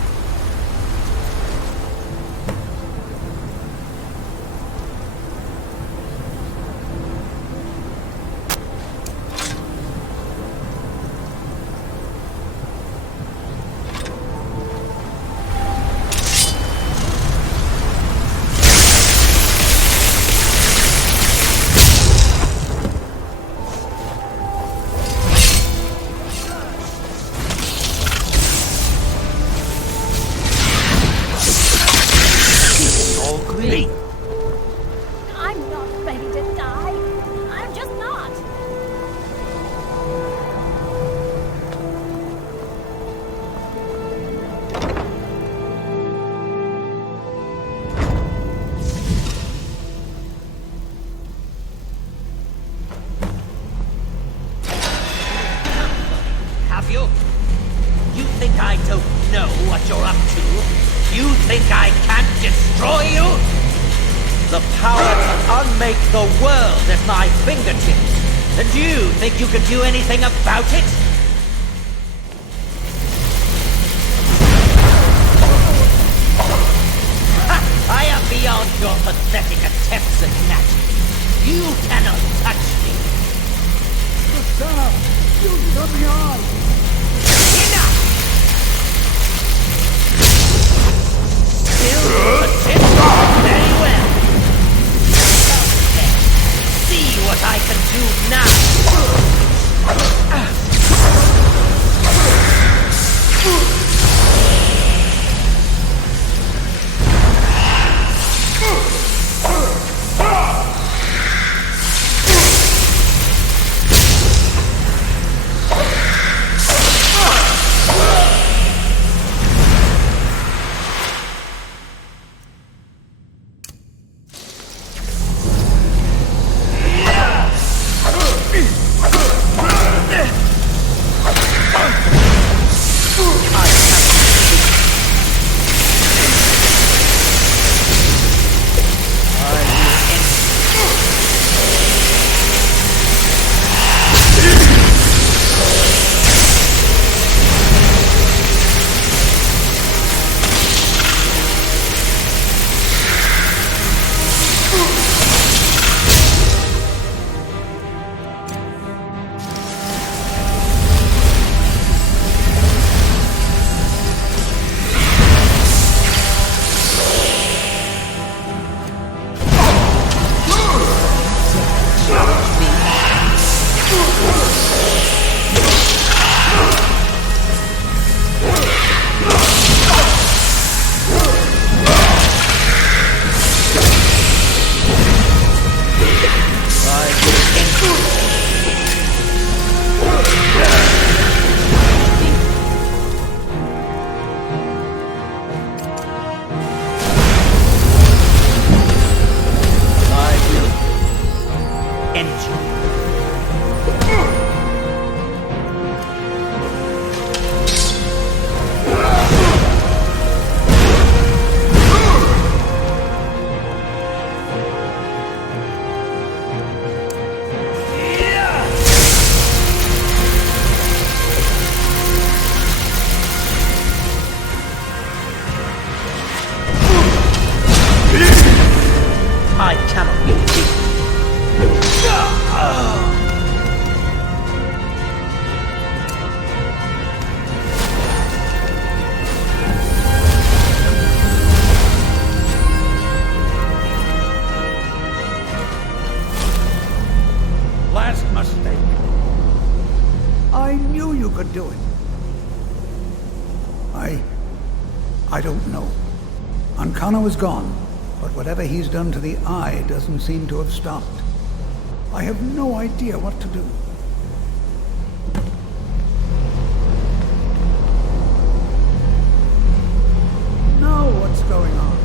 me! I'm not ready to die. I'm just not. Have you? You think I don't know what you're up to? You think I can't destroy you? The power to unmake the world at my fingertips. And you think you can do anything about it? Ha! I am beyond your pathetic attempts at magic. You cannot touch me. Stop! You got me on! Enough! Still persist? Very well. See what I can do now. I cannot be defeated. Last mistake. I knew you could do it. I don't know. Ancano is gone, but whatever he's done to the Eye doesn't seem to have stopped. I have no idea what to do. Now what's going on?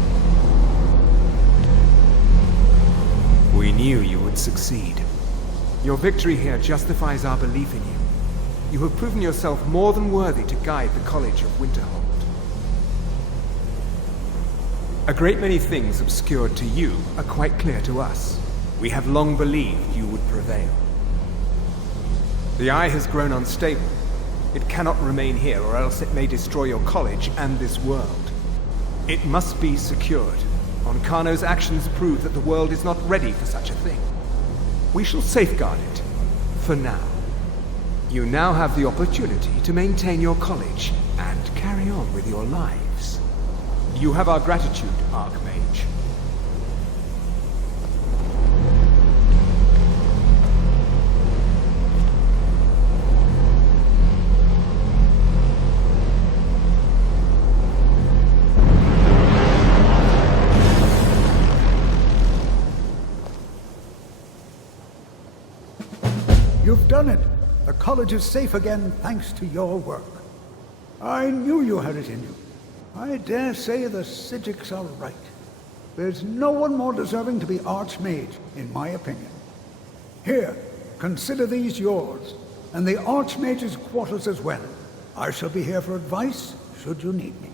We knew you would succeed. Your victory here justifies our belief in you. You have proven yourself more than worthy to guide the College of Winterhold. A great many things obscured to you are quite clear to us. We have long believed you would prevail. The Eye has grown unstable. It cannot remain here, or else it may destroy your college and this world. It must be secured. Ancano's actions prove that the world is not ready for such a thing. We shall safeguard it, for now. You now have the opportunity to maintain your college and carry on with your lives. You have our gratitude, Archmage. done it. The college is safe again thanks to your work. I knew you had it in you. I dare say the Psijics are right. There's no one more deserving to be Archmage, in my opinion. Here, consider these yours, and the Archmage's quarters as well. I shall be here for advice, should you need me.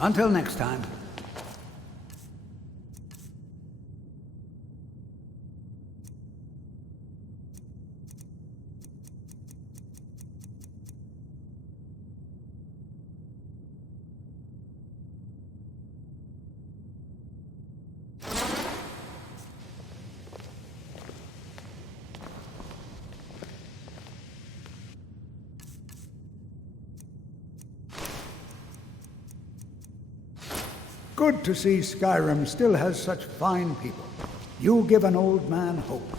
Until next time. Good to see Skyrim still has such fine people. You give an old man hope.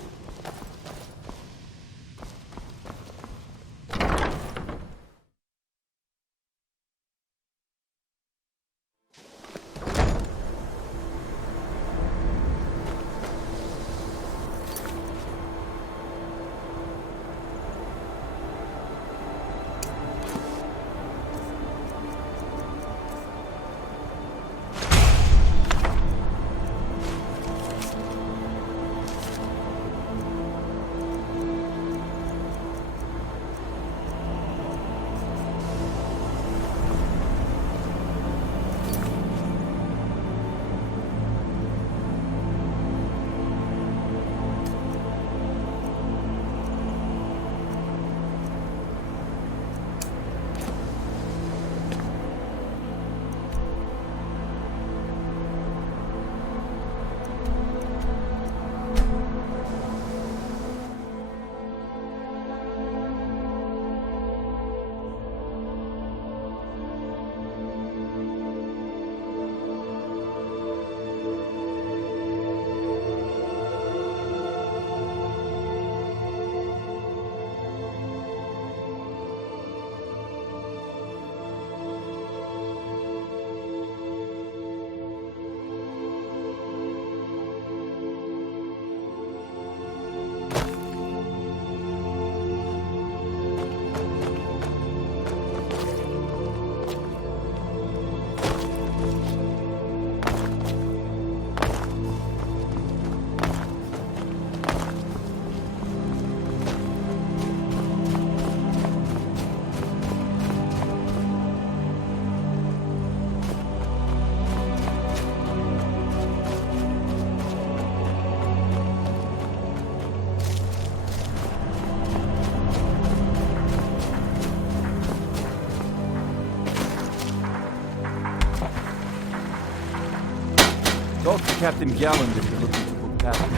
Talk to Captain Galland if you're looking to book passage.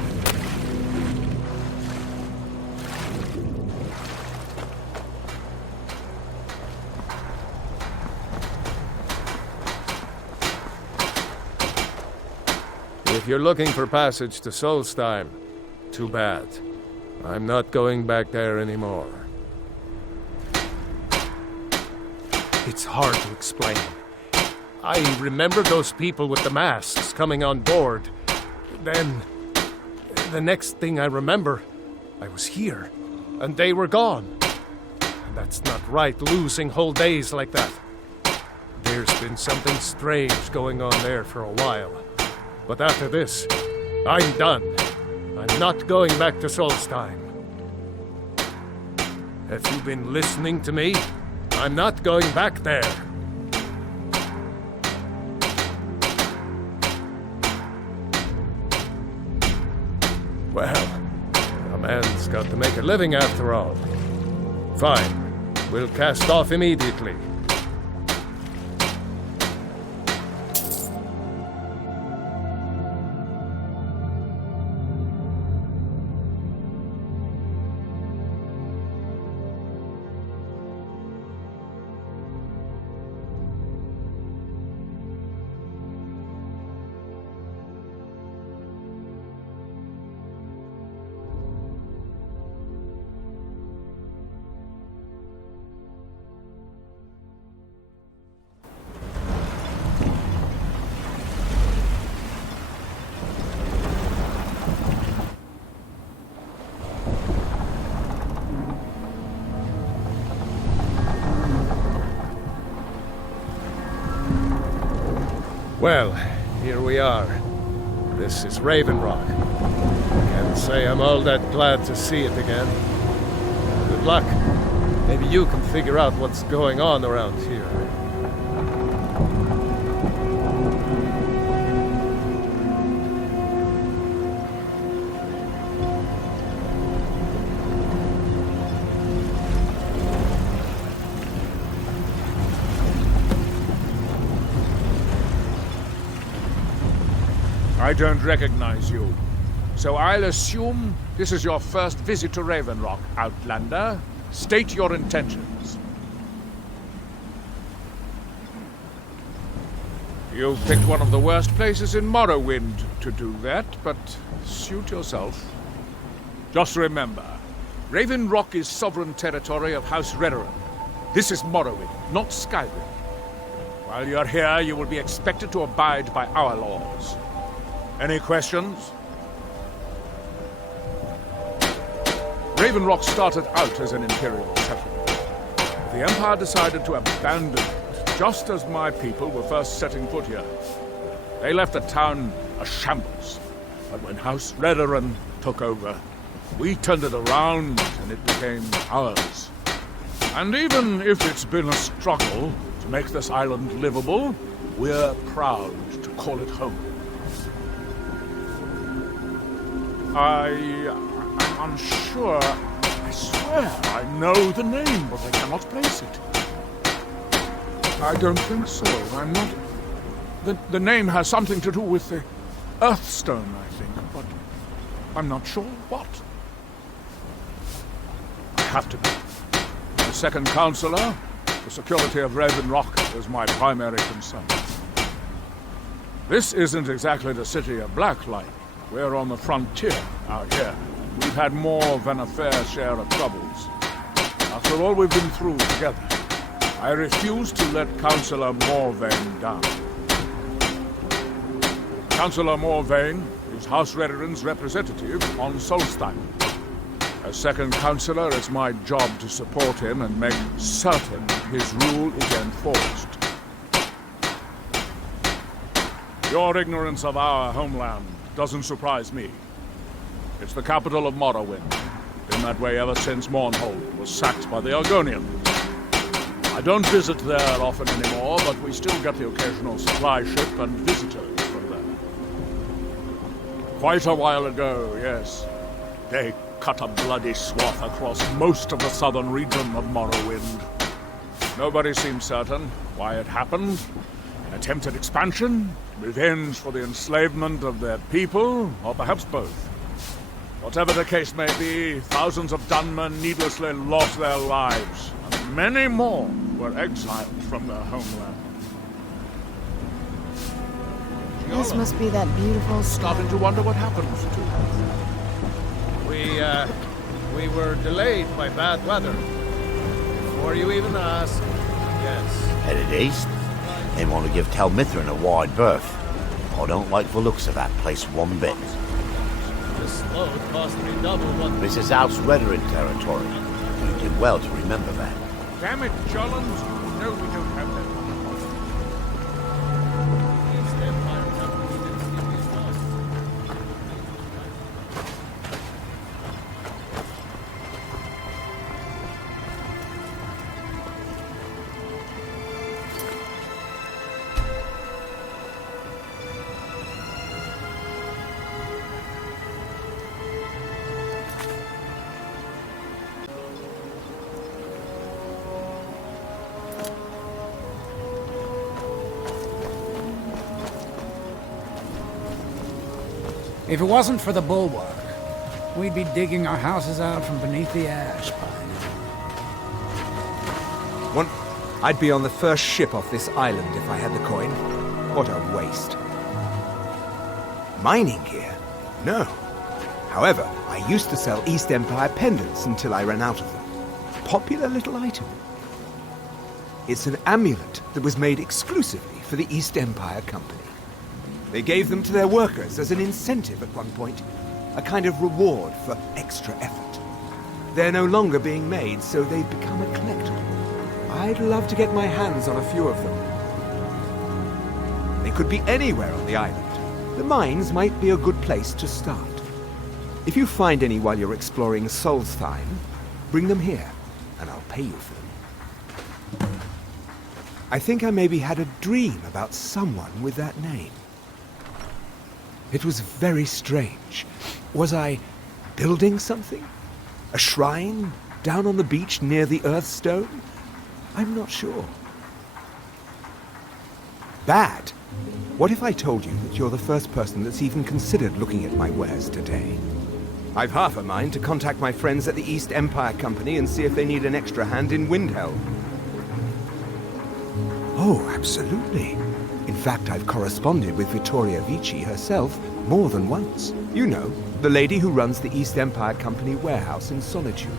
If you're looking for passage to Solstheim, too bad. I'm not going back there anymore. It's hard to explain. I remember those people with the masks coming on board. Then, the next thing I remember, I was here, and they were gone. And that's not right, losing whole days like that. There's been something strange going on there for a while. But after this, I'm done. I'm not going back to Solstheim. Have you been listening to me? I'm not going back there. Well, a man's got to make a living after all. Fine. We'll cast off immediately. Well, here we are. This is Raven Rock. Can't say I'm all that glad to see it again. Good luck. Maybe you can figure out what's going on around here. I don't recognize you. So I'll assume this is your first visit to Raven Rock, Outlander. State your intentions. You've picked one of the worst places in Morrowind to do that, but suit yourself. Just remember, Raven Rock is sovereign territory of House Redoran. This is Morrowind, not Skyrim. While you're here, you will be expected to abide by our laws. Any questions? Raven Rock started out as an Imperial settlement. The Empire decided to abandon it, just as my people were first setting foot here. They left the town a shambles. But when House Redoran took over, we turned it around and it became ours. And even if it's been a struggle to make this island livable, we're proud to call it home. I'm unsure. I swear I know the name, but I cannot place it. I don't think so. I'm not... The name has something to do with the Earthstone, I think, but I'm not sure what. I have to be. The second counselor, the security of Raven Rock is my primary concern. This isn't exactly the city of Blacklight. We're on the frontier out here. We've had more than a fair share of troubles. After all we've been through together, I refuse to let Councillor Morvain down. Councillor Morvain is House Redoran's representative on Solstheim. As second councillor, it's my job to support him and make certain his rule is enforced. Your ignorance of our homeland doesn't surprise me. It's the capital of Morrowind. Been that way ever since Mournhold was sacked by the Argonians. I don't visit there often anymore, but we still get the occasional supply ship and visitors from there. Quite a while ago, yes. They cut a bloody swath across most of the southern region of Morrowind. Nobody seems certain why it happened. An attempt at expansion? Revenge for the enslavement of their people? Or perhaps both? Whatever the case may be, thousands of Dunmen needlessly lost their lives, and many more were exiled from their homeland. This must be that beautiful Starting to wonder what happened to them. We were delayed by bad weather. Before you even asked, yes. Headed east? They want to give Tel Mithrin a wide berth. I don't like the looks of that place one bit. This load cost me double what... This is House Redoran territory. You did well to remember that. Damn it, Jollens! No, we don't have that. If it wasn't for the bulwark, we'd be digging our houses out from beneath the ash by now. I'd be on the first ship off this island if I had the coin. What a waste. Mining here? No. However, I used to sell East Empire pendants until I ran out of them. Popular little item. It's an amulet that was made exclusively for the East Empire Company. They gave them to their workers as an incentive at one point, a kind of reward for extra effort. They're no longer being made, so they've become a collectible. I'd love to get my hands on a few of them. They could be anywhere on the island. The mines might be a good place to start. If you find any while you're exploring Solstheim, bring them here, and I'll pay you for them. I think I maybe had a dream about someone with that name. It was very strange. Was I building something? A shrine down on the beach near the Earthstone? I'm not sure. Bad. What if I told you that you're the first person that's even considered looking at my wares today? I've half a mind to contact my friends at the East Empire Company and see if they need an extra hand in Windhelm. Oh, absolutely. In fact, I've corresponded with Vittoria Vici herself more than once. You know, the lady who runs the East Empire Company warehouse in Solitude.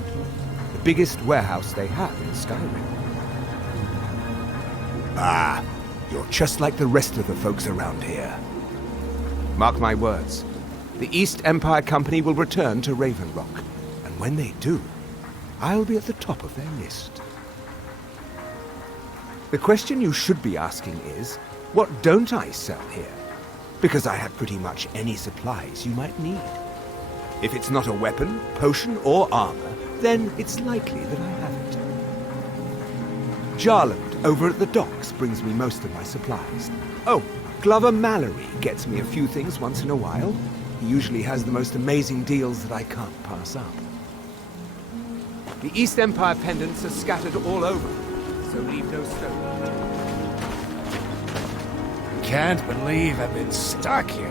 The biggest warehouse they have in Skyrim. Ah, you're just like the rest of the folks around here. Mark my words. The East Empire Company will return to Raven Rock, and when they do, I'll be at the top of their list. The question you should be asking is, what don't I sell here? Because I have pretty much any supplies you might need. If it's not a weapon, potion, or armor, then it's likely that I have it. Jarland, over at the docks, brings me most of my supplies. Oh, Glover Mallory gets me a few things once in a while. He usually has the most amazing deals that I can't pass up. The East Empire pendants are scattered all over, so leave no stone. Can't believe I've been stuck here.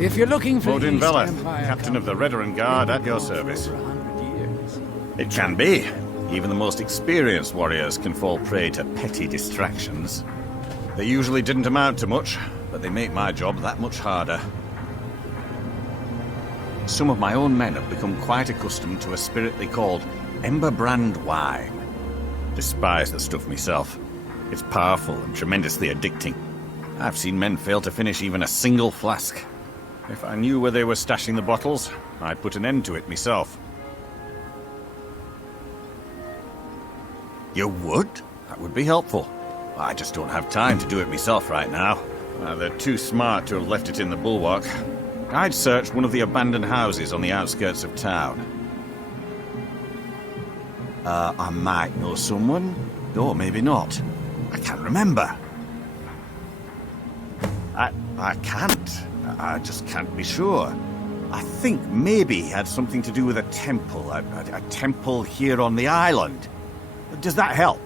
If you're looking for Odin East Veleth, Empire captain of the Redoran Guard at your service. It can be. Even the most experienced warriors can fall prey to petty distractions. They usually didn't amount to much, but they make my job that much harder. Some of my own men have become quite accustomed to a spirit they called Emberbrand wine. Despise the stuff myself. It's powerful and tremendously addicting. I've seen men fail to finish even a single flask. If I knew where they were stashing the bottles, I'd put an end to it myself. You would? That would be helpful. I just don't have time to do it myself right now. They're too smart to have left it in the bulwark. I'd search one of the abandoned houses on the outskirts of town. I might know someone, or maybe not. I can't remember. I can't. I just can't be sure. I think maybe he had something to do with a temple. A temple here on the island. Does that help?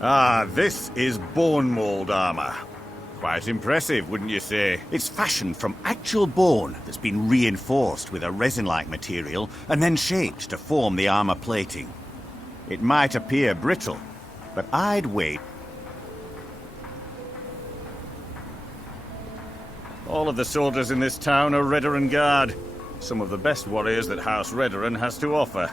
Ah, this is bone mold armor. Quite impressive, wouldn't you say? It's fashioned from actual bone that's been reinforced with a resin-like material and then shaped to form the armor plating. It might appear brittle, but I'd wait. All of the soldiers in this town are Redoran Guard. Some of the best warriors that House Redoran has to offer.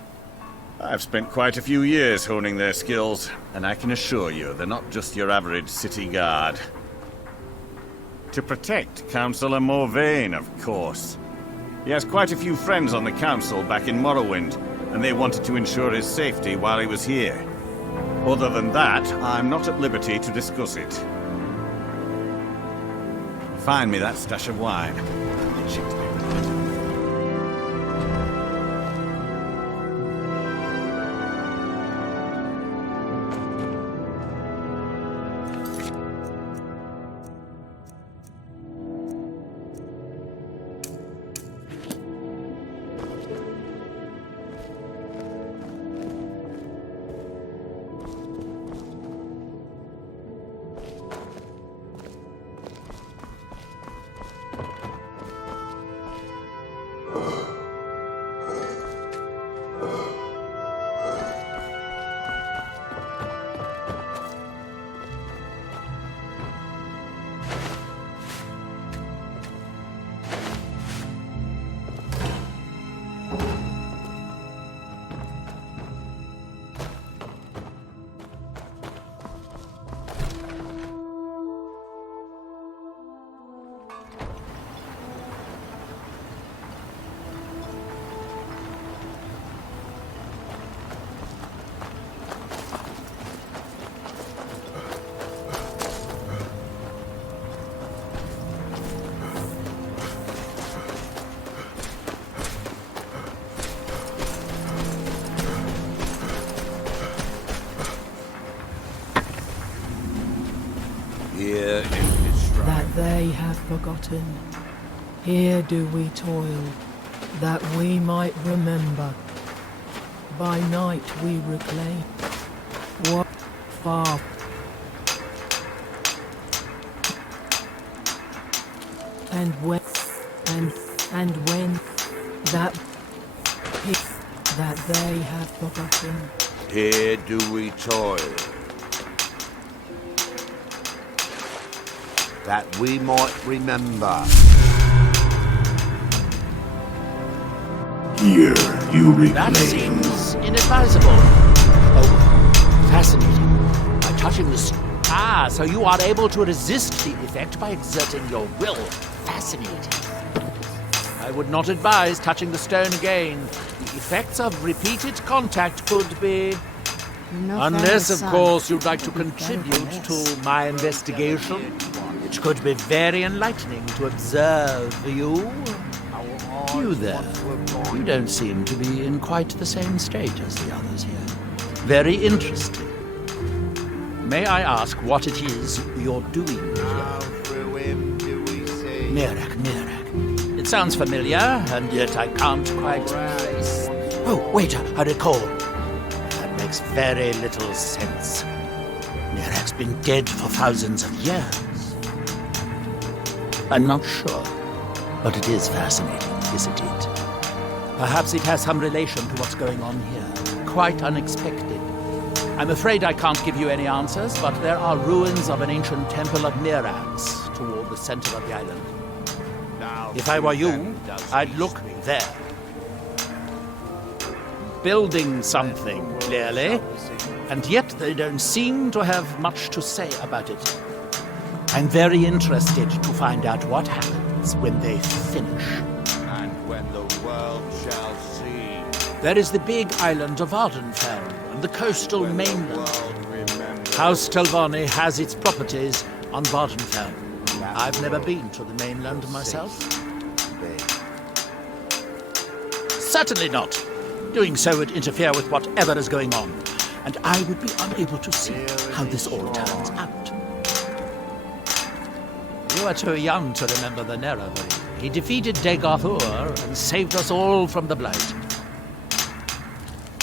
I've spent quite a few years honing their skills, and I can assure you they're not just your average city guard. To protect Councillor Morvain, of course. He has quite a few friends on the council back in Morrowind, and they wanted to ensure his safety while he was here. Other than that, I'm not at liberty to discuss it. Find me that stash of wine. Itching to be renewed. Here in this shrine. That they have forgotten. Here do we toil, that we might remember. By night we reclaim what far. And when that they have forgotten. Here do we toil, that we might remember. Here you reclaim. That seems inadvisable. Oh, fascinating. By touching the... so you are able to resist the effect by exerting your will. Fascinating. I would not advise touching the stone again. The effects of repeated contact could be... Unless, of course, you'd like to contribute to my investigation, which could be very enlightening to observe you. You there. You don't seem to be in quite the same state as the others here. Very interesting. May I ask what it is you're doing here? Mirak. It sounds familiar, and yet I can't quite place. Oh, wait, I recall. That makes very little sense. Mirak's been dead for thousands of years. I'm not sure, but it is fascinating, isn't it? Perhaps it has some relation to what's going on here. Quite unexpected. I'm afraid I can't give you any answers, but there are ruins of an ancient temple of Mirax toward the center of the island. If I were you, I'd look there. Building something, clearly, and yet they don't seem to have much to say about it. I'm very interested to find out what happens when they finish. And when the world shall see. There is the big island of Ardenfell and the coastal mainland. House Telvanni has its properties on Vardenfell. I've never been to the mainland myself. Certainly not. Doing so would interfere with whatever is going on, and I would be unable to see how this all turns out. You are too young to remember the Nerevari. He defeated Degarthur and saved us all from the Blight.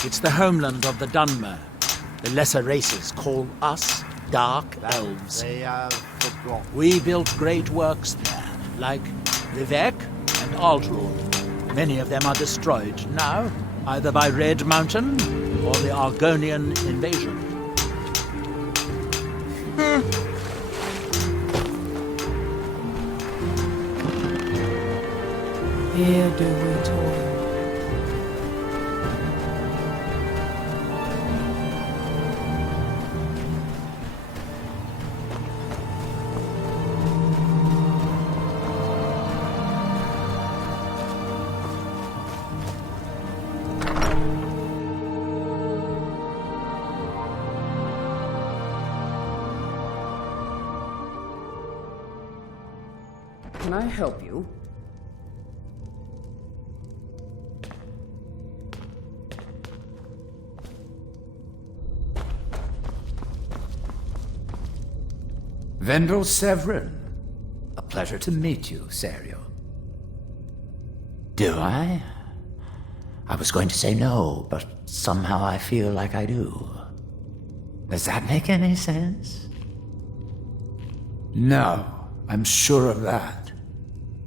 It's the homeland of the Dunmer. The lesser races call us Dark Elves. They have forgotten. We built great works there, like Rivek and Aldrune. Many of them are destroyed now, either by Red Mountain or the Argonian invasion. Here do we toil. Can I help you? Vendel Severin. A pleasure to meet you, Serio. Do I? I was going to say no, but somehow I feel like I do. Does that make any sense? No, I'm sure of that.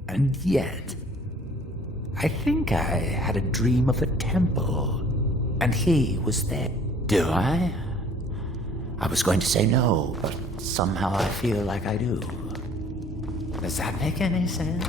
And yet, I think I had a dream of a temple And he was there. Do I? I was going to say no, but somehow I feel like I do. Does that make any sense?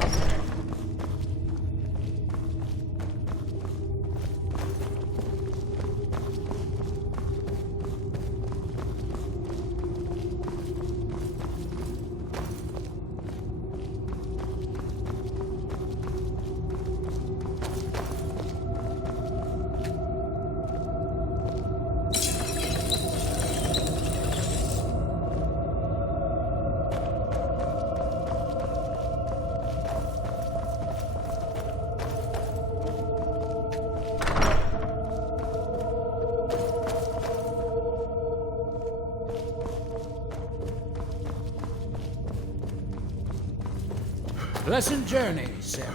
Pleasant journey, Sarah.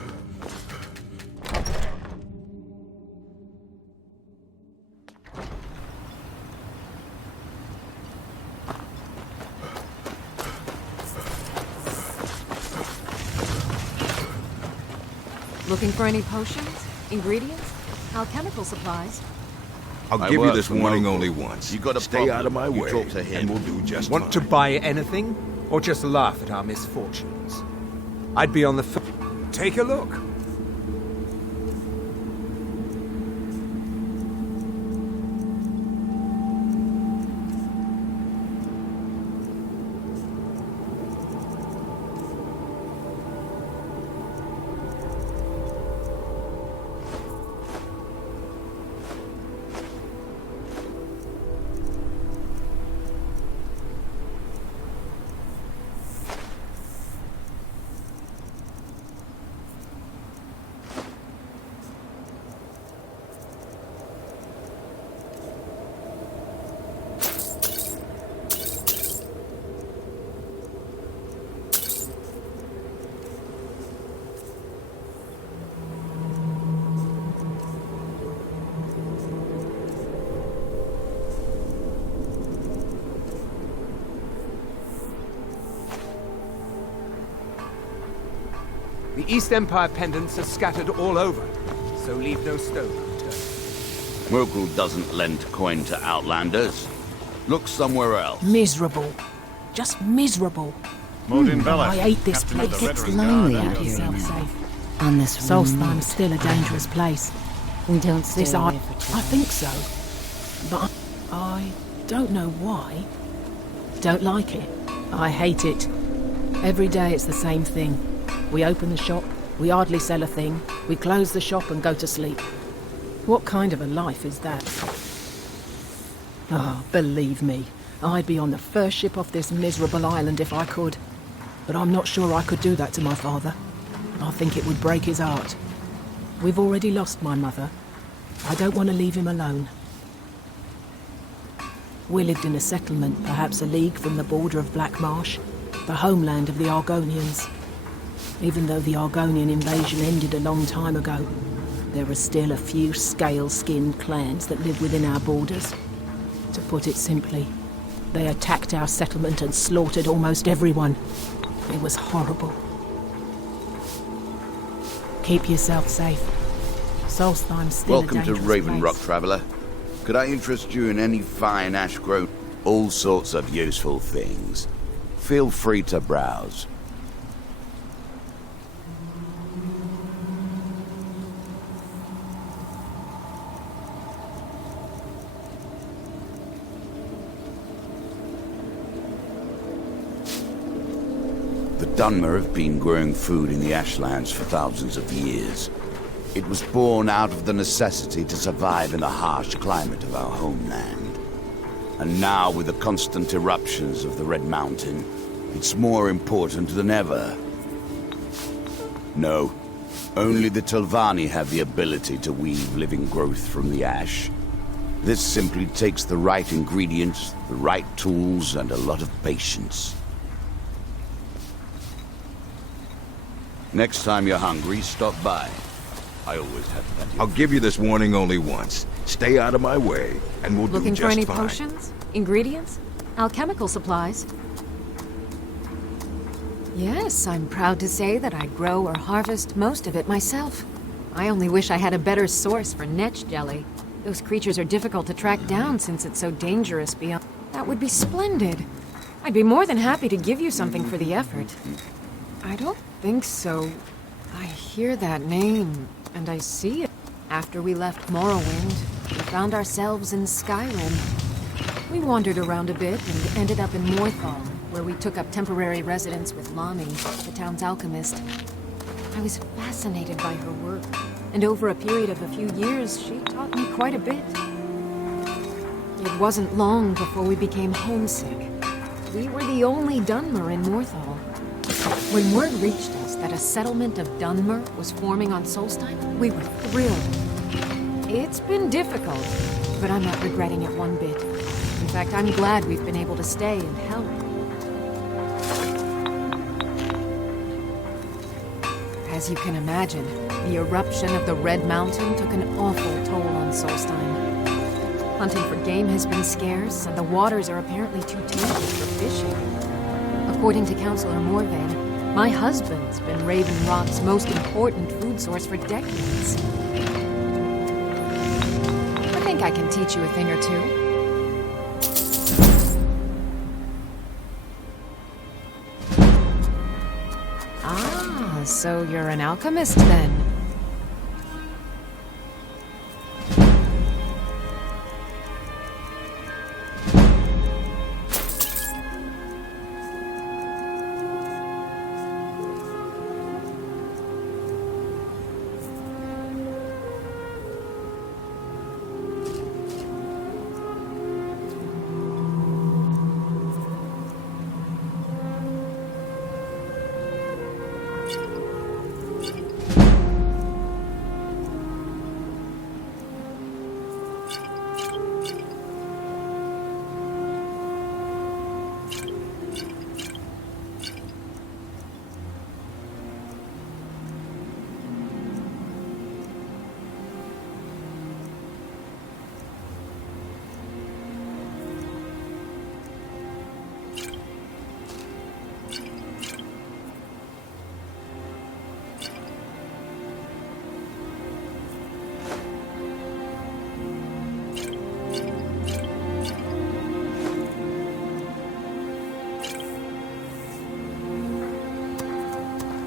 Looking for any potions? Ingredients? Alchemical supplies? I'll give you this warning only once. You got a Stay problem. out of my You way, talk to him. and we'll do just Want fine. to buy anything? Or just laugh at our misfortunes? I'd be on the Take a look. The East Empire pendants are scattered all over, so leave no stone unturned. Merkel doesn't lend coin to outlanders. Look somewhere else. Miserable. Just miserable. Modin Bella, I hate this Captain of place. the It's Veteran lonely Guard, out and here. your- Safe. On this Solstheim's still a dangerous place. We don't stay This away I for too I long. think so. But I don't know why. Don't like it. I hate it. Every day it's the same thing. We open the shop, we hardly sell a thing, we close the shop and go to sleep. What kind of a life is that? Ah, believe me, I'd be on the first ship off this miserable island if I could. But I'm not sure I could do that to my father. I think it would break his heart. We've already lost my mother. I don't want to leave him alone. We lived in a settlement, perhaps a league from the border of Black Marsh, the homeland of the Argonians. Even though the Argonian invasion ended a long time ago, there are still a few scale-skinned clans that live within our borders. To put it simply, they attacked our settlement and slaughtered almost everyone. It was horrible. Keep yourself safe. Solstheim's still Welcome a to dangerous Raven Rock, place. traveller. Could I interest you in any fine ash-grown... all sorts of useful things. Feel free to browse. The Dunmer have been growing food in the Ashlands for thousands of years. It was born out of the necessity to survive in the harsh climate of our homeland. And now, with the constant eruptions of the Red Mountain, it's more important than ever. No, only the Telvanni have the ability to weave living growth from the ash. This simply takes the right ingredients, the right tools, and a lot of patience. Next time you're hungry, stop by. I always have plenty. I'll give you this warning only once. Stay out of my way, and we'll Looking do for just any fine. potions? Ingredients? Alchemical supplies? Yes, I'm proud to say that I grow or harvest most of it myself. I only wish I had a better source for netch jelly. Those creatures are difficult to track down since it's so dangerous beyond... That would be splendid. I'd be more than happy to give you something for the effort. I don't think so. I hear that name, and I see it. After we left Morrowind, we found ourselves in Skyrim. We wandered around a bit and ended up in Morthal, where we took up temporary residence with Lani, the town's alchemist. I was fascinated by her work, and over a period of a few years, she taught me quite a bit. It wasn't long before we became homesick. We were the only Dunmer in Morthal. When word reached us that a settlement of Dunmer was forming on Solstheim, we were thrilled. It's been difficult, but I'm not regretting it one bit. In fact, I'm glad we've been able to stay and help. As you can imagine, the eruption of the Red Mountain took an awful toll on Solstheim. Hunting for game has been scarce, and the waters are apparently too tainted for fishing. According to Councillor Morvain, my husband's been Raven Rock's most important food source for decades. I think I can teach you a thing or two. Ah, so you're an alchemist then?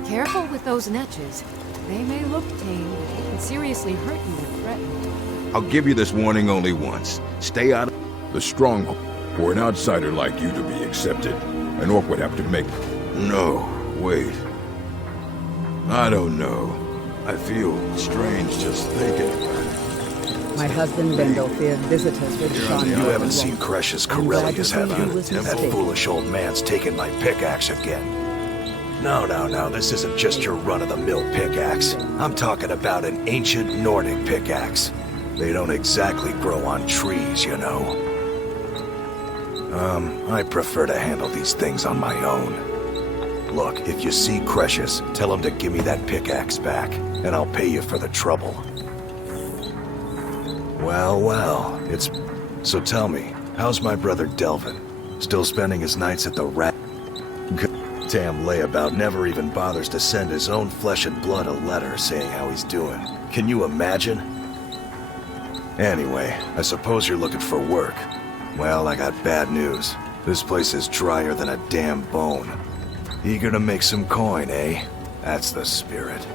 Careful with those netches. They may look tame, but they can seriously hurt you if threatened. I'll give you this warning only once. Stay out of the stronghold. For an outsider like you to be accepted, an orc would have to make... No, wait. I don't know. I feel strange just thinking about it. My husband Bendel feared visitors with Sean. You haven't seen Cresh's Corellius, have you? That foolish old man's taken my pickaxe again. No, this isn't just your run-of-the-mill pickaxe. I'm talking about an ancient Nordic pickaxe. They don't exactly grow on trees, you know. I prefer to handle these things on my own. Look, if you see Cresh's, tell him to give me that pickaxe back, and I'll pay you for the trouble. Well, it's... So tell me, how's my brother Delvin? Still spending his nights at the rat... Damn layabout never even bothers to send his own flesh and blood a letter saying how he's doing. Can you imagine? Anyway, I suppose you're looking for work. Well, I got bad news. This place is drier than a damn bone. Eager to make some coin, eh? That's the spirit.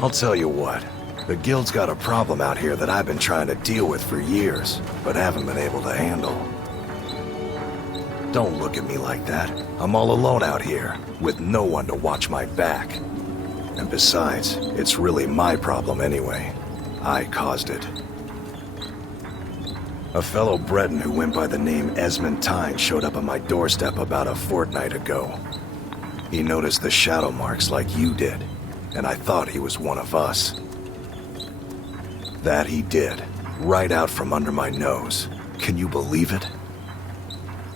I'll tell you what. The guild's got a problem out here that I've been trying to deal with for years, but haven't been able to handle. Don't look at me like that. I'm all alone out here, with no one to watch my back. And besides, it's really my problem anyway. I caused it. A fellow Breton who went by the name Esmond Tyne showed up on my doorstep about a fortnight ago. He noticed the shadow marks like you did, and I thought he was one of us. That he did, right out from under my nose. Can you believe it?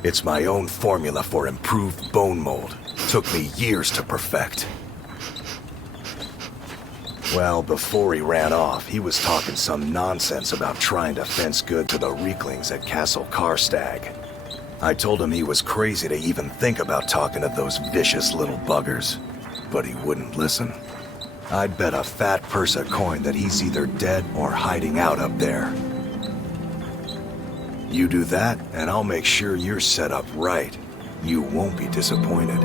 It's my own formula for improved bone mold. Took me years to perfect. Well, before he ran off, he was talking some nonsense about trying to fence good to the Reeklings at Castle Karstag. I told him he was crazy to even think about talking to those vicious little buggers, but he wouldn't listen. I'd bet a fat purse of coin that he's either dead or hiding out up there. You do that, and I'll make sure you're set up right. You won't be disappointed.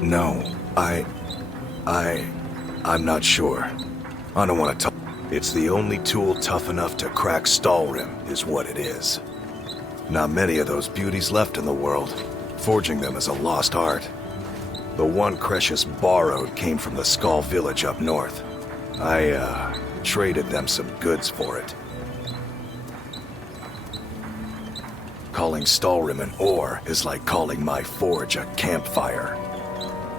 No, I'm not sure. I don't want to talk. It's the only tool tough enough to crack Stalrim, is what it is. Not many of those beauties left in the world. Forging them is a lost art. The one Crescius borrowed came from the Skull village up north. I, traded them some goods for it. Calling Stalrim an ore is like calling my forge a campfire.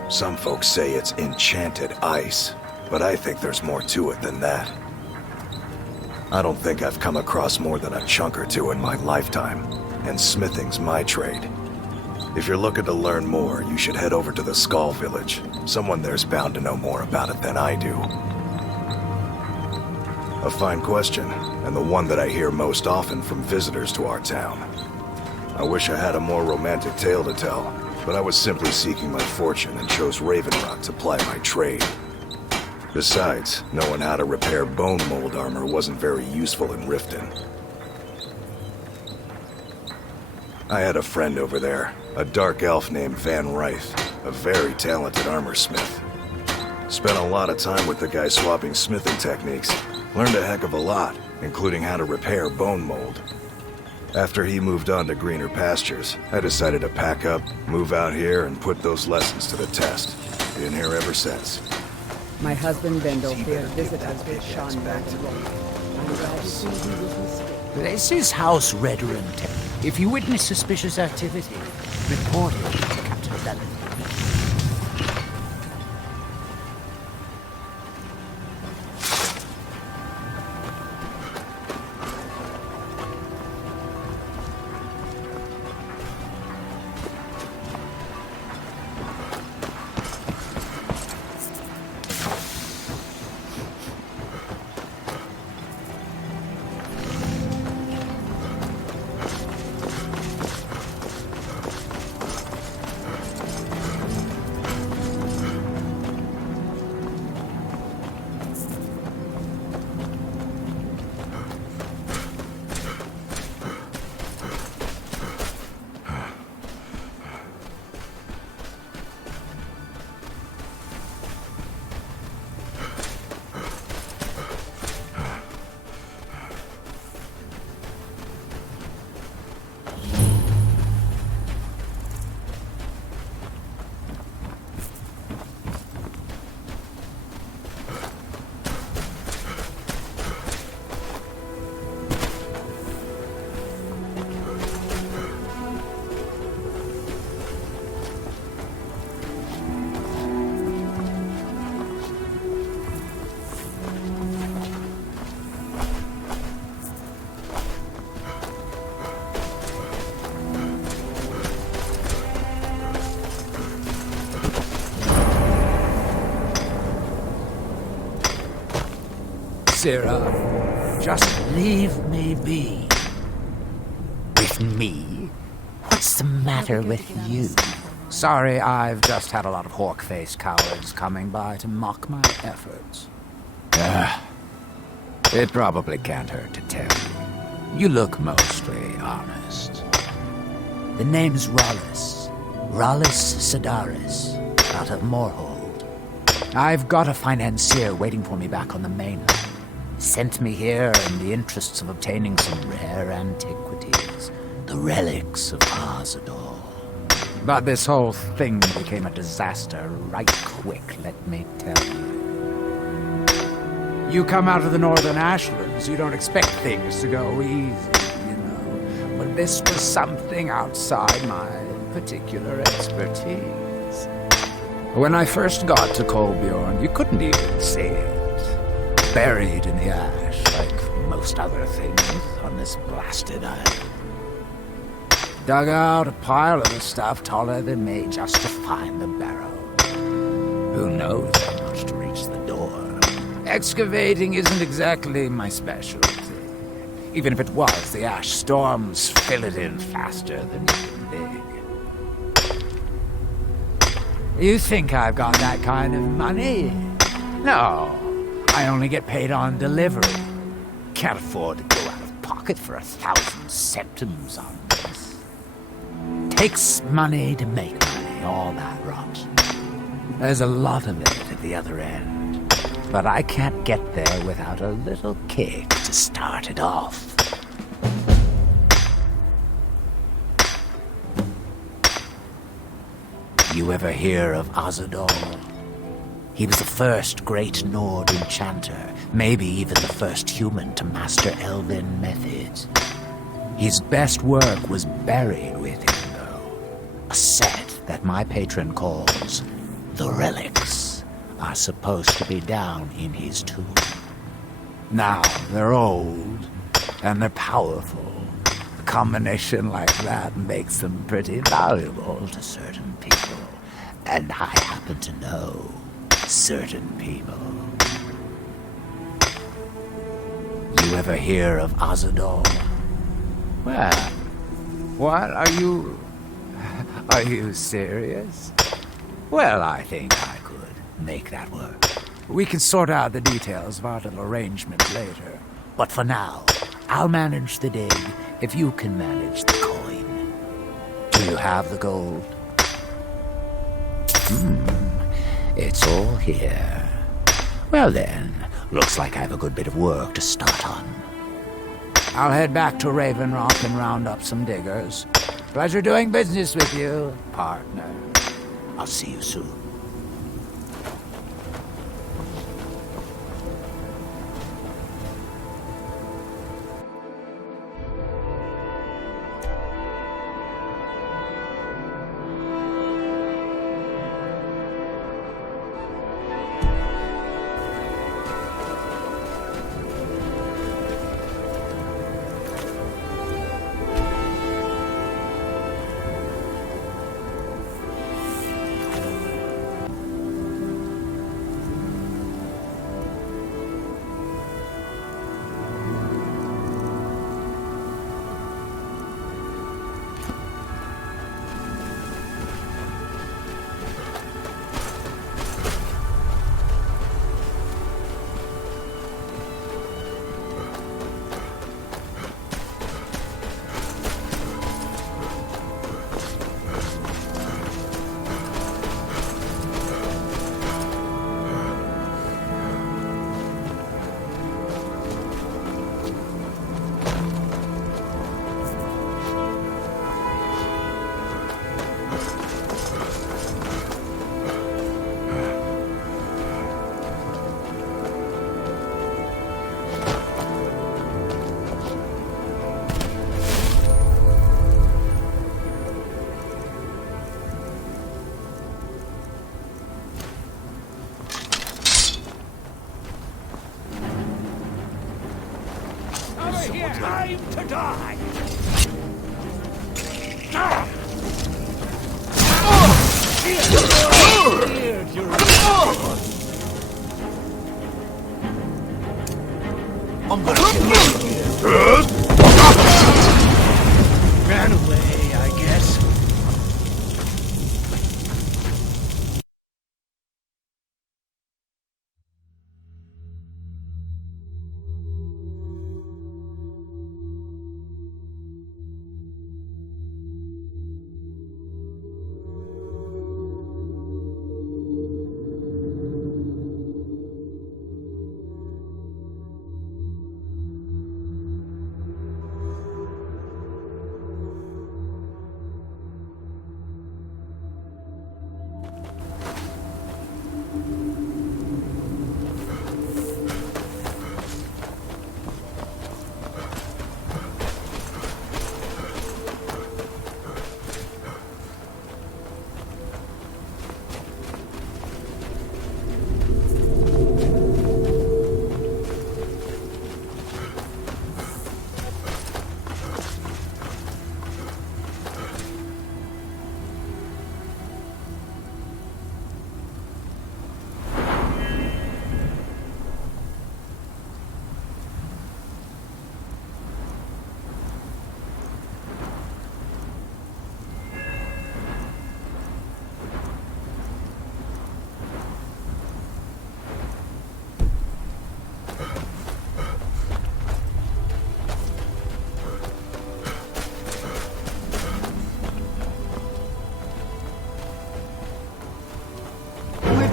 Some folks say it's enchanted ice, but I think there's more to it than that. I don't think I've come across more than a chunk or two in my lifetime, and smithing's my trade. If you're looking to learn more, you should head over to the Skull village. Someone there's bound to know more about it than I do. A fine question, and the one that I hear most often from visitors to our town. I wish I had a more romantic tale to tell, but I was simply seeking my fortune and chose Raven Rock to ply my trade. Besides, knowing how to repair bone mold armor wasn't very useful in Riften. I had a friend over there, a dark elf named Van Ryth, a very talented armor smith. Spent a lot of time with the guy swapping smithing techniques. Learned a heck of a lot, including how to repair bone mold. After he moved on to greener pastures, I decided to pack up, move out here, and put those lessons to the test. Been here ever since. My husband Bendel here visitors with Sean McElroy. I'm glad to see you with me. This is House Redoran. If you witness suspicious activity, report it to Captain Bellin. Sirrah, just leave me be. With me? What's the matter with you? Sorry, I've just had a lot of hawk-faced cowards coming by to mock my efforts. It probably can't hurt to tell you. You look mostly honest. The name's Rollis. Rollis Sedaris, out of Moorhold. I've got a financier waiting for me back on the mainland. Sent me here in the interests of obtaining some rare antiquities, the relics of Arzador. But this whole thing became a disaster right quick, let me tell you. You come out of the Northern Ashlands, you don't expect things to go easy, you know. But this was something outside my particular expertise. When I first got to Kolbjorn, you couldn't even see it. Buried in the ash, like most other things on this blasted island. Dug out a pile of the stuff taller than me just to find the barrow. Who knows how much to reach the door? Excavating isn't exactly my specialty. Even if it was, the ash storms fill it in faster than you can dig. You think I've got that kind of money? No. I only get paid on delivery. Can't afford to go out of pocket for 1,000 centimes on this. Takes money to make money, all that rot. There's a lot of it at the other end, but I can't get there without a little kick to start it off. You ever hear of Azador? He was the first great Nord enchanter, maybe even the first human to master elven methods. His best work was buried with him, though. A set that my patron calls the relics are supposed to be down in his tomb. Now, they're old, and they're powerful. A combination like that makes them pretty valuable to certain people. And I happen to know certain people. You ever hear of Azador? Well, what are you... Are you serious? Well, I think I could make that work. We can sort out the details of our little arrangement later. But for now, I'll manage the dig if you can manage the coin. Do you have the gold? It's all here. Well then, looks like I have a good bit of work to start on. I'll head back to Raven Rock and round up some diggers. Pleasure doing business with you, partner. I'll see you soon. Time to die! I'm gonna kill you. Ran away, I guess.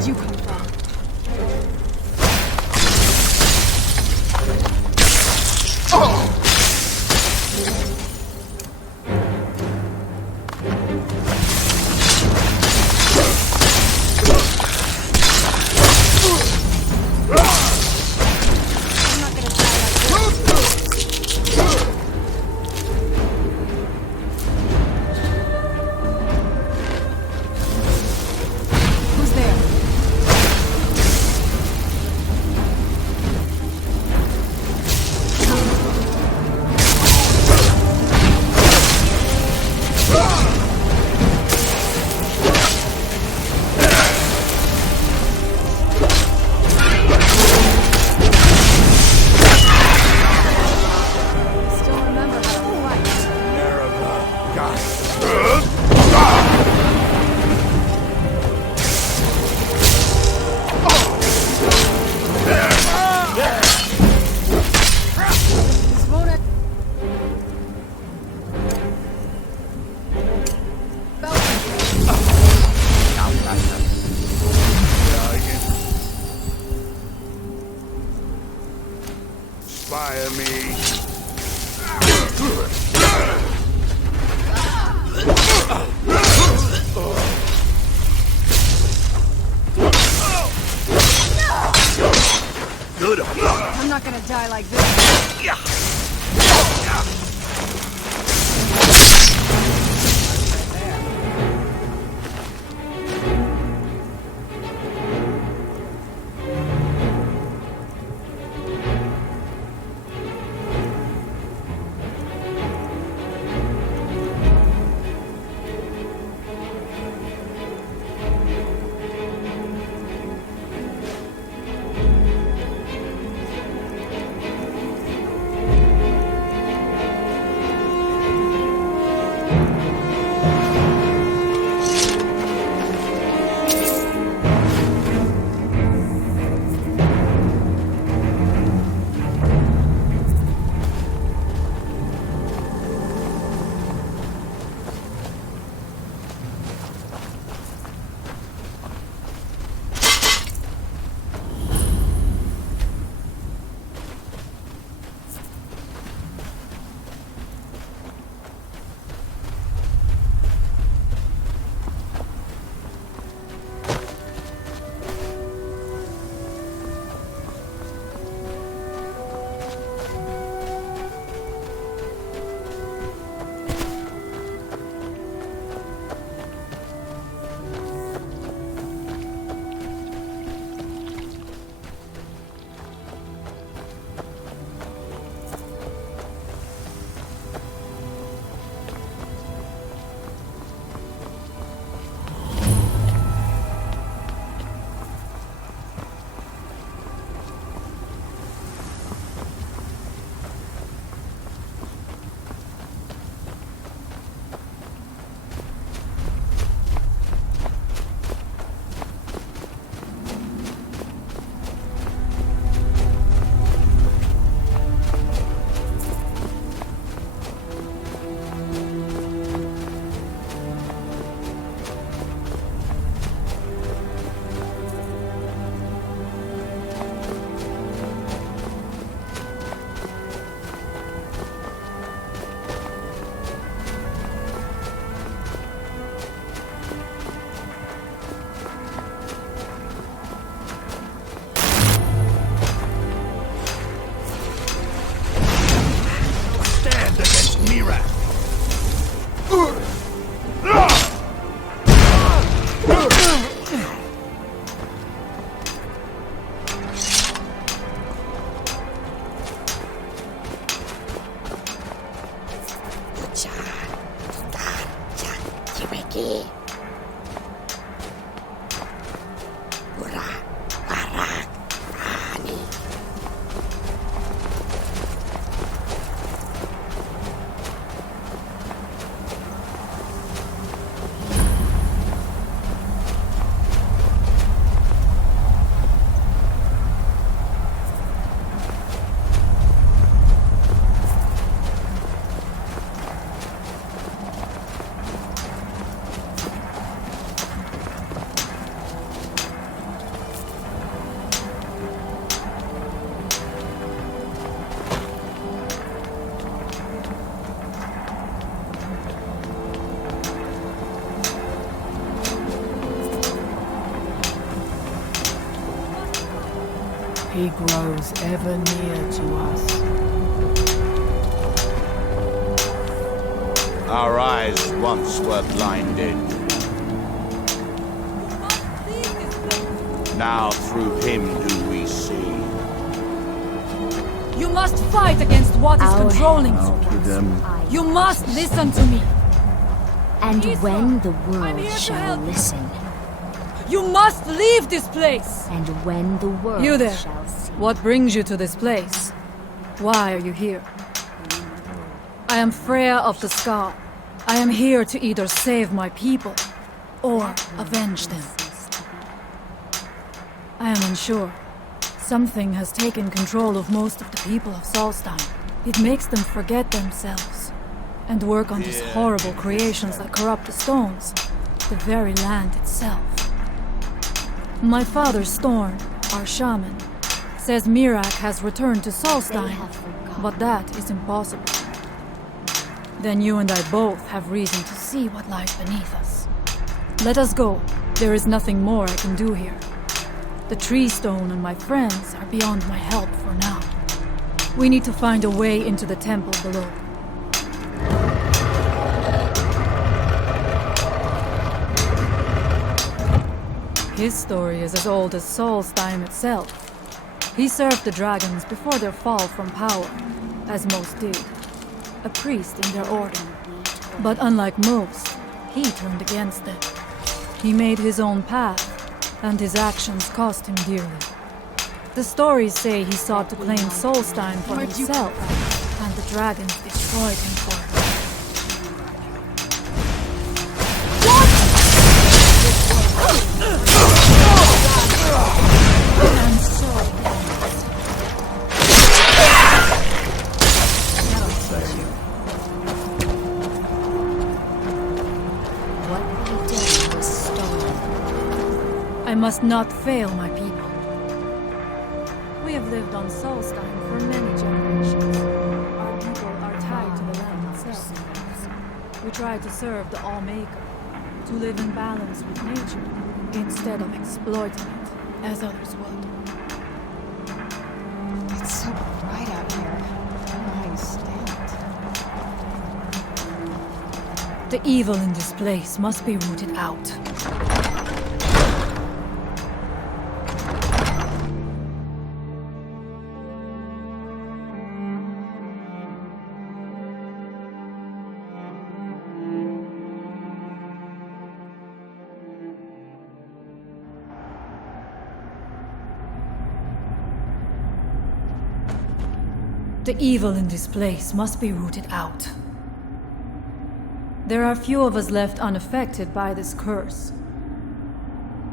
did you come from? Inspire me. Good. I'm not gonna die like this. He grows ever near to us. Our eyes once were blinded. Now through him do we see. You must fight against what is controlling you. You must listen to me. And when the world shall listen. You must leave this place. And when the world You there. shall see. What brings you to this place? Why are you here? I am Freya of the Scar. I am here to either save my people or avenge them. I am unsure. Something has taken control of most of the people of Solstein. It makes them forget themselves and work on these horrible creations that corrupt the stones, the very land itself. My father Storn, our shaman, says Mirak has returned to Solstein, but that is impossible. Then you and I both have reason to see what lies beneath us. Let us go. There is nothing more I can do here. The tree stone and my friends are beyond my help for now. We need to find a way into the temple below. His story is as old as Solstein itself. He served the dragons before their fall from power, as most did. A priest in their order. But unlike most, he turned against them. He made his own path, and his actions cost him dearly. The stories say he sought to claim Solstein for himself, and the dragons destroyed him for it. And so What we did was stolen. I must not fail my people. We have lived on Solstein for many generations. Our people are tied to the land itself. We try to serve the All-Maker, to live in balance with nature, instead of exploiting it, as others would. It's so bright out here. I don't know how you stand it. The evil in this place must be rooted out. The evil in this place must be rooted out. There are few of us left unaffected by this curse.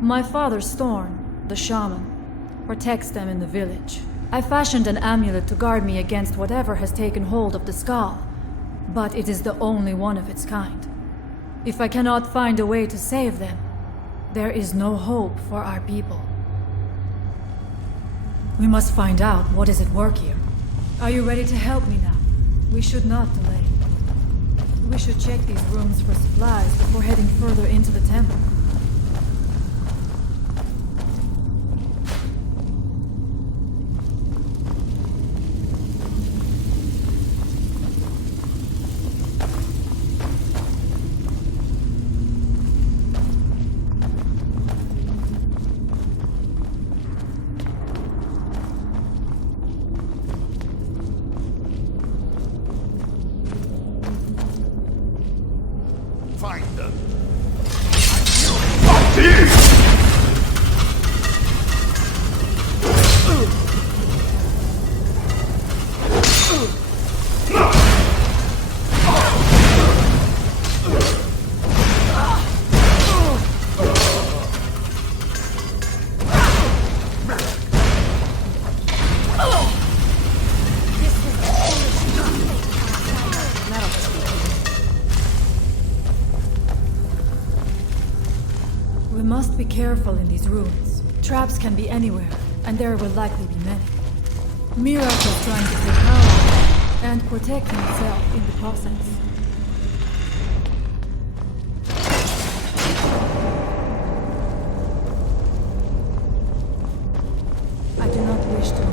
My father Storn, the shaman, protects them in the village. I fashioned an amulet to guard me against whatever has taken hold of the skull, but it is the only one of its kind. If I cannot find a way to save them, there is no hope for our people. We must find out what is at work here. Are you ready to help me now? We should not delay. We should check these rooms for supplies before heading further into the temple. Find them. We must be careful in these ruins. Traps can be anywhere, and there will likely be many. Mirak is trying to take power and protect himself in the process. I do not wish to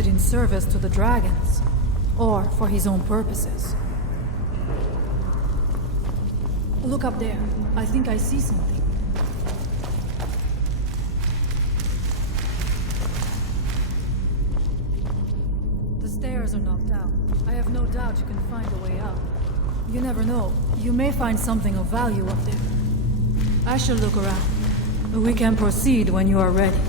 it in service to the dragons, or for his own purposes. Look up there. I think I see something. The stairs are knocked out. I have no doubt you can find a way up. You never know. You may find something of value up there. I shall look around. We can proceed when you are ready.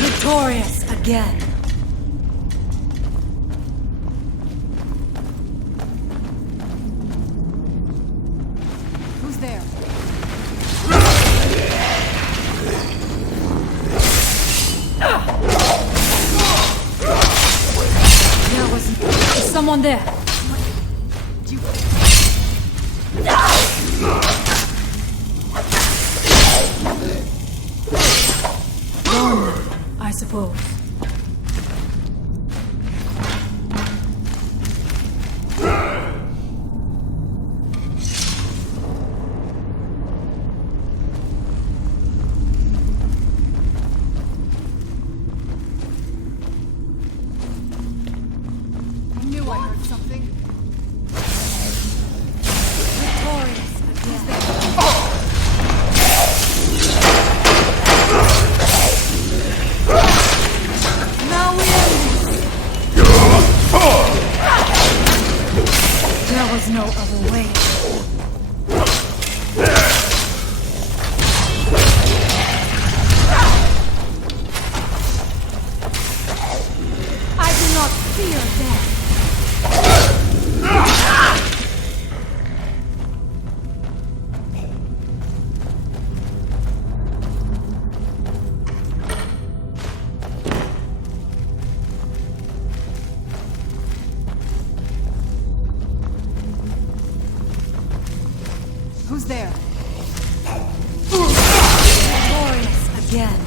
Victorious again. Who's there? There was someone there. I suppose. I knew I heard something. Victorious again. Now we end this. There was no other way. I do not fear death. Who's there? again.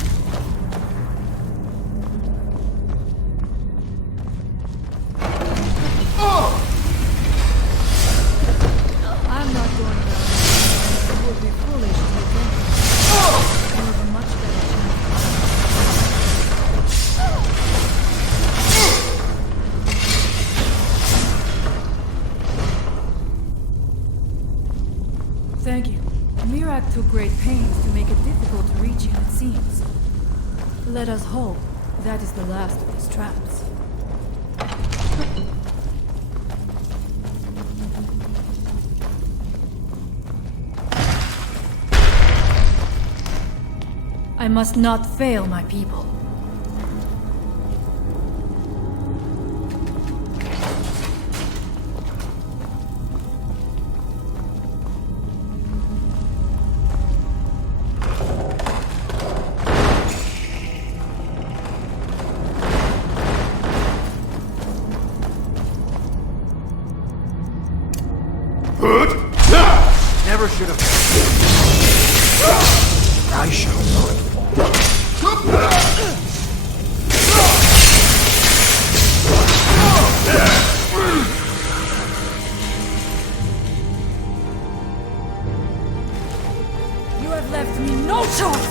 I'm not going down. It would be foolish to again. You have a much better chance. Thank you. Mirak took great pains to make it difficult to reach him, it seems. Let us hope that is the last of his traps. I must not fail my people. Never should have. I shall not. You have left me no choice!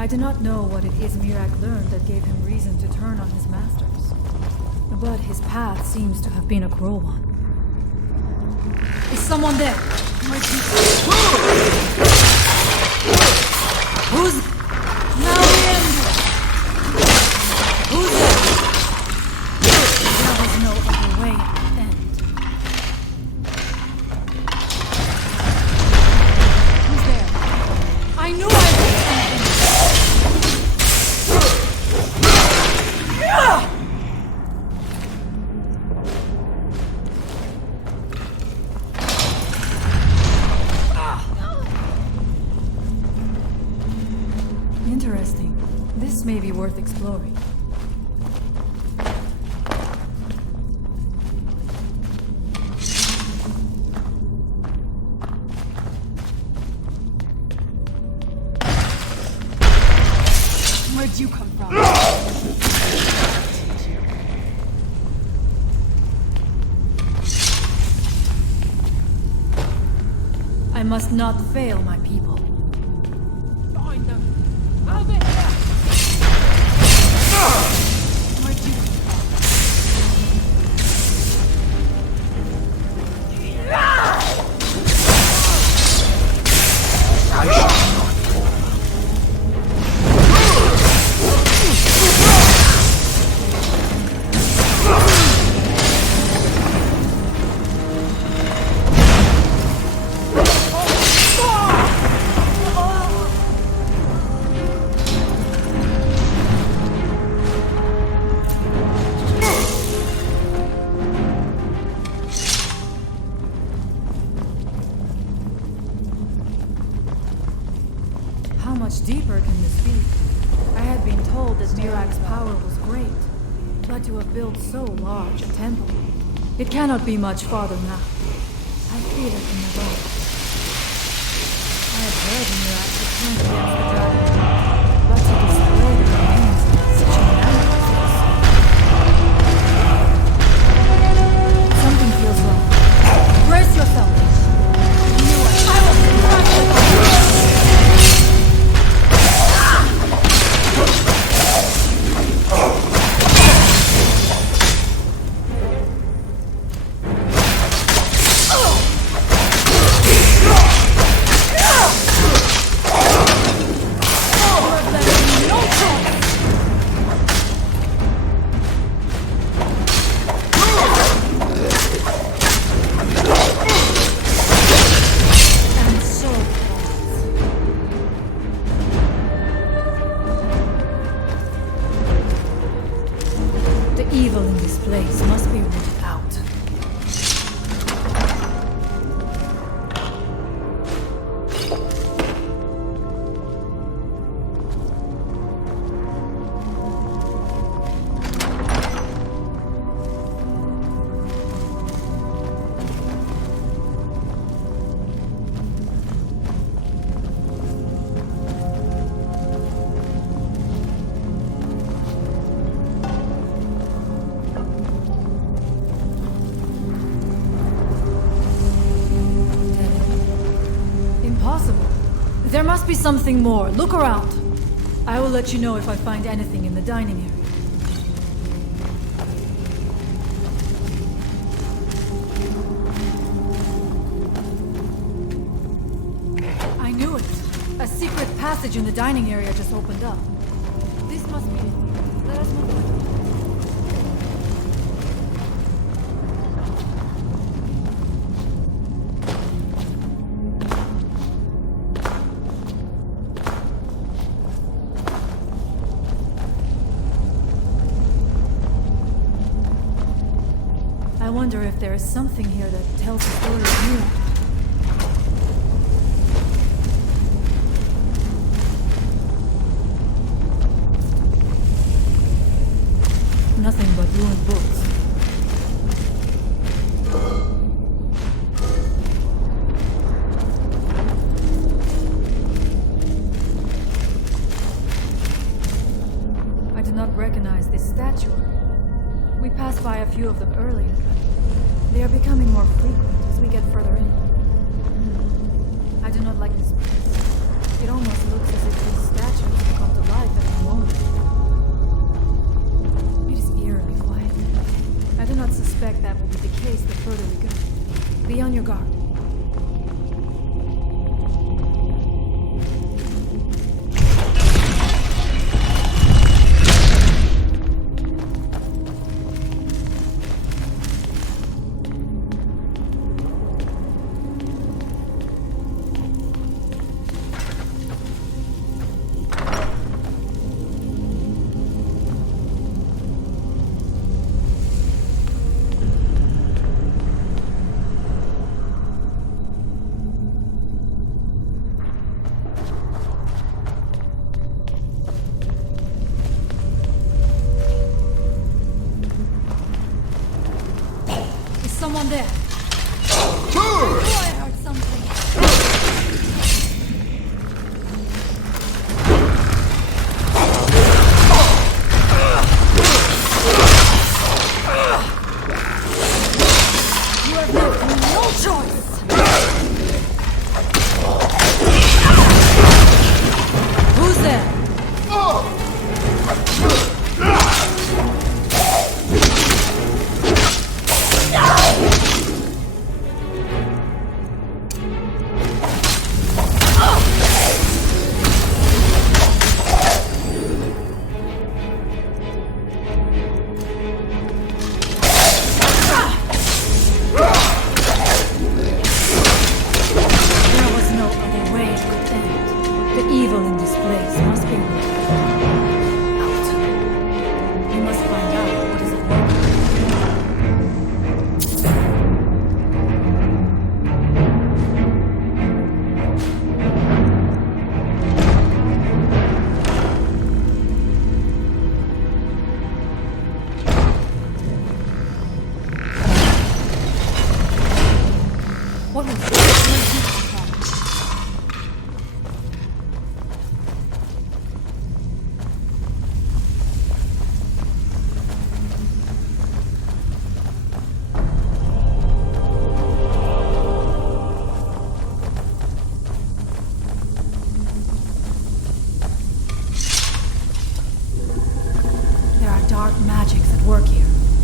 I do not know what it is Mirak learned that gave him reason to turn on his masters. But his path seems to have been a cruel one. Is someone there? Who's... Now the end! Who's there? There was no other way at the end. Who's there? I knew I heard something! Interesting. This may be worth exploring. Where'd you come from? I must not fail my people. Find them! Over here! Where'd you come from? I shall not fall. How much deeper can this be? I had been told that Mirak's power was great, but to have built so large a temple, it cannot be much farther now. I feel it in the bones. I have heard Mirak returned against the dragon, but to display the remains of such a manner as this. Something feels wrong. Brace yourself. I will crush it. place must be rooted out. There must be something more. Look around. I will let you know if I find anything in the dining area. I knew it. A secret passage in the dining area just opened up. This must be it. Let us move on. I wonder if there is something here that tells the story of you. Nothing but ruined books. I do not recognize this statue. We passed by a few of them earlier. They are becoming more frequent as we get further in. I do not like this place. It almost looks as if these statues will come to life at any moment. It is eerily quiet. I do not suspect that will be the case the further we go. Be on your guard. Someone there. Oh, I heard something. You have left me no choice. Who's there?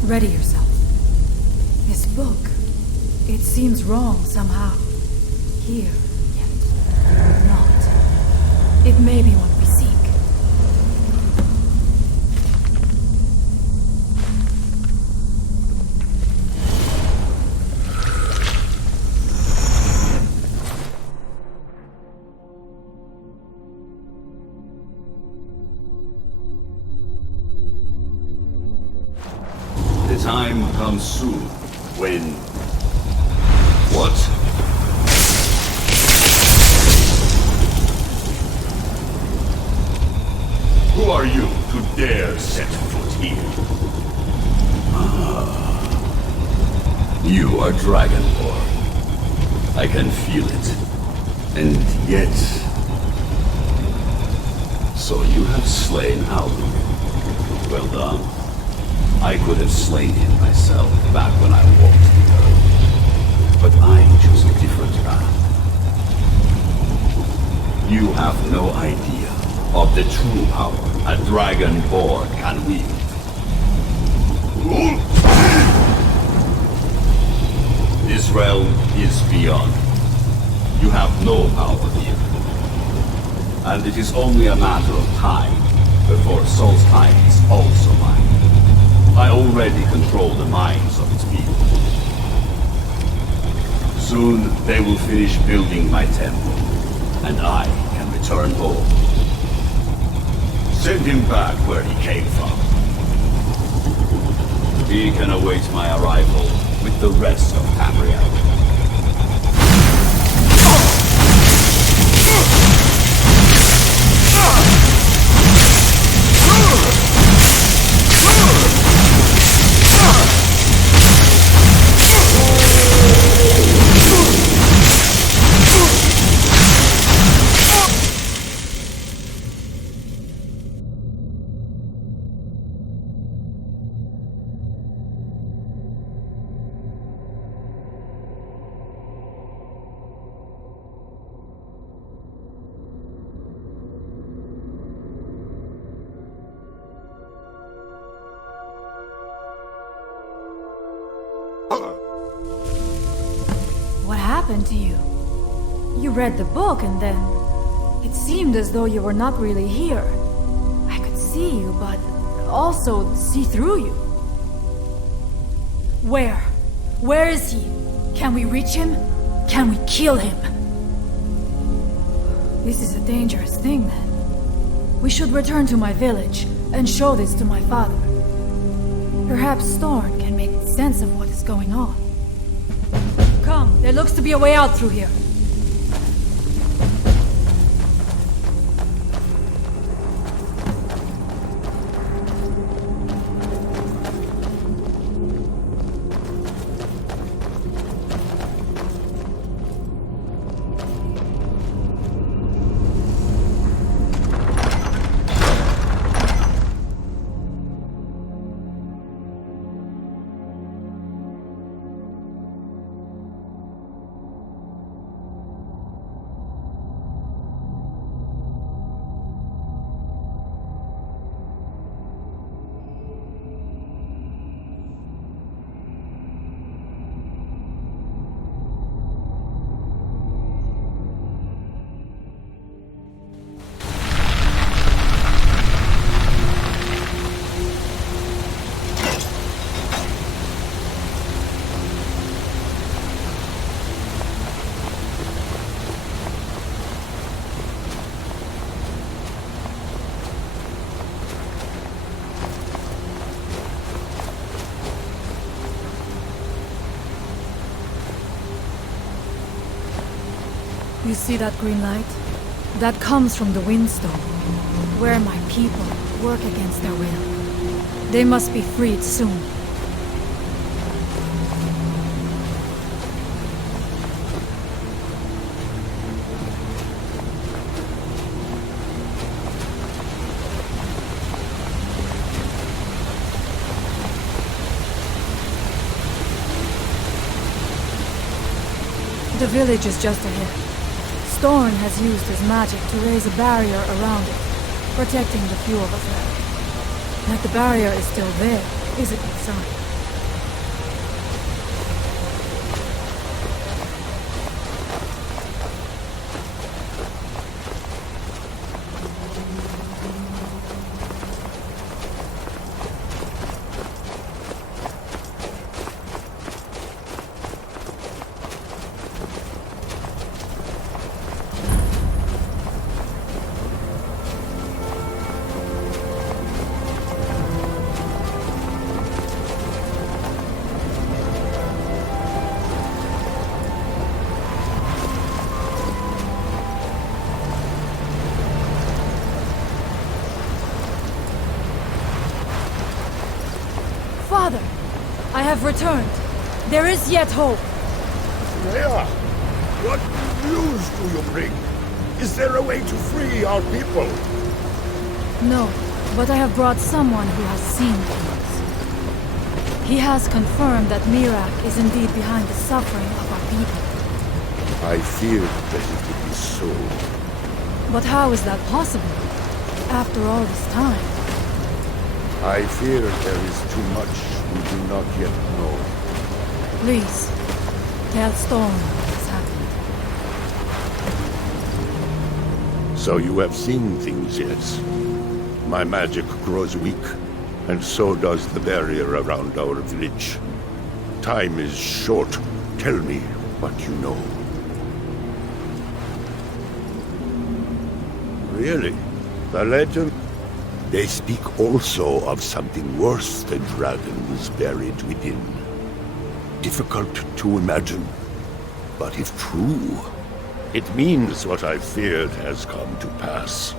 Ready yourself. This book, it seems wrong somehow. Here, yet not. It may be what we seek. The time comes soon when... What? Who are you to dare set foot here? You are Dragonborn. I can feel it. And yet... So you have slain Alduin. Well done. I could have slain him myself back when I walked the earth. But I chose a different path. You have no idea of the true power a Dragonborn can wield. This realm is beyond. You have no power here. And it is only a matter of time before Solstheim is also mine. I already control the minds of its people. Soon they will finish building my temple, and I can return home. Send him back where he came from. He can await my arrival with the rest of Tamriel. What happened to you? You read the book and then... It seemed as though you were not really here. I could see you, but also see through you. Where? Where is he? Can we reach him? Can we kill him? This is a dangerous thing, then. We should return to my village and show this to my father. Perhaps Storn can make sense of what is going on. Come, there looks to be a way out through here. You see that green light? That comes from the Windstone, where my people work against their will. They must be freed soon. The village is just ahead. Storn has used his magic to raise a barrier around it, protecting the few of us left. That the barrier is still there is a good sign. I have returned. There is yet hope. Leia, what news do you bring? Is there a way to free our people? No, but I have brought someone who has seen things. He has confirmed that Mirak is indeed behind the suffering of our people. I feared that it would be so. But how is that possible? After all this time? I fear there is too much we do not yet know. Please, tell Storm what has happened. So you have seen things, yes? My magic grows weak, and so does the barrier around our village. Time is short. Tell me what you know. Really? The legend? They speak also of something worse than dragons buried within. Difficult to imagine, but if true, it means what I feared has come to pass.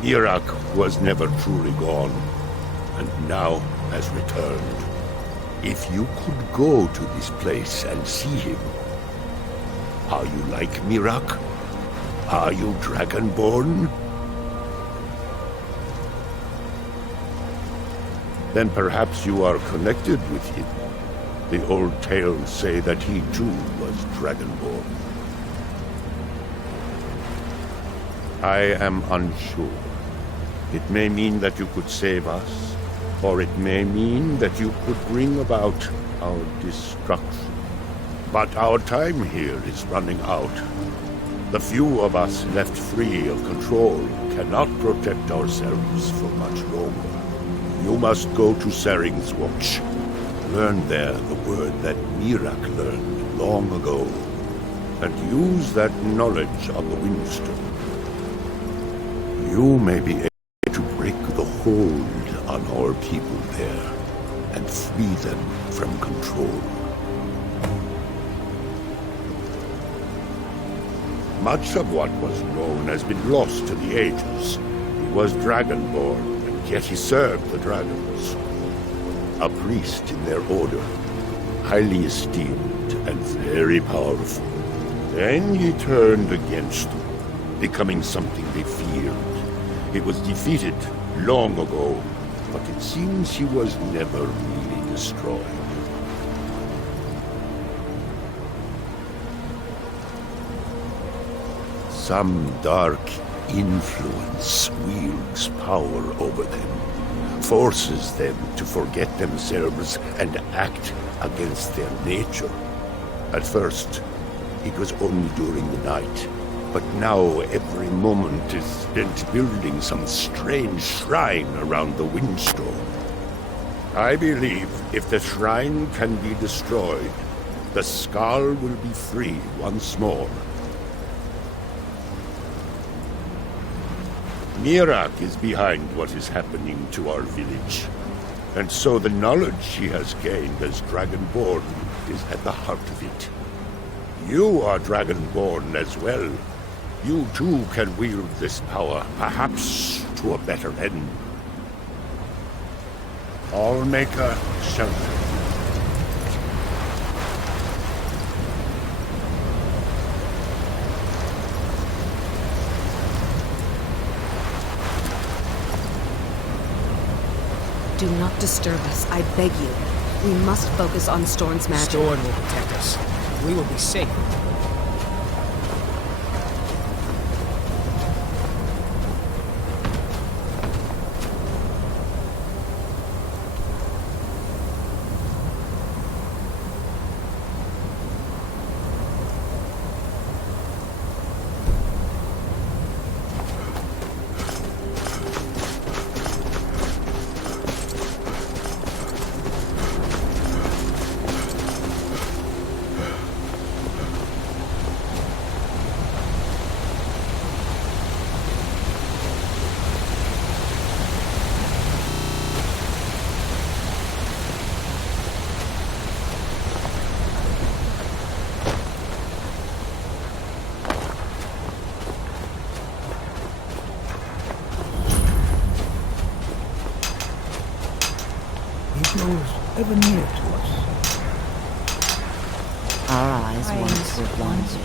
Mirak was never truly gone, and now has returned. If you could go to this place and see him, are you like Mirak? Are you Dragonborn? Then perhaps you are connected with him. The old tales say that he too was Dragonborn. I am unsure. It may mean that you could save us, or it may mean that you could bring about our destruction. But our time here is running out. The few of us left free of control cannot protect ourselves for much longer. You must go to Saring's Watch. Learn there the word that Mirak learned long ago, and use that knowledge on the Windstone. You may be able to break the hold on our people there, and free them from control. Much of what was known has been lost to the ages. He was Dragonborn, and yet he served the dragons. A priest in their order, highly esteemed and very powerful. Then he turned against them, becoming something they feared. He was defeated long ago, but it seems he was never really destroyed. Some dark influence wields power over them, forces them to forget themselves and act against their nature. At first, it was only during the night, but now every moment is spent building some strange shrine around the Windstone. I believe if the shrine can be destroyed, the Skull will be free once more. Mirak is behind what is happening to our village, and so the knowledge she has gained as Dragonborn is at the heart of it. You are Dragonborn as well. You too can wield this power, perhaps to a better end. Allmaker shelter. Do not disturb us, I beg you. We must focus on Storm's magic. Storm will protect us. We will be safe. He goes ever near to us. Our eyes once were blinded.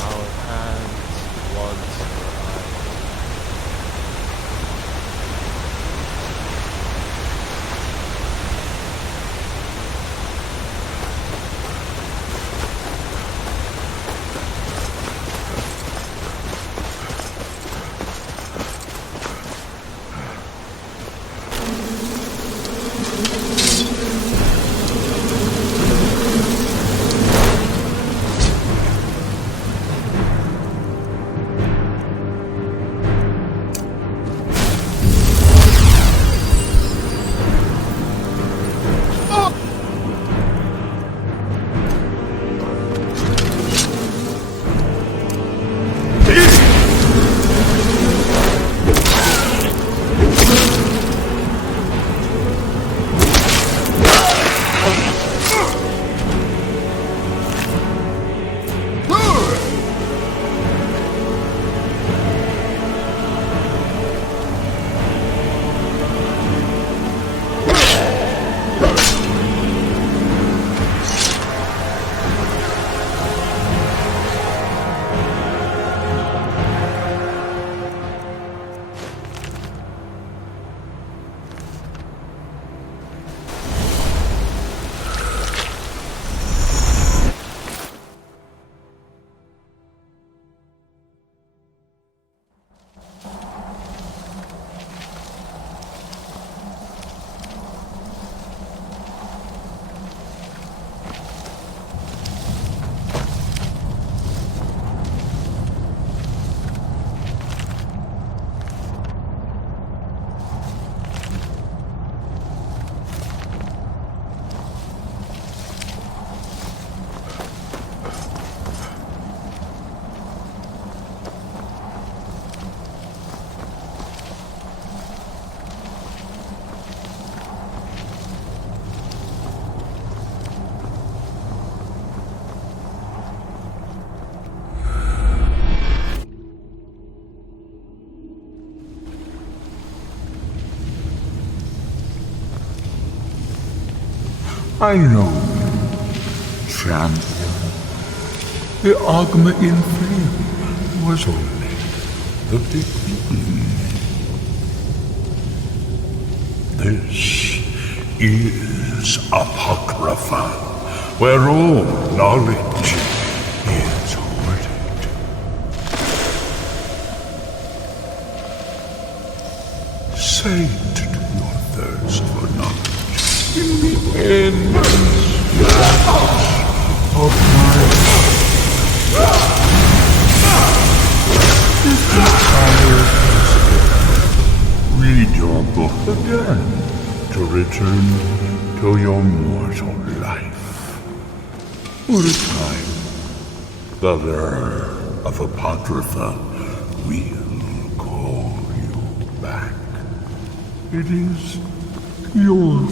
Our hands once were eyes. I know, champion. The Ogma in Flame was only the beginning. This is Apocrypha, where all knowledge is hoarded. Sate your thirst for knowledge in the endless of my If you read your book again to return to your mortal life. For a time, the bearer of Apocrypha will call you back. It is your